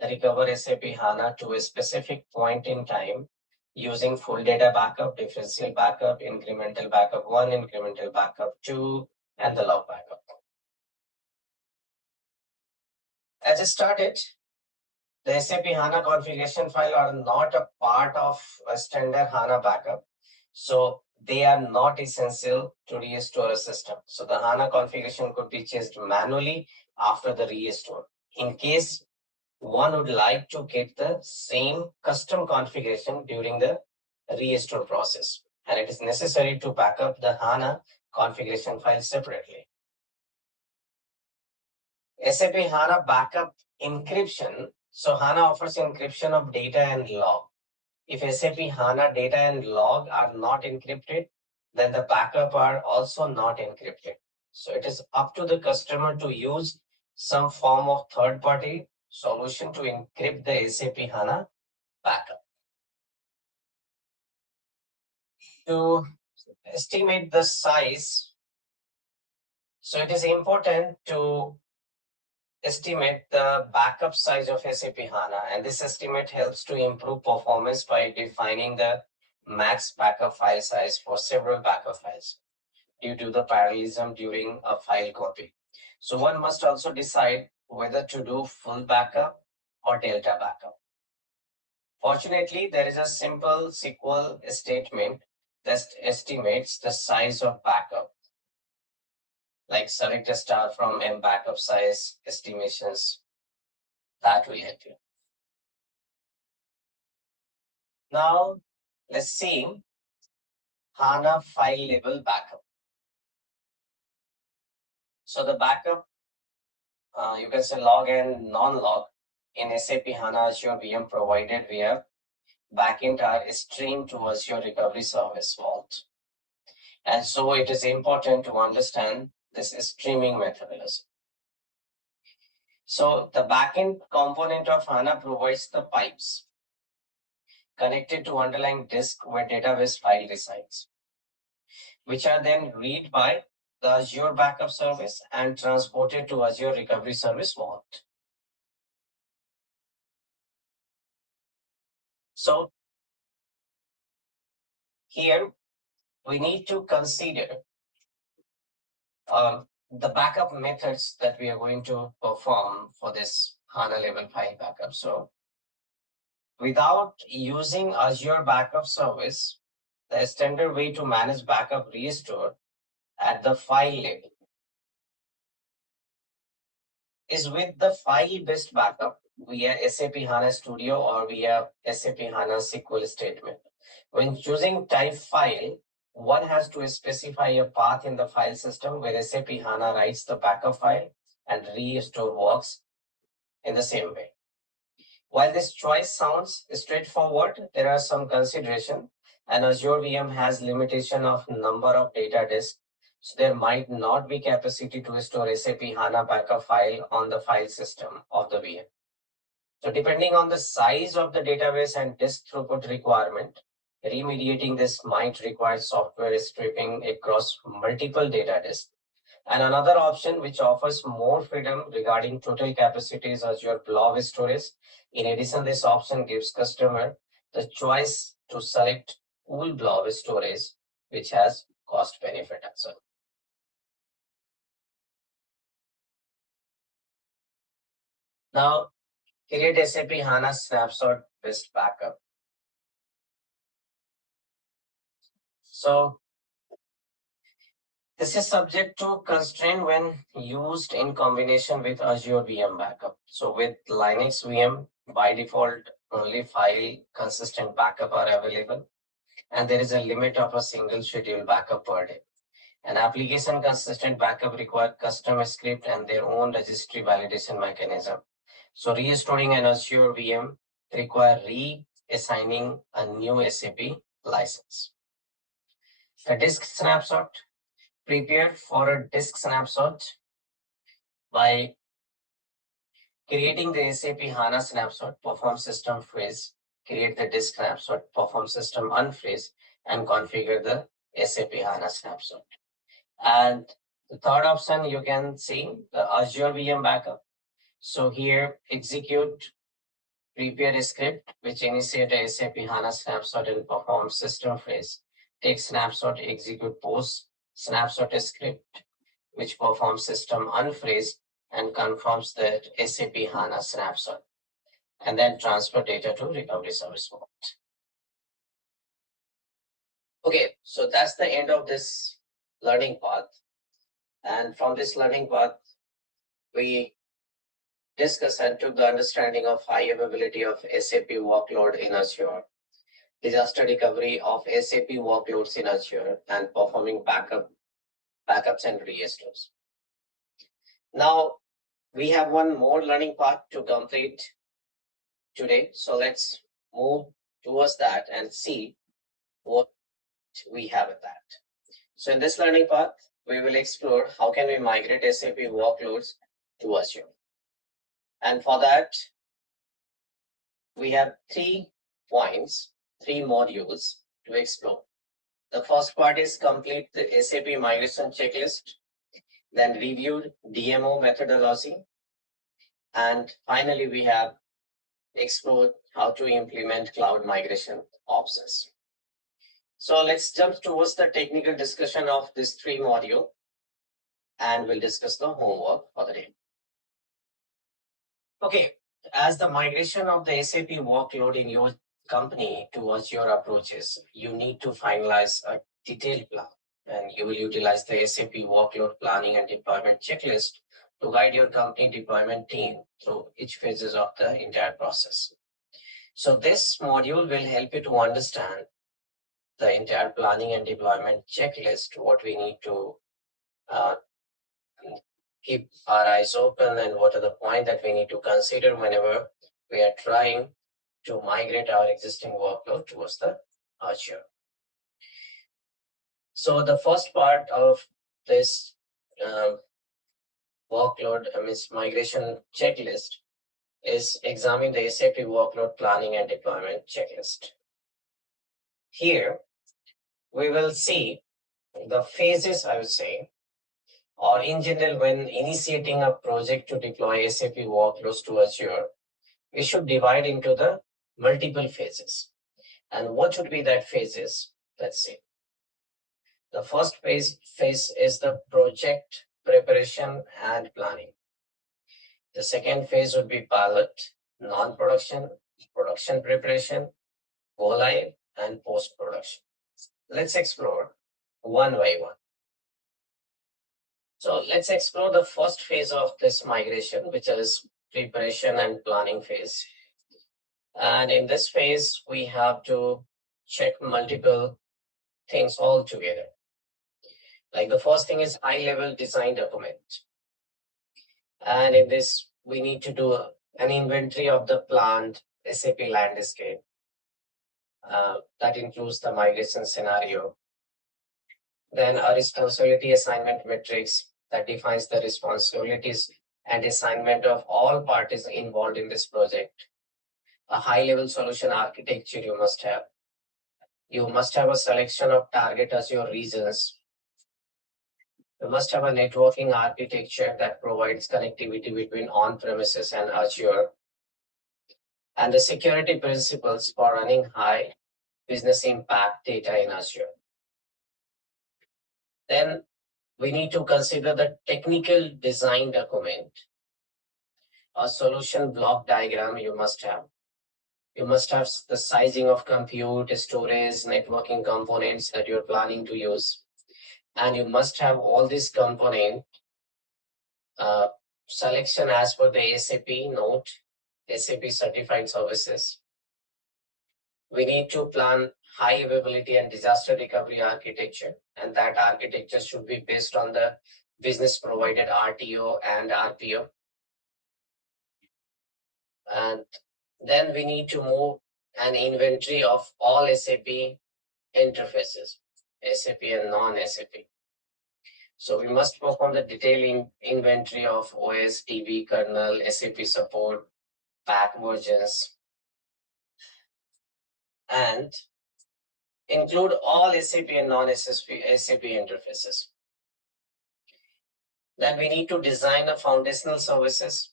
recover SAP HANA to a specific point in time using full data backup, differential backup, incremental backup 1, incremental backup 2, and the log backup. As I started, the SAP HANA configuration file are not a part of a standard HANA backup. So they are not essential to restore a system. So the HANA configuration could be changed manually after the restore. In case one would like to get the same custom configuration during the restore process, and it is necessary to back up the HANA configuration file separately. SAP HANA backup encryption. So HANA offers encryption of data and log. If SAP HANA data and log are not encrypted, then the backup are also not encrypted. So it is up to the customer to use some form of third-party solution to encrypt the SAP HANA backup. To estimate the size, so it is important to estimate the backup size of SAP HANA, and this estimate helps to improve performance by defining the max backup file size for several backup files due to the parallelism during a file copy. So one must also decide whether to do full backup or delta backup. Fortunately, there is a simple SQL statement that estimates the size of backup, like select a star from M backup size estimations. That will help you. Now, let's see HANA file level backup. So the backup, you can say log and non-log in SAP HANA Azure VM provided via backend are streamed to Azure Recovery Service Vault. And so it is important to understand this streaming methodology. So the backend component of HANA provides the pipes connected to underlying disk where database file resides, which are then read by the Azure Backup Service and transported to Azure Recovery Service Vault. So here we need to consider the backup methods that we are going to perform for this HANA level file backup. So without using Azure Backup Service, the standard way to manage backup restore at the file level is with the file-based backup via SAP HANA Studio or via SAP HANA SQL statement. When choosing type file, one has to specify a path in the file system where SAP HANA writes the backup file and restore works in the same way. While this choice sounds straightforward, there are some consideration, and Azure VM has limitation of number of data disks, so there might not be capacity to store SAP HANA backup file on the file system of the VM. So depending on the size of the database and disk throughput requirement, remediating this might require software stripping across multiple data disks. And another option which offers more freedom regarding total capacity is Azure Blob Storage. In addition, this option gives customer the choice to select pool blob storage, which has cost benefit as well. Now, create SAP HANA snapshot based backup. So this is subject to constraint when used in combination with Azure VM backup. So with Linux VM, by default, only file consistent backup are available, and there is a limit of a single schedule backup per day. An application consistent backup requires custom script and their own registry validation mechanism. So restoring an Azure VM require reassigning a new SAP license. The disk snapshot. Prepare for a disk snapshot by creating the SAP HANA snapshot, perform system freeze, create the disk snapshot, perform system unfreeze, and configure the SAP HANA snapshot. And the third option, you can see the Azure VM backup. So here, execute prepare a script which initiate a SAP HANA snapshot and perform system freeze. Take snapshot, execute post snapshot script which performs system unfreeze and confirms that SAP HANA snapshot, and then transfer data to recovery service vault. Okay, so that's the end of this learning path. And from this learning path, we discuss and took the understanding of high availability of SAP workload in Azure, disaster recovery of SAP workloads in Azure, and performing backups and restores. Now, we have one more learning path to complete today. So let's move towards that and see what we have at that. So in this learning path, we will explore how can we migrate SAP workloads to Azure. And for that, we have 3 points, 3 modules to explore. The first part is complete the SAP migration checklist, then review DMO methodology, And finally, we have explored how to implement cloud migration options. So let's jump towards the technical discussion of this 3 module, and we'll discuss the homework for the day. Okay, as the migration of the SAP workload in your company towards your approaches, you need to finalize a detailed plan, and you will utilize the SAP workload planning and deployment checklist to guide your company deployment team through each phases of the entire process. So this module will help you to understand the entire planning and deployment checklist, what we need to keep our eyes open and what are the points that we need to consider whenever we are trying to migrate our existing workload towards the Azure. So the first part of this workload migration checklist is examine the SAP workload planning and deployment checklist. Here, we will see the phases, I would say, or in general, when initiating a project to deploy SAP workloads to Azure, we should divide into the multiple phases. And what should be that phases? Let's see. The first phase is the project preparation and planning. The second phase would be pilot, non-production, production preparation, go live, and post-production. Let's explore one by one. So let's explore the first phase of this migration, which is preparation and planning phase. And in this phase, we have to check multiple things all together. Like the first thing is high-level design document. And in this, we need to do an inventory of the planned SAP landscape. That includes the migration scenario. Then a responsibility assignment matrix that defines the responsibilities and assignment of all parties involved in this project. A high-level solution architecture you must have. You must have a selection of target Azure regions. You must have a networking architecture that provides connectivity between on-premises and Azure. And the security principles for running high business impact data in Azure. Then we need to consider the technical design document. A solution block diagram you must have. You must have the sizing of compute, storage, networking components that you're planning to use. And you must have all these component selection as per the SAP note, SAP certified services. We need to plan high availability and disaster recovery architecture, and that architecture should be based on the business provided RTO and RPO. And then we need to move an inventory of all SAP interfaces, SAP and non-SAP. So we must perform the detailed inventory of OS, DB, kernel, SAP support, pack versions, and include all SAP and non-SAP interfaces. Then we need to design a foundational services,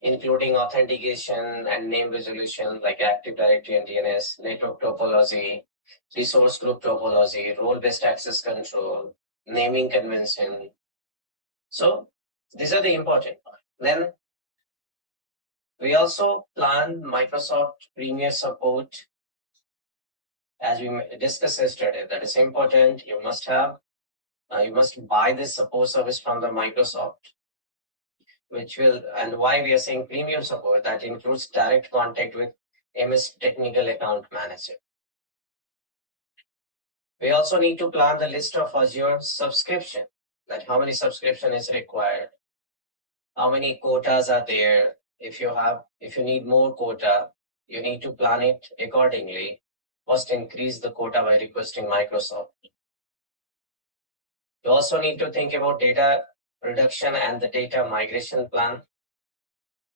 including authentication and name resolution like Active Directory and DNS, network topology, resource group topology, role-based access control, naming convention. So these are the important parts. Then we also plan Microsoft Premier support, as we discussed yesterday. That is important. You must have, you must buy this support service from the Microsoft, which will, and why we are saying premium support, that includes direct contact with MS Technical Account Manager. We also need to plan the list of Azure subscription, that how many subscription is required, how many quotas are there. If you need more quota, you need to plan it accordingly. First, increase the quota by requesting Microsoft. You also need to think about data reduction and the data migration plan.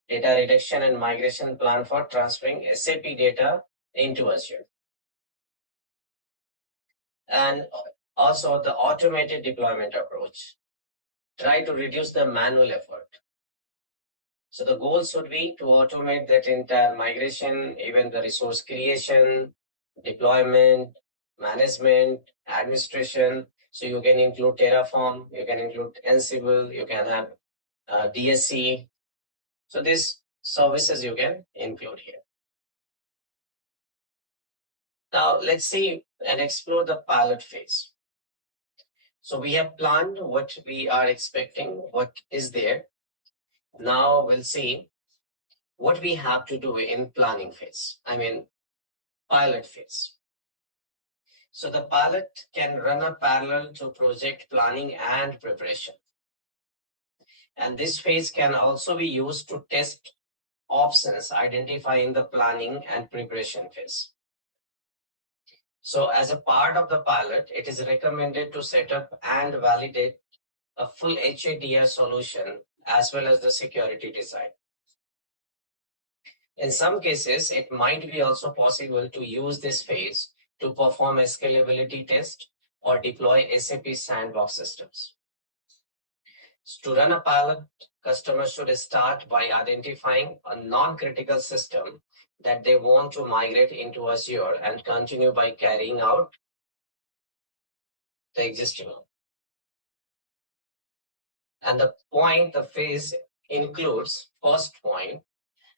Data reduction and migration plan for transferring SAP data into Azure. And also the automated deployment approach. Try to reduce the manual effort. So the goal should be to automate that entire migration, even the resource creation, deployment, management, administration. So you can include Terraform, you can include Ansible, you can have DSC. So these services you can include here. Now let's see and explore the pilot phase. So we have planned what we are expecting, what is there. Now we'll see what we have to do in planning phase. Pilot phase. So the pilot can run a parallel to project planning and preparation. And this phase can also be used to test options identifying the planning and preparation phase. So as a part of the pilot, it is recommended to set up and validate a full HADR solution as well as the security design. In some cases, it might be also possible to use this phase to perform a scalability test or deploy SAP sandbox systems. To run a pilot, customers should start by identifying a non-critical system that they want to migrate into Azure and continue by carrying out the existing one. And the phase includes, first point,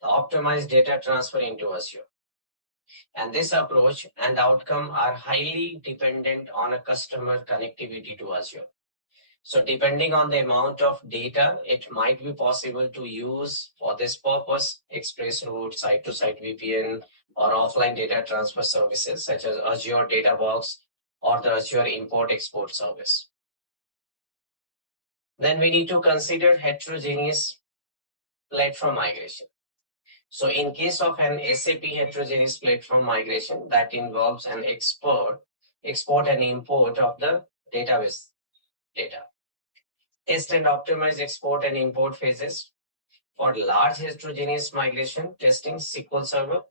the optimized data transfer into Azure. And this approach and outcome are highly dependent on a customer connectivity to Azure. So depending on the amount of data, it might be possible to use for this purpose express route, site-to-site VPN, or offline data transfer services such as Azure Data Box or the Azure Import-Export service. Then we need to consider heterogeneous platform migration. So in case of an SAP heterogeneous platform migration that involves an export and import of the database data. Test and optimize export and import phases. For large heterogeneous migration, testing SQL Server.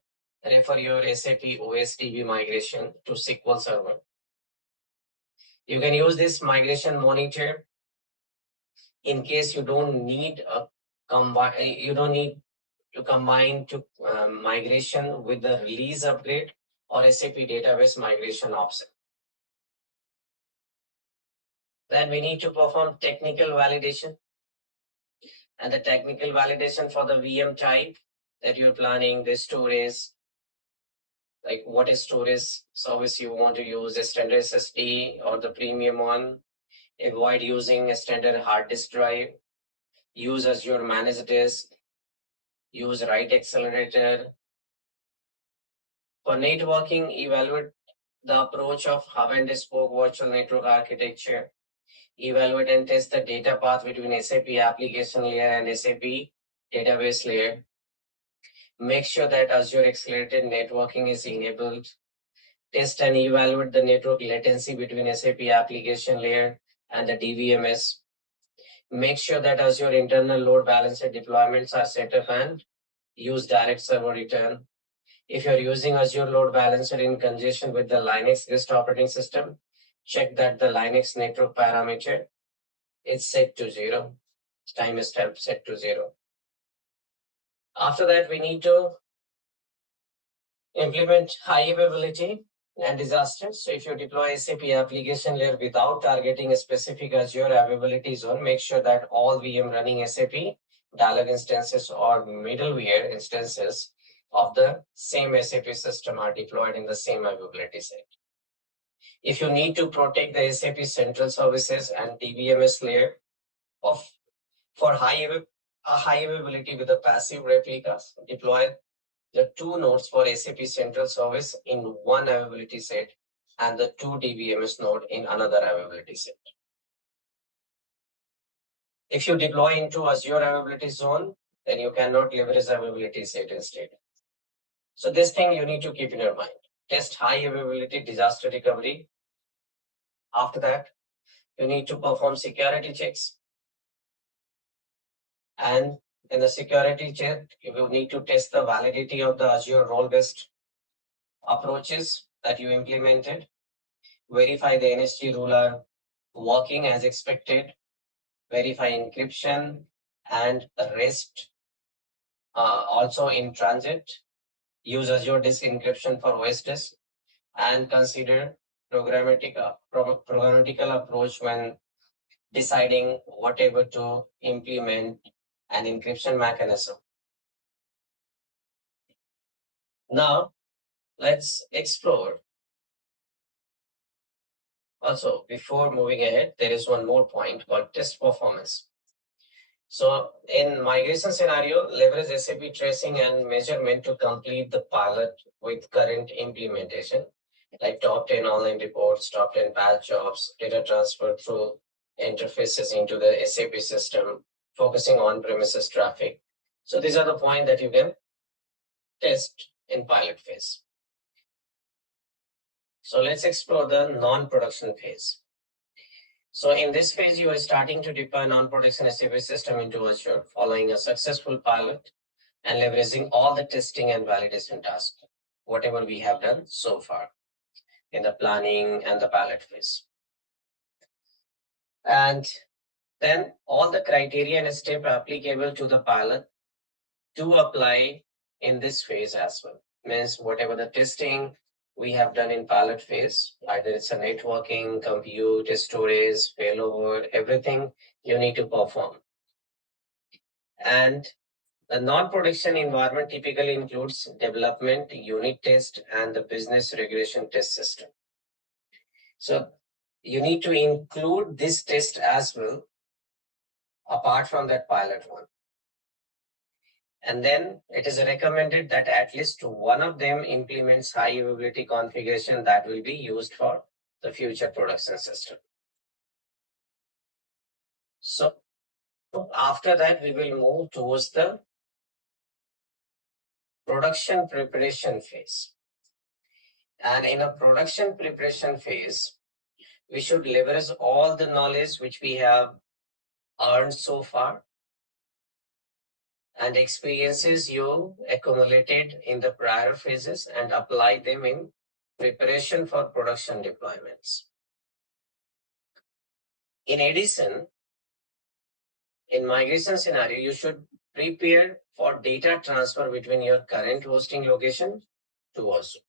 Refer your SAP OSDB migration to SQL Server. You can use this migration monitor in case you don't need to combine migration with the release upgrade or SAP database migration option. Then we need to perform technical validation. And the technical validation for the VM type that you're planning, the storage, like what is storage service you want to use, a standard SSD or the premium one. Avoid using a standard hard disk drive. Use Azure managed disk. Use write accelerator. For networking, evaluate the approach of hub and spoke virtual network architecture. Evaluate and test the data path between SAP application layer and SAP database layer. Make sure that Azure accelerated networking is enabled. Test and evaluate the network latency between SAP application layer and the DVMS. Make sure that Azure internal load balancer deployments are set up and use direct server return. If you're using Azure load balancer in conjunction with the Linux guest operating system, check that the Linux network parameter is set to 0. Timestamp set to 0. After that, we need to implement high availability and disasters. So if you deploy SAP application layer without targeting a specific Azure availability zone, make sure that all VM running SAP dialog instances or middleware instances of the same SAP system are deployed in the same availability set. If you need to protect the SAP central services and DBMS layer for high availability with the passive replicas, deploy the 2 nodes for SAP central service in one availability set and the 2 DBMS node in another availability set. If you deploy into Azure availability zone, then you cannot leverage availability set instead. So this thing you need to keep in your mind. Test high availability disaster recovery. After that, you need to perform security checks. And in the security check, you will need to test the validity of the Azure role-based approaches that you implemented. Verify the NSG rule are working as expected. Verify encryption and REST also in transit, use Azure Disk Encryption for OS disk, and consider programmatical approach when deciding whatever to implement an encryption mechanism. Now, let's explore. Also, before moving ahead, there is one more point called test performance. So in migration scenario, leverage SAP tracing and measurement to complete the pilot with current implementation, like top 10 online reports, top 10 patch jobs, data transfer through interfaces into the SAP system, focusing on premises traffic. So these are the points that you can test in pilot phase. So let's explore the non-production phase. So in this phase, you are starting to deploy non-production SAP system into Azure, following a successful pilot and leveraging all the testing and validation tasks, whatever we have done so far in the planning and the pilot phase. And then all the criteria and step applicable to the pilot do apply in this phase as well. Means whatever the testing we have done in pilot phase, either it's a networking, compute, storage, failover, everything you need to perform. And the non-production environment typically includes development, unit test, and the business regression test system. So you need to include this test as well, apart from that pilot one. And then it is recommended that at least one of them implements high availability configuration that will be used for the future production system. So after that, we will move towards the production preparation phase. And in a production preparation phase, we should leverage all the knowledge which we have earned so far and experiences you accumulated in the prior phases and apply them in preparation for production deployments. In addition, in migration scenario, you should prepare for data transfer between your current hosting location to Azure.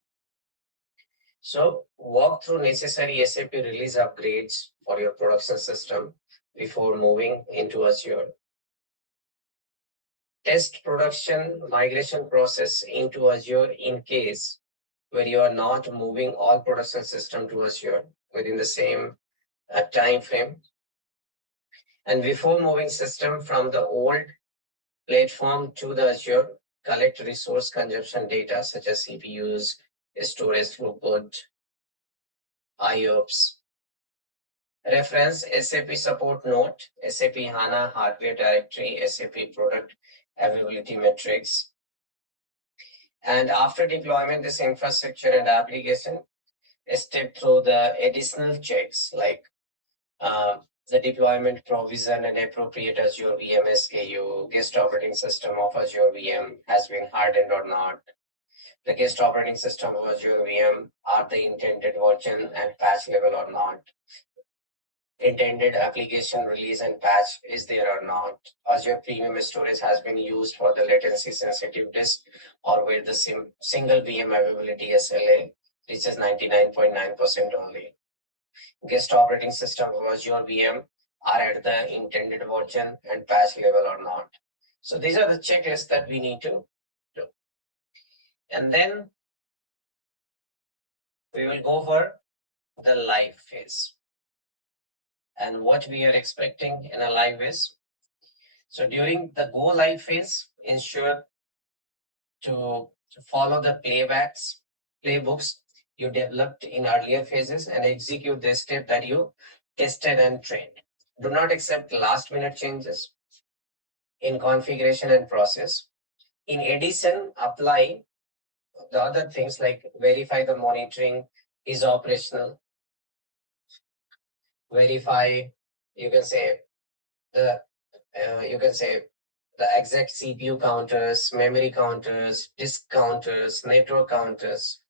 So walk through necessary SAP release upgrades for your production system before moving into Azure. Test production migration process into Azure in case where you are not moving all production system to Azure within the same time frame. And before moving system from the old platform to the Azure, collect resource consumption data such as CPUs, storage throughput, IOPS. Reference SAP support note, SAP HANA hardware directory, SAP product availability metrics. And after deployment, this infrastructure and application step through the additional checks like the deployment provision and appropriate Azure VM SKU, guest operating system of Azure VM has been hardened or not. The guest operating system of Azure VM are the intended version and patch level or not. Intended application release and patch is there or not. Azure Premium Storage has been used for the latency sensitive disk or where the single VM availability SLA reaches 99.9% only. Guest operating system of Azure VM are at the intended version and patch level or not. So these are the checklists that we need to do. And then we will go for the live phase. And what we are expecting in a live phase. So during the go live phase, ensure to follow the playbooks you developed in earlier phases and execute the step that you tested and trained. Do not accept last minute changes in configuration and process. In addition, apply the other things like verify the monitoring is operational. Verify, you can say the exact CPU counters, memory counters, disk counters, network counters.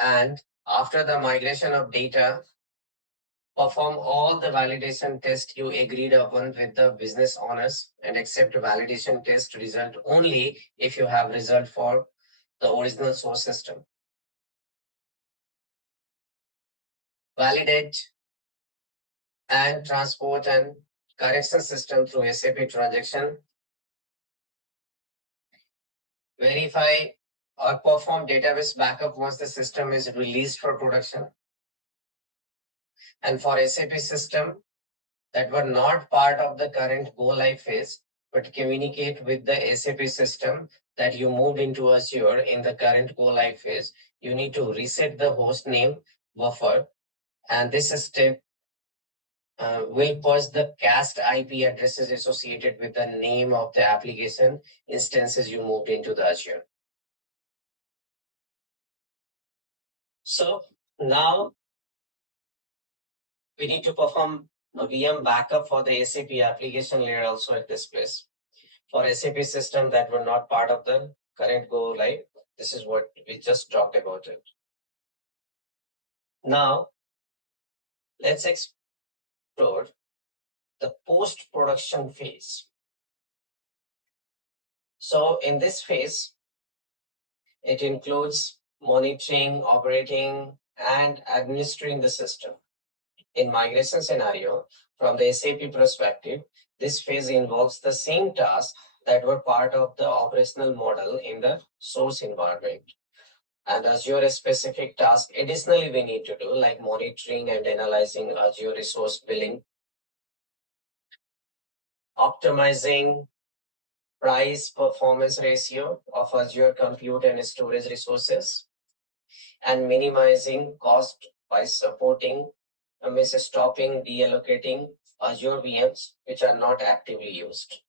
And after the migration of data, Perform all the validation tests you agreed upon with the business owners and accept validation test result only if you have result for the original source system. Validate and transport and correction system through SAP transaction. Verify or perform database backup once the system is released for production. And for SAP system that were not part of the current go live phase, but communicate with the SAP system that you moved into Azure in the current go live phase, you need to reset the host name buffer. And this step will purge the cached IP addresses associated with the name of the application instances you moved into the Azure. So now we need to perform a VM backup for the SAP application layer also at this place. For SAP system that were not part of the current go live, this is what we just talked about it. Now, let's explore the post-production phase. So in this phase, it includes monitoring, operating, and administering the system. In migration scenario, from the SAP perspective, this phase involves the same tasks that were part of the operational model in the source environment. And Azure specific tasks additionally we need to do, like monitoring and analyzing Azure resource billing, optimizing price performance ratio of Azure compute and storage resources, and minimizing cost by supporting stopping, deallocating Azure VMs which are not actively used.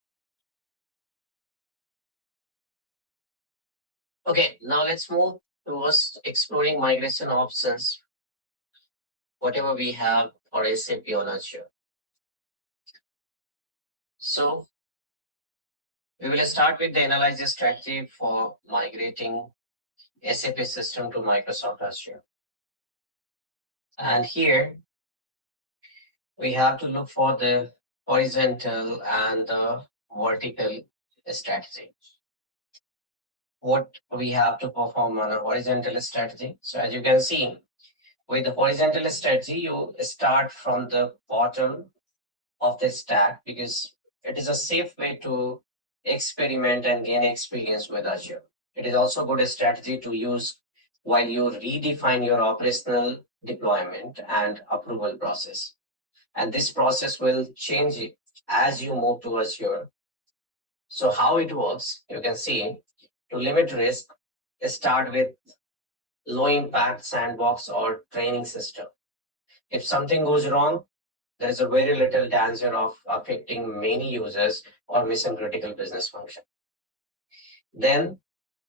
Okay, now let's move towards exploring migration options, whatever we have for SAP on Azure. So we will start with the analysis strategy for migrating SAP system to Microsoft Azure. And here we have to look for the horizontal and the vertical strategy. What we have to perform on a horizontal strategy. So as you can see, with the horizontal strategy, you start from the bottom of the stack because it is a safe way to experiment and gain experience with Azure. It is also a good strategy to use while you redefine your operational deployment and approval process. And this process will change as you move to Azure. So how it works, you can see, to limit risk, start with low impact sandbox or training system. If something goes wrong, there is a very little danger of affecting many users or mission critical business function. Then,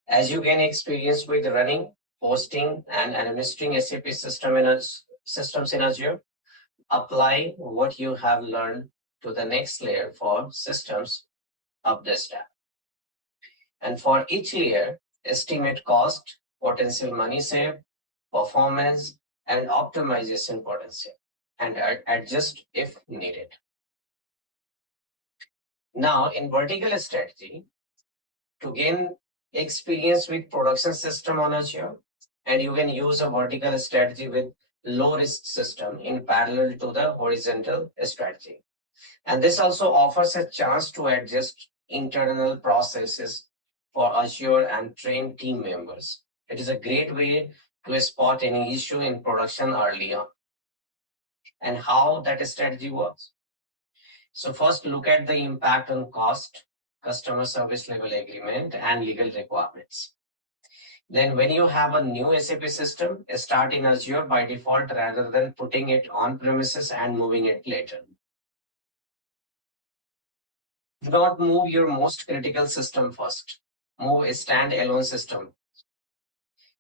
as you gain experience with running, hosting, and administering SAP systems in Azure, apply what you have learned to the next layer for systems up the stack. And for each layer, estimate cost, potential money save, performance, and optimization potential, and adjust if needed. Now, in vertical strategy, to gain experience with production system on Azure, and you can use a vertical strategy with low risk system in parallel to the horizontal strategy. And this also offers a chance to adjust internal processes for Azure and train team members. It is a great way to spot any issue in production early on. And how that strategy works. So first look at the impact on cost, customer service level agreement, and legal requirements. Then when you have a new SAP system, start in Azure by default rather than putting it on premises and moving it later. Do not move your most critical system first. Move a standalone system.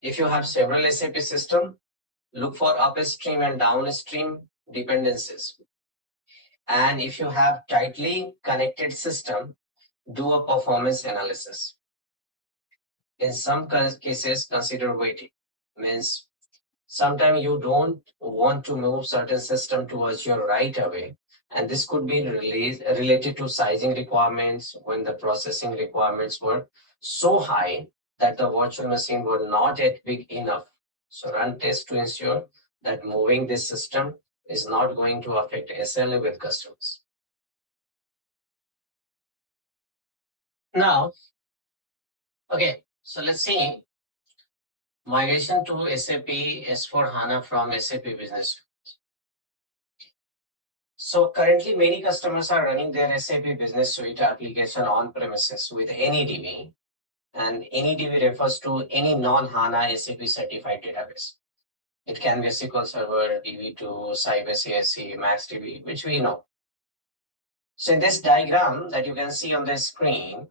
If you have several SAP systems, look for upstream and downstream dependencies. And if you have tightly connected system, do a performance analysis. In some cases, consider waiting. Means Sometimes you don't want to move certain system to Azure right away. And this could be related to sizing requirements when the processing requirements were so high that the virtual machine were not yet big enough. So run tests to ensure that moving this system is not going to affect SLA with customers. Now, okay, so let's see migration to SAP S4 HANA from SAP Business. So currently, many customers are running their SAP Business Suite application on premises with any DB, and any DB refers to any non-HANA SAP certified database. It can be a SQL Server, DB2, Sybase CSC, MaxDB, which we know. So in this diagram that you can see on the screen,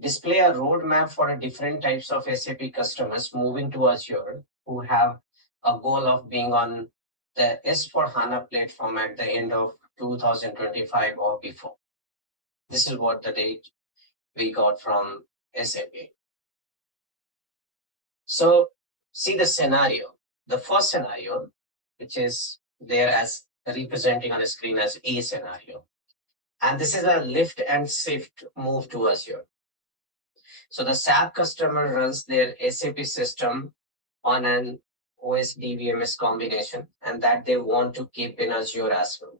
display a roadmap for different types of SAP customers moving to Azure who have a goal of being on the S4 HANA platform at the end of 2025 or before. This is what the date we got from SAP. So see the scenario. The first scenario, which is there as representing on the screen as A scenario. And this is a lift and shift move to Azure. So the SAP customer runs their SAP system on an OS DBMS combination, and that they want to keep in Azure as well.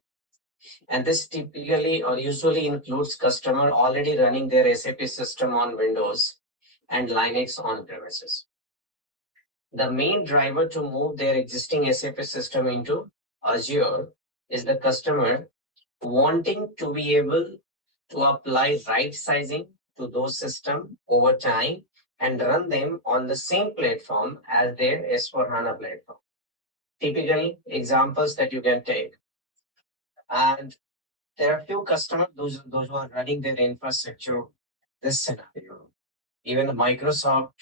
And this typically or usually includes customer already running their SAP system on Windows and Linux on premises. The main driver to move their existing SAP system into Azure is the customer wanting to be able to apply right sizing to those systems over time and run them on the same platform as their S4 HANA platform. Typical examples that you can take. And there are few customers, those who are running their infrastructure, this scenario. Even Microsoft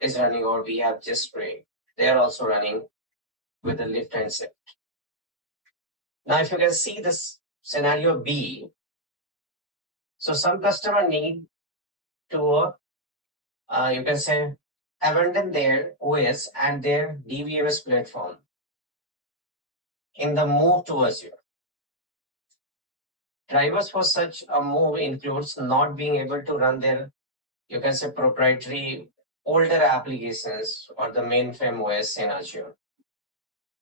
is running, or we have just Spray. They are also running with the lift and shift. Now, if you can see this scenario B, so some customer need to, you can say, abandon their OS and their DBMS platform in the move to Azure. Drivers for such a move includes not being able to run their, you can say, proprietary older applications or the mainframe OS in Azure.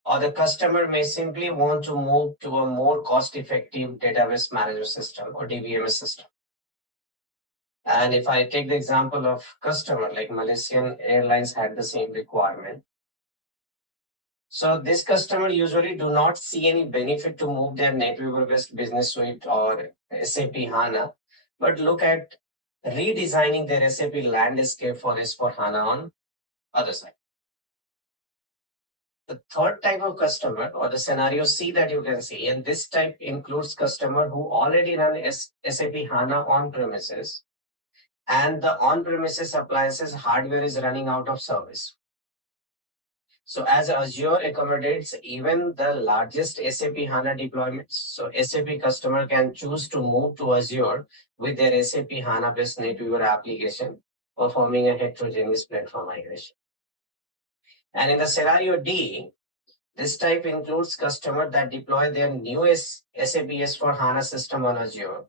Or the customer may simply want to move to a more cost-effective database management system or DBMS system. And if I take the example of customer like Malaysian Airlines had the same requirement. So this customer usually do not see any benefit to move their NetWeaver-based Business Suite or SAP HANA, but look at redesigning their SAP landscape for S4 HANA on other side. The third type of customer or the scenario C that you can see, and this type includes customer who already run SAP HANA on premises, and the on-premises appliances hardware is running out of service. So as Azure accommodates even the largest SAP HANA deployments, so SAP customer can choose to move to Azure with their SAP HANA-based NetWeaver application, performing a heterogeneous platform migration. And in the scenario D, this type includes customer that deploy their new SAP S4 HANA system on Azure.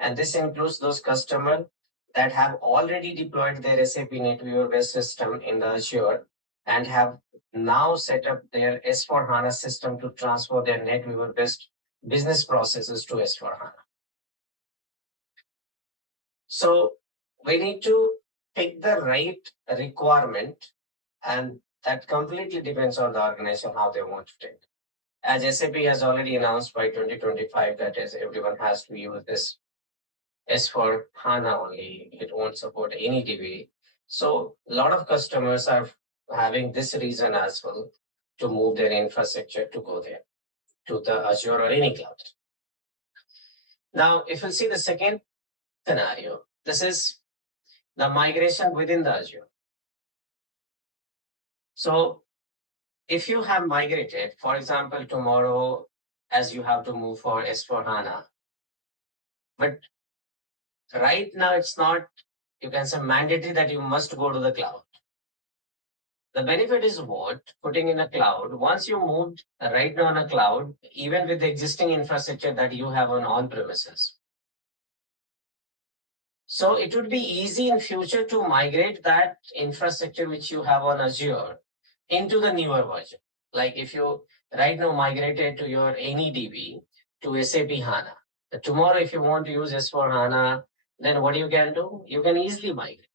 And this includes those customers that have already deployed their SAP NetWeaver-based system in the Azure and have now set up their S4 HANA system to transfer their NetWeaver-based business processes to S4 HANA. So we need to pick the right requirement, and that completely depends on the organization how they want to take. As SAP has already announced by 2025 that is everyone has to use this S4 HANA only. It won't support any DB. So a lot of customers are having this reason as well to move their infrastructure to go there, to the Azure or any cloud. Now, if you see the second scenario, this is the migration within the Azure. So if you have migrated, for example, tomorrow, as you have to move for S4 HANA, but right now it's not, you can say, mandatory that you must go to the cloud. The benefit is what? Putting in a cloud. Once you moved right now on a cloud, even with the existing infrastructure that you have on premises. So it would be easy in future to migrate that infrastructure which you have on Azure into the newer version. Like if you right now migrated to your AnyDB to SAP HANA. Tomorrow, if you want to use S4 HANA, then what you can do? You can easily migrate.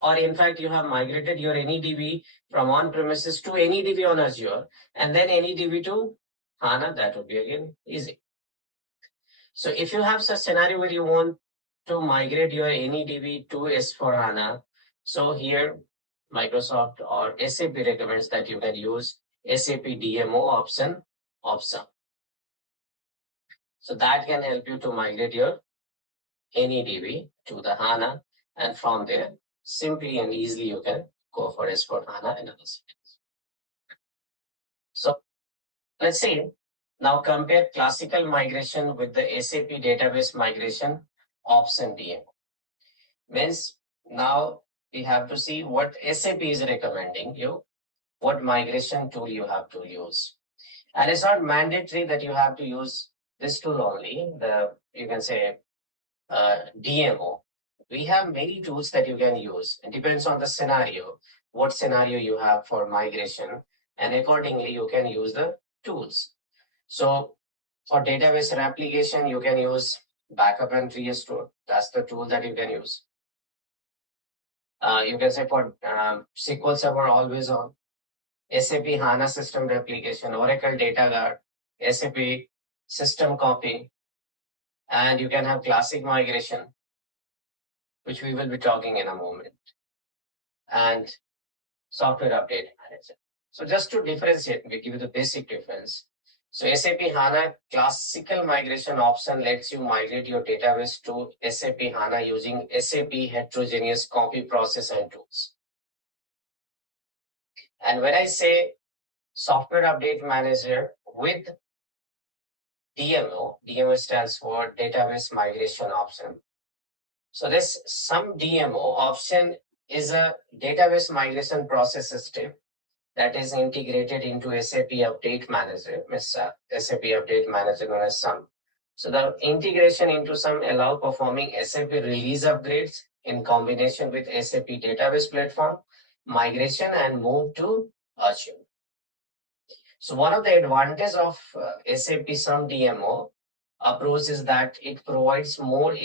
Or in fact, you have migrated your AnyDB from on-premises to AnyDB on Azure, and then AnyDB to HANA, that would be again easy. So if you have such scenario where you want to migrate your AnyDB to S4 HANA, so here Microsoft or SAP recommends that you can use SAP DMO option. So that can help you to migrate your AnyDB to the HANA, and from there, simply and easily you can go for S4 HANA and other settings. So let's see, now compare classical migration with the SAP database migration option DMO. Means now we have to see what SAP is recommending you, what migration tool you have to use. And it's not mandatory that you have to use this tool only, you can say DMO. We have many tools that you can use. It depends on the scenario, what scenario you have for migration, and accordingly you can use the tools. So for database replication, you can use backup and restore. That's the tool that you can use. You can say for SQL Server always on, SAP HANA system replication, Oracle Data Guard, SAP system copy, and you can have classic migration, which we will be talking in a moment, and software update manager. So just to differentiate, we give you the basic difference. So SAP HANA classical migration option lets you migrate your database to SAP HANA using SAP heterogeneous copy process and tools. And when I say software update manager with DMO stands for database migration option. So this some DMO option is a database migration process system that is integrated into SAP Update Manager, SAP Update Manager known as SUM. So the integration into SUM allow performing SAP release upgrades in combination with SAP database platform, migration and move to Azure. So one of the advantages of SAP SUM DMO approach is that it provides more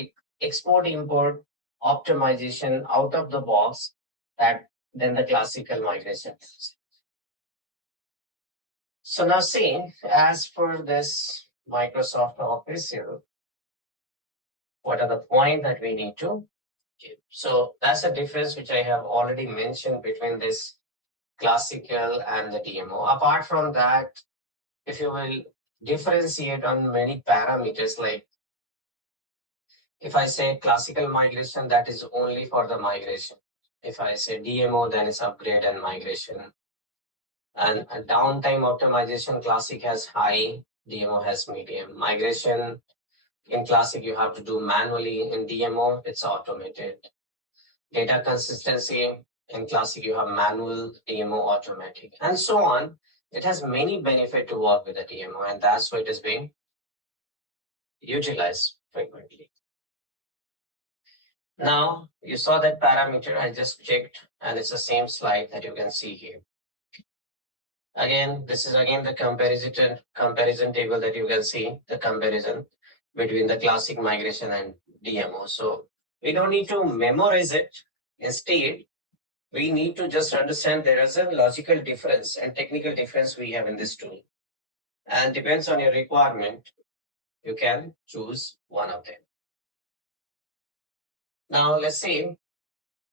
export-import optimization out of the box than the classical migration. So now see, as for this Microsoft Office here, what are the points that we need to give? So that's the difference which I have already mentioned between this classical and the DMO. Apart from that, if you will differentiate on many parameters, like if I say classical migration, that is only for the migration. If I say DMO, then it's upgrade and migration. And downtime optimization, classic has high, DMO has medium. Migration in classic you have to do manually, in DMO it's automated. Data consistency in classic you have manual, DMO automatic, and so on. It has many benefits to work with the DMO, and that's why it is being utilized frequently. Now you saw that parameter, I just checked, and it's the same slide that you can see here. Again, this is again the comparison table that you can see, the comparison between the classic migration and DMO. So we don't need to memorize it. Instead, we need to just understand there is a logical difference and technical difference we have in this tool. And depends on your requirement, you can choose one of them. Now let's see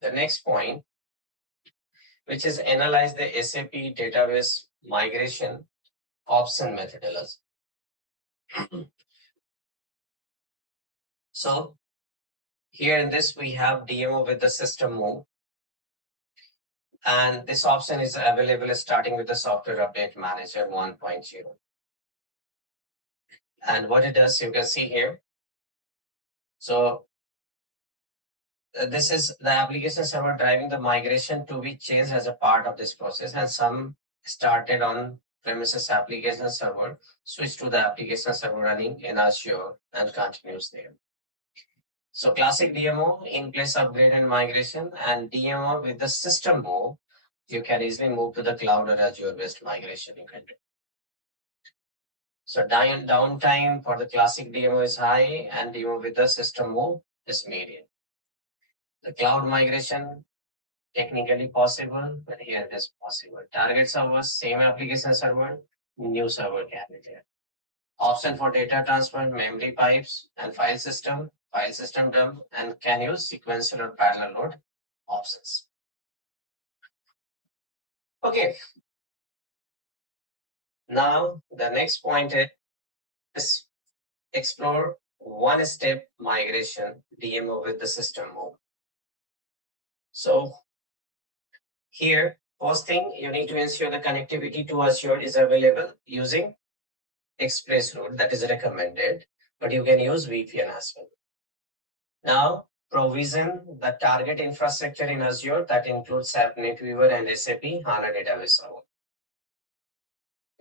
the next point, which is analyze the SAP database migration option methodology. So here in this, we have DMO with the system move. And this option is available starting with the software update manager 1.0. And what it does, you can see here. So this is the application server driving the migration to be changed as a part of this process, and some started on premises application server, switch to the application server running in Azure and continues there. So classic DMO, in place upgrade and migration, and DMO with the system move, you can easily move to the cloud or Azure based migration you can do. So downtime for the classic DMO is high, and DMO with the system move is medium. The cloud migration technically possible, but here it is possible. Target server, same application server, new server can be there. Option for data transfer, memory pipes, and file system dump, and can use sequential or parallel load options. Okay. Now the next point is explore one-step migration DMO with the system move. So here, first thing, you need to ensure the connectivity to Azure is available using express route, that is recommended, but you can use VPN as well. Now, provision the target infrastructure in Azure that includes SAP NetWeaver and SAP HANA database server.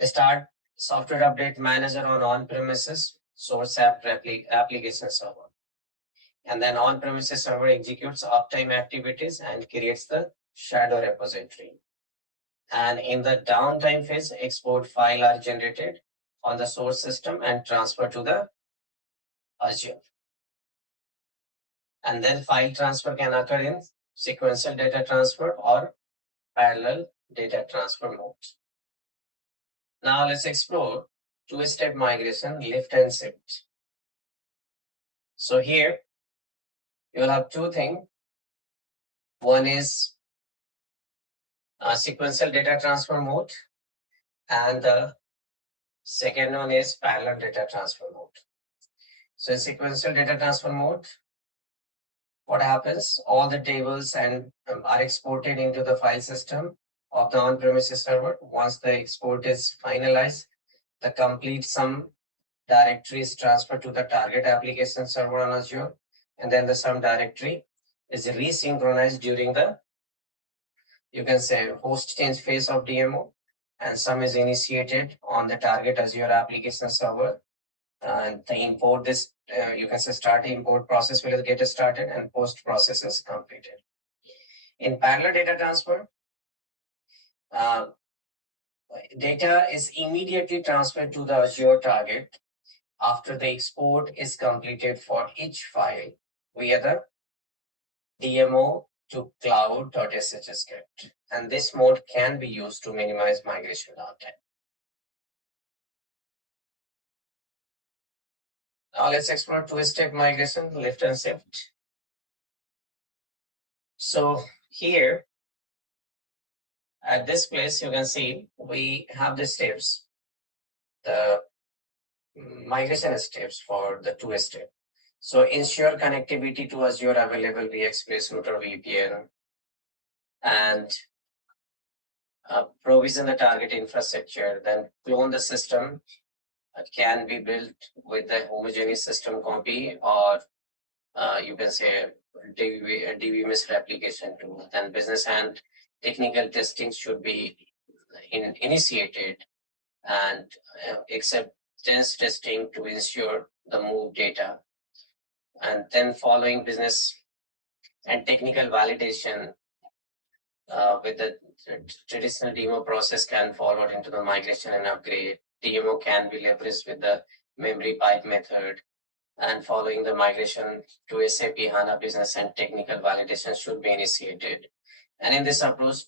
Start software update manager on on-premises source app application server. And then on-premises server executes uptime activities and creates the shadow repository. And in the downtime phase, export file are generated on the source system and transferred to the Azure. And then file transfer can occur in sequential data transfer or parallel data transfer modes. Now let's explore two-step migration, lift and shift. So here you will have two things. One is a sequential data transfer mode, and the second one is parallel data transfer mode. So in sequential data transfer mode, what happens? All the tables and are exported into the file system of the on-premises server. Once the export is finalized, the complete sum directory is transferred to the target application server on Azure, and then the sum directory is resynchronized during the, you can say, host change phase of DMO, and sum is initiated on the target Azure application server. And the import this, you can say, start import process will get started and post process is completed. In parallel data transfer, data is immediately transferred to the Azure target after the export is completed for each file via the DMO to cloud.sh script. And this mode can be used to minimize migration downtime. Now let's explore two-step migration, lift and shift. So here at this place, you can see we have the steps, the migration steps for the two-step. So ensure connectivity to Azure available via express route or VPN, and provision the target infrastructure, then clone the system. It can be built with the homogeneous system copy, or you can say DVMS replication tool. Then business and technical testing should be initiated, and acceptance testing to ensure the move data. And then following business and technical validation with the traditional demo process can forward into the migration and upgrade. DMO can be leveraged with the memory pipe method, and following the migration to SAP HANA business and technical validation should be initiated. And in this approach,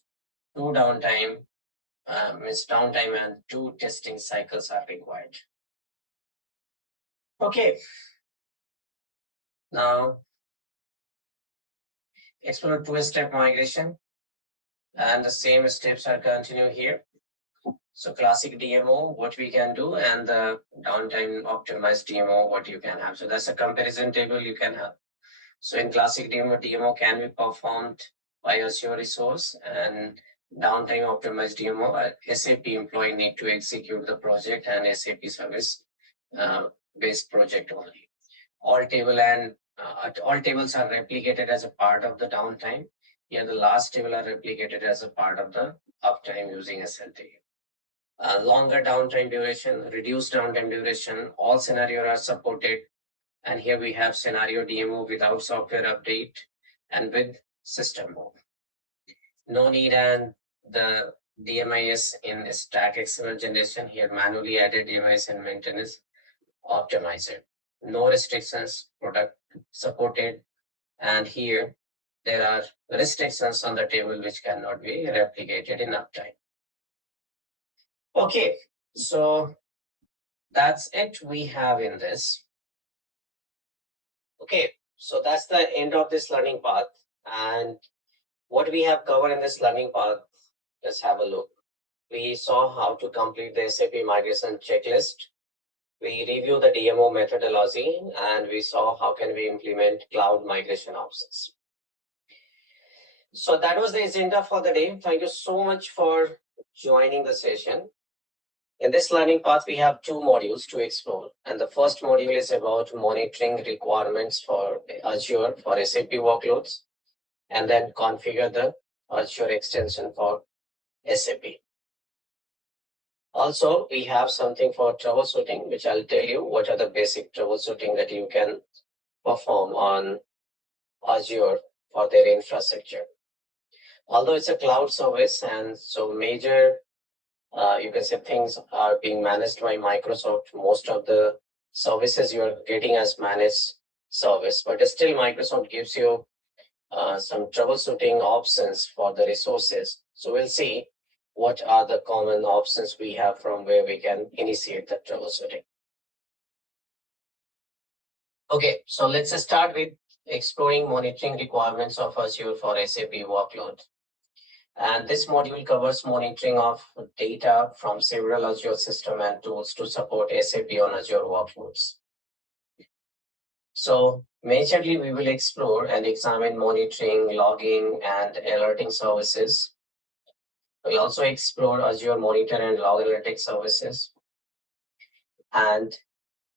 two downtime and two testing cycles are required. Okay. Now, explore two-step migration, and the same steps are continued here. So classic DMO, what we can do, and the downtime optimized DMO, what you can have. So that's a comparison table you can have. So in classic DMO can be performed by Azure resource, and downtime optimized DMO, SAP employee need to execute the project and SAP service based project only. All table and all tables are replicated as a part of the downtime. Here, the last table are replicated as a part of the uptime using SLT. Longer downtime duration, reduced downtime duration, all scenarios are supported. And here we have scenario DMO without software update and with system mode. No need and the DMIS in stack XML generation. Here manually added DMIS and maintenance optimizer. No restrictions, product supported. And here there are restrictions on the table which cannot be replicated in uptime. Okay, so that's it we have in this. Okay, so that's the end of this learning path. And what we have covered in this learning path, let's have a look. We saw how to complete the SAP migration checklist. We reviewed the DMO methodology, and we saw how can we implement cloud migration options. So that was the agenda for the day. Thank you so much for joining the session. In this learning path, we have two modules to explore. And the first module is about monitoring requirements for Azure for SAP workloads, and then configure the Azure extension for SAP. Also, we have something for troubleshooting, which I'll tell you what are the basic troubleshooting that you can perform on Azure for their infrastructure. Although it's a cloud service, and so major, you can say things are being managed by Microsoft. Most of the services you are getting as managed service, but still Microsoft gives you some troubleshooting options for the resources. So we'll see what are the common options we have from where we can initiate the troubleshooting. Okay, so let's start with exploring monitoring requirements of Azure for SAP workload. And this module covers monitoring of data from several Azure systems and tools to support SAP on Azure workloads. So majorly we will explore and examine monitoring, logging, and alerting services. We'll also explore Azure Monitor and Log Analytics services. And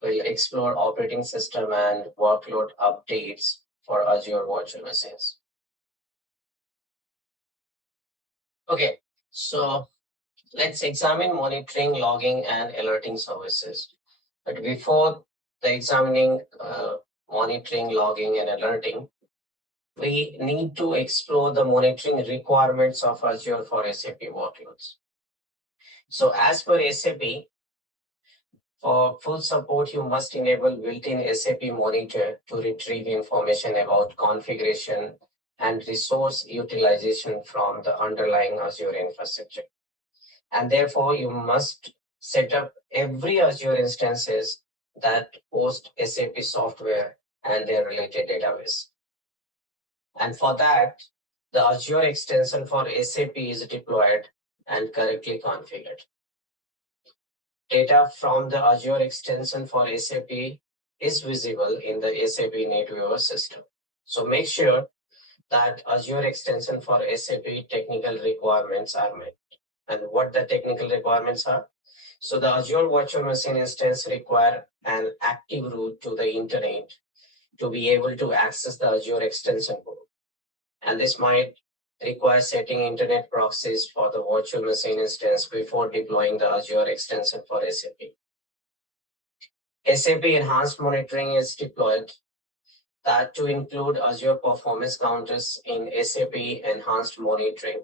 we'll explore operating system and workload updates for Azure virtual machines. Okay, so let's examine monitoring, logging, and alerting services. But before the examining monitoring, logging, and alerting, we need to explore the monitoring requirements of Azure for SAP workloads. So as per SAP, for full support, you must enable built-in SAP Monitor to retrieve information about configuration and resource utilization from the underlying Azure infrastructure. And therefore, you must set up every Azure instances that host SAP software and their related database. And for that, the Azure extension for SAP is deployed and correctly configured. Data from the Azure extension for SAP is visible in the SAP NetWeaver system. So make sure that Azure extension for SAP technical requirements are met. And what the technical requirements are? So the Azure virtual machine instance require an active route to the internet to be able to access the Azure extension code. And this might require setting internet proxies for the virtual machine instance before deploying the Azure extension for SAP. SAP Enhanced Monitoring is deployed that to include Azure performance counters in SAP Enhanced Monitoring.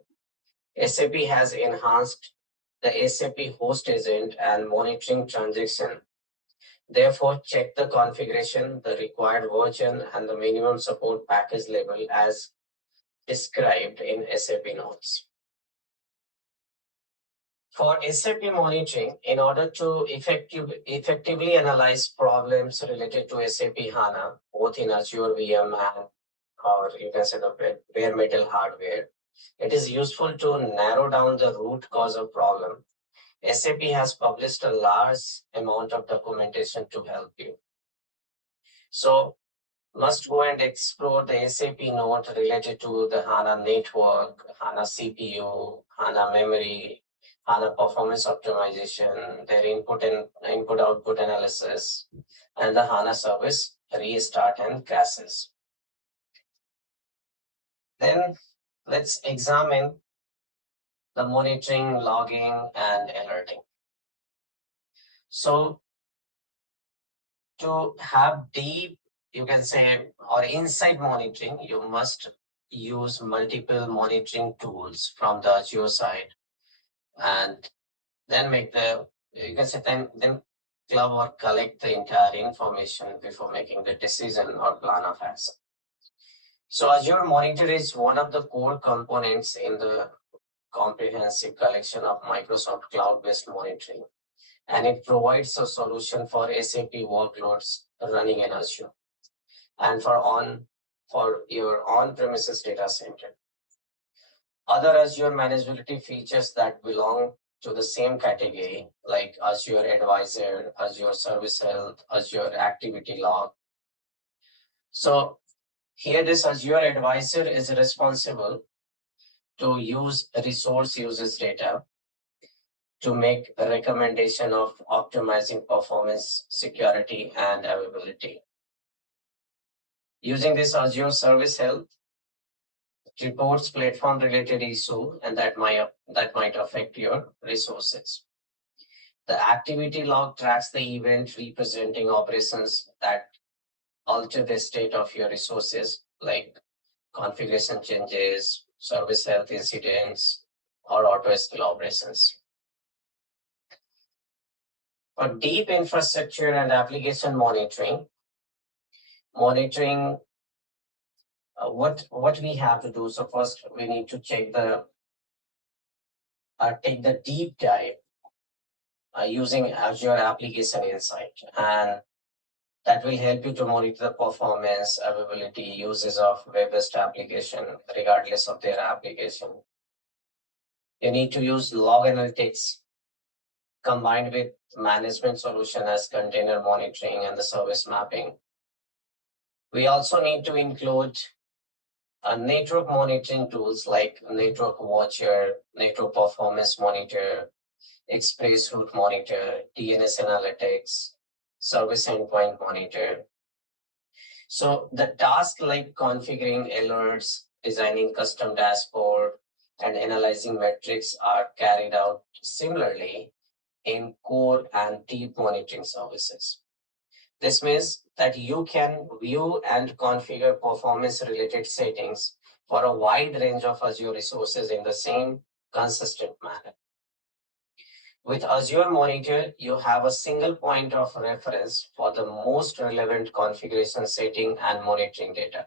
SAP has enhanced the SAP host agent and monitoring transaction. Therefore, check the configuration, the required version, and the minimum support package level as described in SAP notes. For SAP monitoring, in order to effectively analyze problems related to SAP HANA, both in Azure VM and, or you can say the bare metal hardware, it is useful to narrow down the root cause of problem. SAP has published a large amount of documentation to help you. So must go and explore the SAP note related to the HANA network, HANA CPU, HANA memory, HANA performance optimization, their input output analysis, and the HANA service restart and crashes. Then let's examine the monitoring, logging, and alerting. So to have deep, you can say, or inside monitoring, you must use multiple monitoring tools from the Azure side, and then make the, you can say, then club or collect the entire information before making the decision or plan of action. So Azure Monitor is one of the core components in the comprehensive collection of Microsoft cloud-based monitoring, and it provides a solution for SAP workloads running in Azure and for your on-premises data center. Other Azure manageability features that belong to the same category, like Azure Advisor, Azure Service Health, Azure Activity Log. So here this Azure Advisor is responsible to use resource usage data to make a recommendation of optimizing performance, security, and availability. Using this Azure Service Health, reports platform related issue and that might affect your resources. The activity log tracks the event representing operations that alter the state of your resources, like configuration changes, service health incidents, or auto skill operations. For deep infrastructure and application monitoring, what we have to do. So first we need to check take the deep dive using Azure Application Insight, and that will help you to monitor the performance, availability, uses of web-based application, regardless of their application. You need to use log analytics combined with management solution as container monitoring and the service mapping. We also need to include network monitoring tools like Network Watcher, Network Performance Monitor, Express Route Monitor, DNS Analytics, Service Endpoint Monitor. So the tasks like configuring alerts, designing custom dashboard, and analyzing metrics are carried out similarly in core and deep monitoring services. This means that you can view and configure performance-related settings for a wide range of Azure resources in the same consistent manner. With Azure Monitor, you have a single point of reference for the most relevant configuration setting and monitoring data.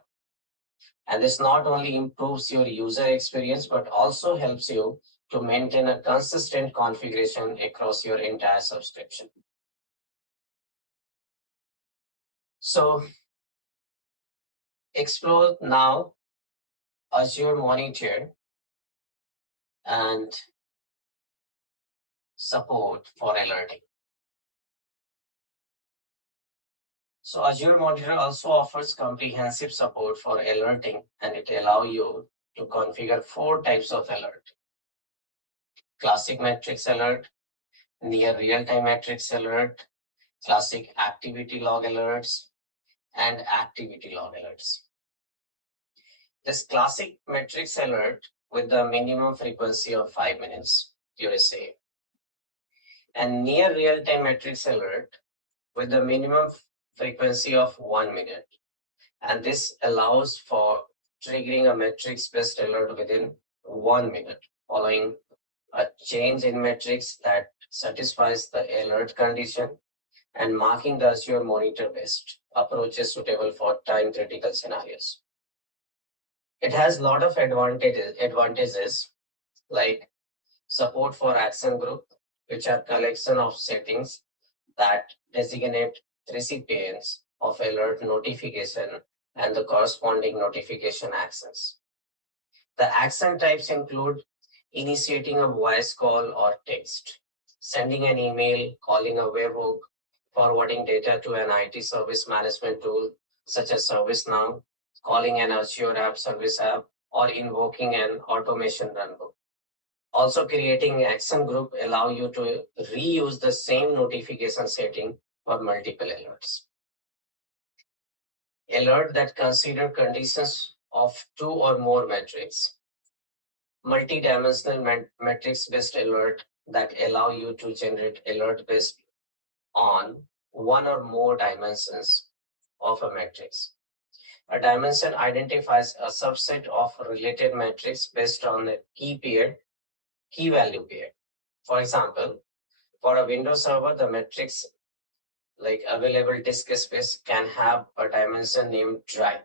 And this not only improves your user experience, but also helps you to maintain a consistent configuration across your entire subscription. So explore now Azure Monitor and support for alerting. So Azure Monitor also offers comprehensive support for alerting, and it allows you to configure 4 types of alert: classic metrics alert, near real-time metrics alert, classic activity log alerts, and activity log alerts. This classic metrics alert with the minimum frequency of 5 minutes, USA, and near real-time metrics alert with the minimum frequency of 1 minute. And this allows for triggering a metrics-based alert within 1 minute following a change in metrics that satisfies the alert condition, and marking the Azure Monitor-based approach is suitable for time-critical scenarios. It has a lot of advantages like support for action group, which are collection of settings that designate recipients of alert notification and the corresponding notification actions. The action types include initiating a voice call or text, sending an email, calling a webhook, forwarding data to an IT service management tool such as ServiceNow, calling an Azure App Service app, or invoking an automation runbook. Also, creating action group allow you to reuse the same notification setting for multiple alerts. alert that consider conditions of 2 or more metrics, multi-dimensional metrics-based alert that allow you to generate alert based on one or more dimensions of a matrix. A dimension identifies a subset of related metrics based on the key value pair. For example, for a Windows server, the metrics like available disk space can have a dimension named drive,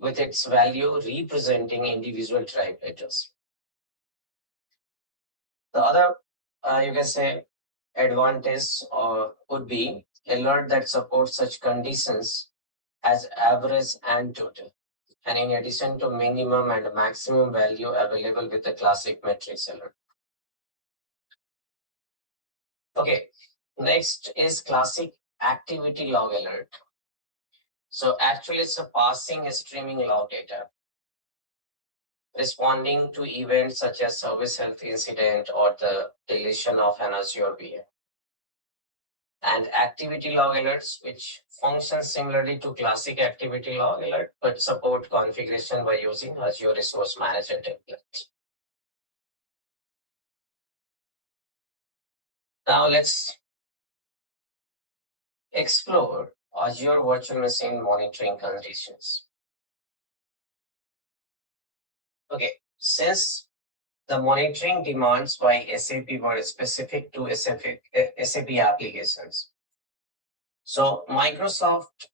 with its value representing individual drive letters. The other, you can say, advantage would be alert that supports such conditions as average and total, and in addition to minimum and maximum value available with the classic matrix alert. Okay, next is classic activity log alert. So actually it's a passing streaming log data, responding to events such as service health incident or the deletion of an Azure VM. And activity log alerts, which function similarly to classic activity log alert, but support configuration by using Azure Resource Manager template. Now let's explore Azure Virtual Machine monitoring conditions. Okay, since the monitoring demands by SAP were specific to SAP applications, so Microsoft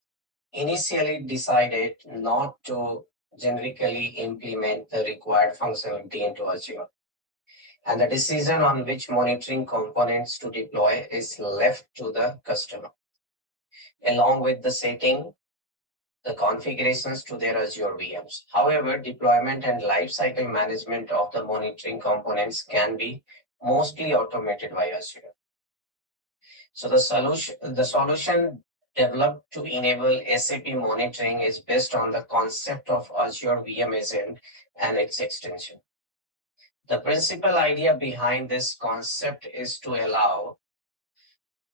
initially decided not to generically implement the required functionality into Azure. And the decision on which monitoring components to deploy is left to the customer, along with the setting the configurations to their Azure VMs. However, deployment and lifecycle management of the monitoring components can be mostly automated by Azure. So the solution developed to enable SAP monitoring is based on the concept of Azure VM Agent and its extension. The principal idea behind this concept is to allow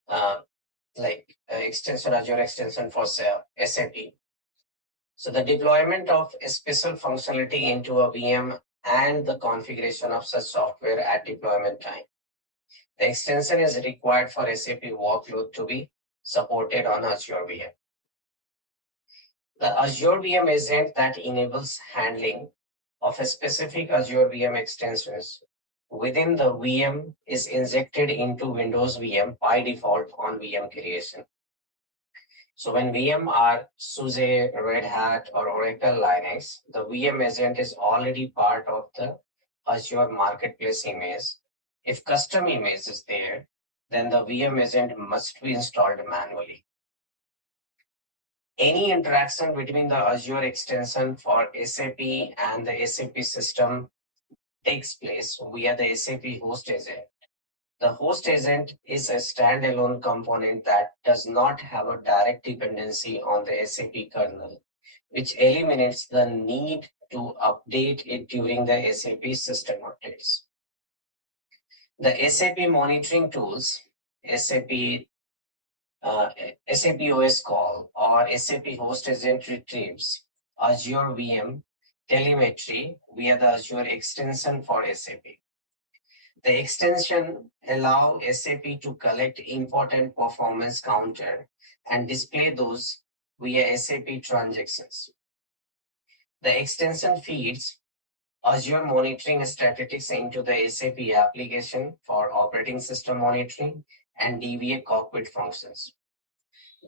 Azure extension for SAP. So the deployment of a special functionality into a VM and the configuration of such software at deployment time. The extension is required for SAP workload to be supported on Azure VM. The Azure VM agent that enables handling of a specific Azure VM extensions within the VM is injected into Windows VM by default on VM creation. So when VM are SUSE, Red Hat, or Oracle Linux, the VM agent is already part of the Azure Marketplace image. If custom image is there, then the VM agent must be installed manually. Any interaction between the Azure extension for SAP and the SAP system takes place via the SAP host agent. The host agent is a standalone component that does not have a direct dependency on the SAP kernel, which eliminates the need to update it during the SAP system updates. The SAP monitoring tools, SAP OS call or SAP host agent retrieves Azure VM telemetry via the Azure extension for SAP. The extension allows SAP to collect important performance counter and display those via SAP transactions. The extension feeds Azure monitoring statistics into the SAP application for operating system monitoring and DBA cockpit functions.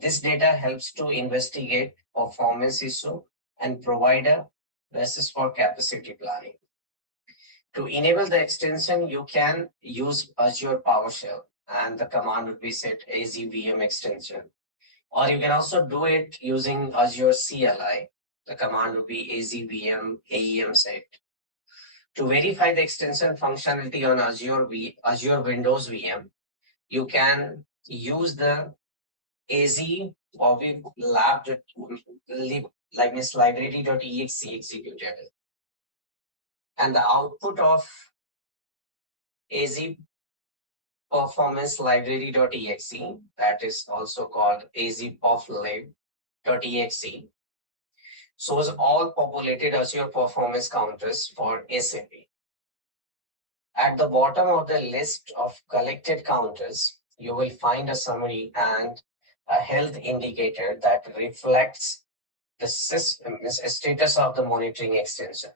This data helps to investigate performance issue and provide a basis for capacity planning. To enable the extension, you can use Azure PowerShell, and the command would be set AZ-VM extension. Or you can also do it using Azure CLI. The command would be AZ-VM AEM set. To verify the extension functionality on Azure Windows VM, you can use the AZ or library.exe executable. And the output of AZ performance library.exe, that is also called AZ-POF lib, .exe shows all populated Azure performance counters for SAP. At the bottom of the list of collected counters, you will find a summary and a health indicator that reflects the status of the monitoring extension.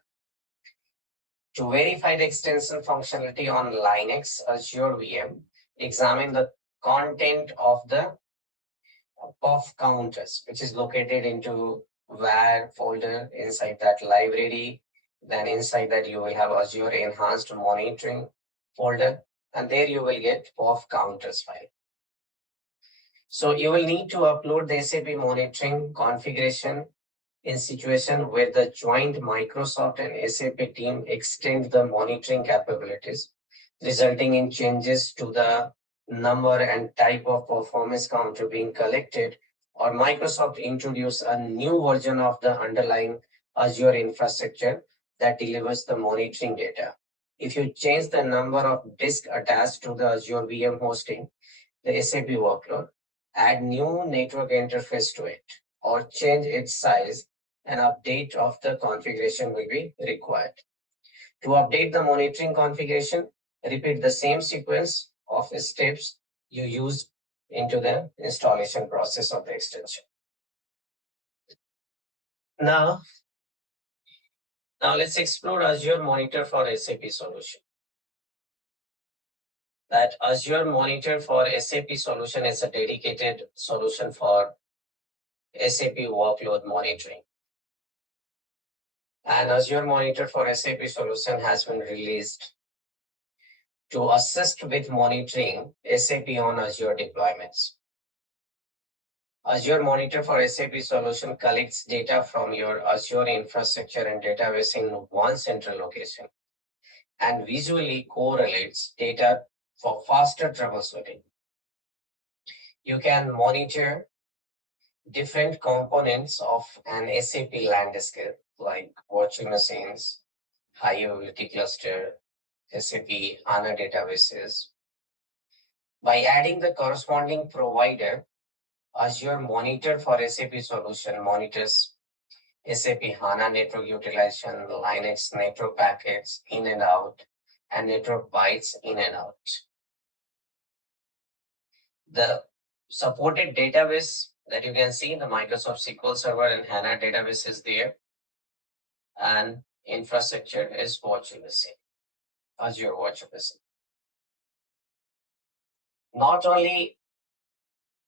To verify the extension functionality on Linux Azure VM, examine the content of the perf counters, which is located into var folder inside that library. Then inside that you will have Azure Enhanced Monitoring folder, and there you will get perf counters file. So you will need to upload the SAP monitoring configuration in situation where the joint Microsoft and SAP team extend the monitoring capabilities, resulting in changes to the number and type of performance counter being collected, or Microsoft introduce a new version of the underlying Azure infrastructure that delivers the monitoring data. If you change the number of disks attached to the Azure VM hosting, the SAP workload, add new network interface to it, or change its size, an update of the configuration will be required. To update the monitoring configuration, repeat the same sequence of steps you used into the installation process of the extension. Now let's explore Azure Monitor for SAP solution. That Azure Monitor for SAP solution is a dedicated solution for SAP workload monitoring. And Azure Monitor for SAP solution has been released to assist with monitoring SAP on Azure deployments. Azure Monitor for SAP solution collects data from your Azure infrastructure and database in one central location and visually correlates data for faster troubleshooting. You can monitor different components of an SAP landscape like virtual machines, high availability cluster, SAP HANA databases. By adding the corresponding provider, Azure Monitor for SAP solution monitors SAP HANA network utilization, Linux network packets in and out, and network bytes in and out. The supported database that you can see, the Microsoft SQL Server and HANA database is there, and infrastructure is virtual machine, Azure virtual machine. Not only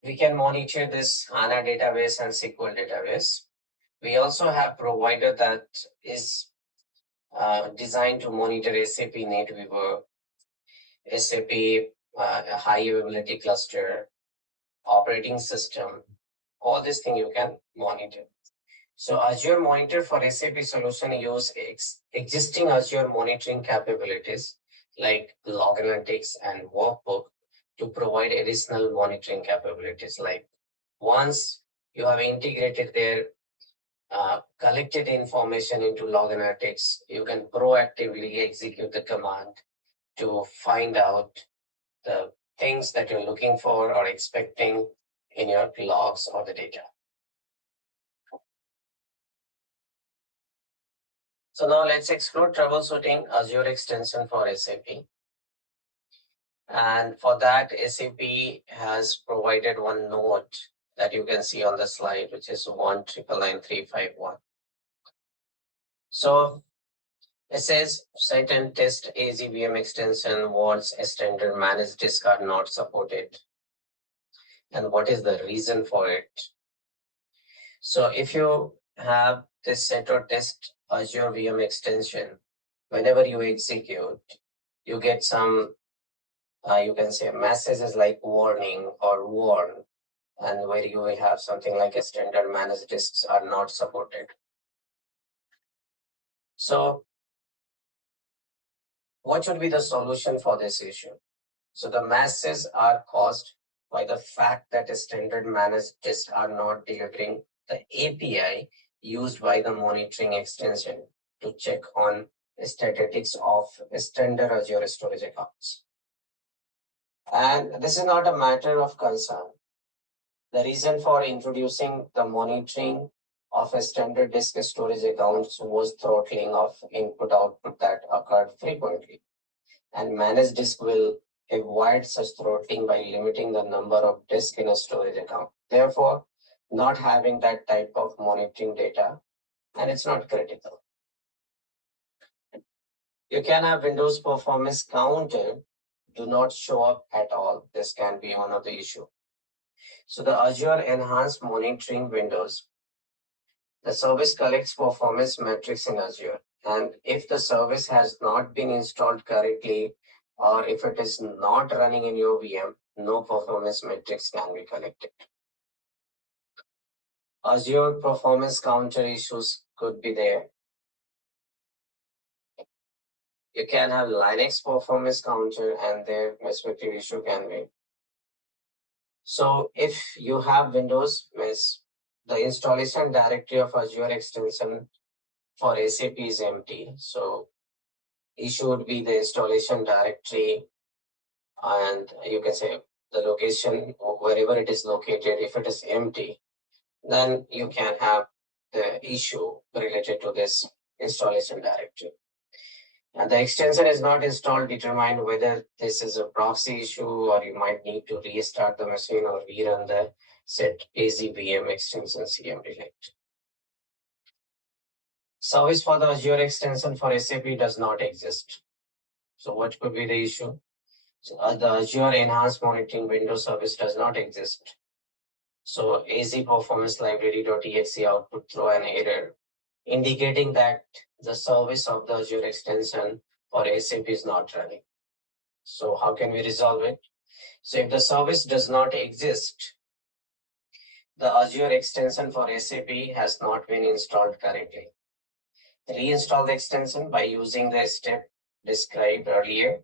we can monitor this HANA database and SQL database, we also have provider that is designed to monitor SAP NetWeaver, SAP high availability cluster, operating system, all this thing you can monitor. So Azure Monitor for SAP solution use existing Azure monitoring capabilities like log analytics and workbook to provide additional monitoring capabilities. Like once you have integrated their collected information into log analytics, you can proactively execute the command to find out the things that you're looking for or expecting in your logs or the data. So now let's explore troubleshooting Azure extension for SAP. And for that, SAP has provided one note that you can see on the slide, which is 1999351. So it says set and test AZ VM extension was standard managed disk are not supported. And what is the reason for it? So if you have this set or test Azure VM extension, whenever you execute, you get some, you can say messages like warning or warn, and where you will have something like a standard managed disks are not supported. So what should be the solution for this issue? So the messages are caused by the fact that a standard managed disks are not delivering the API used by the monitoring extension to check on statistics of standard Azure storage accounts. And this is not a matter of concern. The reason for introducing the monitoring of a standard disk storage accounts was throttling of input-output that occurred frequently. And managed disk will avoid such throttling by limiting the number of disks in a storage account. Therefore, not having that type of monitoring data, and it's not critical. You can have Windows performance counter do not show up at all. This can be one of the issue. So the Azure Enhanced Monitoring Windows, the service collects performance metrics in Azure. And if the service has not been installed correctly, or if it is not running in your VM, no performance metrics can be collected. Azure performance counter issues could be there. You can have Linux performance counter and their respective issue can be. So if you have Windows, means the installation directory of Azure extension for SAP is empty. So issue would be the installation directory, and you can say the location wherever it is located. If it is empty, then you can have the issue related to this installation directory. And the extension is not installed, determine whether this is a proxy issue or you might need to restart the machine or rerun the set AZ-VM extension CM delete. Service for the Azure extension for SAP does not exist. So what could be the issue? So, the Azure Enhanced Monitoring Windows service does not exist. So AZ performance library.exe output throw an error indicating that the service of the Azure extension for SAP is not running. So how can we resolve it? So if the service does not exist, the Azure extension for SAP has not been installed correctly. Reinstall the extension by using the step described earlier.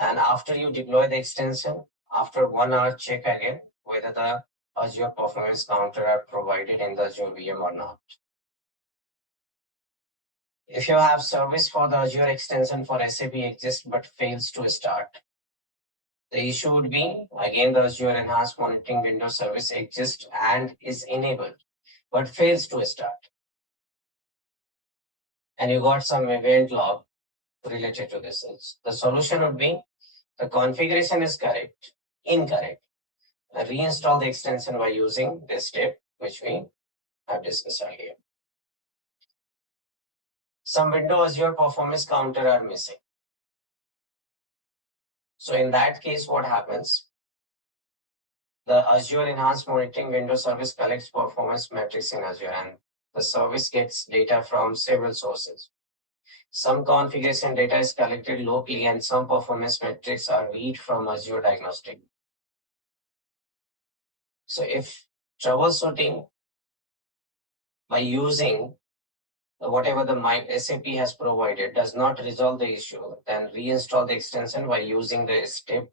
And after you deploy the extension, after 1 hour, check again whether the Azure performance counter are provided in the Azure VM or not. If you have service for the Azure extension for SAP exists but fails to start, the issue would be, again, the Azure Enhanced Monitoring Windows service exists and is enabled, but fails to start. And you got some event log related to this. The solution would be, the configuration is incorrect. Reinstall the extension by using this step, which we have discussed earlier. Some Windows Azure performance counter are missing. So in that case, what happens? The Azure Enhanced Monitoring Windows service collects performance metrics in Azure, and the service gets data from several sources. Some configuration data is collected locally and some performance metrics are read from Azure Diagnostic. So if troubleshooting by using whatever the SAP has provided does not resolve the issue, then reinstall the extension by using the step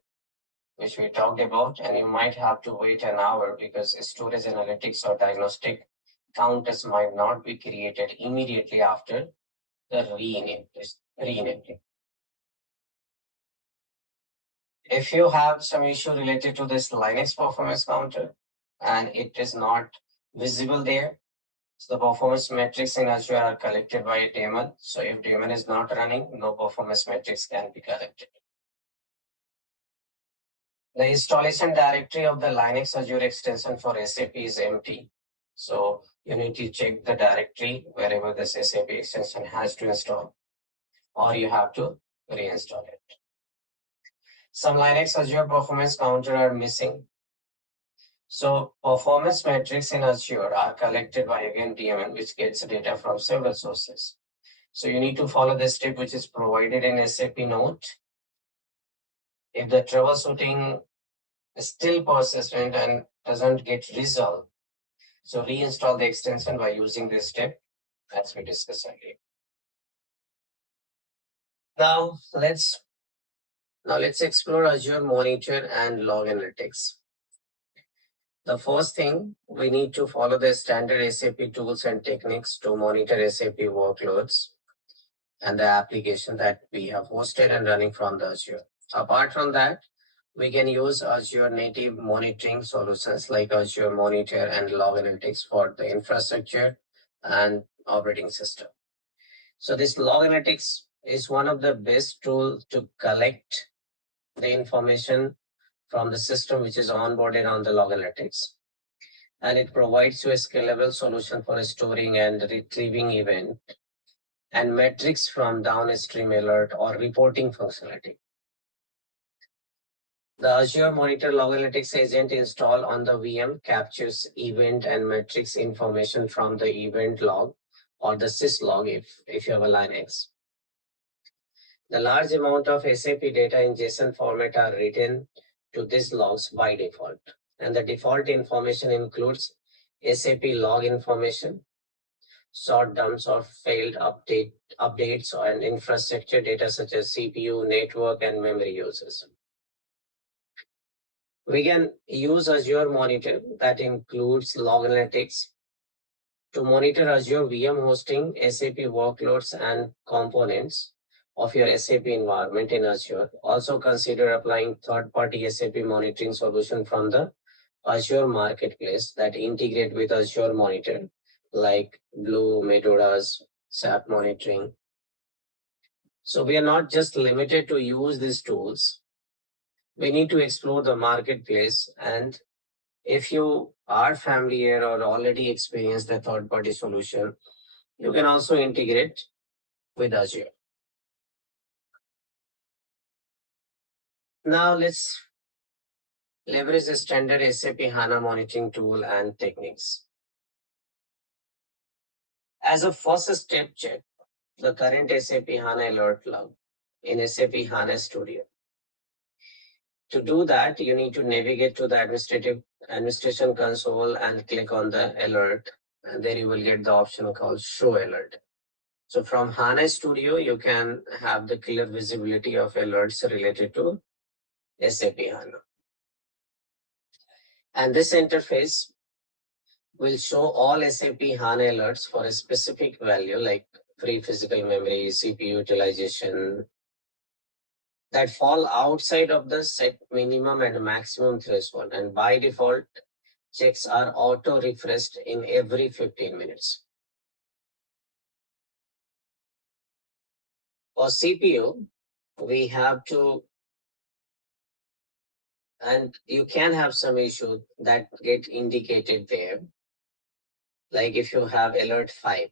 which we talked about, and you might have to wait an hour because storage analytics or diagnostic counters might not be created immediately after the re-enabling. If you have some issue related to this Linux performance counter and it is not visible there, so the performance metrics in Azure are collected by a daemon. So if daemon is not running, no performance metrics can be collected. The installation directory of the Linux Azure extension for SAP is empty. So you need to check the directory wherever this SAP extension has to install, or you have to reinstall it. Some Linux Azure performance counter are missing. So performance metrics in Azure are collected by again daemon, which gets data from several sources. So you need to follow the step which is provided in SAP note. If the troubleshooting is still persistent and doesn't get resolved, so reinstall the extension by using this step as we discussed earlier. Now let's explore Azure Monitor and Log Analytics. The first thing, we need to follow the standard SAP tools and techniques to monitor SAP workloads and the application that we have hosted and running from the Azure. Apart from that, We can use Azure native monitoring solutions like Azure Monitor and Log Analytics for the infrastructure and operating system. So this Log Analytics is one of the best tools to collect the information from the system which is onboarded on the Log Analytics. And it provides you a scalable solution for storing and retrieving event and metrics from downstream alert or reporting functionality. The Azure Monitor Log Analytics agent installed on the VM captures event and metrics information from the event log or the syslog if you have a Linux. The large amount of SAP data in JSON format are written to these logs by default. And the default information includes SAP log information, short dumps or failed updates and infrastructure data such as CPU, network, and memory uses. We can use Azure Monitor that includes Log Analytics to monitor Azure VM hosting, SAP workloads, and components of your SAP environment in Azure. Also consider applying third-party SAP monitoring solution from the Azure Marketplace that integrate with Azure Monitor, like Blue, Medora's, SAP Monitoring. So we are not just limited to use these tools. We need to explore the marketplace, and if you are familiar or already experienced the third-party solution, you can also integrate with Azure. Now let's leverage the standard SAP HANA monitoring tool and techniques. As a first step, check the current SAP HANA alert log in SAP HANA Studio. To do that, you need to navigate to the administration console and click on the alert, and there you will get the option called show alert. So from HANA Studio, you can have the clear visibility of alerts related to SAP HANA. And this interface will show all SAP HANA alerts for a specific value like free physical memory, CPU utilization, that fall outside of the set minimum and maximum threshold. And by default, checks are auto refreshed in every 15 minutes. For CPU, we have to, and you can have some issue that get indicated there. Like if you have alert 5,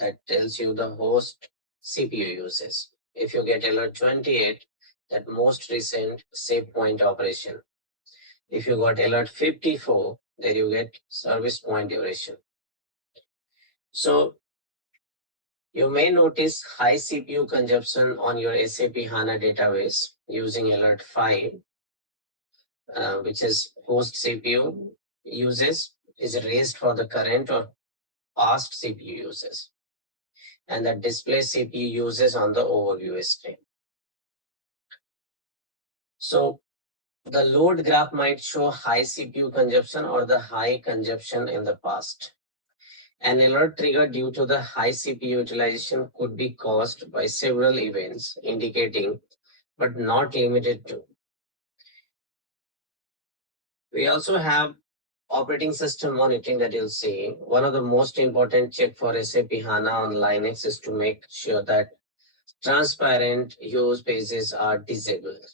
that tells you the host CPU uses. If you get alert 28, that most recent save point operation. If you got alert 54, then you get service point duration. So you may notice high CPU consumption on your SAP HANA database using alert 5, which is host CPU uses is raised for the current or past CPU uses, and that display CPU uses on the overview screen. So the load graph might show high CPU consumption or the high consumption in the past. An alert trigger due to the high CPU utilization could be caused by several events, indicating, but not limited to. We also have operating system monitoring that you'll see. One of the most important check for SAP HANA on Linux is to make sure that transparent use pages are disabled.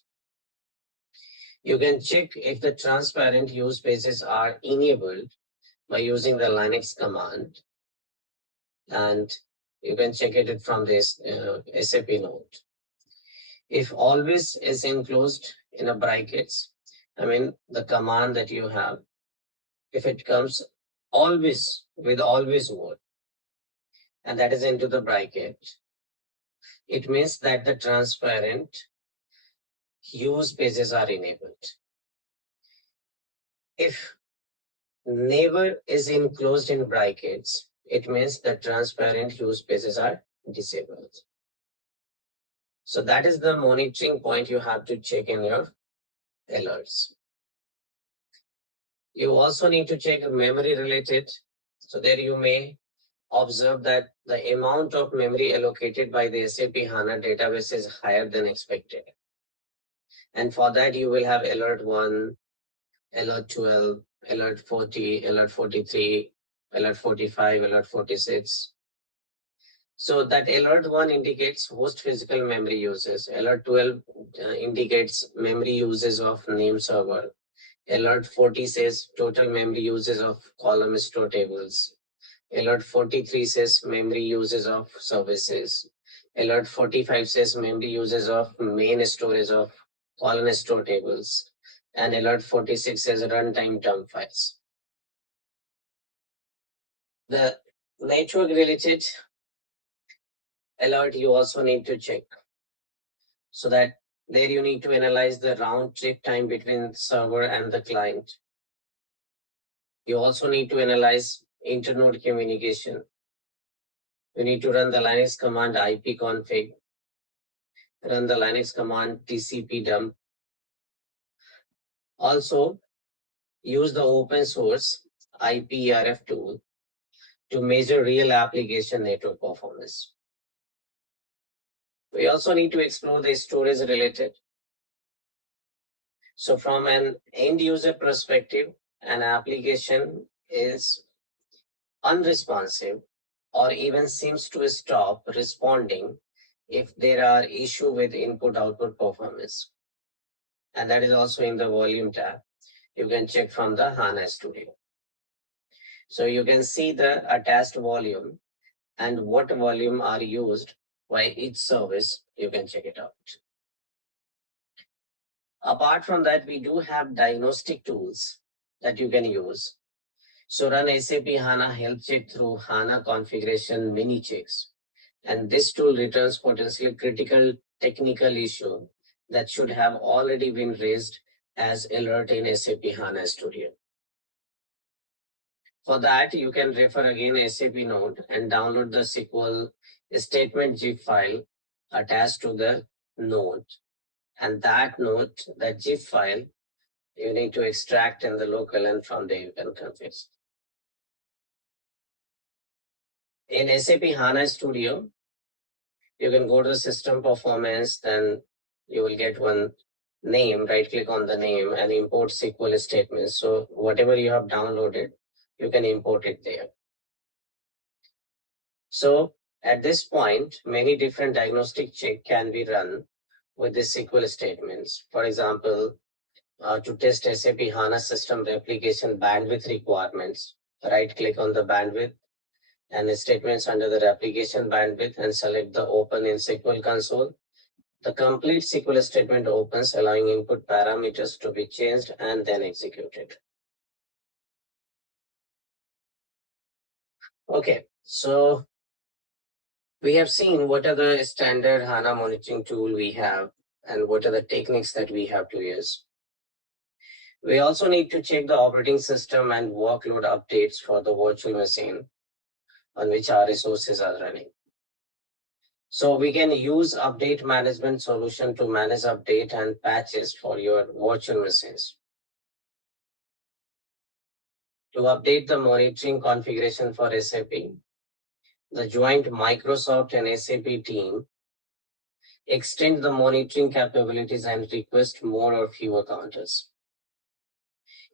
You can check if the transparent use pages are enabled by using the Linux command, and you can check it from this SAP note. If always is enclosed in a brackets, I mean the command that you have, if it comes always with always word, and that is into the bracket, it means that the transparent use pages are enabled. If never is enclosed in brackets, it means that transparent use pages are disabled. So that is the monitoring point you have to check in your alerts. You also need to check memory related. So there you may observe that the amount of memory allocated by the SAP HANA database is higher than expected. And for that, you will have alert 1, alert 12, alert 40, alert 43, alert 45, alert 46. So that alert 1 indicates host physical memory uses. Alert 12 indicates memory uses of name server. Alert 40 says total memory uses of column store tables. Alert 43 says memory uses of services. Alert 45 says memory uses of main storage of column store tables. And alert 46 says runtime term files. The network related alert you also need to check. So that there you need to analyze the round trip time between server and the client. You also need to analyze internode communication. You need to run the Linux command ipconfig, run the Linux command tcp dump. Also, use the open source IPRF tool to measure real application network performance. We also need to explore the storage related. So from an end user perspective, an application is unresponsive or even seems to stop responding if there are issues with input-output performance. And that is also in the volume tab. You can check from the HANA Studio. So you can see the attached volume and what volume are used by each service. You can check it out. Apart from that, we do have diagnostic tools that you can use. So run SAP HANA health check through HANA configuration mini checks. And this tool returns potentially critical technical issue that should have already been raised as alert in SAP HANA Studio. For that, you can refer again SAP node and download the SQL statement zip file attached to the node. And that node, that zip file, you need to extract in the local, and from there you can configure. In SAP HANA Studio, you can go to system performance, then you will get one name, right click on the name and import SQL statements. So whatever you have downloaded, you can import it there. So at this point, many different diagnostic check can be run with the SQL statements. For example, to test SAP HANA system replication bandwidth requirements, right click on the bandwidth and the statements under the replication bandwidth and select the open in SQL console. The complete SQL statement opens, allowing input parameters to be changed and then executed. Okay, so we have seen what are the standard HANA monitoring tool we have and what are the techniques that we have to use. We also need to check the operating system and workload updates for the virtual machine on which our resources are running. So we can use update management solution to manage update and patches for your virtual machines. To update the monitoring configuration for SAP, the joint Microsoft and SAP team extend the monitoring capabilities and request more or fewer counters.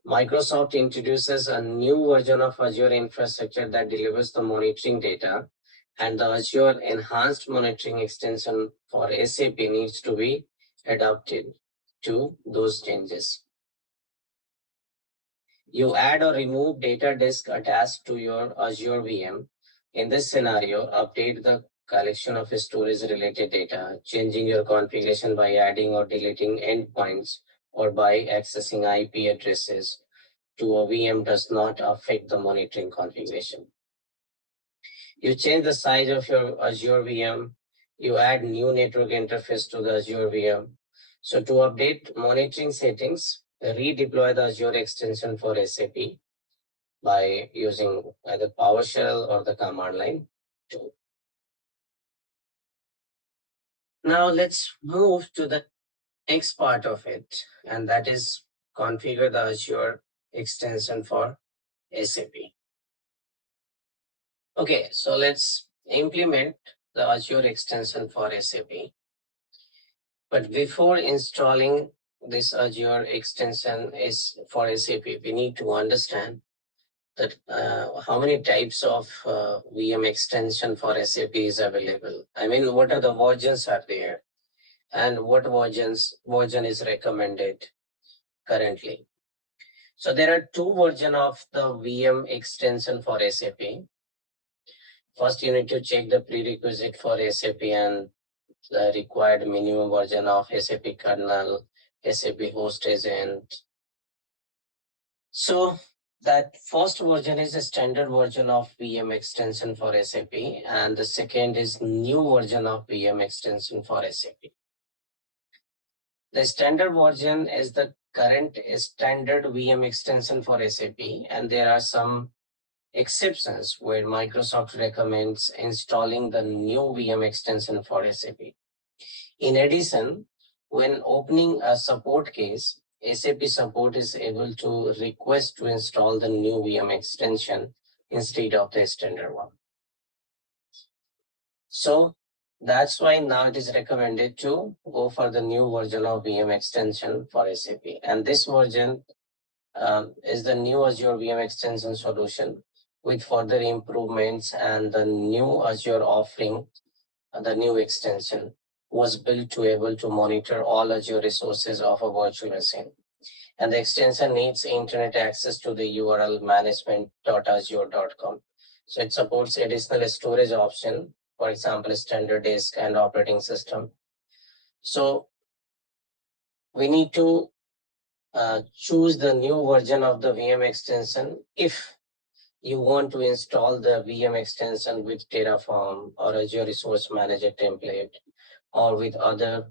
Microsoft introduces a new version of Azure infrastructure that delivers the monitoring data, and the Azure enhanced monitoring extension for SAP needs to be adapted to those changes. You add or remove data disk attached to your Azure VM. In this scenario, update the collection of storage related data, changing your configuration by adding or deleting endpoints or by accessing IP addresses to a VM does not affect the monitoring configuration. You change the size of your Azure VM. You add new network interface to the Azure VM. So to update monitoring settings, redeploy the Azure extension for SAP by using either PowerShell or the command line tool. Now let's move to the next part of it, and that is configure the Azure extension for SAP. Okay, so let's implement the Azure extension for SAP. But before installing this Azure extension is for SAP, we need to understand that how many types of VM extension for SAP is available. I mean, what are the versions are there, and what version is recommended currently. So there are two versions of the VM extension for SAP. First, you need to check the prerequisite for SAP and the required minimum version of SAP kernel, SAP host agent. So that first version is a standard version of VM extension for SAP, and the second is new version of VM extension for SAP. The standard version is the current standard VM extension for SAP, and there are some exceptions where Microsoft recommends installing the new VM extension for SAP. In addition, when opening a support case, SAP support is able to request to install the new VM extension instead of the standard one. So that's why now it is recommended to go for the new version of VM extension for SAP. And this version is the new Azure VM extension solution with further improvements, and the new Azure offering, the new extension was built to able to monitor all Azure resources of a virtual machine. And the extension needs internet access to the URL management.azure.com. So it supports additional storage option, for example, standard disk and operating system. So we need to choose the new version of the VM extension if you want to install the VM extension with Terraform or Azure Resource Manager template, or with other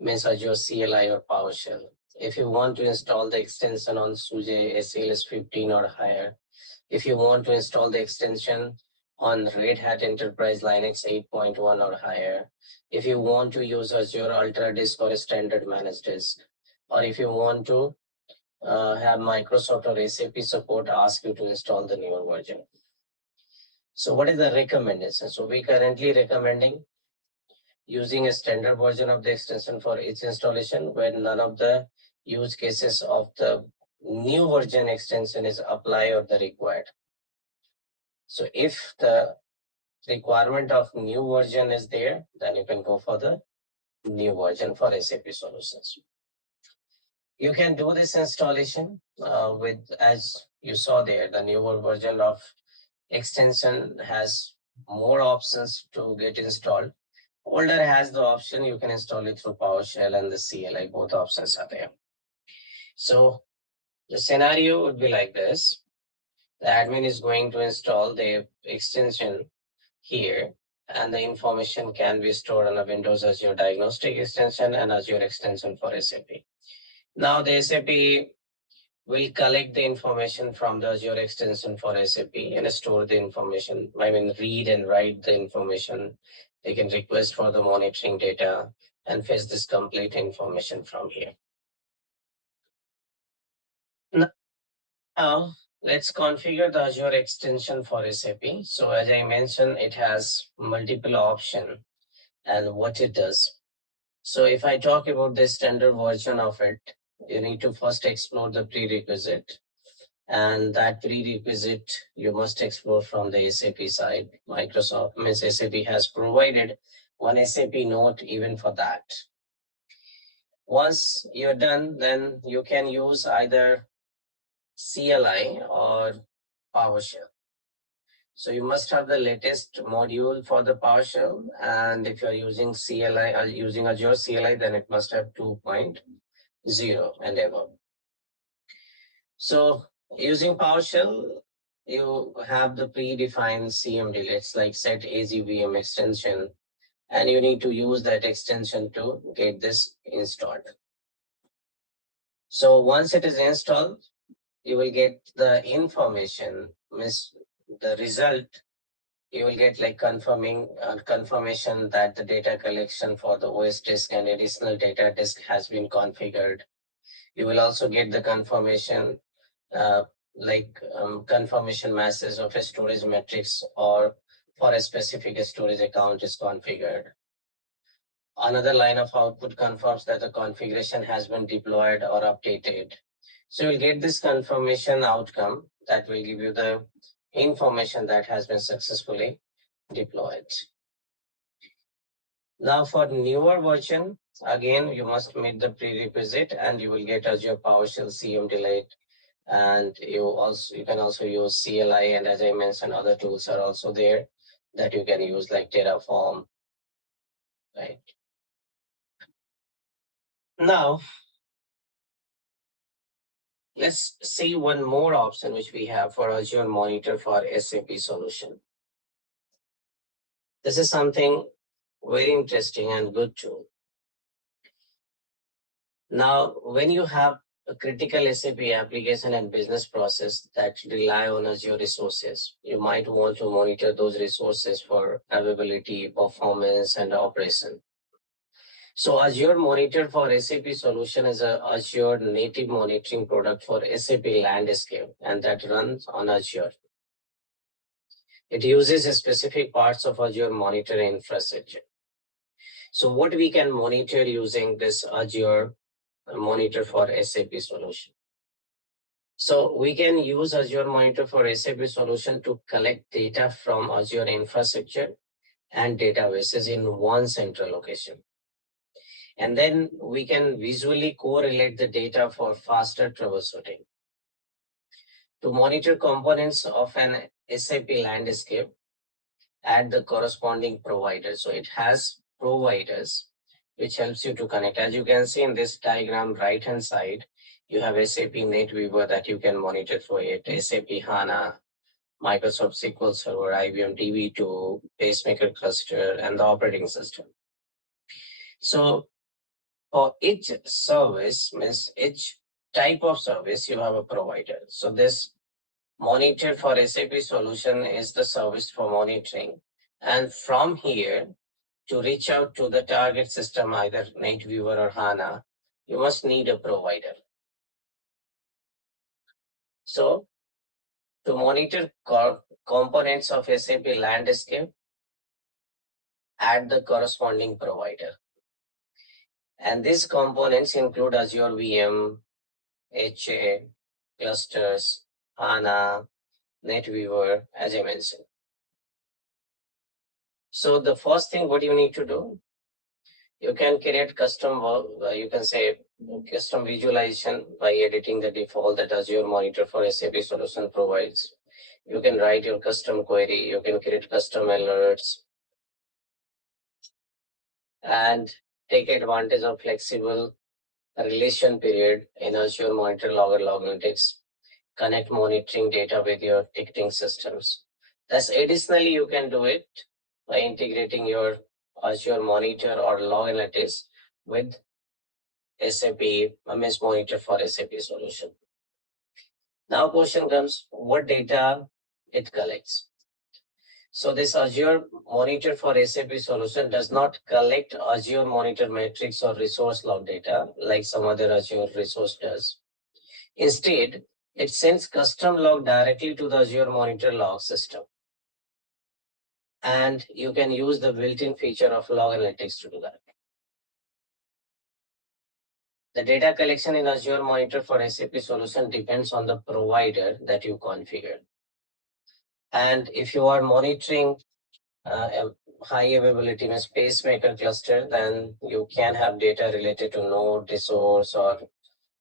Azure CLI or PowerShell. If you want to install the extension on SUSE SLS 15 or higher, if you want to install the extension on Red Hat Enterprise Linux 8.1 or higher, if you want to use Azure Ultra Disk or a standard managed disk, or if you want to have Microsoft or SAP support, ask you to install the newer version. So what is the recommendation? So we currently recommending using a standard version of the extension for each installation, where none of the use cases of the new version extension is apply or the required. So if the requirement of new version is there, then you can go for the new version for SAP solutions. You can do this installation with, as you saw there, the newer version of extension has more options to get installed. Older has the option, you can install it through PowerShell and the CLI, both options are there. So the scenario would be like this. The admin is going to install the extension here, and the information can be stored on a Windows Azure Diagnostic extension and Azure extension for SAP. Now the SAP will collect the information from the Azure extension for SAP and store the information. I mean, read and write the information. They can request for the monitoring data and fetch this complete information from here. Now, let's configure the Azure extension for SAP. So as I mentioned, it has multiple options and what it does. So if I talk about the standard version of it, you need to first explore the prerequisite. And that prerequisite you must explore from the SAP side. Microsoft, SAP has provided one SAP note even for that. Once you're done, then you can use either CLI or PowerShell. So you must have the latest module for the PowerShell, and if you're using CLI or using Azure CLI, then it must have 2.0 and above. So using PowerShell, you have the predefined CMD, let's like set AZ-VM extension, and you need to use that extension to get this installed. So once it is installed, you will get the information, the result. You will get like confirmation that the data collection for the OS disk and additional data disk has been configured. You will also get the confirmation confirmation message of a storage metrics or for a specific storage account is configured. Another line of output confirms that the configuration has been deployed or updated. So you'll get this confirmation outcome that will give you the information that has been successfully deployed. Now for newer version, again, you must meet the prerequisite and you will get Azure PowerShell CM delete. And you can also use CLI, and as I mentioned, other tools are also there that you can use like Terraform, right? Now, let's see one more option which we have for Azure Monitor for SAP solution. This is something very interesting and good tool. Now, when you have a critical SAP application and business process that rely on Azure resources, you might want to monitor those resources for availability, performance, and operation. So Azure Monitor for SAP solution is a Azure native monitoring product for SAP landscape, and that runs on Azure. It uses specific parts of Azure Monitor infrastructure. So what we can monitor using this Azure Monitor for SAP solution. So we can use Azure Monitor for SAP solution to collect data from Azure infrastructure and databases in one central location. And then we can visually correlate the data for faster troubleshooting. To monitor components of an SAP landscape, add the corresponding provider. So it has providers which helps you to connect. As you can see in this diagram, right-hand side, you have SAP NetWeaver that you can monitor for it, SAP HANA, Microsoft SQL Server, IBM DB2, pacemaker cluster, and the operating system. So for each service, means each type of service, you have a provider. So this monitor for SAP solution is the service for monitoring. And from here, to reach out to the target system, either NetWeaver or HANA, you must need a provider. So to monitor components of SAP landscape, add the corresponding provider. And these components include Azure VM, HA, clusters, HANA, NetWeaver, as I mentioned. So the first thing what you need to do, you can create custom, you can say custom visualization by editing the default that Azure Monitor for SAP solution provides. You can write your custom query, you can create custom alerts, and take advantage of flexible relation period in Azure Monitor Logger Log Analytics. Connect monitoring data with your ticketing systems. Thus, additionally, you can do it by integrating your Azure Monitor or Log Analytics with SAP MS Monitor for SAP solution. Now, question comes: what data it collects? So this Azure Monitor for SAP solution does not collect Azure Monitor metrics or resource log data like some other Azure resource does. Instead, it sends custom log directly to the Azure Monitor log system. And you can use the built-in feature of log analytics to do that. The data collection in Azure Monitor for SAP solution depends on the provider that you configure. And if you are monitoring a high availability means pacemaker cluster, then you can have data related to node, resource, or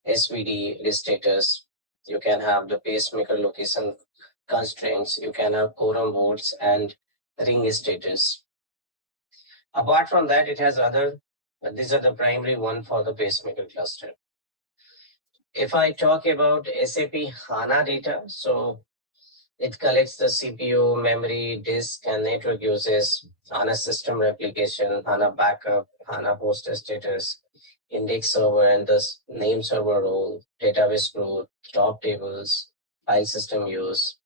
SVD status. You can have the pacemaker location constraints. You can have quorum boots and ring status. Apart from that, it has other, but these are the primary one for the pacemaker cluster. If I talk about SAP HANA data, so it collects the CPU, memory, disk, and network uses, HANA system replication, HANA backup, HANA post status, index server and the name server role, database growth, top tables, file system use.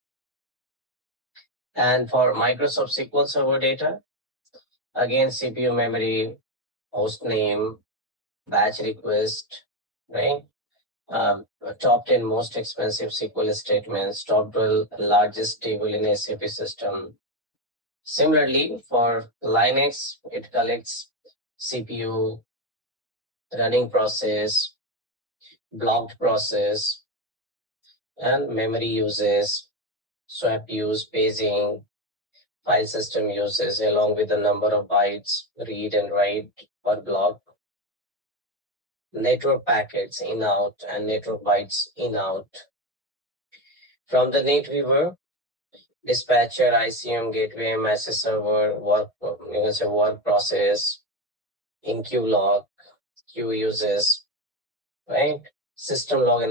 And for Microsoft SQL Server data, again, CPU, memory, host name, batch request, right? Top 10 most expensive SQL statements, top 12 largest table in SAP system. Similarly, for Linux, it collects CPU, running process, blocked process, and memory uses, swap use, paging, file system uses, along with the number of bytes read and write per block, network packets in out and network bytes in out. From the NetWeaver, dispatcher, ICM, gateway, message server, work process, in queue log, queue uses, right? System log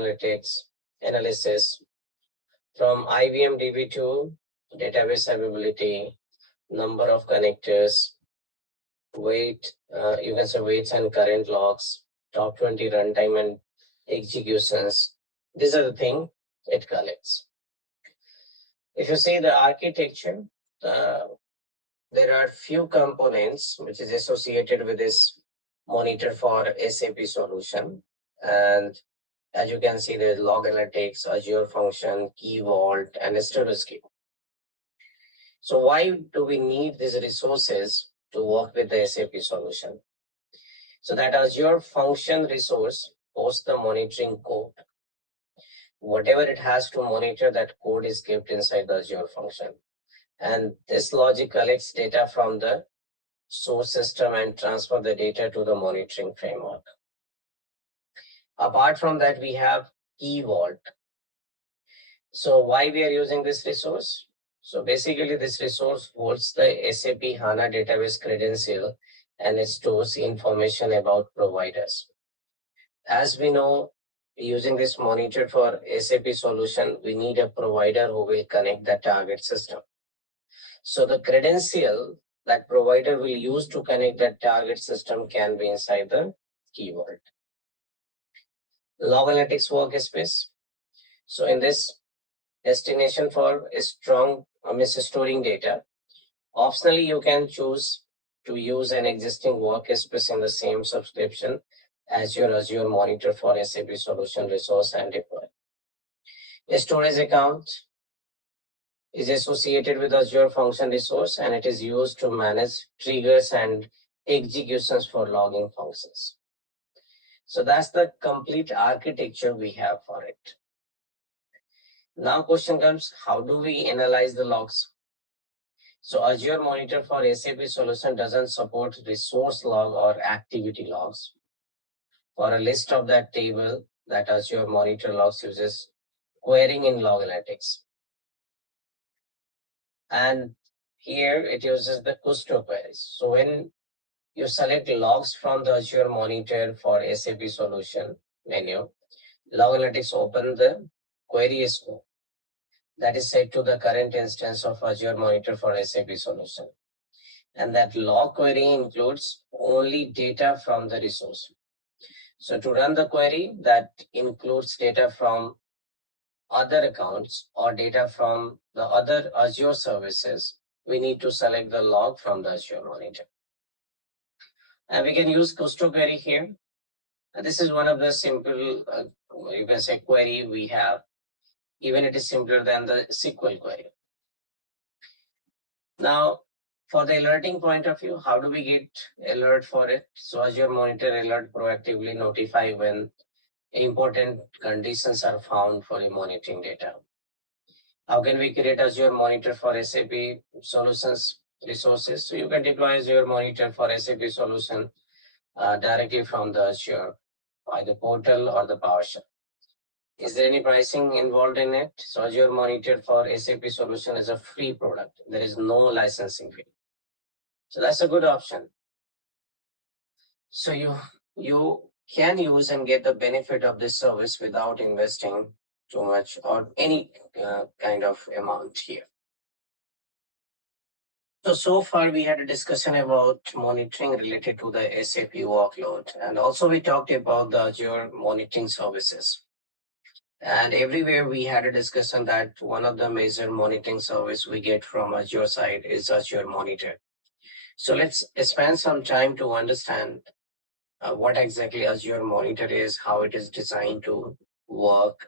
analysis. From IBM DB2, database availability, number of connectors, weights and current logs, top 20 runtime and executions. These are the things it collects. If you see the architecture, there are few components which is associated with this monitor for SAP solution. And as you can see, there's log analytics, Azure function, key vault, and storage. So why do we need these resources to work with the SAP solution? So that Azure function resource hosts the monitoring code. Whatever it has to monitor, that code is kept inside the Azure function. And this logic collects data from the source system and transfer the data to the monitoring framework. Apart from that, we have key vault. So why we are using this resource? So basically this resource holds the SAP HANA database credential and it stores information about providers. As we know, using this monitor for SAP solution, we need a provider who will connect the target system. So the credential that provider will use to connect that target system can be inside the key vault. Log analytics workspace. So in this destination for a strong storing data, optionally you can choose to use an existing workspace in the same subscription as your Azure monitor for SAP solution resource and deploy. A storage account is associated with Azure function resource and it is used to manage triggers and executions for logging functions. So that's the complete architecture we have for it. Now question comes, how do we analyze the logs? So Azure monitor for SAP solution doesn't support resource log or activity logs. For a list of that table that Azure monitor logs uses querying in log analytics. And here it uses the Custo queries. So when you select logs from the Azure monitor for SAP solution menu, log analytics open the query scope that is set to the current instance of Azure monitor for SAP solution. And that log query includes only data from the resource. So to run the query, that includes data from other accounts or data from the other Azure services, we need to select the log from the Azure monitor. And we can use Custo query here. And this is one of the simple, you can say query we have. Even it is simpler than the SQL query. Now, for the alerting point of view, how do we get alert for it? So Azure Monitor Alert proactively notify when important conditions are found for the monitoring data. How can we create Azure Monitor for SAP solutions resources? So you can deploy Azure Monitor for SAP solution directly from the Azure, either portal or the PowerShell. Is there any pricing involved in it? So Azure Monitor for SAP solution is a free product. There is no licensing fee. So that's a good option. So you can use and get the benefit of this service without investing too much or any kind of amount here. So far we had a discussion about monitoring related to the SAP workload. And also we talked about the Azure monitoring services. And everywhere we had a discussion that one of the major monitoring service we get from Azure side is Azure Monitor. So let's spend some time to understand what exactly Azure Monitor is, how it is designed to work,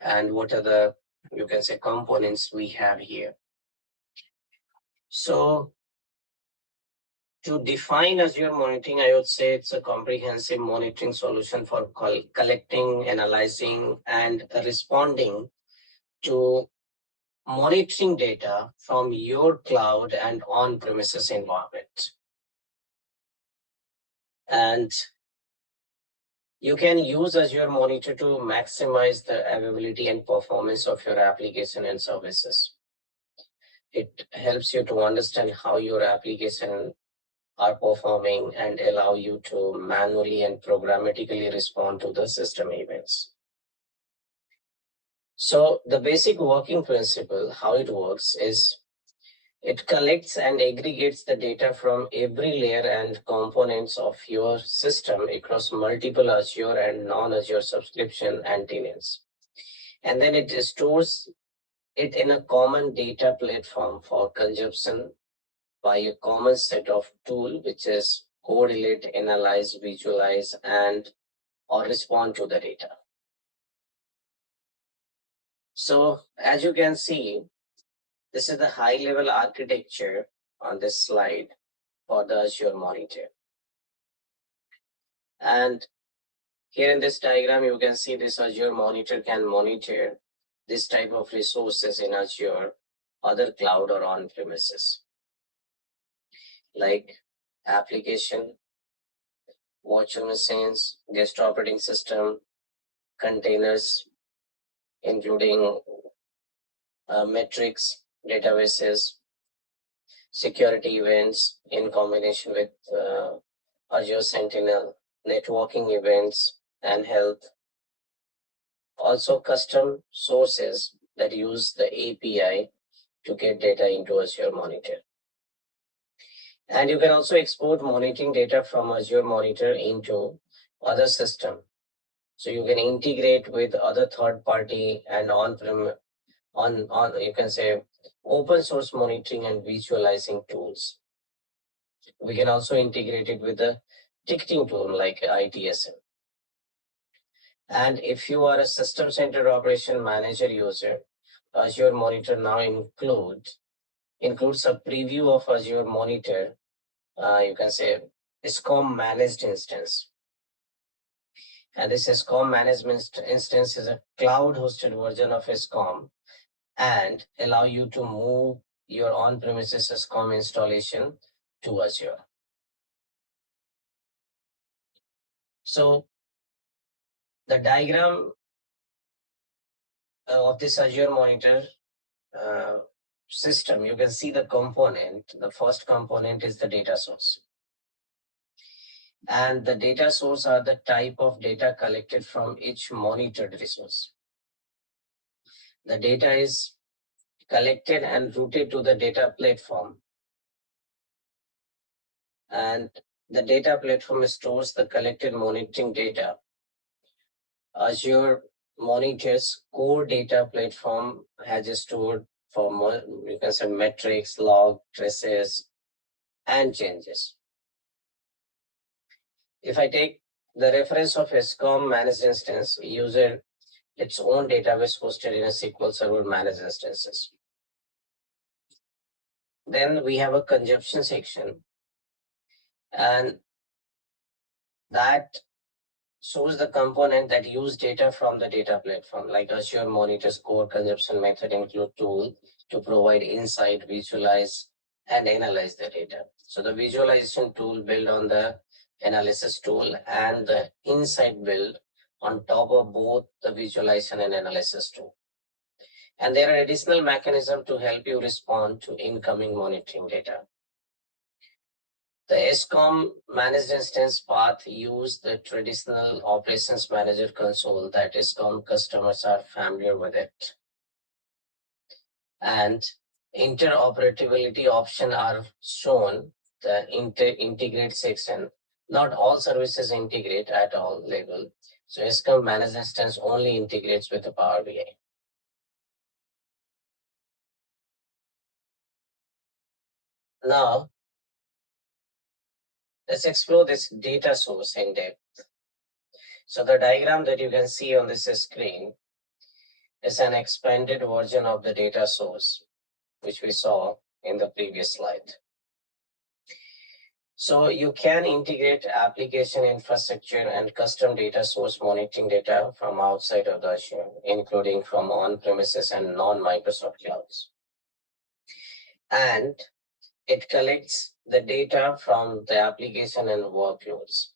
and what are the, you can say, components we have here. So To define Azure monitoring, I would say it's a comprehensive monitoring solution for collecting, analyzing, and responding to monitoring data from your cloud and on-premises environment. And you can use Azure Monitor to maximize the availability and performance of your application and services. It helps you to understand how your application are performing and allow you to manually and programmatically respond to the system events. So the basic working principle, how it works is it collects and aggregates the data from every layer and components of your system across multiple Azure and non-Azure subscription and tenants. And then it stores it in a common data platform for consumption by a common set of tools, which is correlate, analyze, visualize, and or respond to the data. So as you can see, this is the high level architecture on this slide for the Azure Monitor. And here in this diagram, you can see this Azure Monitor can monitor this type of resources in Azure, other cloud or on-premises, like application, virtual machines, guest operating system, containers, including metrics, databases, security events in combination with Azure Sentinel, networking events, and health. Also custom sources that use the API to get data into Azure Monitor. And you can also export monitoring data from Azure Monitor into other systems. So you can integrate with other third-party and on-prem, you can say open source monitoring and visualizing tools. We can also integrate it with a ticketing tool like ITSM. And if you are a System Center Operation Manager user, Azure Monitor now includes a preview of Azure Monitor, you can say SCOM managed instance. And this SCOM management instance is a cloud hosted version of SCOM and allow you to move your on-premises SCOM installation to Azure. So the diagram of this Azure Monitor system, you can see the component. The first component is the data source. And the data source are the type of data collected from each monitored resource. The data is collected and routed to the data platform. And the data platform stores the collected monitoring data. Azure Monitor's core data platform has stored for, you can say, metrics, log, traces, and changes. If I take the reference of SCOM managed instance, user its own database hosted in a SQL Server managed instances. Then we have a consumption section, and that shows the component that use data from the data platform, like Azure Monitor's core consumption method include tool to provide insight, visualize, and analyze the data. So the visualization tool built on the analysis tool and the insight build on top of both the visualization and analysis tool. And there are additional mechanisms to help you respond to incoming monitoring data. The SCOM managed instance path use the traditional operations manager console that SCOM customers are familiar with it. And interoperability options are shown, the integrate section. Not all services integrate at all level. So SCOM managed instance only integrates with the Power BI. Now, let's explore this data source in depth. So the diagram that you can see on this screen is an expanded version of the data source, which we saw in the previous slide. So you can integrate application infrastructure and custom data source monitoring data from outside of the Azure, including from on-premises and non-Microsoft clouds. And it collects the data from the application and workloads.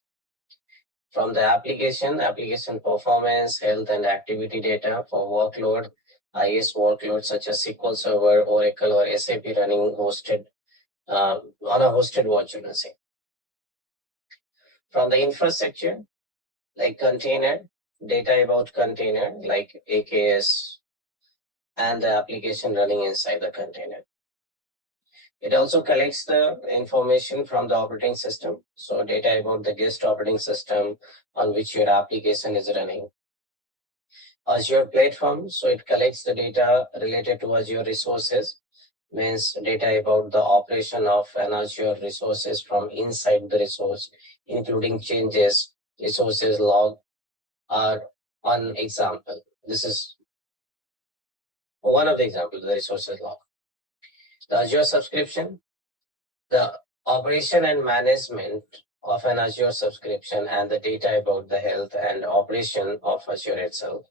From the application performance, health, and activity data for workload, IS workloads such as SQL Server, Oracle, or SAP running hosted on a hosted virtual machine. From the infrastructure, like container, data about container, like AKS, and the application running inside the container. It also collects the information from the operating system. So data about the guest operating system on which your application is running. Azure platform, so it collects the data related to Azure resources, means data about the operation of an Azure resources from inside the resource, including changes, resources log are one example. This is one of the examples, the resources log. The Azure subscription, the operation and management of an Azure subscription and the data about the health and operation of Azure itself.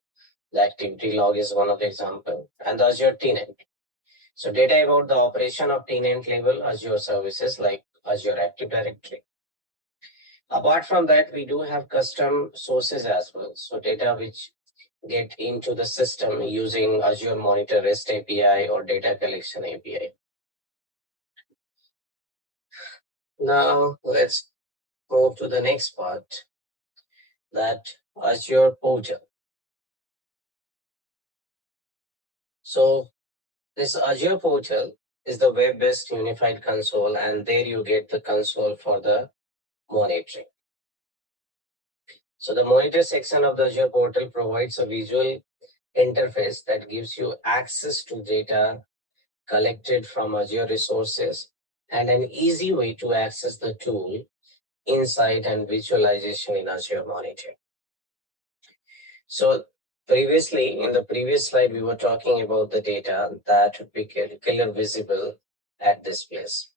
The activity log is one of the examples. And the Azure tenant. So data about the operation of tenant level Azure services like Azure Active Directory. Apart from that, we do have custom sources as well. So data which get into the system using Azure Monitor REST API or data collection API. Now let's move to the next part, that Azure portal. So this Azure portal is the web-based unified console, and there you get the console for the monitoring. So the monitor section of the Azure portal provides a visual interface that gives you access to data collected from Azure resources and an easy way to access the tool, insight, and visualization in Azure Monitor. So previously, in the previous slide, we were talking about the data that would be clearly visible at this place.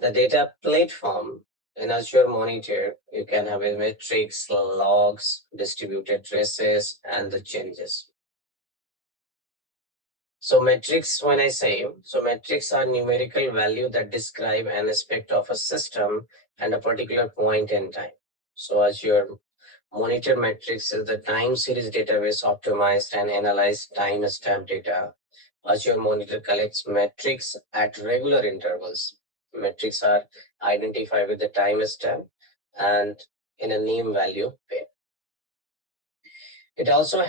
The data platform in Azure Monitor, you can have metrics, logs, distributed traces, and the changes. So metrics, when I say, so metrics are numerical value that describe an aspect of a system and a particular point in time. So Azure Monitor metrics is the time series database optimized and analyzed timestamp data. Azure Monitor collects metrics at regular intervals. Metrics are identified with the timestamp and in a name value pair. It also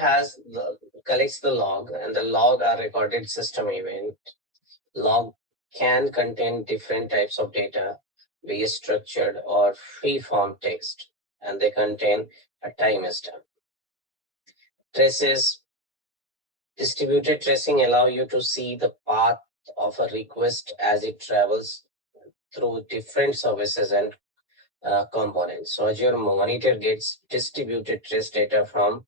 collects the log, and the log are recorded system event. Log can contain different types of data, be it structured or free-form text, and they contain a timestamp. Traces, distributed tracing allow you to see the path of a request as it travels through different services and components. So Azure Monitor gets distributed trace data from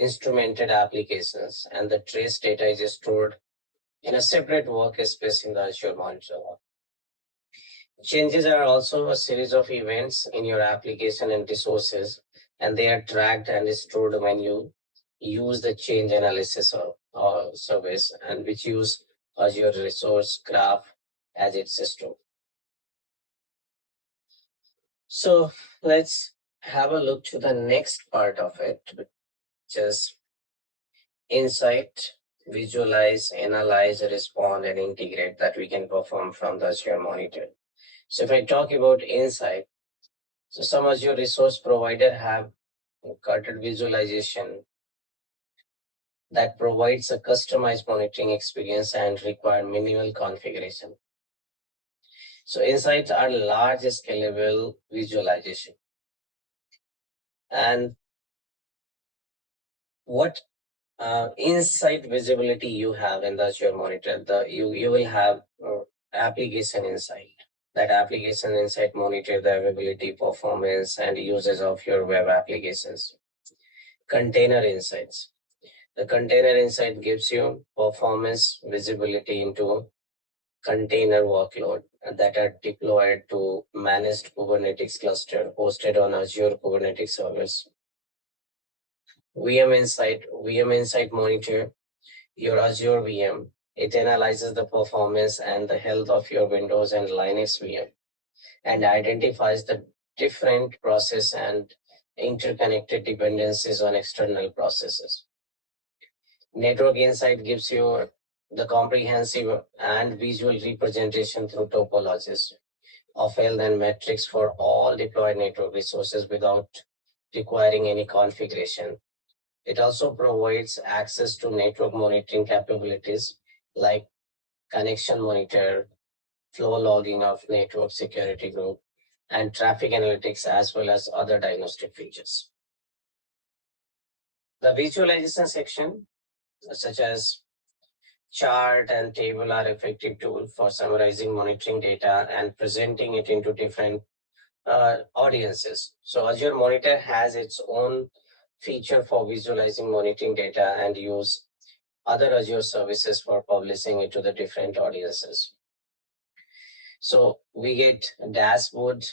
instrumented applications, and the trace data is stored in a separate workspace in the Azure Monitor. Changes are also a series of events in your application and resources, and they are tracked and stored when you use the change analysis or service, and which use Azure Resource Graph as its system. So let's have a look to the next part of it, which is insight, visualize, analyze, respond, and integrate that we can perform from the Azure Monitor. So if I talk about insight, so some Azure resource provider have curted visualization that provides a customized monitoring experience and require minimal configuration. So insights are large scalable visualization. And what insight visibility you have in the Azure Monitor, you will have application insight. That application insight monitor the availability, performance, and uses of your web applications. Container insights. The container insight gives you performance visibility into container workload that are deployed to managed Kubernetes cluster hosted on Azure Kubernetes service. VM Insight monitor your Azure VM. It analyzes the performance and the health of your Windows and Linux VM and identifies the different process and interconnected dependencies on external processes. Network Insight gives you the comprehensive and visual representation through topologies of health and metrics for all deployed network resources without requiring any configuration. It also provides access to network monitoring capabilities like connection monitor, flow logging of network security group, and traffic analytics, as well as other diagnostic features. The visualization section, such as chart and table, are effective tools for summarizing monitoring data and presenting it into different audiences. So Azure Monitor has its own feature for visualizing monitoring data and use other Azure services for publishing it to the different audiences. So we get dashboard.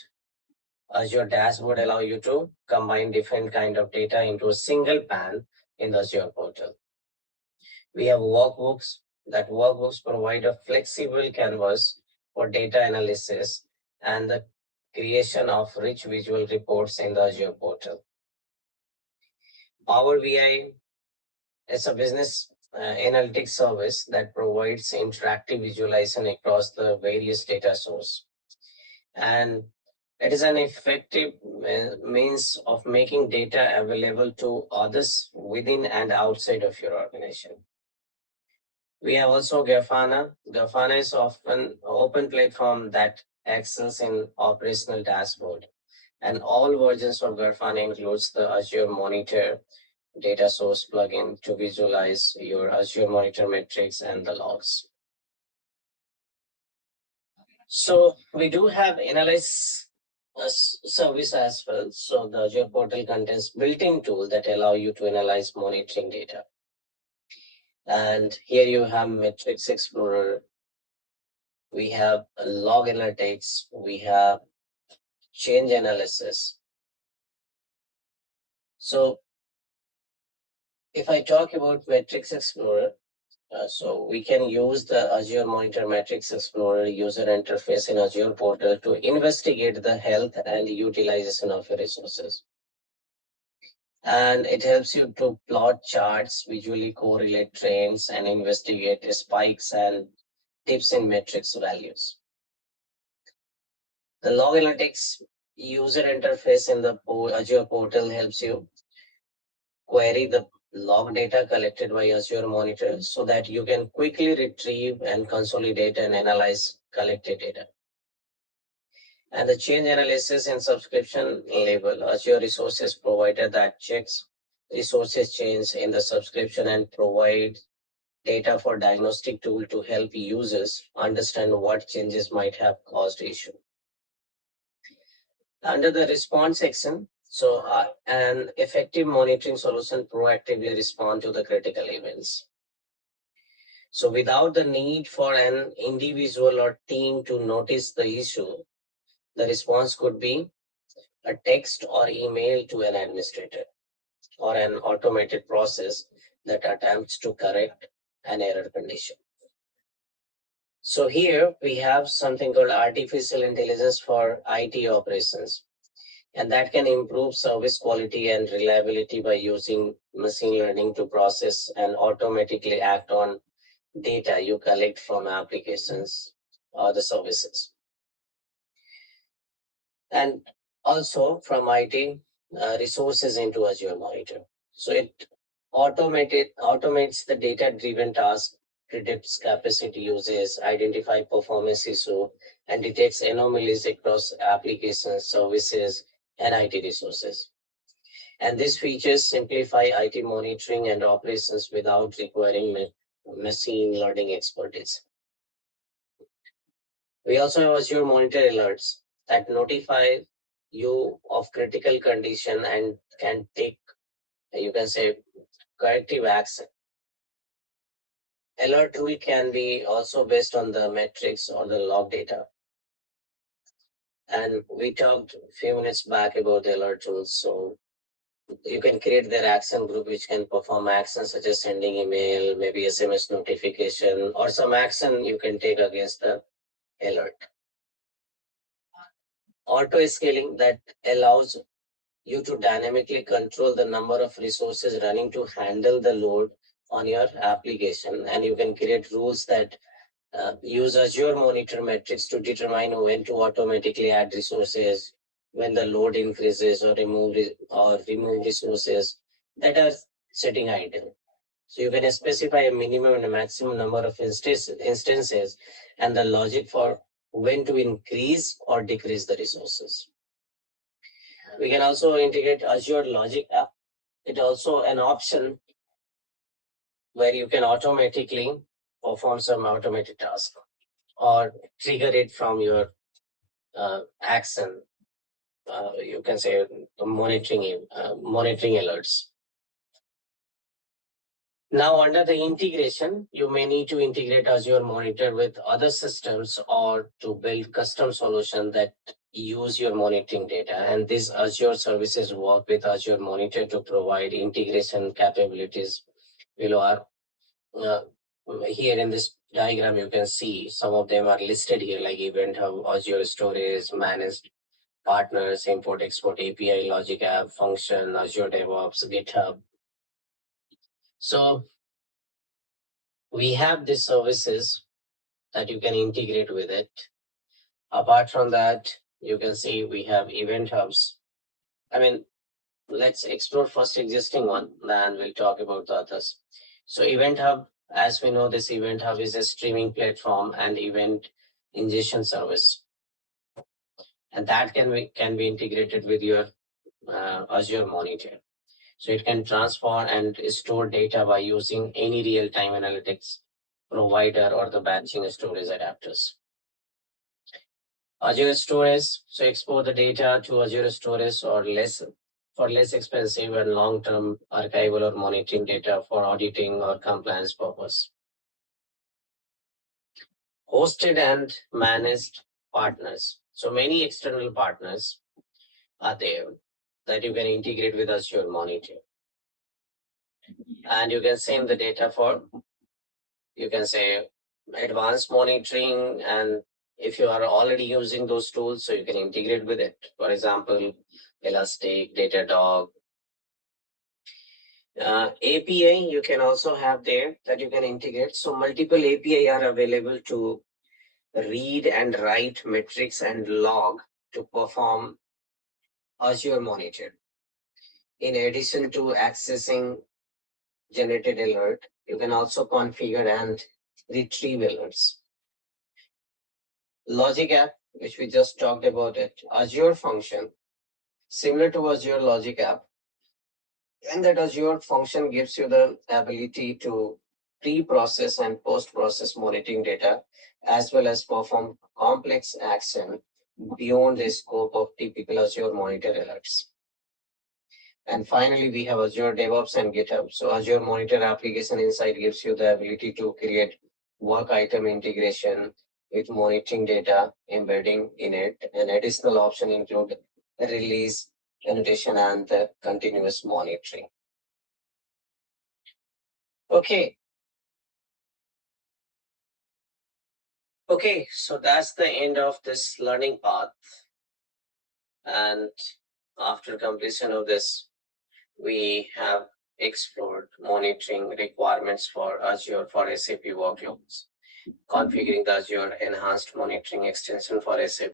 Azure dashboard allow you to combine different kind of data into a single pane in the Azure portal. We have workbooks. That workbooks provide a flexible canvas for data analysis and the creation of rich visual reports in the Azure portal. Power BI is a business analytics service that provides interactive visualization across the various data sources. And it is an effective means of making data available to others within and outside of your organization. We have also Grafana. Grafana is often an open platform that excels in operational dashboard. And all versions of Grafana includes the Azure Monitor data source plugin to visualize your Azure Monitor metrics and the logs. So we do have analyze service as well. So the Azure portal contains built-in tool that allow you to analyze monitoring data. And here you have Metrics Explorer. We have log analytics. We have change analysis. So if I talk about Metrics Explorer, so we can use the Azure Monitor Metrics Explorer user interface in Azure portal to investigate the health and utilization of your resources. And it helps you to plot charts, visually correlate trends, and investigate spikes and dips in metrics values. The log analytics user interface in the Azure portal helps you query the log data collected by Azure Monitor so that you can quickly retrieve and consolidate and analyze collected data. And the change analysis and subscription label, Azure Resources Provider that checks resources change in the subscription and provide data for diagnostic tool to help users understand what changes might have caused issue. Under the response section, so an effective monitoring solution proactively respond to the critical events. So without the need for an individual or team to notice the issue, the response could be a text or email to an administrator or an automated process that attempts to correct an error condition. So here we have something called artificial intelligence for IT operations. And that can improve service quality and reliability by using machine learning to process and automatically act on data you collect from applications or the services. And also from IT resources into Azure Monitor. So it automates the data-driven task, predicts capacity uses, identify performance issue, and detects anomalies across applications, services, and IT resources. And these features simplify IT monitoring and operations without requiring machine learning expertise. We also have Azure Monitor alerts that notify you of critical condition and can take, you can say, corrective action. alert rule can be also based on the metrics or the log data. And we talked a few minutes back about the alert rules. So you can create their action group, which can perform actions such as sending email, maybe SMS notification, or some action you can take against the alert. Auto scaling that allows you to dynamically control the number of resources running to handle the load on your application. And you can create rules that use Azure monitor metrics to determine when to automatically add resources, when the load increases, or remove resources that are sitting idle. So you can specify a minimum and a maximum number of instances and the logic for when to increase or decrease the resources. We can also integrate Azure Logic app. It's also an option where you can automatically perform some automated task or trigger it from your action. You can say monitoring alerts. Now, under the integration, you may need to integrate Azure Monitor with other systems or to build custom solutions that use your monitoring data. And these Azure services work with Azure Monitor to provide integration capabilities below our here in this diagram. You can see some of them are listed here, like Event Hub, Azure Storage, Managed Partners, Import Export API, Logic App, Function, Azure DevOps, GitHub. So we have these services that you can integrate with it. Apart from that, you can see we have Event Hubs. I mean, let's explore first existing one, then we'll talk about the others. So Event Hub, as we know, this Event Hub is a streaming platform and event ingestion service. And that can be integrated with your Azure Monitor. So it can transfer and store data by using any real-time analytics provider or the batching storage adapters. Azure Storage, so export the data to Azure Storage or less expensive and long-term archival or monitoring data for auditing or compliance purpose. Hosted and managed partners. So many external partners are there that you can integrate with Azure Monitor. And you can send the data for, you can say, advanced monitoring. And if you are already using those tools, so you can integrate with it. For example, Elastic, Datadog. API, you can also have there that you can integrate. So multiple API are available to read and write metrics and log to perform Azure Monitor. In addition to accessing generated alert, you can also configure and retrieve alerts. Logic App, which we just talked about it, Azure function, similar to Azure Logic App. And that Azure function gives you the ability to pre-process and post-process monitoring data, as well as perform complex action beyond the scope of typical Azure Monitor alerts. And finally, we have Azure DevOps and GitHub. So Azure Monitor Application Insight gives you the ability to create work item integration with monitoring data embedding in it. An additional option include release, annotation, and the continuous monitoring. Okay, so that's the end of this learning path. And after completion of this, we have explored monitoring requirements for Azure for SAP workloads, configuring the Azure enhanced monitoring extension for SAP